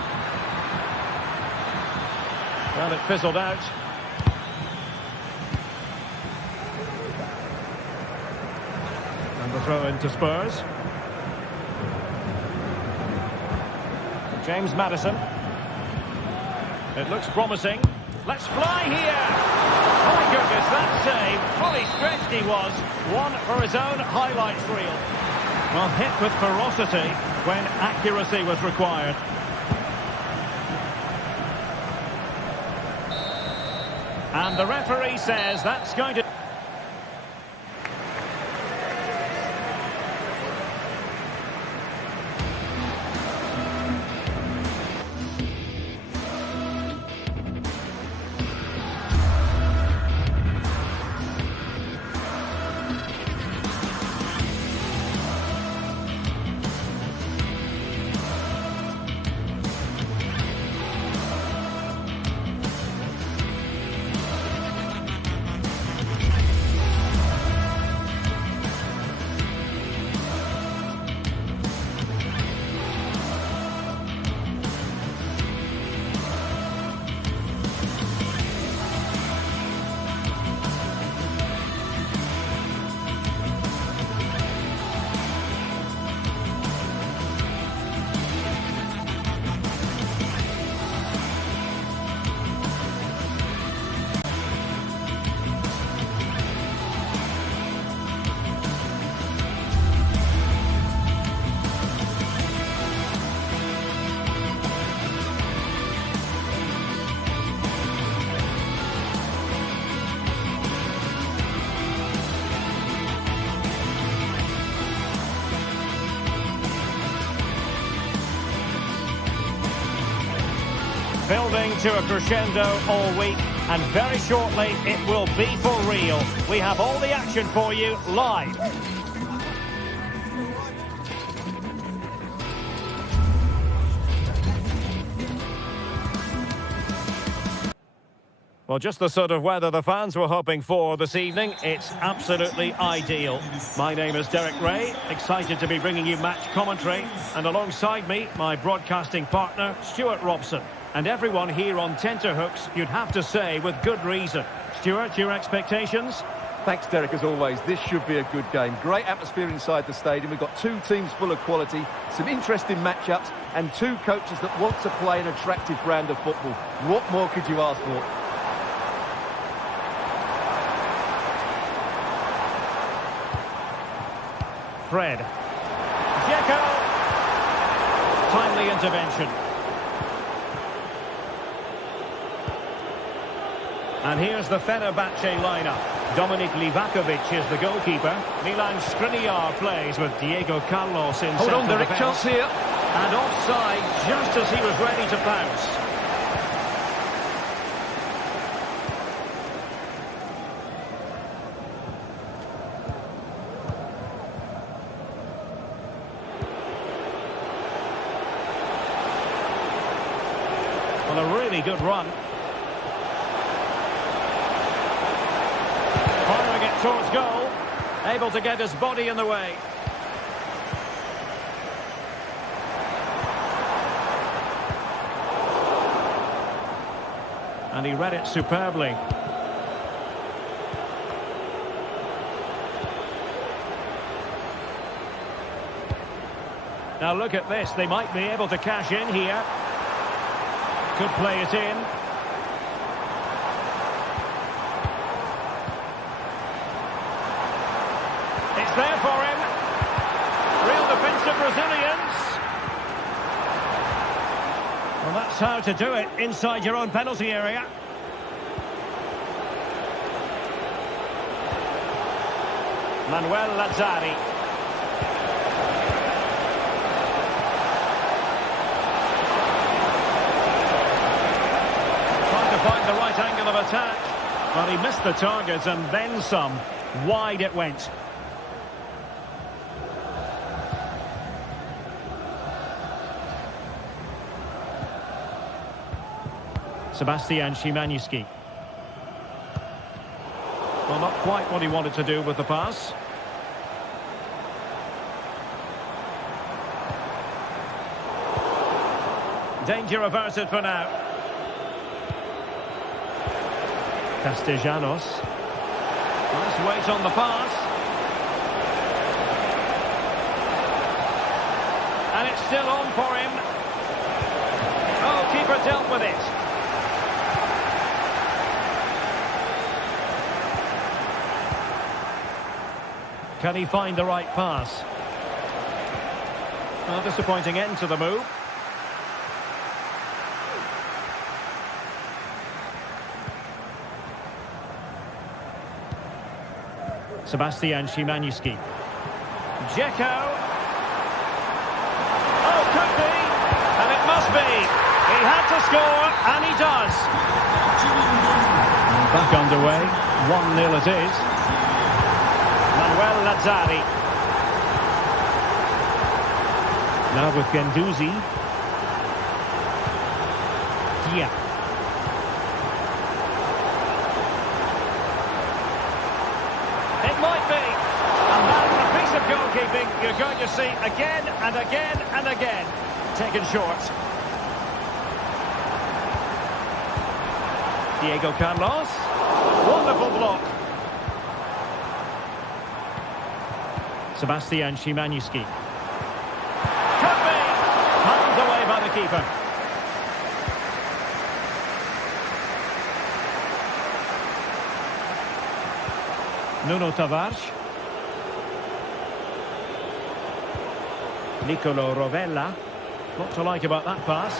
Well, it fizzled out. And the throw into Spurs. James Maddison. It looks promising. Let's fly here. My goodness, that save. Fully stretched he was. One for his own highlights reel. Well, hit with ferocity when accuracy was required. And the referee says that's going to... Building to a crescendo all week, and very shortly it will be for real. We have all the action for you live. Well, just the sort of weather the fans were hoping for this evening. It's absolutely ideal. My name is Derek Ray, excited to be bringing you match commentary. And alongside me, my broadcasting partner, Stuart Robson. And everyone here on tenterhooks, you'd have to say, with good reason. Stuart, your expectations? Thanks, Derek, as always. This should be a good game. Great atmosphere inside the stadium. We've got two teams full of quality, some interesting matchups, and two coaches that want to play an attractive brand of football. What more could you ask for? Fred. Dzeko. Timely intervention. And here's the Fenerbahce lineup. Dominik Livakovic is the goalkeeper. Milan Skriniar plays with Diego Carlos in central defence. Hold on, Derek, chance here. And offside just as he was ready to pounce. Well, a really good run. Firing it towards goal. Able to get his body in the way. And he read it superbly. Now look at this. They might be able to cash in here. Could play it in. It's there for him. Real defensive resilience. Well, that's how to do it inside your own penalty area. Manuel Lazzari. Trying to find the right angle of attack. But he missed the target and then some. Wide it went. Sebastian Szymanski. Well, not quite what he wanted to do with the pass. Danger averted for now. Castellanos. Nice weight on the pass. And it's still on for him. Oh, keeper dealt with it. Can he find the right pass? Well, disappointing end to the move. Sebastian Szymanski. Dzeko. Oh, could be. And it must be. He had to score, and he does. And back underway. 1-0 it is. Manuel Lazzari. Now with Guendouzi. Dia. It might be. And that's a piece of goalkeeping you're going to see again and again and again. Taken short. Diego Carlos. Wonderful block. Sebastian Szymanski. Could be. Hands away by the keeper. Nuno Tavares. Nicolo Rovella. What to like about that pass?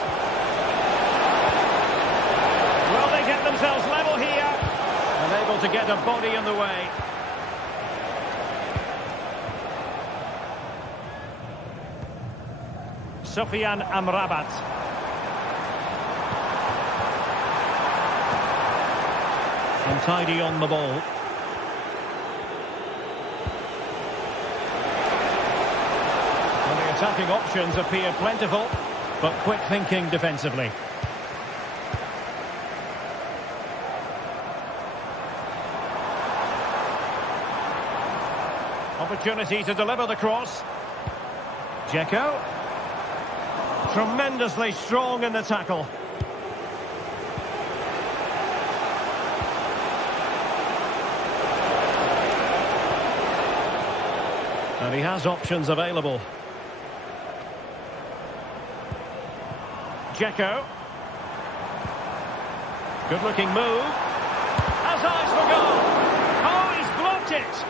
Well, they get themselves level here. Unable to get a body in the way. Sofian Amrabat. Untidy on the ball. Well, the attacking options appear plentiful, but quick thinking defensively. Opportunity to deliver the cross. Dzeko. Tremendously strong in the tackle. And he has options available. Dzeko. Good looking move. Has eyes for goal. Oh, he's blocked it.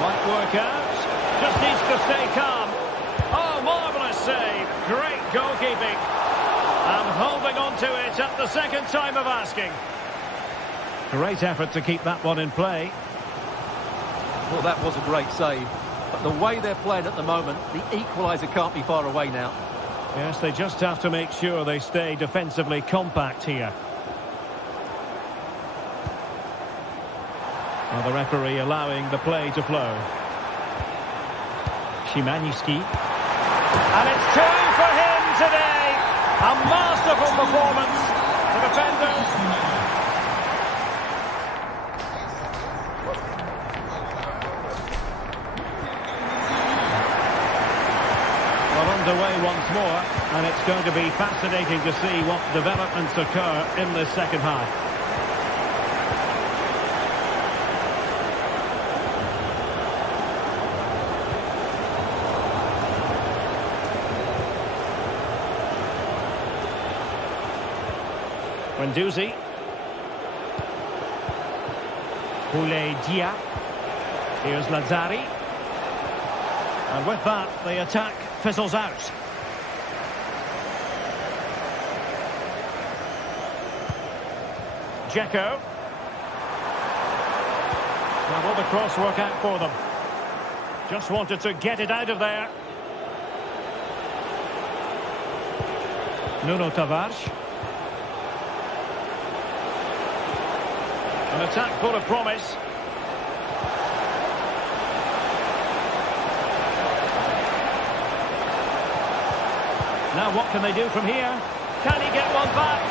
Might work out. Just needs to stay calm. Oh, marvellous save. Great goalkeeping. And holding on to it at the second time of asking. Great effort to keep that one in play. Well, that was a great save. But the way they're playing at the moment, the equaliser can't be far away now. Yes, they just have to make sure they stay defensively compact here. Well, the referee allowing the play to flow. Szymanski. And it's two for him today. A masterful performance. The defenders. Well, underway once more, and it's going to be fascinating to see what developments occur in this second half. Guendouzi. Dia. Here's Lazzari. And with that, the attack fizzles out. Dzeko. Now will the cross work out for them? Just wanted to get it out of there. Nuno Tavares. An attack full of promise. Now what can they do from here? Can he get one back?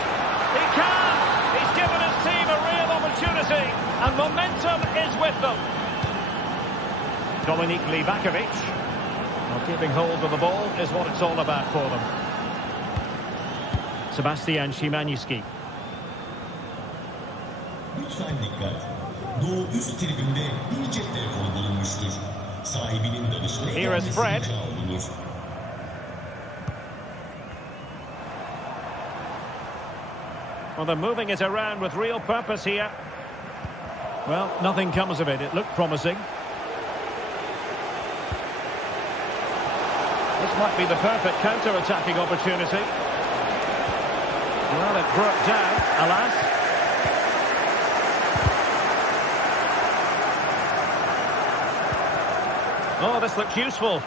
He can! He's given his team a real opportunity, and momentum is with them. Dominik Livakovic. Well, keeping hold of the ball is what it's all about for them. Sebastian Szymanski. Lütfen dikkat. Doğu üst tribünde bir cep telefonu bulunmuştur. Sahibinin danışını Here is Fred. olunur. Well, they're moving it around with real purpose here. Well, nothing comes of it. It looked promising. This might be the perfect counter-attacking opportunity. Well, it broke down, alas. Oh, this looks useful.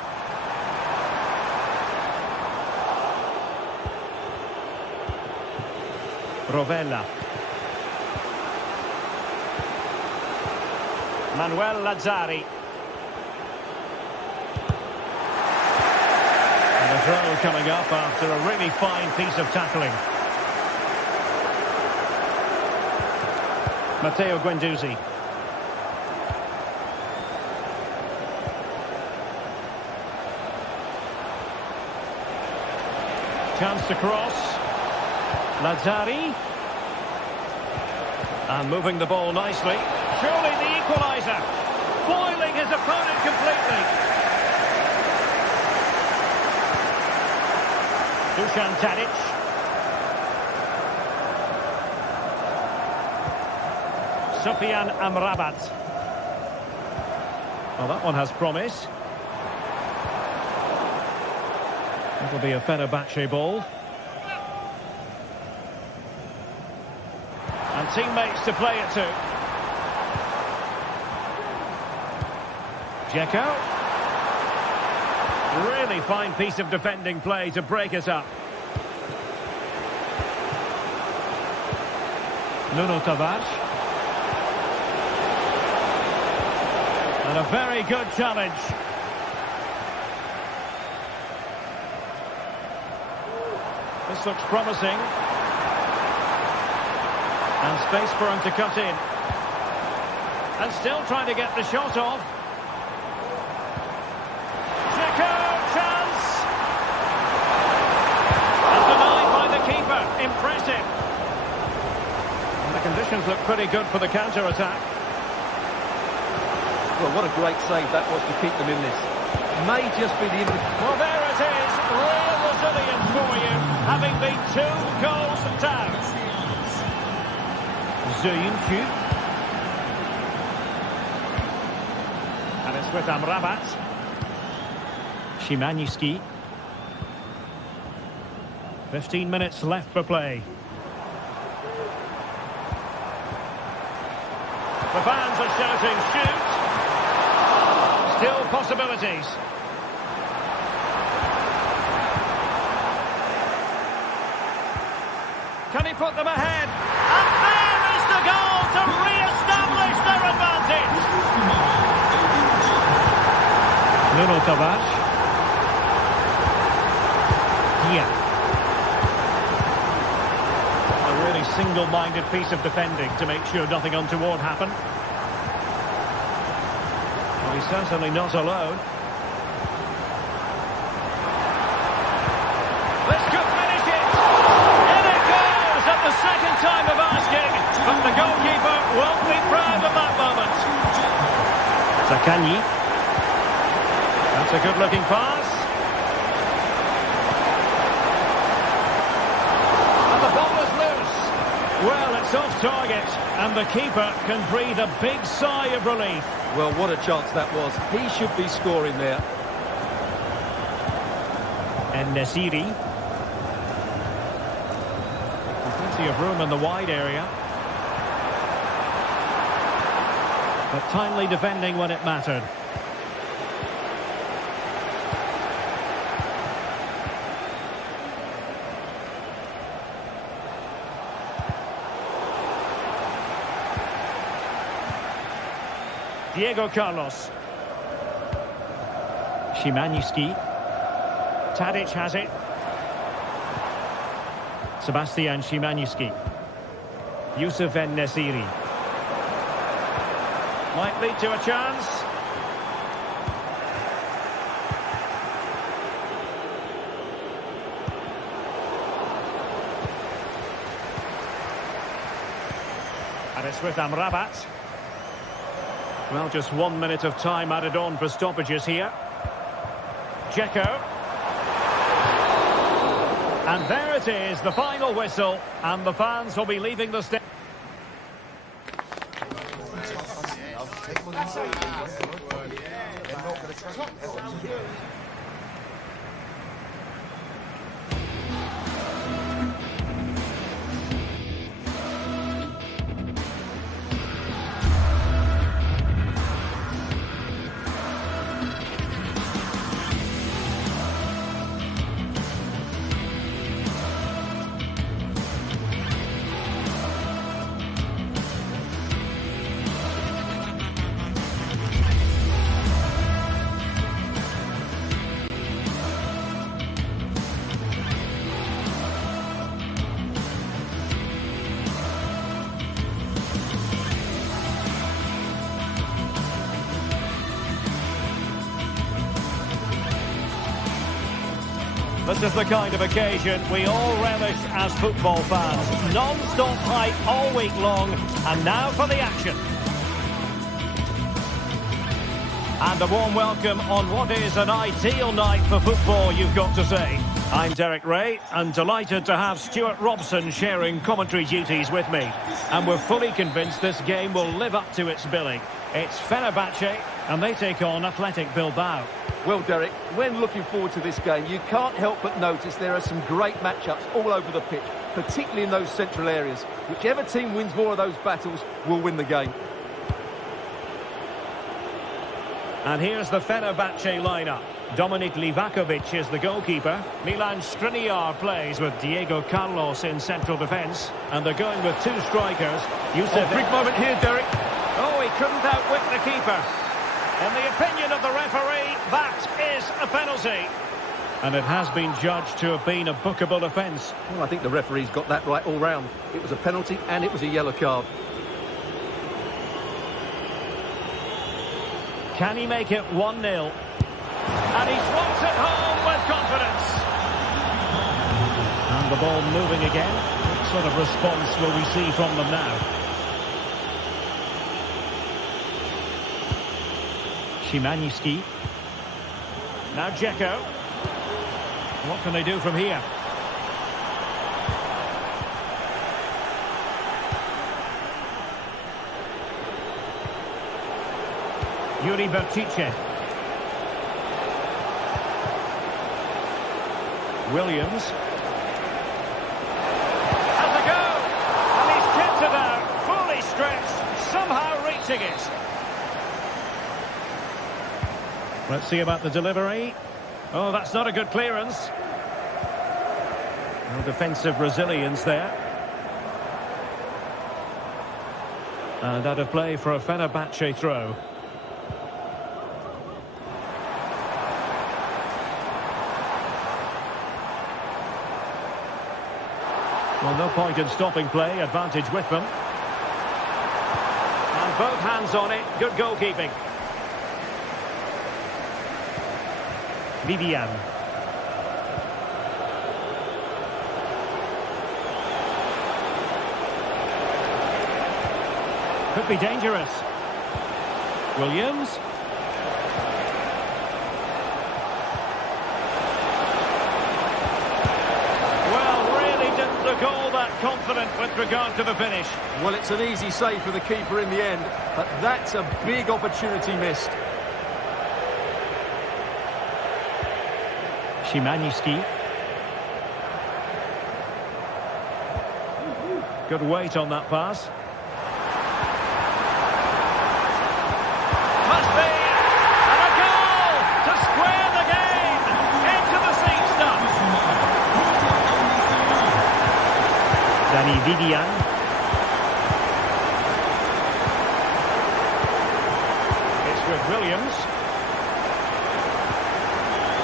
Rovella. Manuel Lazzari. And a throw coming up after a really fine piece of tackling. Matteo Guendouzi. Chance to cross. Lazzari. And moving the ball nicely. Surely the equaliser. Foiling his opponent completely. Dusan Tadic. Sofyan Amrabat. Well, that one has promise. It'll be a Fenerbahce ball. And teammates to play it to. Dzeko. Really fine piece of defending play to break it up. Nuno Tavares. And a very good challenge. This looks promising. And space for him to cut in. And still trying to get the shot off. Dzeko, chance! And denied by the keeper. Impressive. And the conditions look pretty good for the counter-attack. Well, what a great save that was to keep them in this. May just be the... Well, there it is. Real resilience for you, having been 2 goals down. Zuyuncu. And it's with Amrabat. Szymanski. 15 minutes left for play. The fans are shouting, shoot! Still possibilities. Can he put them ahead? And there is the goal to re-establish their advantage. Nuno Tavares. Yeah. A really single-minded piece of defending to make sure nothing untoward happened. Well, he's certainly not alone. This could finish it. In it goes at the second time of asking. But the goalkeeper won't be proud of that moment. Zaccagni. That's a good-looking pass. And the ball is loose. Well, it's It's off target, and the keeper can breathe a big sigh of relief. Well, what a chance that was. He should be scoring there. And Nesiri. Plenty of room in the wide area. But timely defending when it mattered. Diego Carlos. Szymański. Tadic has it. Sebastian Szymański. Youssef En-Nesyri. Might lead to a chance. And it's with Amrabat. Well, just 1 minute of time added on for stoppages here. Dzeko. And there it is, the final whistle, and the fans will be leaving the stage. This is the kind of occasion we all relish as football fans. Non-stop hype all week long, and now for the action. And a warm welcome on what is an ideal night for football, you've got to say. I'm Derek Ray, and delighted to have Stuart Robson sharing commentary duties with me. And we're fully convinced this game will live up to its billing. It's Fenerbahce, and they take on Athletic Bilbao. Well, Derek, when looking forward to this game, you can't help but notice there are some great matchups all over the pitch, particularly in those central areas. Whichever team wins more of those battles will win the game. And here's the Fenerbahce lineup. Dominik Livakovic is the goalkeeper. Milan Skriniar plays with Diego Carlos in central defence. And they're going with two strikers. Big moment here, Derek. Oh, he couldn't outwit the keeper. In the opinion of the referee, that is a penalty. And it has been judged to have been a bookable offence. Well, I think the referee's got that right all round. It was a penalty and it was a yellow card. Can he make it 1-0? And he swats it home with confidence. And the ball moving again. What sort of response will we see from them now? Szymański. Now Dzeko. What can they do from here? Yuri Bertice. Williams. Has a go! And he's kept it out, fully stretched, somehow reaching it. Let's see about the delivery. Oh, that's not a good clearance. No defensive resilience there. And out of play for a Fenerbahce throw. Well, no point in stopping play, advantage with them. And both hands on it, good goalkeeping. Vivian. Could be dangerous. Williams. Well, really didn't look goal that confident with regard to the finish? Well, it's an easy save for the keeper in the end, but that's a big opportunity missed. Szymański. Good weight on that pass. Must be! And a goal to square the game! Into the seat stuff! Danny Vidian. It's with Williams.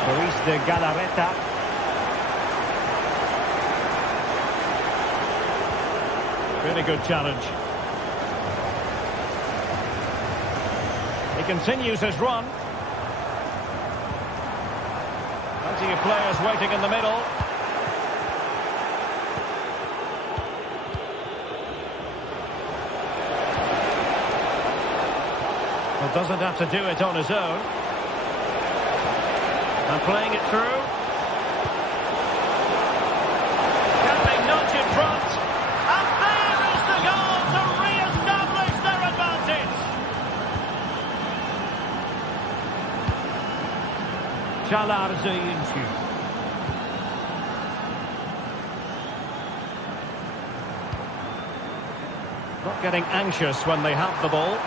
Luis de Galarreta. Really good challenge. He continues his run. Plenty of players waiting in the middle. Well, doesn't have to do it on his own. And playing it through. Can they nudge in front? And there is the goal to re-establish their advantage. Çalar Zeyinci. Not getting anxious when they have the ball.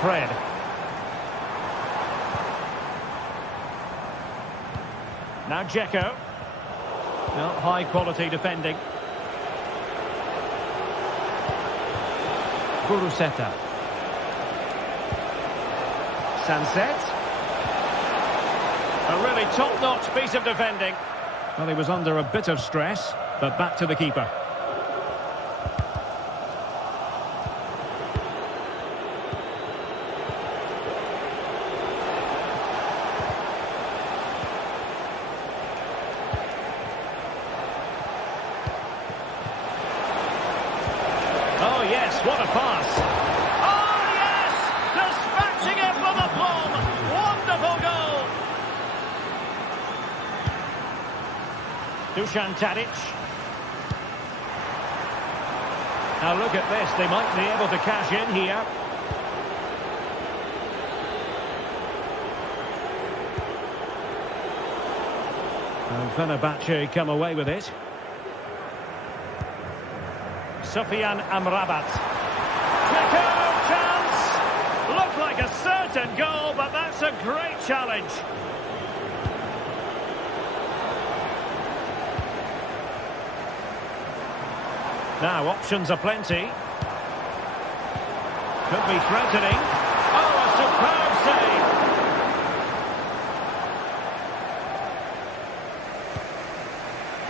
Fred. Now Dzeko. Not high quality defending. Kuruseta. Sunset. A really top-notch piece of defending. Well, he was under a bit of stress, but back to the keeper. Oh, yes, what a pass. Oh, yes! Dispatching it with aplomb. Wonderful goal. Dusan Tadic. Now look at this. They might be able to cash in here. And Fenerbahce come away with it. Sofyan Amrabat. Dzeko, chance! Looked like a certain goal, but that's a great challenge. Now, options are plenty. Could be threatening. Oh, a superb save.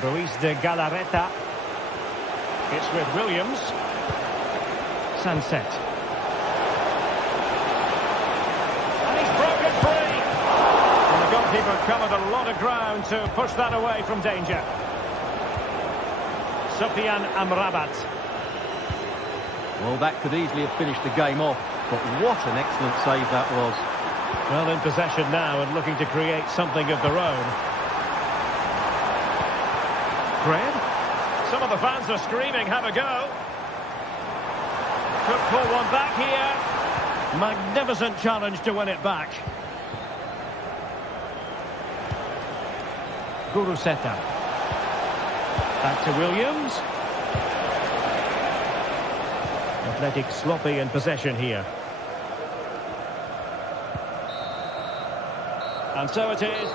Luis de Galarreta. It's with Williams. Sunset. And he's broken free. And the goalkeeper covered a lot of ground to push that away from danger. Sofyan Amrabat. Well, that could easily have finished the game off, but what an excellent save that was. Well, in possession now and looking to create something of their own. Fred? Some of the fans are screaming, have a go. Could pull one back here. Magnificent challenge to win it back. Kuruseta. Back to Williams. Athletic sloppy in possession here. And so it is.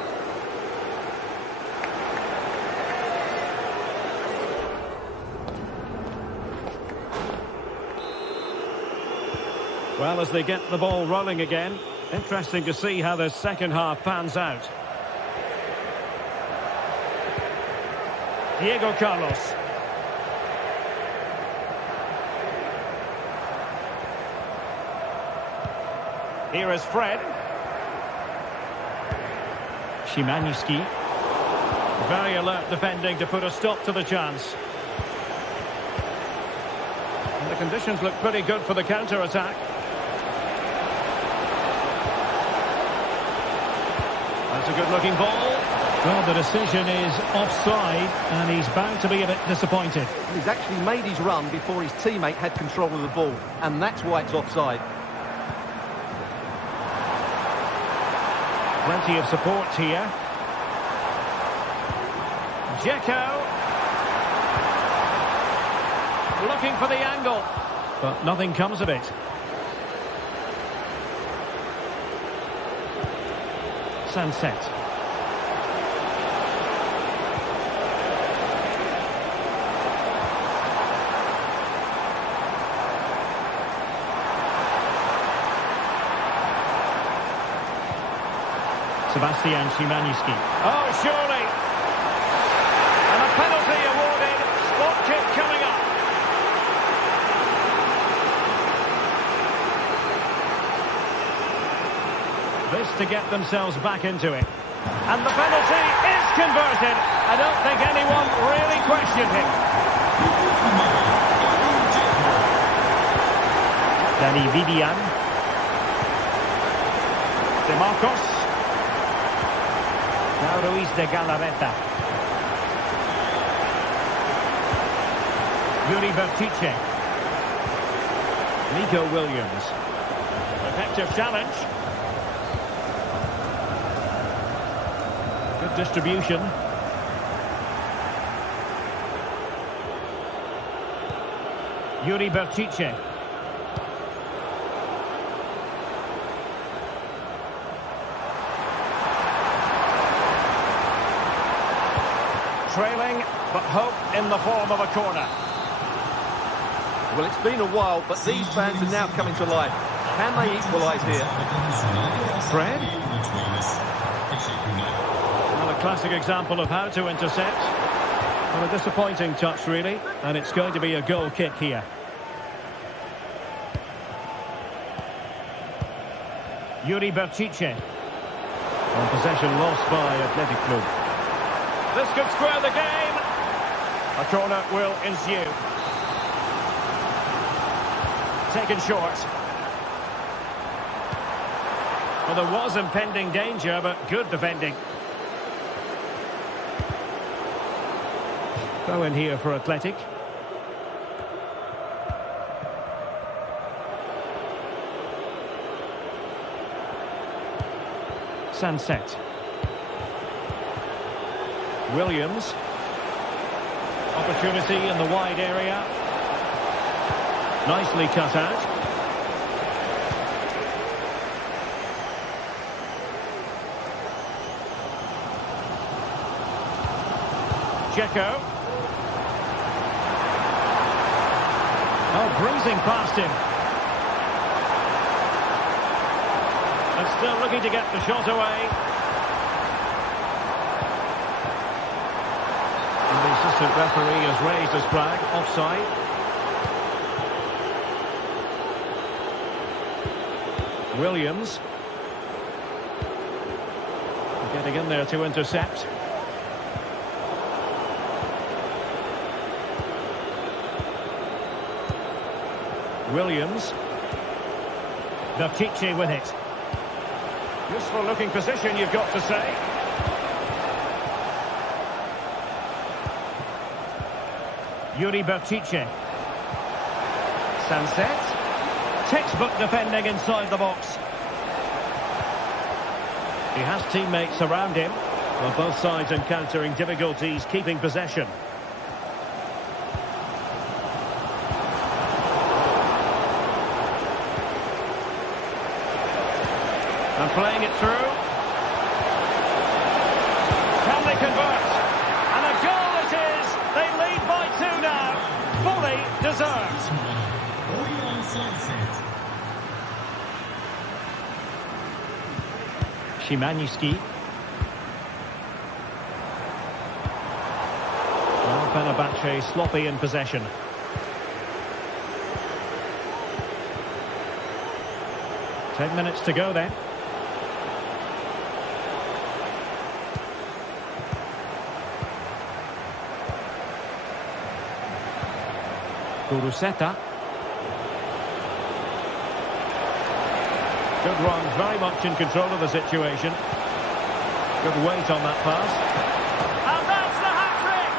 Well, as they get the ball rolling again, interesting to see how the second half pans out. Diego Carlos. Here is Fred. Szymański. Very alert defending to put a stop to the chance. And the conditions look pretty good for the counter-attack. That's a good-looking ball. Well, the decision is offside, and he's bound to be a bit disappointed. He's actually made his run before his teammate had control of the ball, and that's why it's offside. Plenty of support here. Dzeko. Looking for the angle. But nothing comes of it. Sunset. Sebastian Szymanski. Oh, surely. And a penalty awarded. Spot kick coming up. This to get themselves back into it. And the penalty is converted. I don't think anyone really questioned him. Danny Vivian. De Marcos. Now Ruiz de Galarreta. Yuri Bertice. Nico Williams. Effective challenge. Good distribution. Yuri Bertice. Trailing, but hope in the form of a corner. Well, it's been a while, but these fans are now coming to life. Can they equalise here? Fred? Well, a classic example of how to intercept. Well, a disappointing touch, really, and it's going to be a goal kick here. Yuri Bertice. On possession lost by Athletic Club. This could square the game. A corner will ensue. Taken short. Well, there was impending danger, but good defending. Throw in here for Athletic. Sunset. Williams. Opportunity in the wide area. Nicely cut out. Dzeko. Oh, breezing past him. And still looking to get the shot away. And the assistant referee has raised his flag. Offside. Williams. Getting in there to intercept. Williams. Bertice with it. Useful looking position, you've got to say. Yuri Bertice. Sunset. Textbook defending inside the box. He has teammates around him. Well, both sides encountering difficulties keeping possession. And playing it through. Can they convert? And a goal it is! They lead by 2 now. Fully deserved. Szymanski. Well, Fenerbahce sloppy in possession. Ten minutes to go then. Kuruseta. Good run, very much in control of the situation. Good weight on that pass. And that's the hat-trick!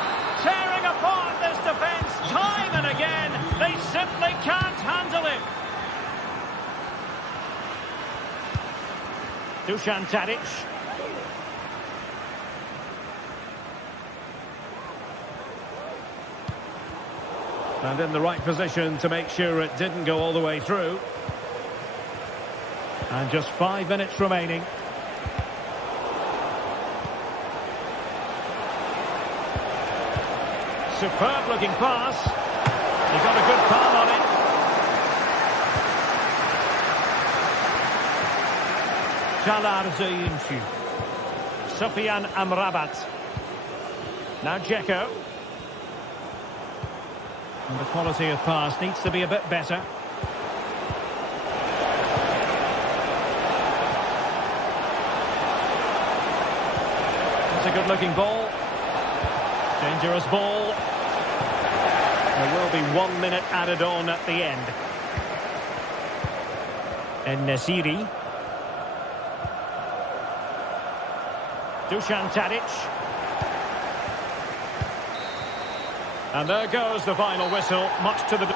Tearing apart this defence time and again. They simply can't handle it. Dusan Tadic. And in the right position to make sure it didn't go all the way through. And just 5 minutes remaining. Superb looking pass. He got a good palm on it. Jalar Zayinci. Sofian Amrabat. Now Dzeko. And the quality of pass needs to be a bit better. It's a good looking ball. Dangerous ball. There will be 1 minute added on at the end. And Nesiri. Dusan Tadic. And there goes the final whistle, much to the...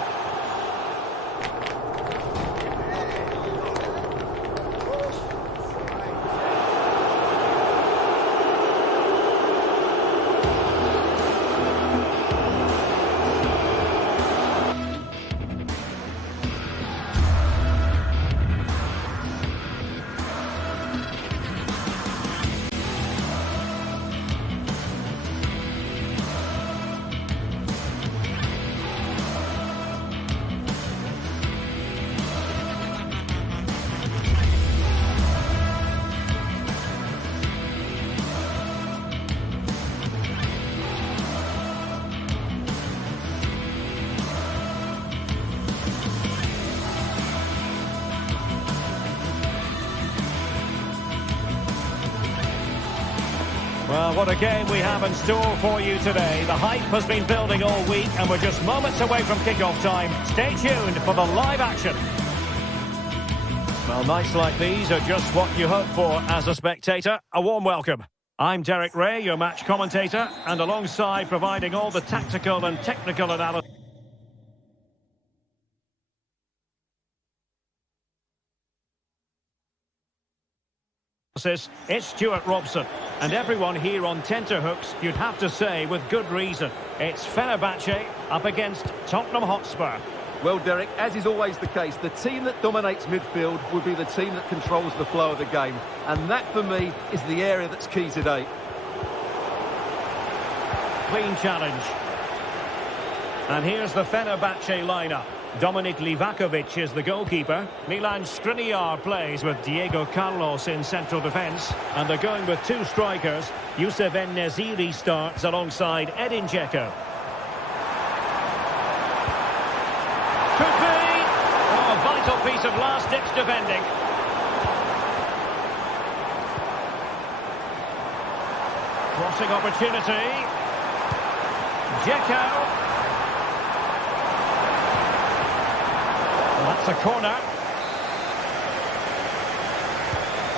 Well, what a game we have in store for you today. The hype has been building all week and we're just moments away from kick-off time. Stay tuned for the live action. Well, nights like these are just what you hope for as a spectator. A warm welcome. I'm Derek Ray, your match commentator, and alongside providing all the tactical and technical analysis, it's Stuart Robson. And everyone here on tenterhooks, you'd have to say, with good reason. It's Fenerbahce up against Tottenham Hotspur. Well, Derek, as is always the case, the team that dominates midfield will be the team that controls the flow of the game. And that, for me, is the area that's key today. Clean challenge. And here's the Fenerbahce lineup. Dominik Livakovic is the goalkeeper. Milan Skriniar plays with Diego Carlos in central defence. And they're going with two strikers. Youssef En-Nesyri starts alongside Edin Dzeko. Could be! Oh, a vital piece of last-ditch defending. Crossing opportunity. Dzeko. That's a corner.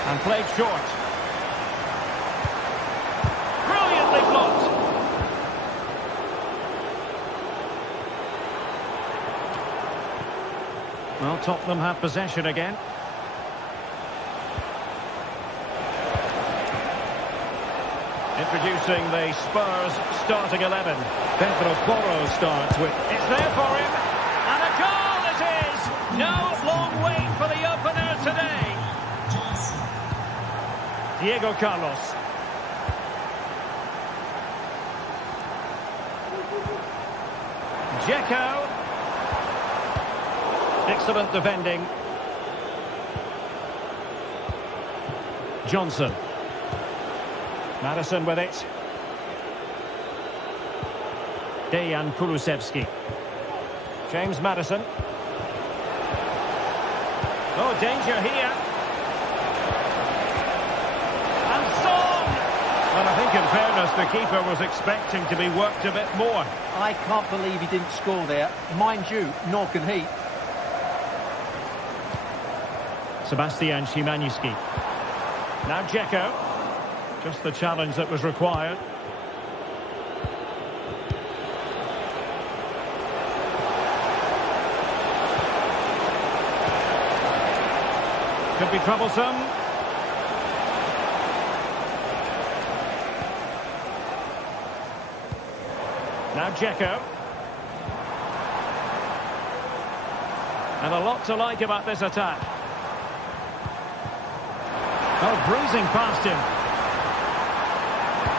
And played short. Brilliantly blocked. Well, Tottenham have possession again. Introducing the Spurs starting 11. Pedro Porro starts with... It's there for him. And a goal it is! No long wait for the opener today. Diego Carlos. Dzeko. Excellent defending. Johnson. Madison with it. Dejan Kulusevski. James Madison. Oh, danger here. And Son! Well, I think in fairness, the keeper was expecting to be worked a bit more. I can't believe he didn't score there. Mind you, nor can he. Sebastian Szymanski. Now Dzeko. Just the challenge that was required. Could be troublesome. Now Dzeko. And a lot to like about this attack. Oh, bruising past him.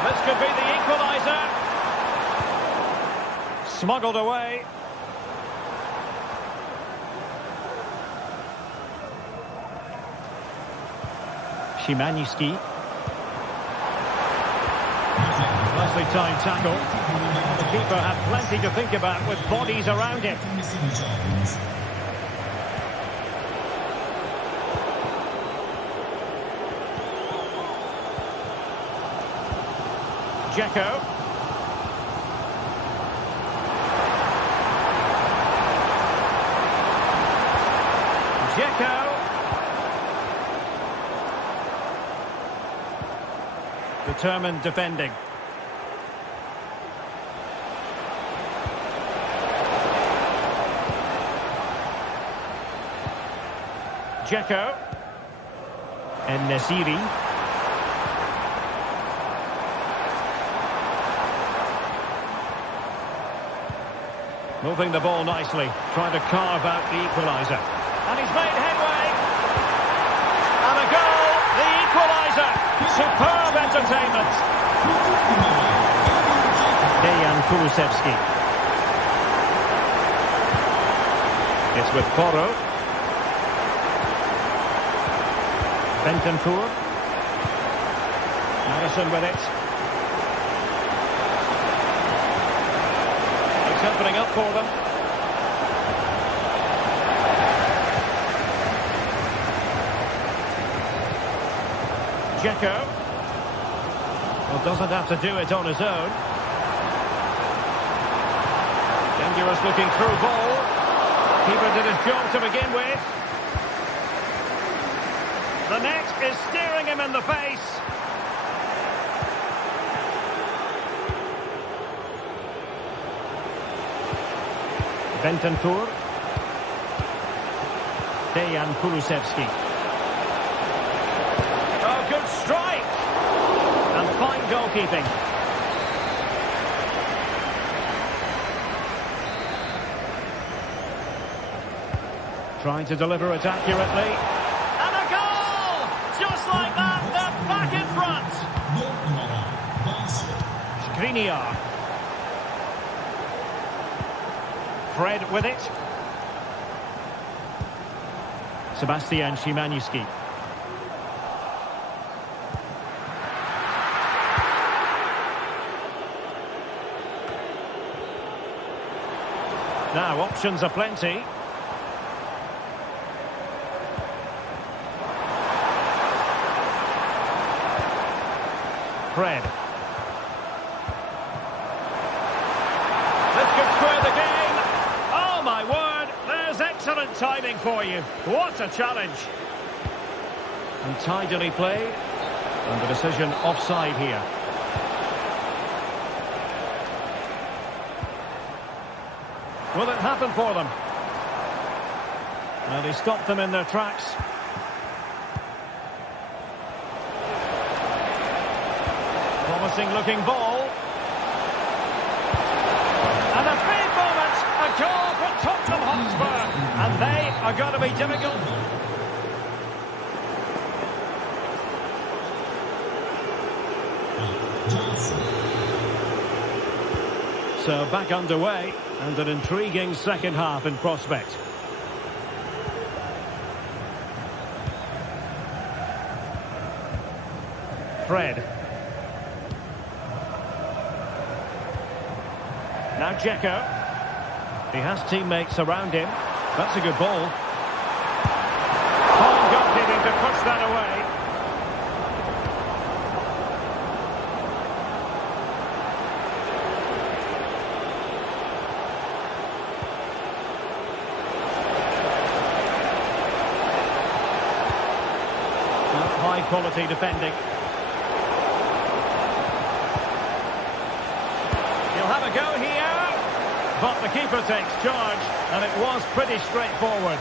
This could be the equaliser. Smuggled away. Szymański. Nicely timed tackle. The keeper had plenty to think about with bodies around him. Dzeko. Dzeko. Determined defending. Dzeko. En-Nesyri. Moving the ball nicely, trying to carve out the equaliser. And he's made headway. And a goal, the equaliser. Superb entertainment. Dejan Kulusevski. It's with Porro. Bentancur. Madison with it. It's opening up for them. Dzeko. Well, doesn't have to do it on his own. Dangerous looking through ball. Keeper did his job to begin with. The net is staring him in the face. Bentancur. Dejan Kulusevski. Oh, good strike. And fine goalkeeping. Trying to deliver it accurately. And a goal! Just like that, they're back in front. Skriniar. Fred with it. Sebastian Szymański. Now, options are plenty. Fred. This could square the game. Oh, my word. There's excellent timing for you. What a challenge. And tidily played. And the decision offside here. Will it happen for them? And he stopped them in their tracks. Promising looking ball. And a big moment. A goal for Tottenham Hotspur. And they are going to be difficult. So back underway. And an intriguing second half in prospect. Fred. Now Dzeko. He has teammates around him. That's a good ball. Fine goalkeeping to push that away. High quality defending. But the keeper takes charge, and it was pretty straightforward.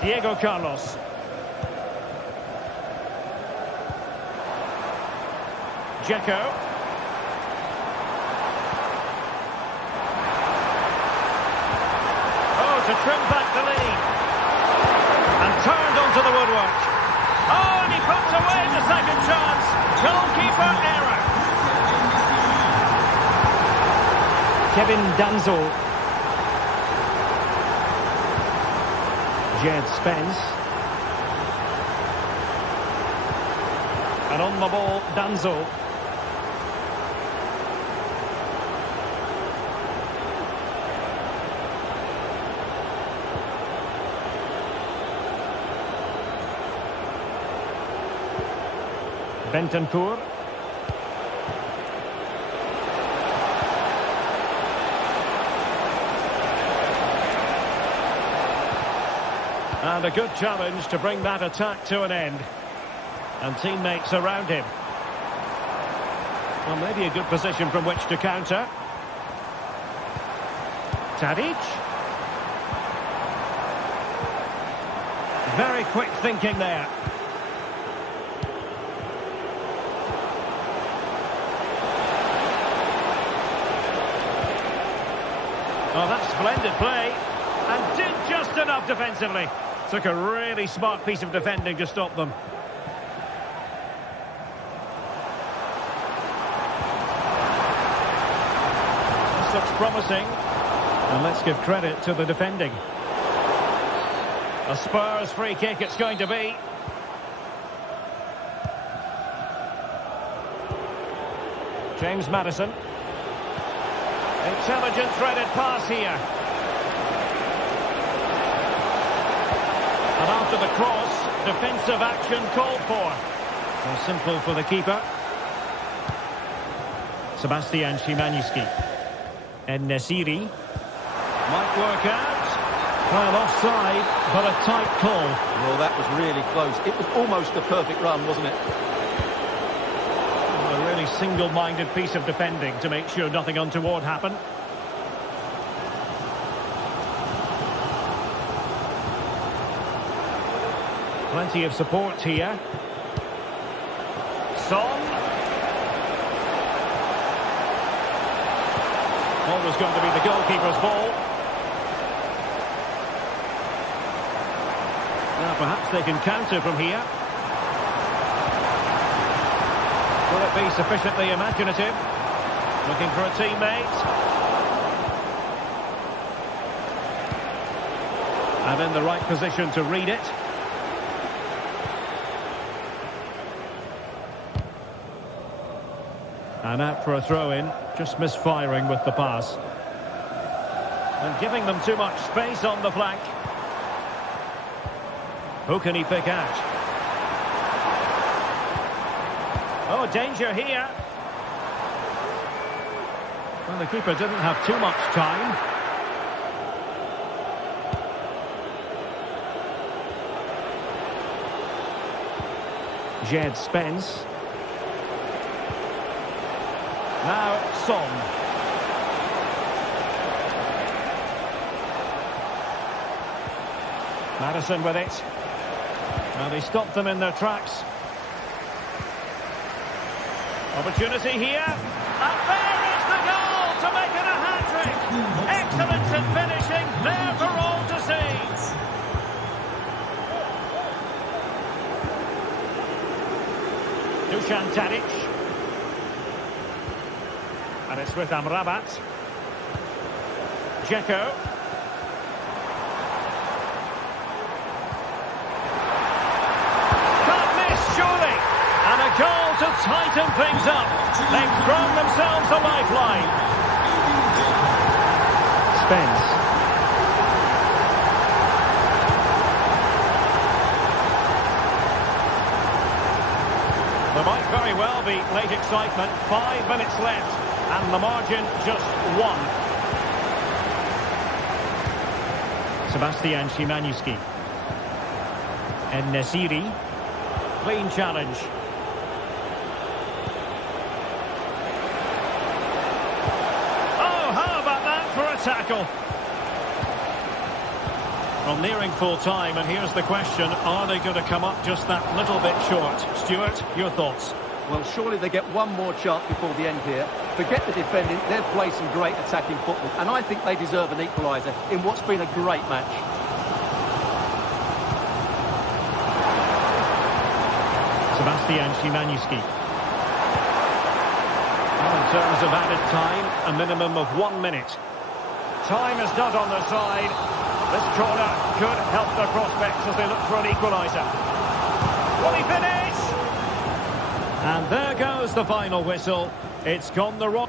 Diego Carlos. Dzeko. Oh, to trim back the lead. And turned onto the woodwork. Oh, and he puts away the second chance. Goalkeeper error. Kevin Danzo. Jed Spence. And on the ball, Danzo. Bentancur. And a good challenge to bring that attack to an end. And teammates around him. Well, maybe a good position from which to counter. Tadic. Very quick thinking there. Oh, that's splendid play. And did just enough defensively. Took a really smart piece of defending to stop them. This looks promising. And let's give credit to the defending. A Spurs free kick it's going to be. James Maddison. Intelligent threaded pass here. And after the cross, defensive action called for. So simple for the keeper. Sebastian Szymański. And Nesiri. Might work out. Well, offside, but a tight call. Well, that was really close. It was almost the perfect run, wasn't it? A really single-minded piece of defending to make sure nothing untoward happened. Plenty of support here. Son. Always going to be the goalkeeper's ball. Now perhaps they can counter from here. Will it be sufficiently imaginative? Looking for a teammate. And in the right position to read it. And out for a throw-in, just misfiring with the pass. And giving them too much space on the flank. Who can he pick out? Oh, danger here. Well, the keeper didn't have too much time. Jed Spence. Now, Son. Maddison with it. Well, they stopped them in their tracks. Opportunity here. And there is the goal to make it a hat-trick. Excellence in finishing, there for all to see. Dusan Tadic. And it's with Amrabat. Dzeko. Can't miss, surely. And a goal to tighten things up. They've thrown themselves a lifeline. Spence. There might very well be late excitement. 5 minutes left. And the margin just 1. Sebastian Szymański. And Nesiri. Clean challenge. tackle. Well, nearing full time, and here's the question, are they going to come up just that little bit short? Stuart, your thoughts? Well, surely they get one more chance before the end here. Forget the defending, they've played some great attacking football, and I think they deserve an equaliser in what's been a great match. Sebastian Szymanski. Well, in terms of added time, a minimum of 1 minute. Time is not on their side. This corner could help their prospects as they look for an equaliser. Will he finish? And there goes the final whistle. It's gone the wrong...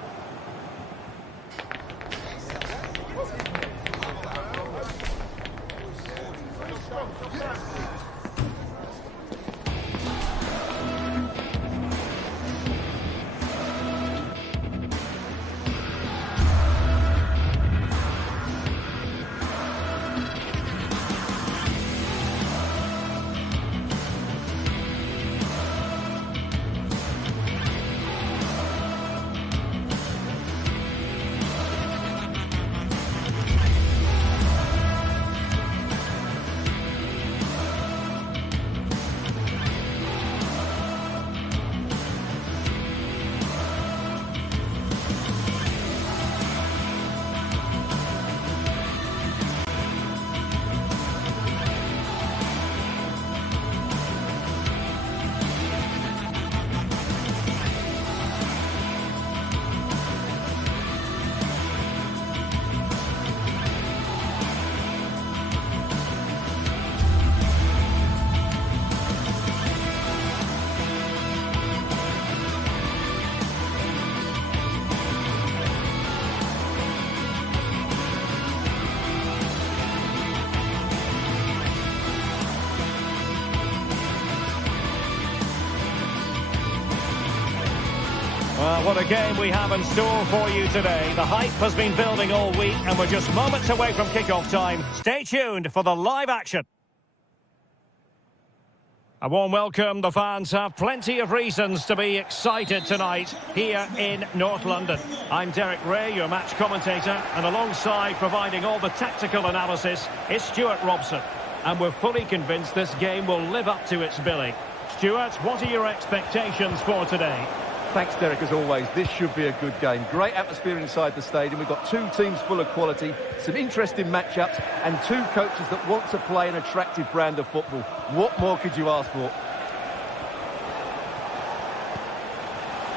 Well, what a game we have in store for you today. The hype has been building all week and we're just moments away from kick-off time. Stay tuned for the live action. A warm welcome. The fans have plenty of reasons to be excited tonight here in North London. I'm Derek Ray, your match commentator, and alongside providing all the tactical analysis is Stuart Robson. And we're fully convinced this game will live up to its billing. Stuart, what are your expectations for today? Thanks, Derek, as always. This should be a good game. Great atmosphere inside the stadium. We've got two teams full of quality, some interesting matchups, and two coaches that want to play an attractive brand of football. What more could you ask for?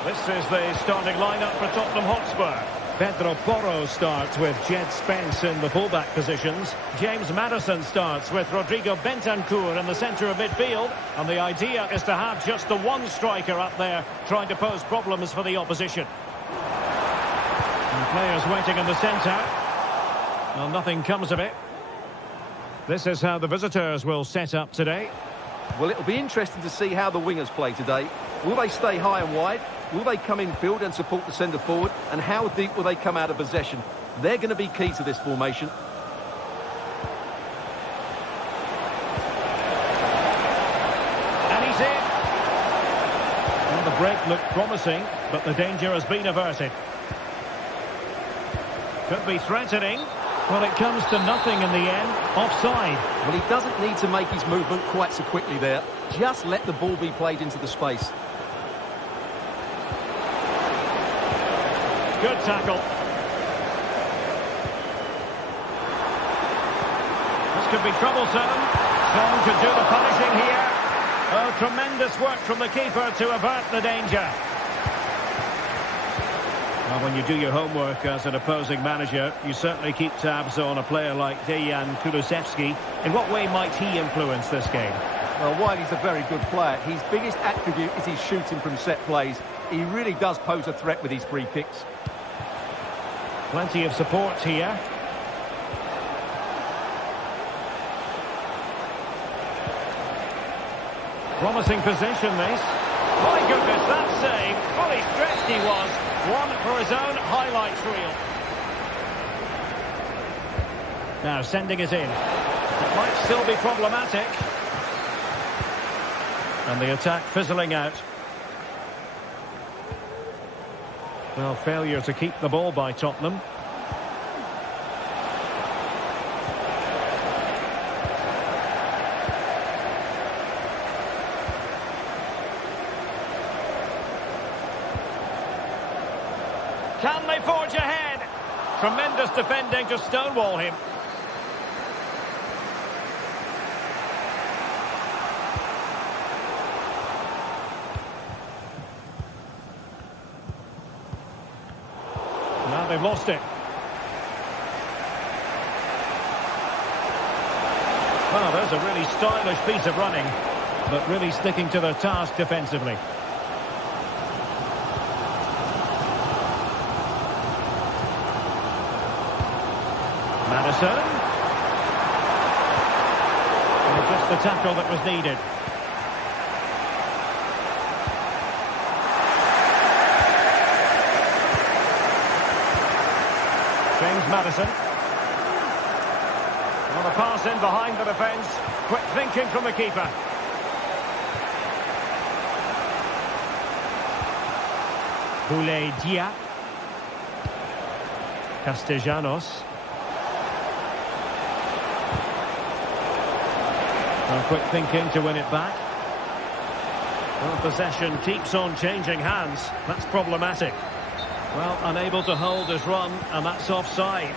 This is the starting lineup for Tottenham Hotspur. Pedro Porro starts with Jed Spence in the fullback positions. James Maddison starts with Rodrigo Bentancur in the centre of midfield. And the idea is to have just the one striker up there trying to pose problems for the opposition. And players waiting in the centre. Well, nothing comes of it. This is how the visitors will set up today. Well, it'll be interesting to see how the wingers play today. Will they stay high and wide? Will they come in field and support the centre forward? And how deep will they come out of possession? They're going to be key to this formation. And he's in. Well, the break looked promising, but the danger has been averted. Could be threatening. Well, it comes to nothing in the end. Offside. Well, he doesn't need to make his movement quite so quickly there. Just let the ball be played into the space. Good tackle. This could be troublesome. Son could do the punishing here. Oh, tremendous work from the keeper to avert the danger. Well, when you do your homework as an opposing manager, you certainly keep tabs on a player like Dejan Kulusevski. In what way might he influence this game? Well, while he's a very good player, his biggest attribute is his shooting from set plays. He really does pose a threat with his free kicks. Plenty of support here. Promising possession, this. My goodness, that save. Fully stretched he was. One for his own highlights reel. Now sending it in. It might still be problematic. And the attack fizzling out. Well, failure to keep the ball by Tottenham. Tremendous defending to stonewall him. Now they've lost it. Well, there's a really stylish piece of running, but really sticking to their task defensively. Madison. And just the tackle that was needed. James Madison. On a pass in behind the defence. Quick thinking from the keeper. Boulay Dia. Castellanos. Well, quick thinking to win it back. Well, possession keeps on changing hands. That's problematic. Well, unable to hold his run, and that's offside.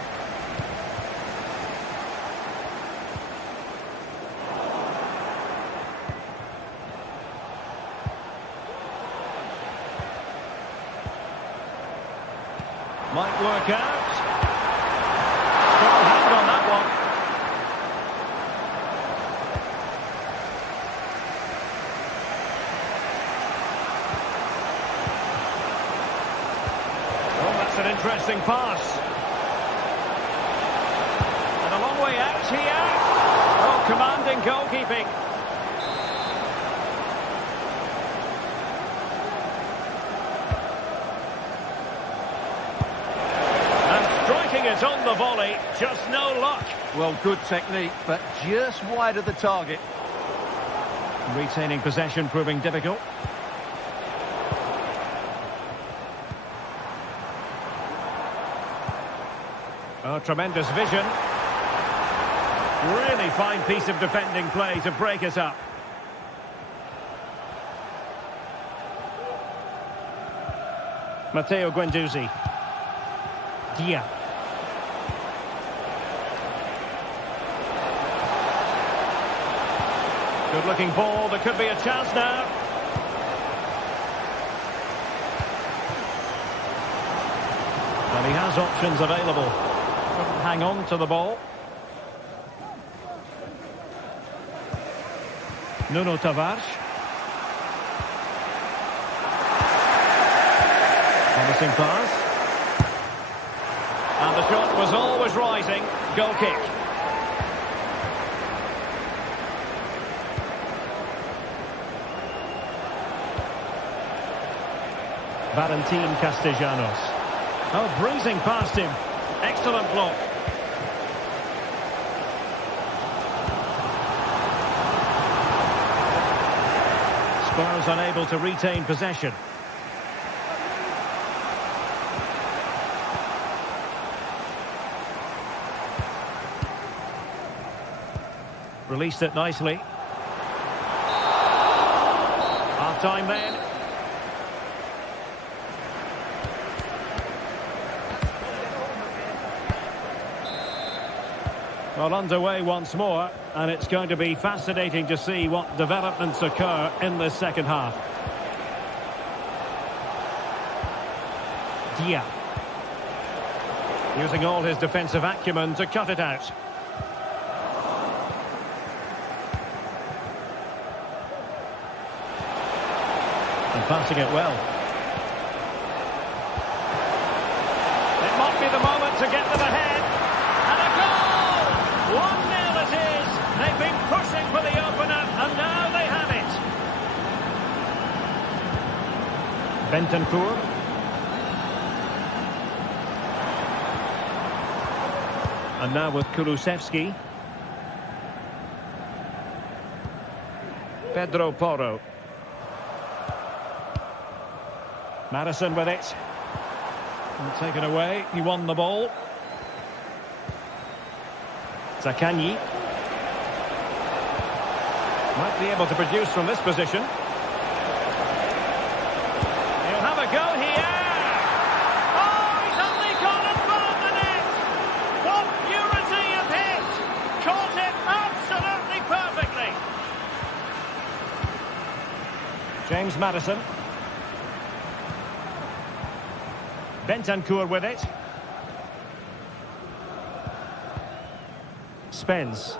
Might work out. Strong hand on that one. An interesting pass. And a long way out here. Oh, commanding goalkeeping. And striking it on the volley. Just no luck. Well, good technique, but just wide of the target. Retaining possession proving difficult. Oh, tremendous vision. Really fine piece of defending play to break us up. Matteo Guendouzi. Dia. Good looking ball. There could be a chance now. And he has options available. Couldn't hang on to the ball. Nuno Tavares. Promising pass. And the shot was always rising. Goal kick. Valentin Castellanos. Oh, breezing past him. Excellent block. Spurs unable to retain possession. Released it nicely. Half-time then. Well, underway once more, and it's going to be fascinating to see what developments occur in this second half. Dia. Using all his defensive acumen to cut it out. And passing it well. It might be the moment to get them ahead. And a goal! 1-0 it is. They've been pushing for the opener, and now they have it. Bentancur. And now with Kulusevski. Pedro Porro. Madison with it. And taken away. He won the ball. Zaccagni. Might be able to produce from this position. He'll have a go here. Oh, he's only gone above the net. James Maddison. Bentancur with it. Spence.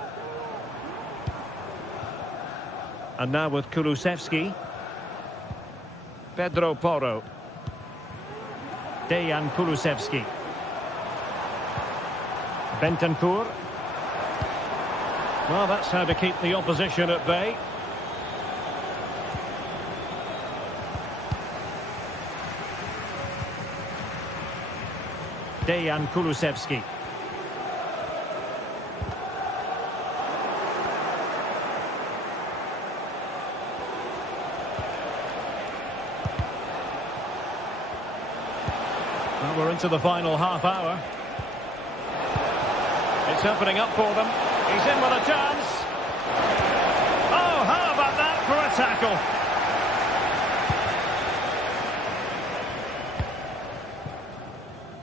And now with Kulusevski. Pedro Porro. Dejan Kulusevski. Bentancur. Well, that's how to keep the opposition at bay. Dejan Kulusevski. Well, we're into the final half hour. It's opening up for them. He's in with a chance. Oh, how about that for a tackle?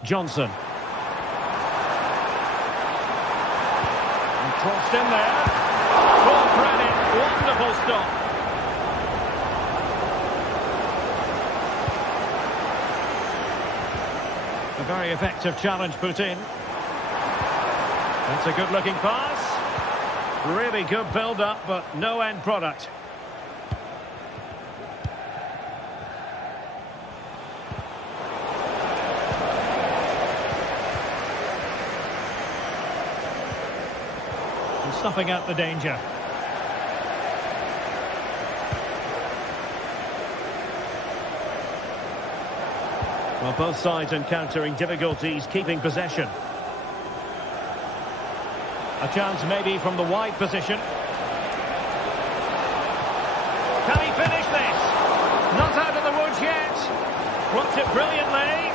Johnson. And crossed in there. Full credit. Wonderful stop. A very effective challenge put in. That's a good-looking pass. Really good build-up, but no end product. And snuffing out the danger. Well, both sides encountering difficulties keeping possession. A chance maybe from the wide position. Can he finish this? Not out of the woods yet. Blocked it brilliantly.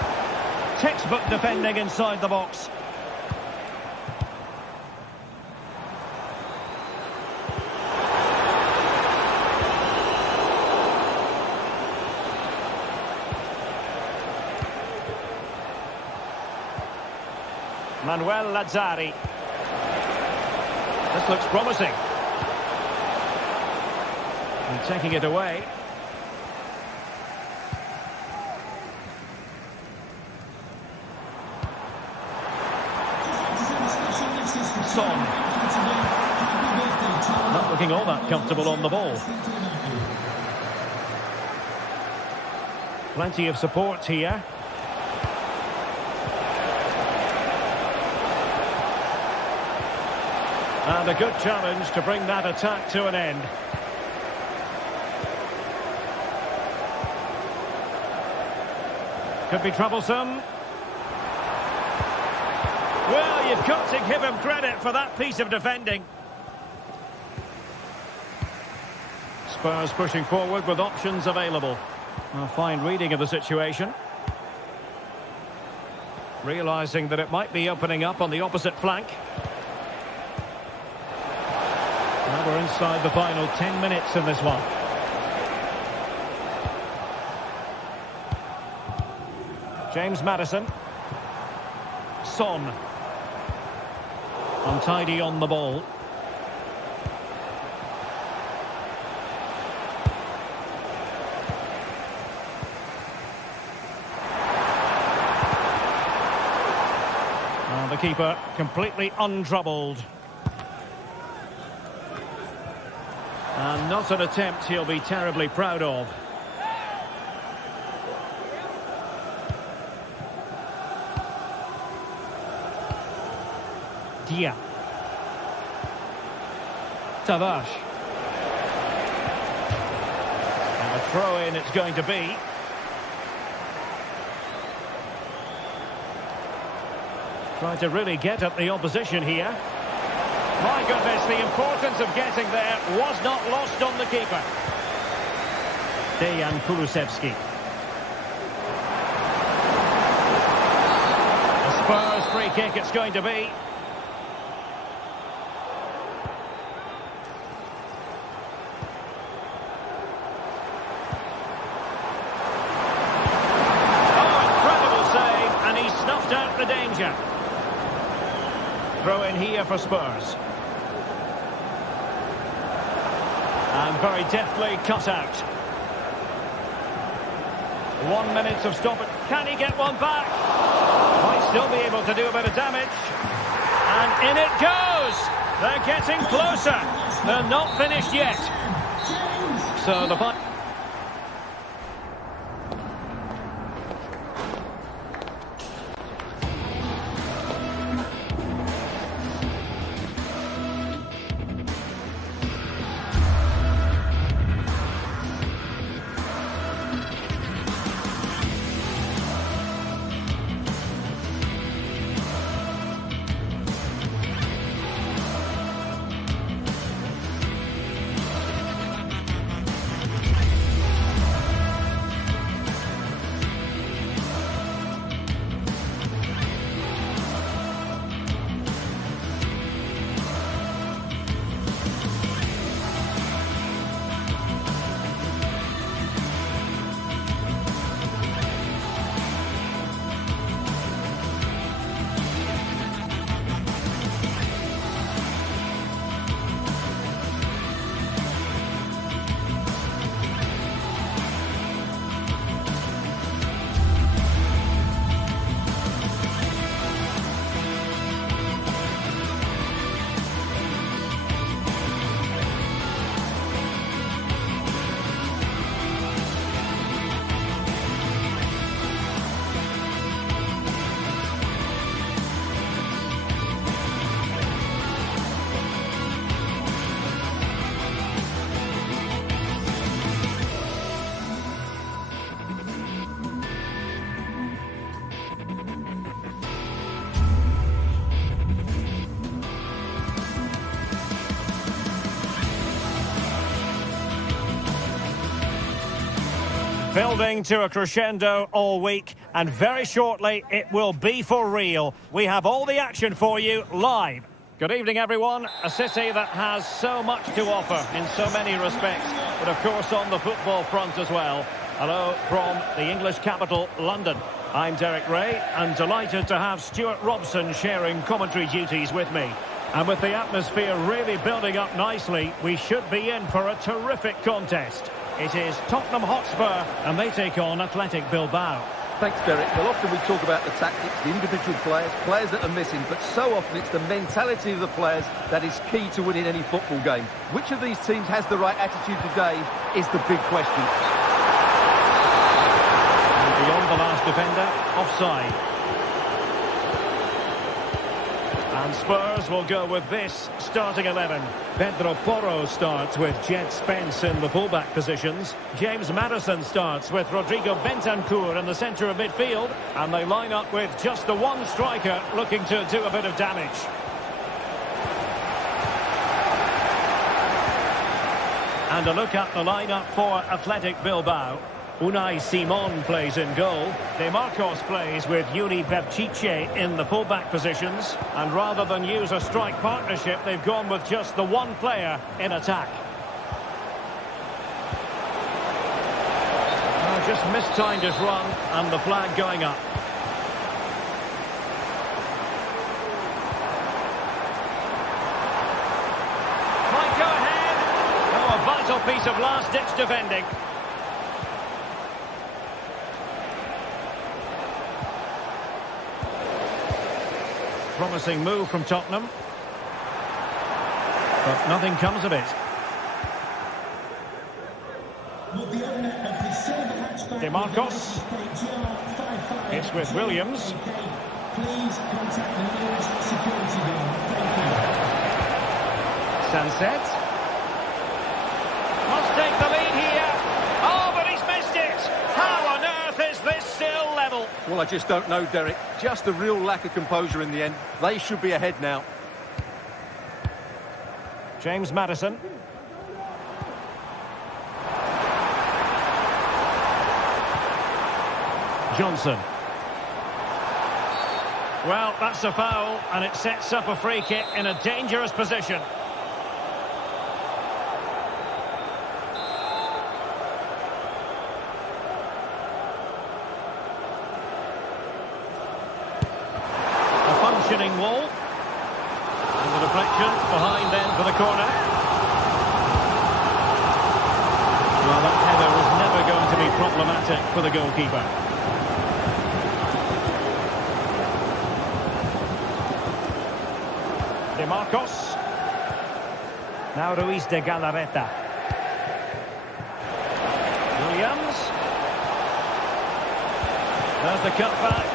Textbook defending inside the box. Manuel Lazzari. This looks promising. And taking it away. Son. Not looking all that comfortable on the ball. Plenty of support here. And a good challenge to bring that attack to an end. Could be troublesome. Well, you've got to give him credit for that piece of defending. Spurs pushing forward with options available. A fine reading of the situation. Realising that it might be opening up on the opposite flank. Now we're inside the final 10 minutes in this one. James Maddison. Son. Untidy on the ball. And the keeper completely untroubled. And not an attempt he'll be terribly proud of. Dia. Tavares. And a throw-in it's going to be. Trying to really get at the opposition here. My goodness, the importance of getting there was not lost on the keeper. Dejan Kulusevski. A Spurs free kick it's going to be. Out the danger. Throw in here for Spurs. And very deftly cut out. 1 minute of stoppage. Can he get one back? Might still be able to do a bit of damage. And in it goes! They're getting closer. They're not finished yet. So the fight. Building to a crescendo all week, and very shortly it will be for real. We have all the action for you live. Good evening, everyone. A city that has so much to offer in so many respects, but of course on the football front as well. Hello from the English capital, London. I'm Derek Ray, and delighted to have Stuart Robson sharing commentary duties with me. And with the atmosphere really building up nicely, we should be in for a terrific contest. It is Tottenham Hotspur, and they take on Athletic Bilbao. Thanks, Derek. Well, often we talk about the tactics, the individual players that are missing, but so often it's the mentality of the players that is key to winning any football game. Which of these teams has the right attitude today is the big question. And beyond the last defender, offside. And Spurs will go with this starting 11. Pedro Porro starts with Jed Spence in the fullback positions. James Maddison starts with Rodrigo Bentancur in the centre of midfield. And they line up with just the one striker looking to do a bit of damage. And a look at the lineup for Athletic Bilbao. Unai Simon plays in goal. De Marcos plays with Yuri Berchiche in the fullback positions. And rather than use a strike partnership, they've gone with just the one player in attack. Just mistimed his run, and the flag going up. Might go ahead. Oh, a vital piece of last-ditch defending. Promising move from Tottenham. But nothing comes of it. De Marcos. It's with Williams. Sunset. Must take the lead here. Oh, but he's missed it. How on earth is this still level? Well, I just don't know, Derek. Just a real lack of composure in the end. They should be ahead now. James Maddison. Johnson. Well, that's a foul, and it sets up a free kick in a dangerous position. Functioning wall. And the deflection behind then for the corner. Well, that header was never going to be problematic for the goalkeeper. De Marcos. Now Ruiz de Galarreta. Williams. There's the cutback.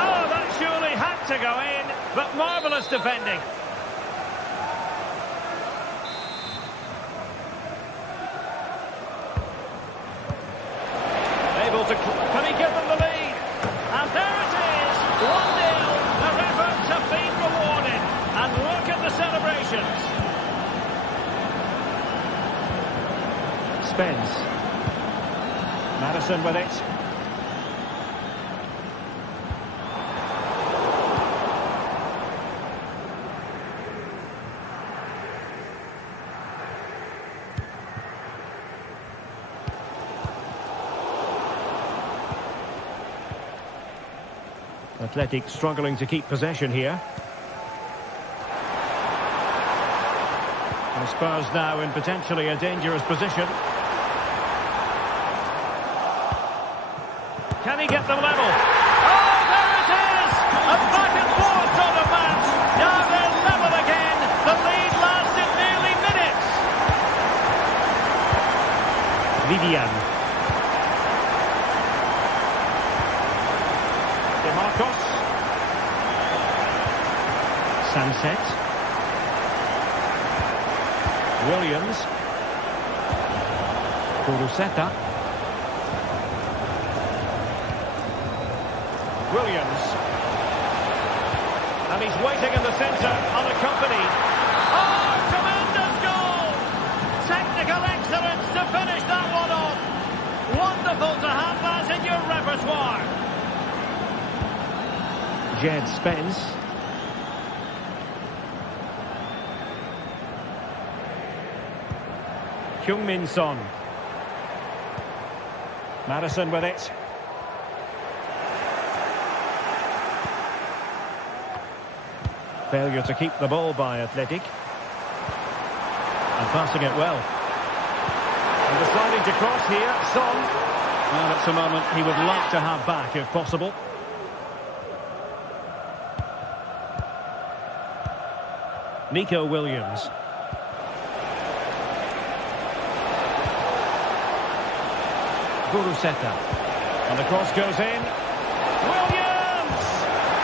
Oh, that surely had to go in, but marvellous defending. Able to... Can he give them the lead? And there it is! 1-0. Their efforts have been rewarded. And look at the celebrations. Spence. Madison with it. Athletic struggling to keep possession here. And Spurs now in potentially a dangerous position. Can he get them level? Oh, there it is! A back and forth sort of match. Now they're level again. The lead lasted nearly minutes. Vivian. De Marcos. Sunset. Williams. Kuruseta. Williams. And he's waiting in the centre, unaccompanied. Oh, tremendous goal! Technical excellence to finish that one off. Wonderful to have that in your repertoire. Jed Spence. Heung-min Son. Madison with it. Failure to keep the ball by Athletic. And passing it well. And deciding to cross here, Son. And it's a moment he would like to have back if possible. Nico Williams. Kuruseta. And the cross goes in. Williams!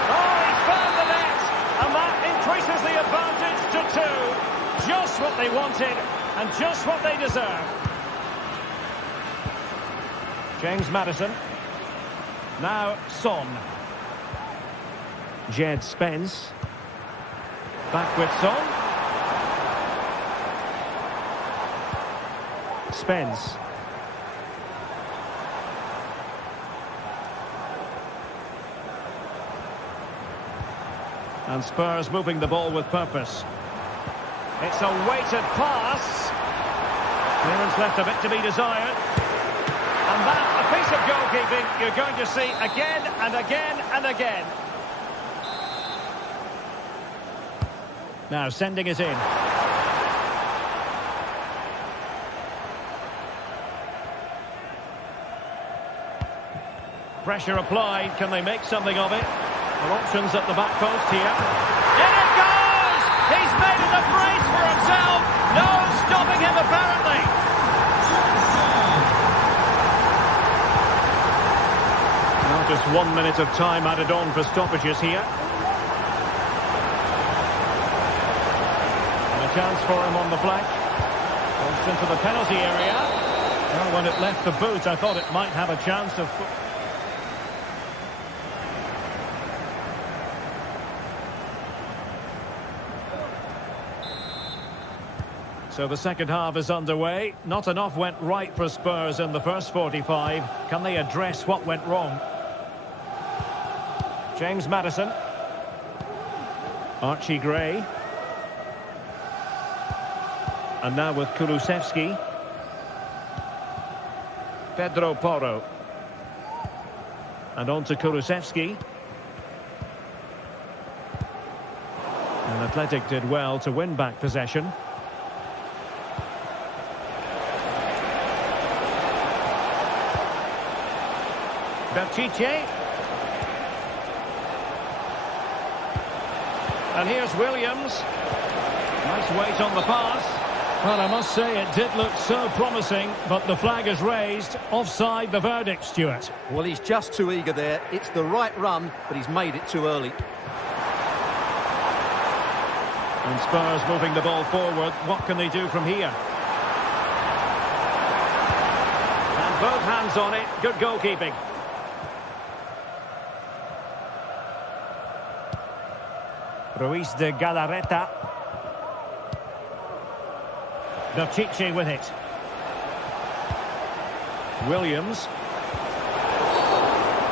Oh, he's found the net! And that increases the advantage to 2. Just what they wanted and just what they deserve. James Madison. Now Son. Jed Spence. Back with Son. Spence. And Spurs moving the ball with purpose. It's a weighted pass. Clearance left a bit to be desired. And that, a piece of goalkeeping you're going to see again and again and again. Now sending it in. Pressure applied. Can they make something of it? Well, options at the back post here. In it goes! He's made it a brace for himself. No stopping him, apparently. Now just 1 minute of time added on for stoppages here. And a chance for him on the flank. Goes into the penalty area. Well, when it left the boot, I thought it might have a chance of... So the second half is underway. Not enough went right for Spurs in the first 45. Can they address what went wrong? James Madison. Archie Gray. And now with Kulusevski. Pedro Porro. And on to Kulusevski. And Athletic did well to win back possession. Berchiche. And here's Williams. Nice weight on the pass. Well, I must say it did look so promising, but the flag is raised. Offside the verdict, Stuart. Well, he's just too eager there. It's the right run, but he's made it too early. And Spurs moving the ball forward. What can they do from here? And both hands on it. Good goalkeeping. Ruiz de Galarreta. Berchiche with it. Williams.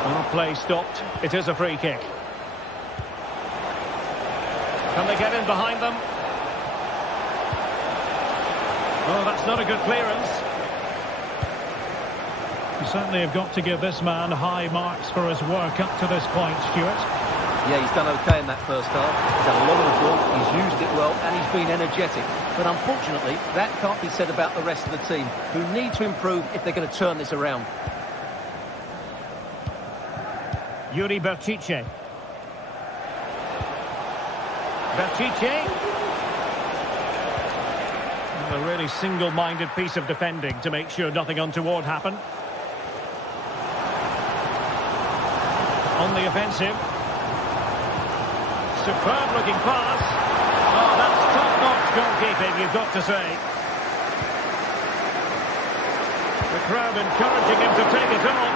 Well, play stopped. It is a free kick. Can they get in behind them? Oh, that's not a good clearance. You certainly have got to give this man high marks for his work up to this point, Stuart. Yeah, he's done okay in that first half. He's had a lot of the ball, he's used it well, and he's been energetic. But unfortunately, that can't be said about the rest of the team, who need to improve if they're going to turn this around. Yuri Berchiche. Berchiche. A really single-minded piece of defending to make sure nothing untoward happened. On the offensive. Superb-looking pass. Oh, that's top-notch goalkeeping, you've got to say. The crowd encouraging him to take it on.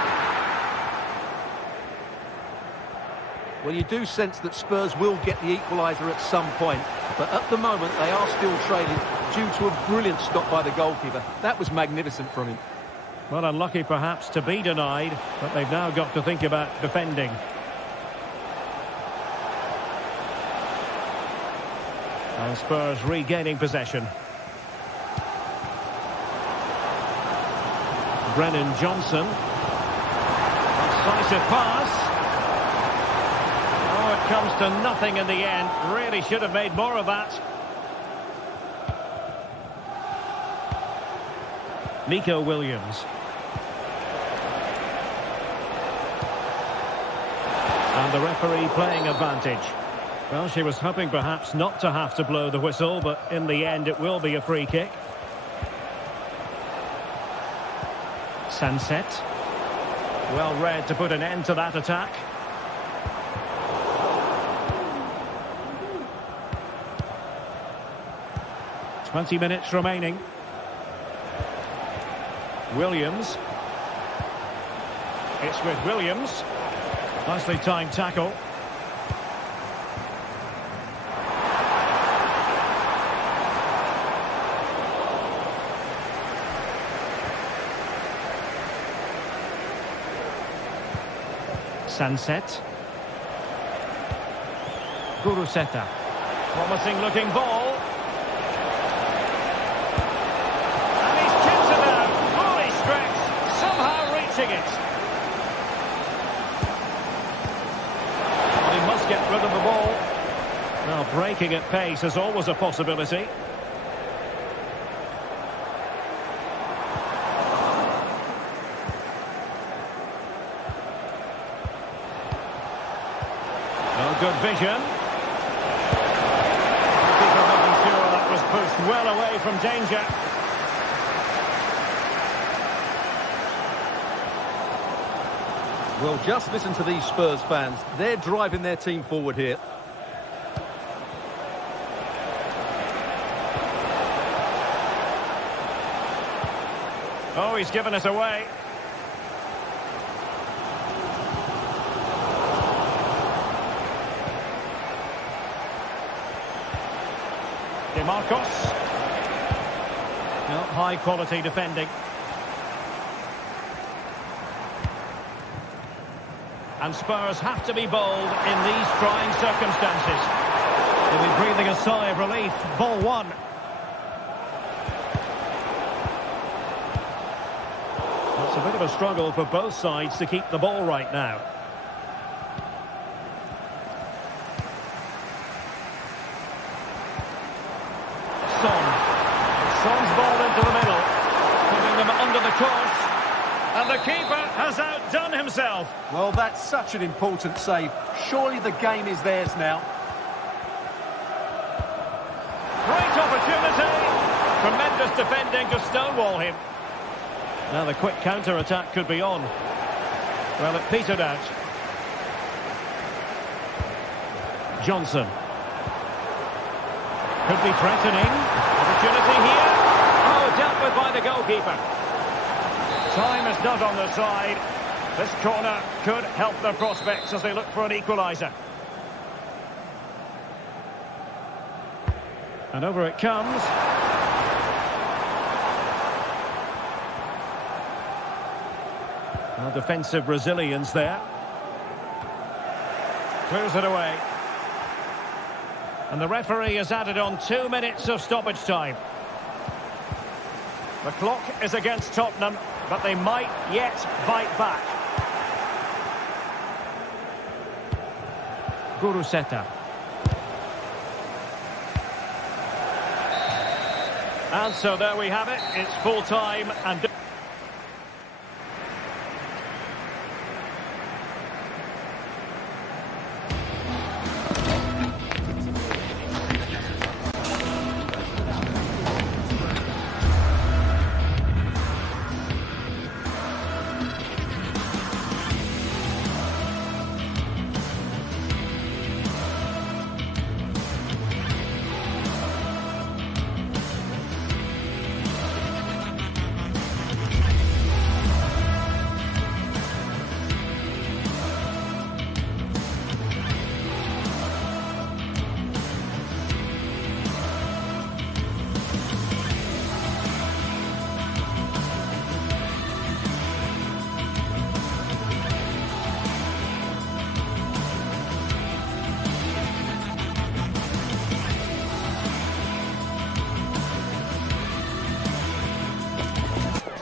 Well, you do sense that Spurs will get the equaliser at some point, but at the moment they are still trailing due to a brilliant stop by the goalkeeper. That was magnificent from him. Well, unlucky perhaps to be denied, but they've now got to think about defending. And Spurs regaining possession. Brennan Johnson. Decisive pass. Oh, it comes to nothing in the end. Really should have made more of that. Nico Williams. And the referee playing advantage. Well, she was hoping perhaps not to have to blow the whistle, but in the end it will be a free kick. Sunset. Well read to put an end to that attack. "20 minutes remaining. Williams. It's with Williams. Nicely timed tackle. Sunset. Guruseta. Promising looking ball. And he's chipped it out. Fully stretched. Somehow reaching it. Well, he must get rid of the ball. Well, breaking at pace is always a possibility. Good vision. Keeper making sure that was pushed well away from danger. Well, just listen to these Spurs fans. They're driving their team forward here. Oh, he's given it away. Marcos. Well, high quality defending. And Spurs have to be bold in these trying circumstances. They'll be breathing a sigh of relief. Ball one. It's a bit of a struggle for both sides to keep the ball right now. Son's ball into the middle, putting them under the course, And the keeper has outdone himself. Well, that's such an important save. Surely the game is theirs now. Great opportunity. Tremendous defending to stonewall him. Now the quick counter-attack could be on. Well, it petered out. Johnson. Could be threatening. Opportunity here. Oh, dealt with by the goalkeeper. Time is not on the side. This corner could help their prospects as they look for an equaliser. And over it comes. Well, defensive resilience there. Clears it away. And the referee has added on 2 minutes of stoppage time. The clock is against Tottenham, but they might yet bite back. Guruseta. And so there we have it. It's full time and...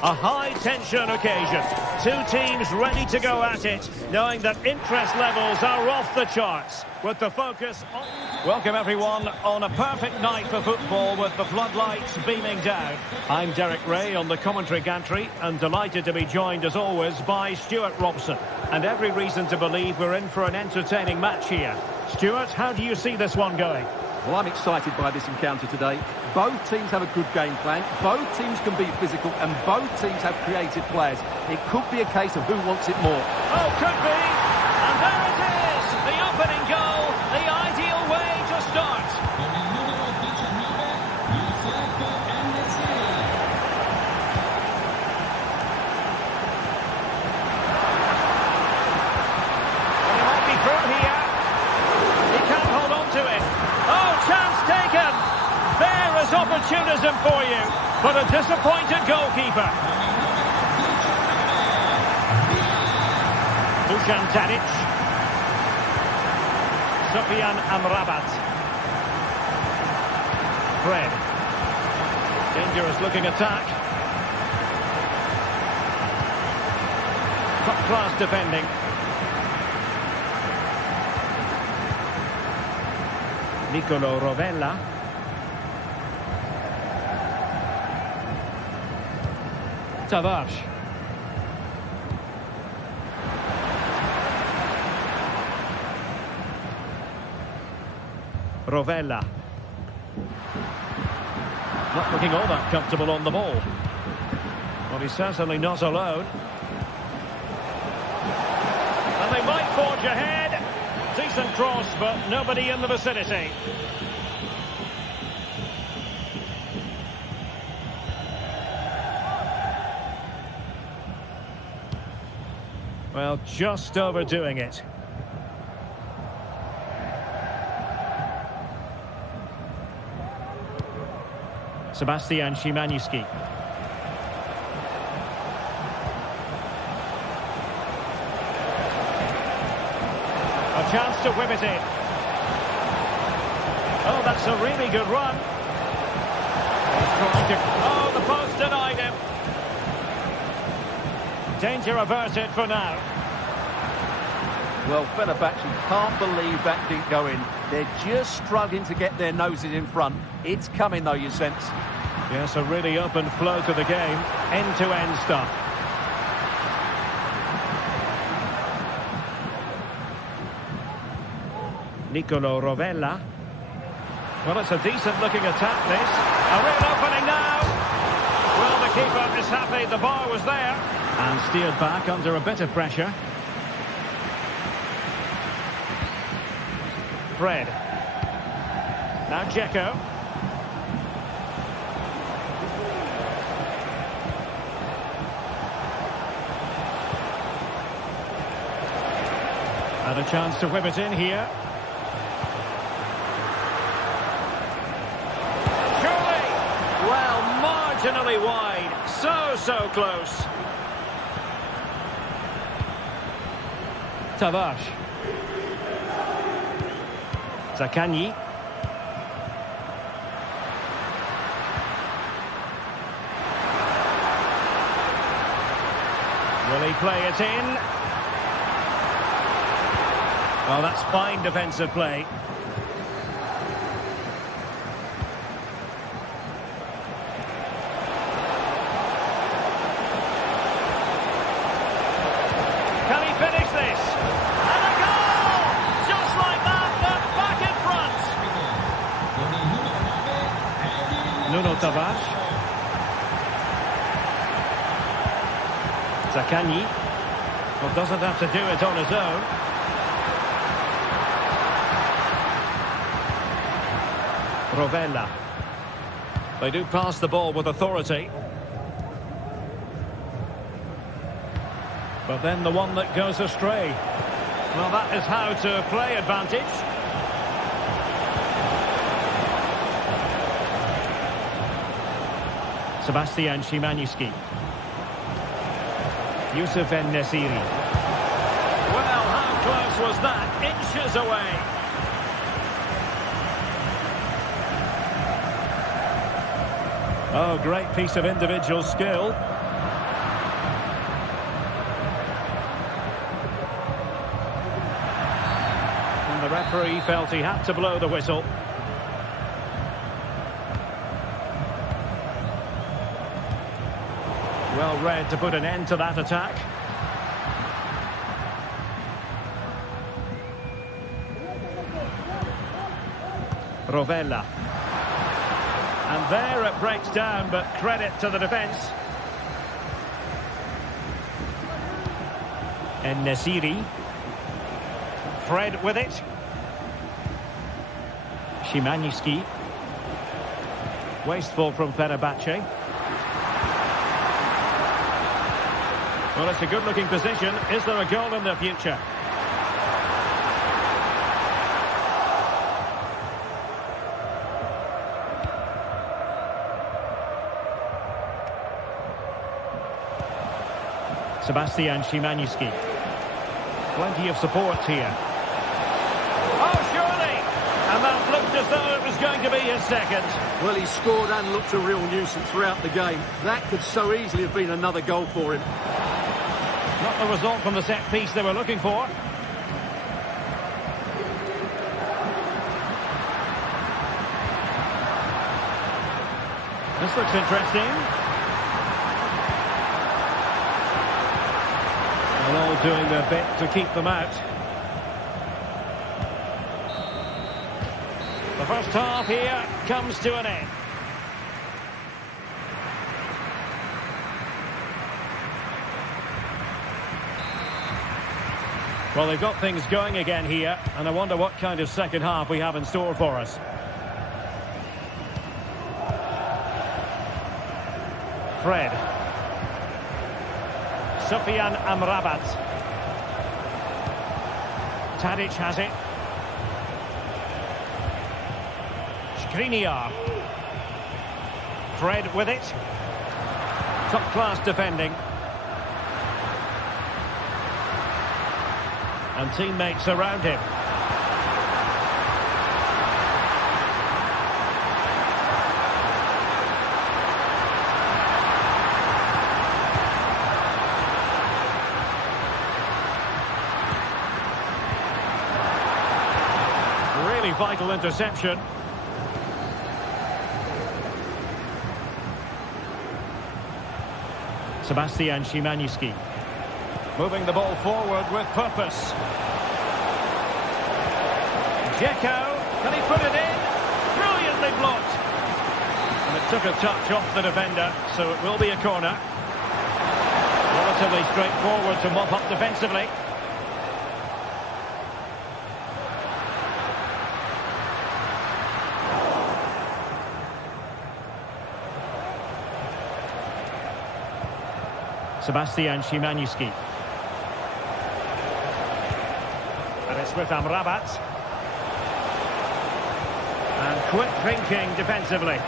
A high-tension occasion. Two teams ready to go at it, knowing that interest levels are off the charts. With the focus on... Welcome, everyone, on a perfect night for football with the floodlights beaming down. I'm Derek Ray on the commentary gantry and delighted to be joined, as always, by Stuart Robson. And every reason to believe we're in for an entertaining match here. Stuart, how do you see this one going? Well, I'm excited by this encounter today. Both teams have a good game plan, both teams can be physical, and both teams have creative players. It could be a case of who wants it more. Oh, could be! And there it is! The opening goal, the ideal way to start. Con el número 19, Giuseppe Enesiri. He might be through here. He can't hold on to it. Oh, chance taken! There is opportunism for you, but a disappointed goalkeeper. Dusan Tadic. Sofian Amrabat. Fred. Dangerous looking attack. Top class defending. Nicolo Rovella. Tavares. Rovella. Not looking all that comfortable on the ball. Well, he's certainly not alone. And they might forge ahead. Decent cross, but nobody in the vicinity. Well, just overdoing it. Sebastian Szymanski. A chance to whip it in. Oh, that's a really good run. Oh, the post denied him. Danger averted for now. Well, Fenerbahce can't believe that didn't go in. They're just struggling to get their noses in front. It's coming, though, you sense. Yes, a really open flow to the game. End-to-end stuff. Rovella. Well, it's a decent-looking attack, this. A real opening now. Well, the keeper is happy the bar was there. And steered back under a bit of pressure. Fred. Now Dzeko. And a chance to whip it in here. Surely! Well, marginally wide. So close. Tavares. Zaccagni. Will he play it in? Well, that's fine defensive play. Can he finish this? And a goal! Just like that, but back in front. Nuno Tavares. Zaccagni. Well, doesn't have to do it on his own. Rovella. They do pass the ball with authority. But then the one that goes astray. Well, that is how to play advantage. Sebastian Szymański. Youssef En-Nesyri. Well, how close was that? Inches away. Oh, great piece of individual skill. And the referee felt he had to blow the whistle. Well read to put an end to that attack. Rovella. And there it breaks down, but credit to the defence. En-Nesyri. Fred with it. Szymański. Wasteful from Fenerbahce. Well, it's a good-looking position. Is there a goal in the future? Sebastian Szymański. Plenty of support here. Oh, surely! And that looked as though it was going to be his second. Well, he scored and looked a real nuisance throughout the game. That could so easily have been another goal for him. Not the result from the set piece they were looking for. This looks interesting. And all doing their bit to keep them out. The first half here comes to an end. Well, they've got things going again here, and I wonder what kind of second half we have in store for us. Fred. Sufyan Amrabat. Tadic has it. Skriniar. Fred with it. Top-class defending. And teammates around him. Really vital interception. Sebastian Szymański. Moving the ball forward with purpose. Dzeko, can he put it in? Brilliantly blocked. And it took a touch off the defender, so it will be a corner. Relatively straightforward to mop up defensively. Sebastian Szymański. And it's with Amrabat. And quick thinking defensively.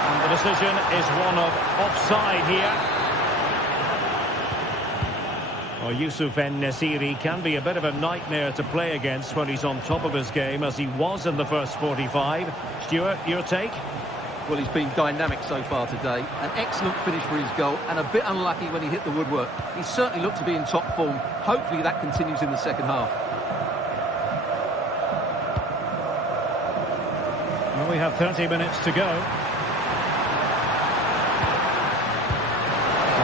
And the decision is one of offside here. Well, Youssouf En-Nesyri can be a bit of a nightmare to play against when he's on top of his game, as he was in the first 45. Stuart, your take? Well, he's been dynamic so far today. An excellent finish for his goal, and a bit unlucky when he hit the woodwork. He certainly looked to be in top form. Hopefully that continues in the second half. Well, we have 30 minutes to go. Well,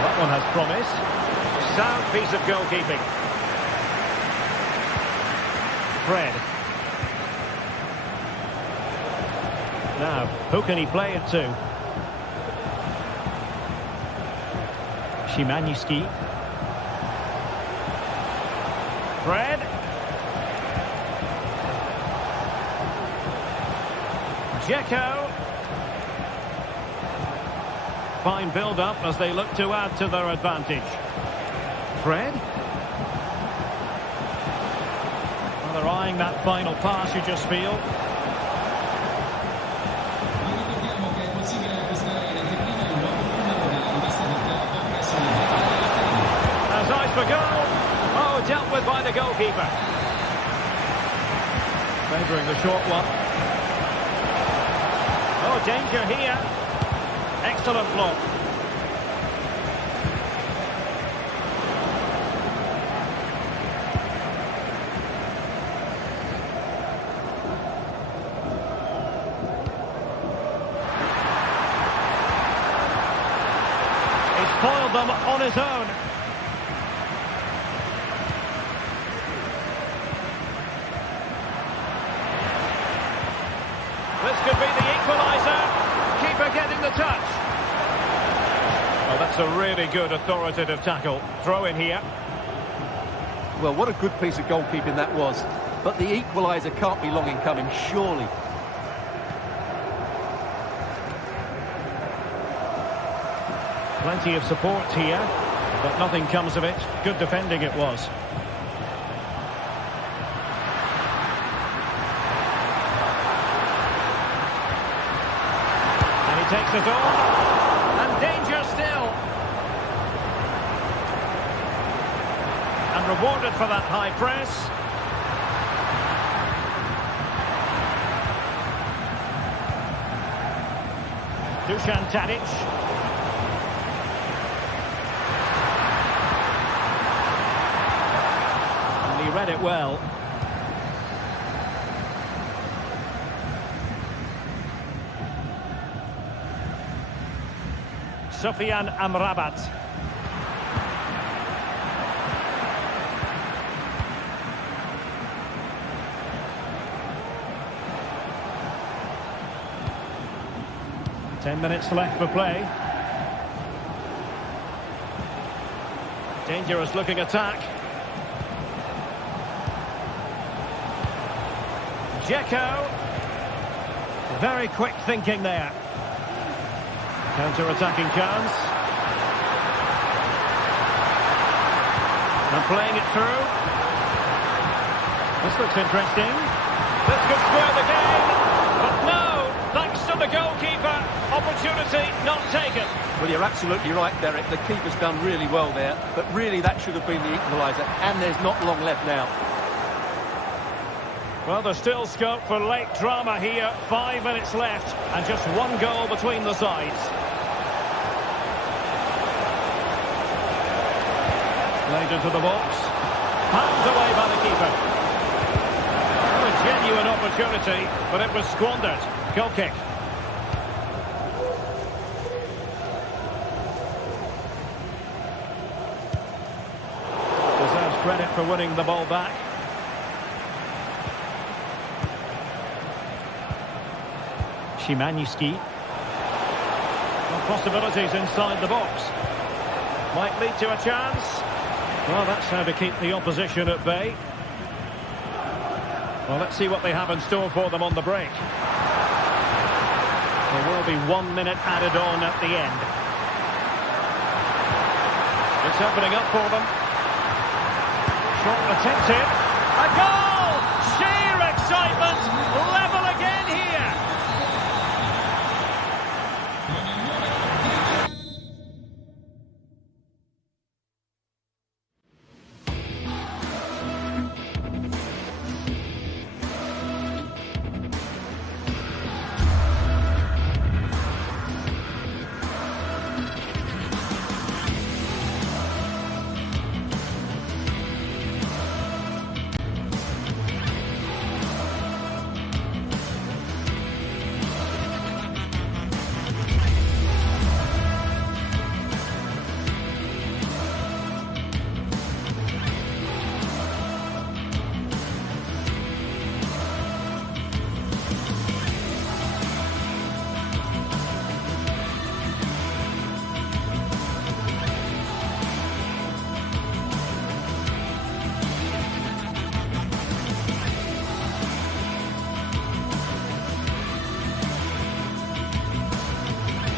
that one has promise. Sound piece of goalkeeping. Fred. Now, who can he play it to? Szymański. Fred. Dzeko. Fine build-up as they look to add to their advantage. Fred. Well, they're eyeing that final pass, you just feel. As eyes for goal. Oh, dealt with by the goalkeeper. Favouring the short one. Oh, danger here. Excellent block. He's foiled them on his own. This could be the equaliser. Keeper getting the touch. Oh, that's a really good authoritative tackle. Throw in here. Well, what a good piece of goalkeeping that was. But the equaliser can't be long in coming, surely. Plenty of support here, but nothing comes of it. Good defending it was. And he takes it on. And danger still. And rewarded for that high press. Dusan Tadic. And he read it well. Sofyan Amrabat. Ten minutes left for play. Dangerous looking attack. Dzeko. Very quick thinking there. Counter-attacking chance. And playing it through. This looks interesting. This could square the game. But no, thanks to the goalkeeper. Opportunity not taken. Well, you're absolutely right, Derek. The keeper's done really well there. But really, that should have been the equaliser. And there's not long left now. Well, there's still scope for late drama here. 5 minutes left. And just one goal between the sides. Played into the box. Hands away by the keeper. Well, a genuine opportunity, but it was squandered. Goal kick. Deserves for winning the ball back. Szymański. Possibilities inside the box. Might lead to a chance. Well, that's how to keep the opposition at bay. Well, let's see what they have in store for them on the break. There will be 1 minute added on at the end. It's opening up for them. Shot attempted. A goal! Sheer excitement! Level again here!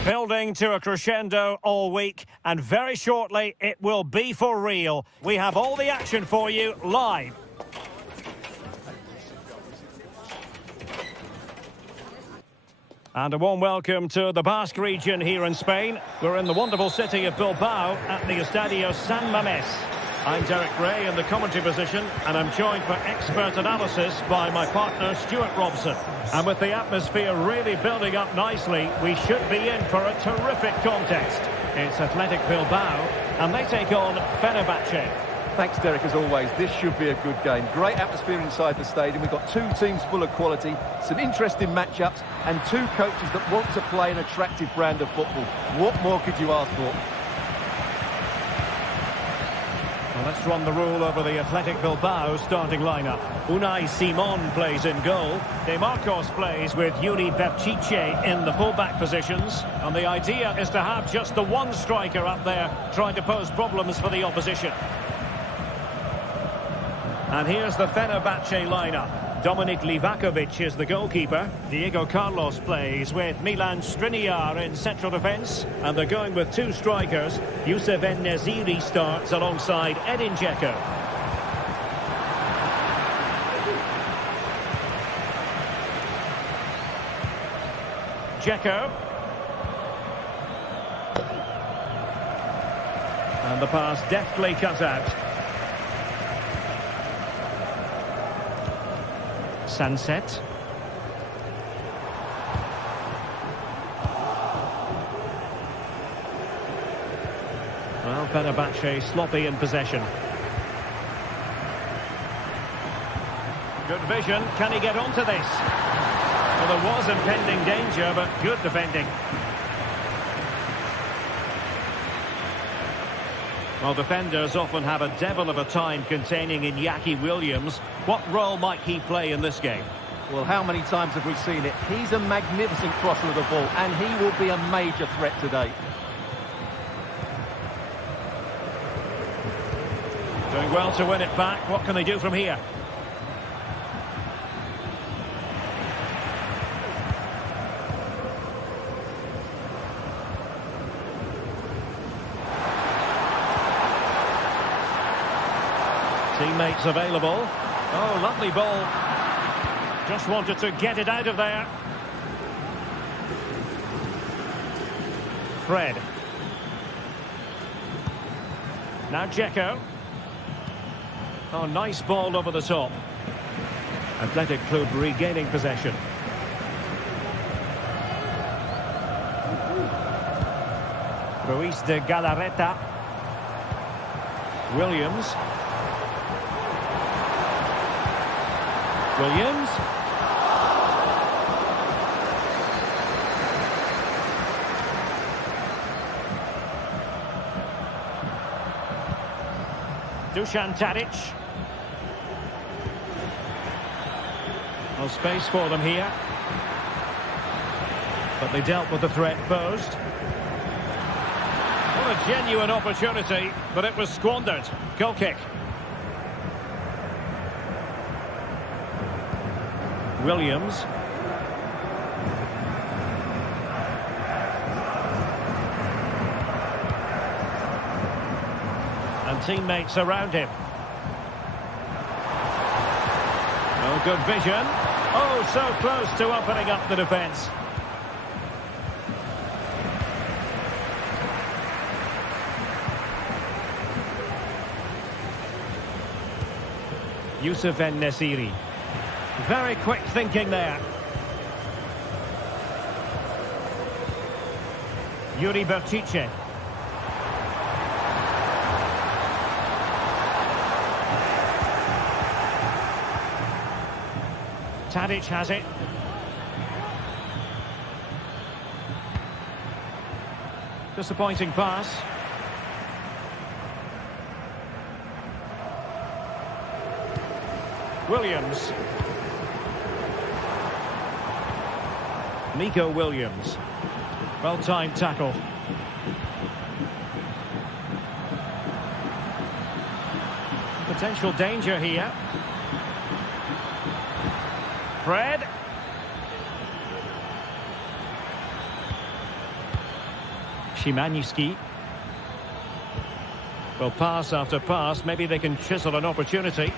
Building to a crescendo all week, and very shortly it will be for real. We have all the action for you live. And a warm welcome to the Basque region here in Spain. We're in the wonderful city of Bilbao at the Estadio San Mamés. I'm Derek Ray in the commentary position, and I'm joined for expert analysis by my partner Stuart Robson. And with the atmosphere really building up nicely, we should be in for a terrific contest. It's Athletic Bilbao, and they take on Fenerbahce. Thanks, Derek, as always. This should be a good game. Great atmosphere inside the stadium. We've got two teams full of quality, some interesting matchups, and two coaches that want to play an attractive brand of football. What more could you ask for? Well, let's run the rule over the Athletic Bilbao starting lineup. Unai Simon plays in goal. De Marcos plays with Yuri Berchiche in the full-back positions. And the idea is to have just the one striker up there trying to pose problems for the opposition. And here's the Fenerbahce lineup. Dominik Livakovic is the goalkeeper. Diego Carlos plays with Milan Skriniar in central defence. And they're going with two strikers. Youssef En-Nesyri starts alongside Edin Dzeko. Dzeko. And the pass deftly cut out. Sunset. Well, Fenerbahce sloppy in possession. Good vision. Can he get onto this? Well, there was impending danger, but good defending. Well, defenders often have a devil of a time containing Iñaki Williams. What role might he play in this game? Well, how many times have we seen it? He's a magnificent crosser of the ball, and he will be a major threat today. Doing well to win it back. What can they do from here? Teammates available. Oh, lovely ball. Just wanted to get it out of there. Fred. Now Dzeko. Oh, nice ball over the top. Athletic Club regaining possession. Ruiz de Galarreta. Williams. Williams. Dusan Tadic. Well, space for them here. But they dealt with the threat posed. What a genuine opportunity, but it was squandered. Goal kick. Williams. And teammates around him. Oh, good vision. Oh, so close to opening up the defence. Youssef En-Nesyri. Very quick thinking there. Yuri Bertice. Tadic has it. Disappointing pass. Williams. Nico Williams. Well-timed tackle. Potential danger here. Fred. Szymański. Well, pass after pass, maybe they can chisel an opportunity.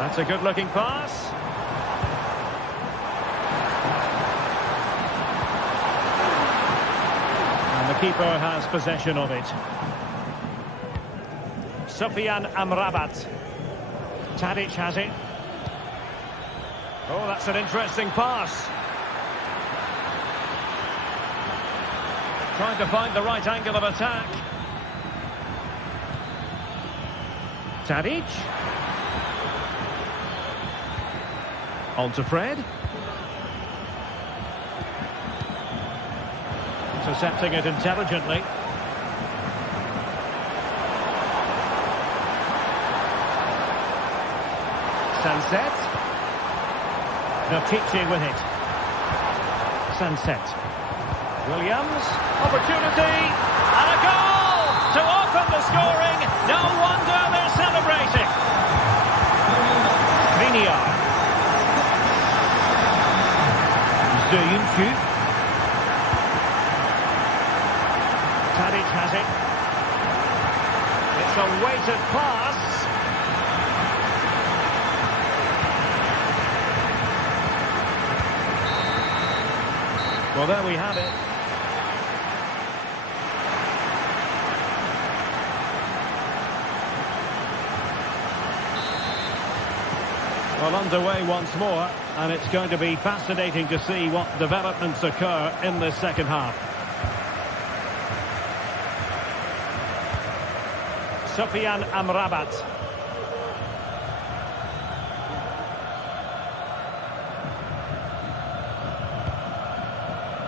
That's a good-looking pass. And the keeper has possession of it. Sofyan Amrabat. Tadic has it. Oh, that's an interesting pass. Trying to find the right angle of attack. Tadic. On to Fred. Intercepting it intelligently. Sunset. Bertice with it. Sunset. Williams. Opportunity. And a goal to open the scoring. No wonder they're celebrating. Viniar. Zuyuncu. Tadic has it. It's a weighted pass. Well, there we have it. Well, underway once more, and it's going to be fascinating to see what developments occur in the second half. Sofyan Amrabat.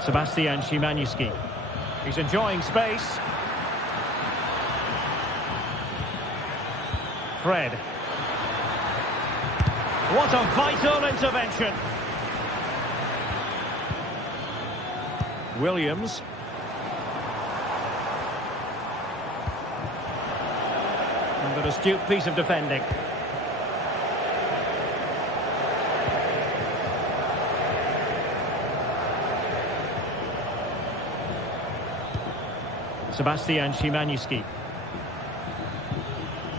Sebastian Szymański. He's enjoying space. Fred. What a vital intervention. Williams. And an astute piece of defending. Sebastian Szymański.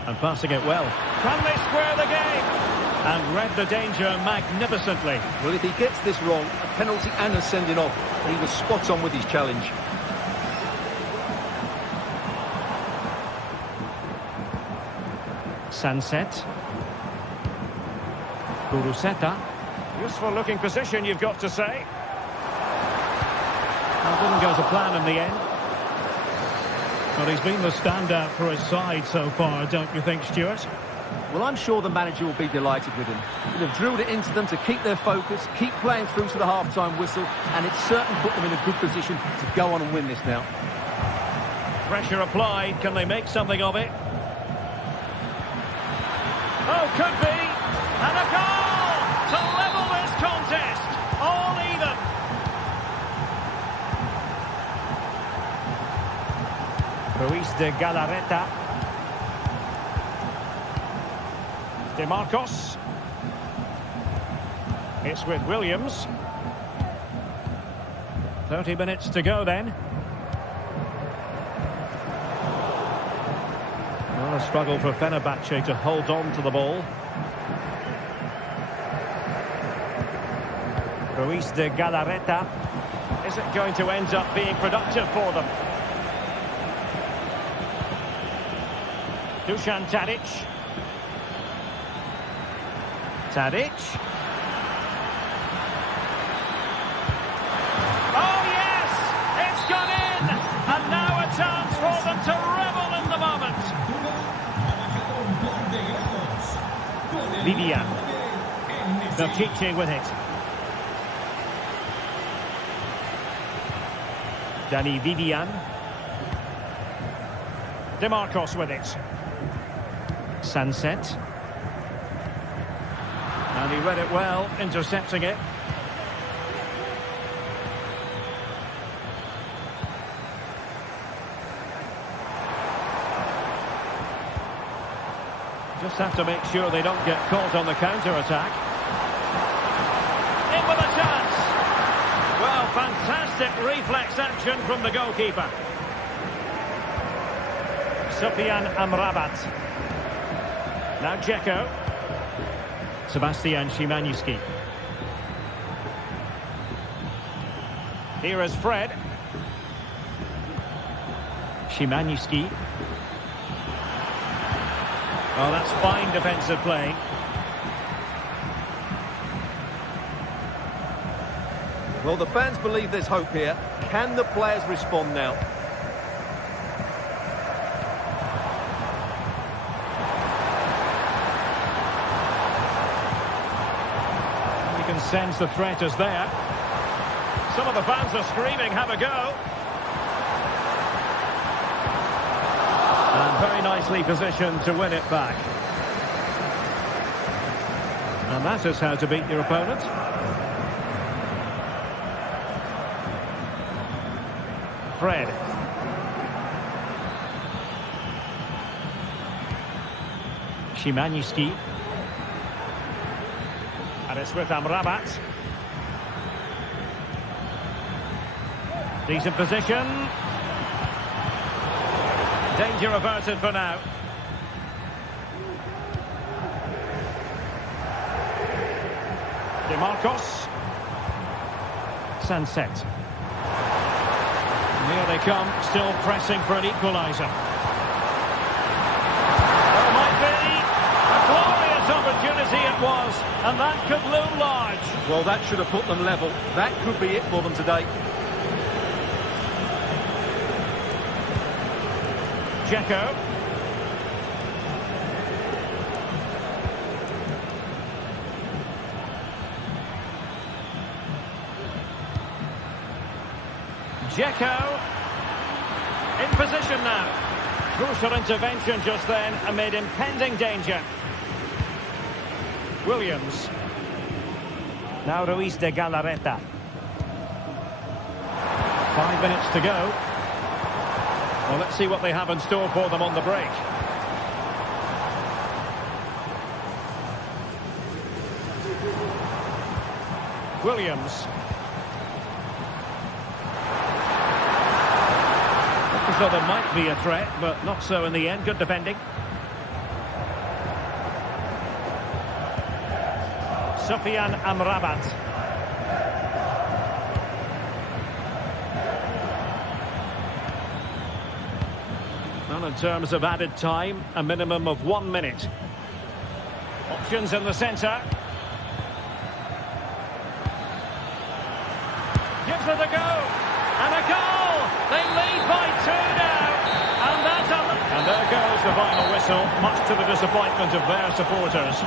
And passing it well. Can they square the game? And read the danger magnificently. Well, if he gets this wrong, a penalty and a sending off. He was spot on with his challenge. Sunset. Kuruseta. Useful looking position, you've got to say. Well, didn't go to plan in the end. But he's been the standout for his side so far, don't you think, Stuart? Well, I'm sure the manager will be delighted with him. They've drilled it into them to keep their focus, keep playing through to the half-time whistle, and it's certainly put them in a good position to go on and win this now. Pressure applied. Can they make something of it? Oh, could be. And a goal to level this contest. All even. Ruiz de Galarreta. De Marcos. It's with Williams. 30 minutes to go then. Well, a struggle for Fenerbahce to hold on to the ball. Ruiz de Galarreta. Is it going to end up being productive for them? Dusan Tadic. Tadic. Oh, yes! It's gone in! And now a chance for them to revel in the moment. Vivian. Belchiche with it. Danny Vivian. De Marcos with it. Sunset. And he read it well, intercepting it. Just have to make sure they don't get caught on the counter-attack. In with a chance. Well, fantastic reflex action from the goalkeeper. Sofian Amrabat. Now Dzeko. Sebastian Szymański. Here is Fred. Szymański. Oh, that's fine defensive play. Well, the fans believe there's hope here. Can the players respond now? You can sense the threat is there. Some of the fans are screaming, have a go. And very nicely positioned to win it back. And that is how to beat your opponent. Fred. Szymański. And it's with Amrabat. Decent position. Danger averted for now. De Marcos. Sunset. Here they come, still pressing for an equaliser. There might be a glorious opportunity it was, and that could loom large. Well, that should have put them level. That could be it for them today. Dzeko. Dzeko in position now. Crucial intervention just then amid impending danger. Williams. Now Ruiz de Galarreta. 5 minutes to go. Well, let's see what they have in store for them on the break. Williams. So there might be a threat, but not so in the end. Good defending. Sofian Amrabat. Well, in terms of added time, a minimum of 1 minute. Options in the centre. Gives it a go. And a goal! They lead by 2 now. And there goes the final whistle, much to the disappointment of their supporters.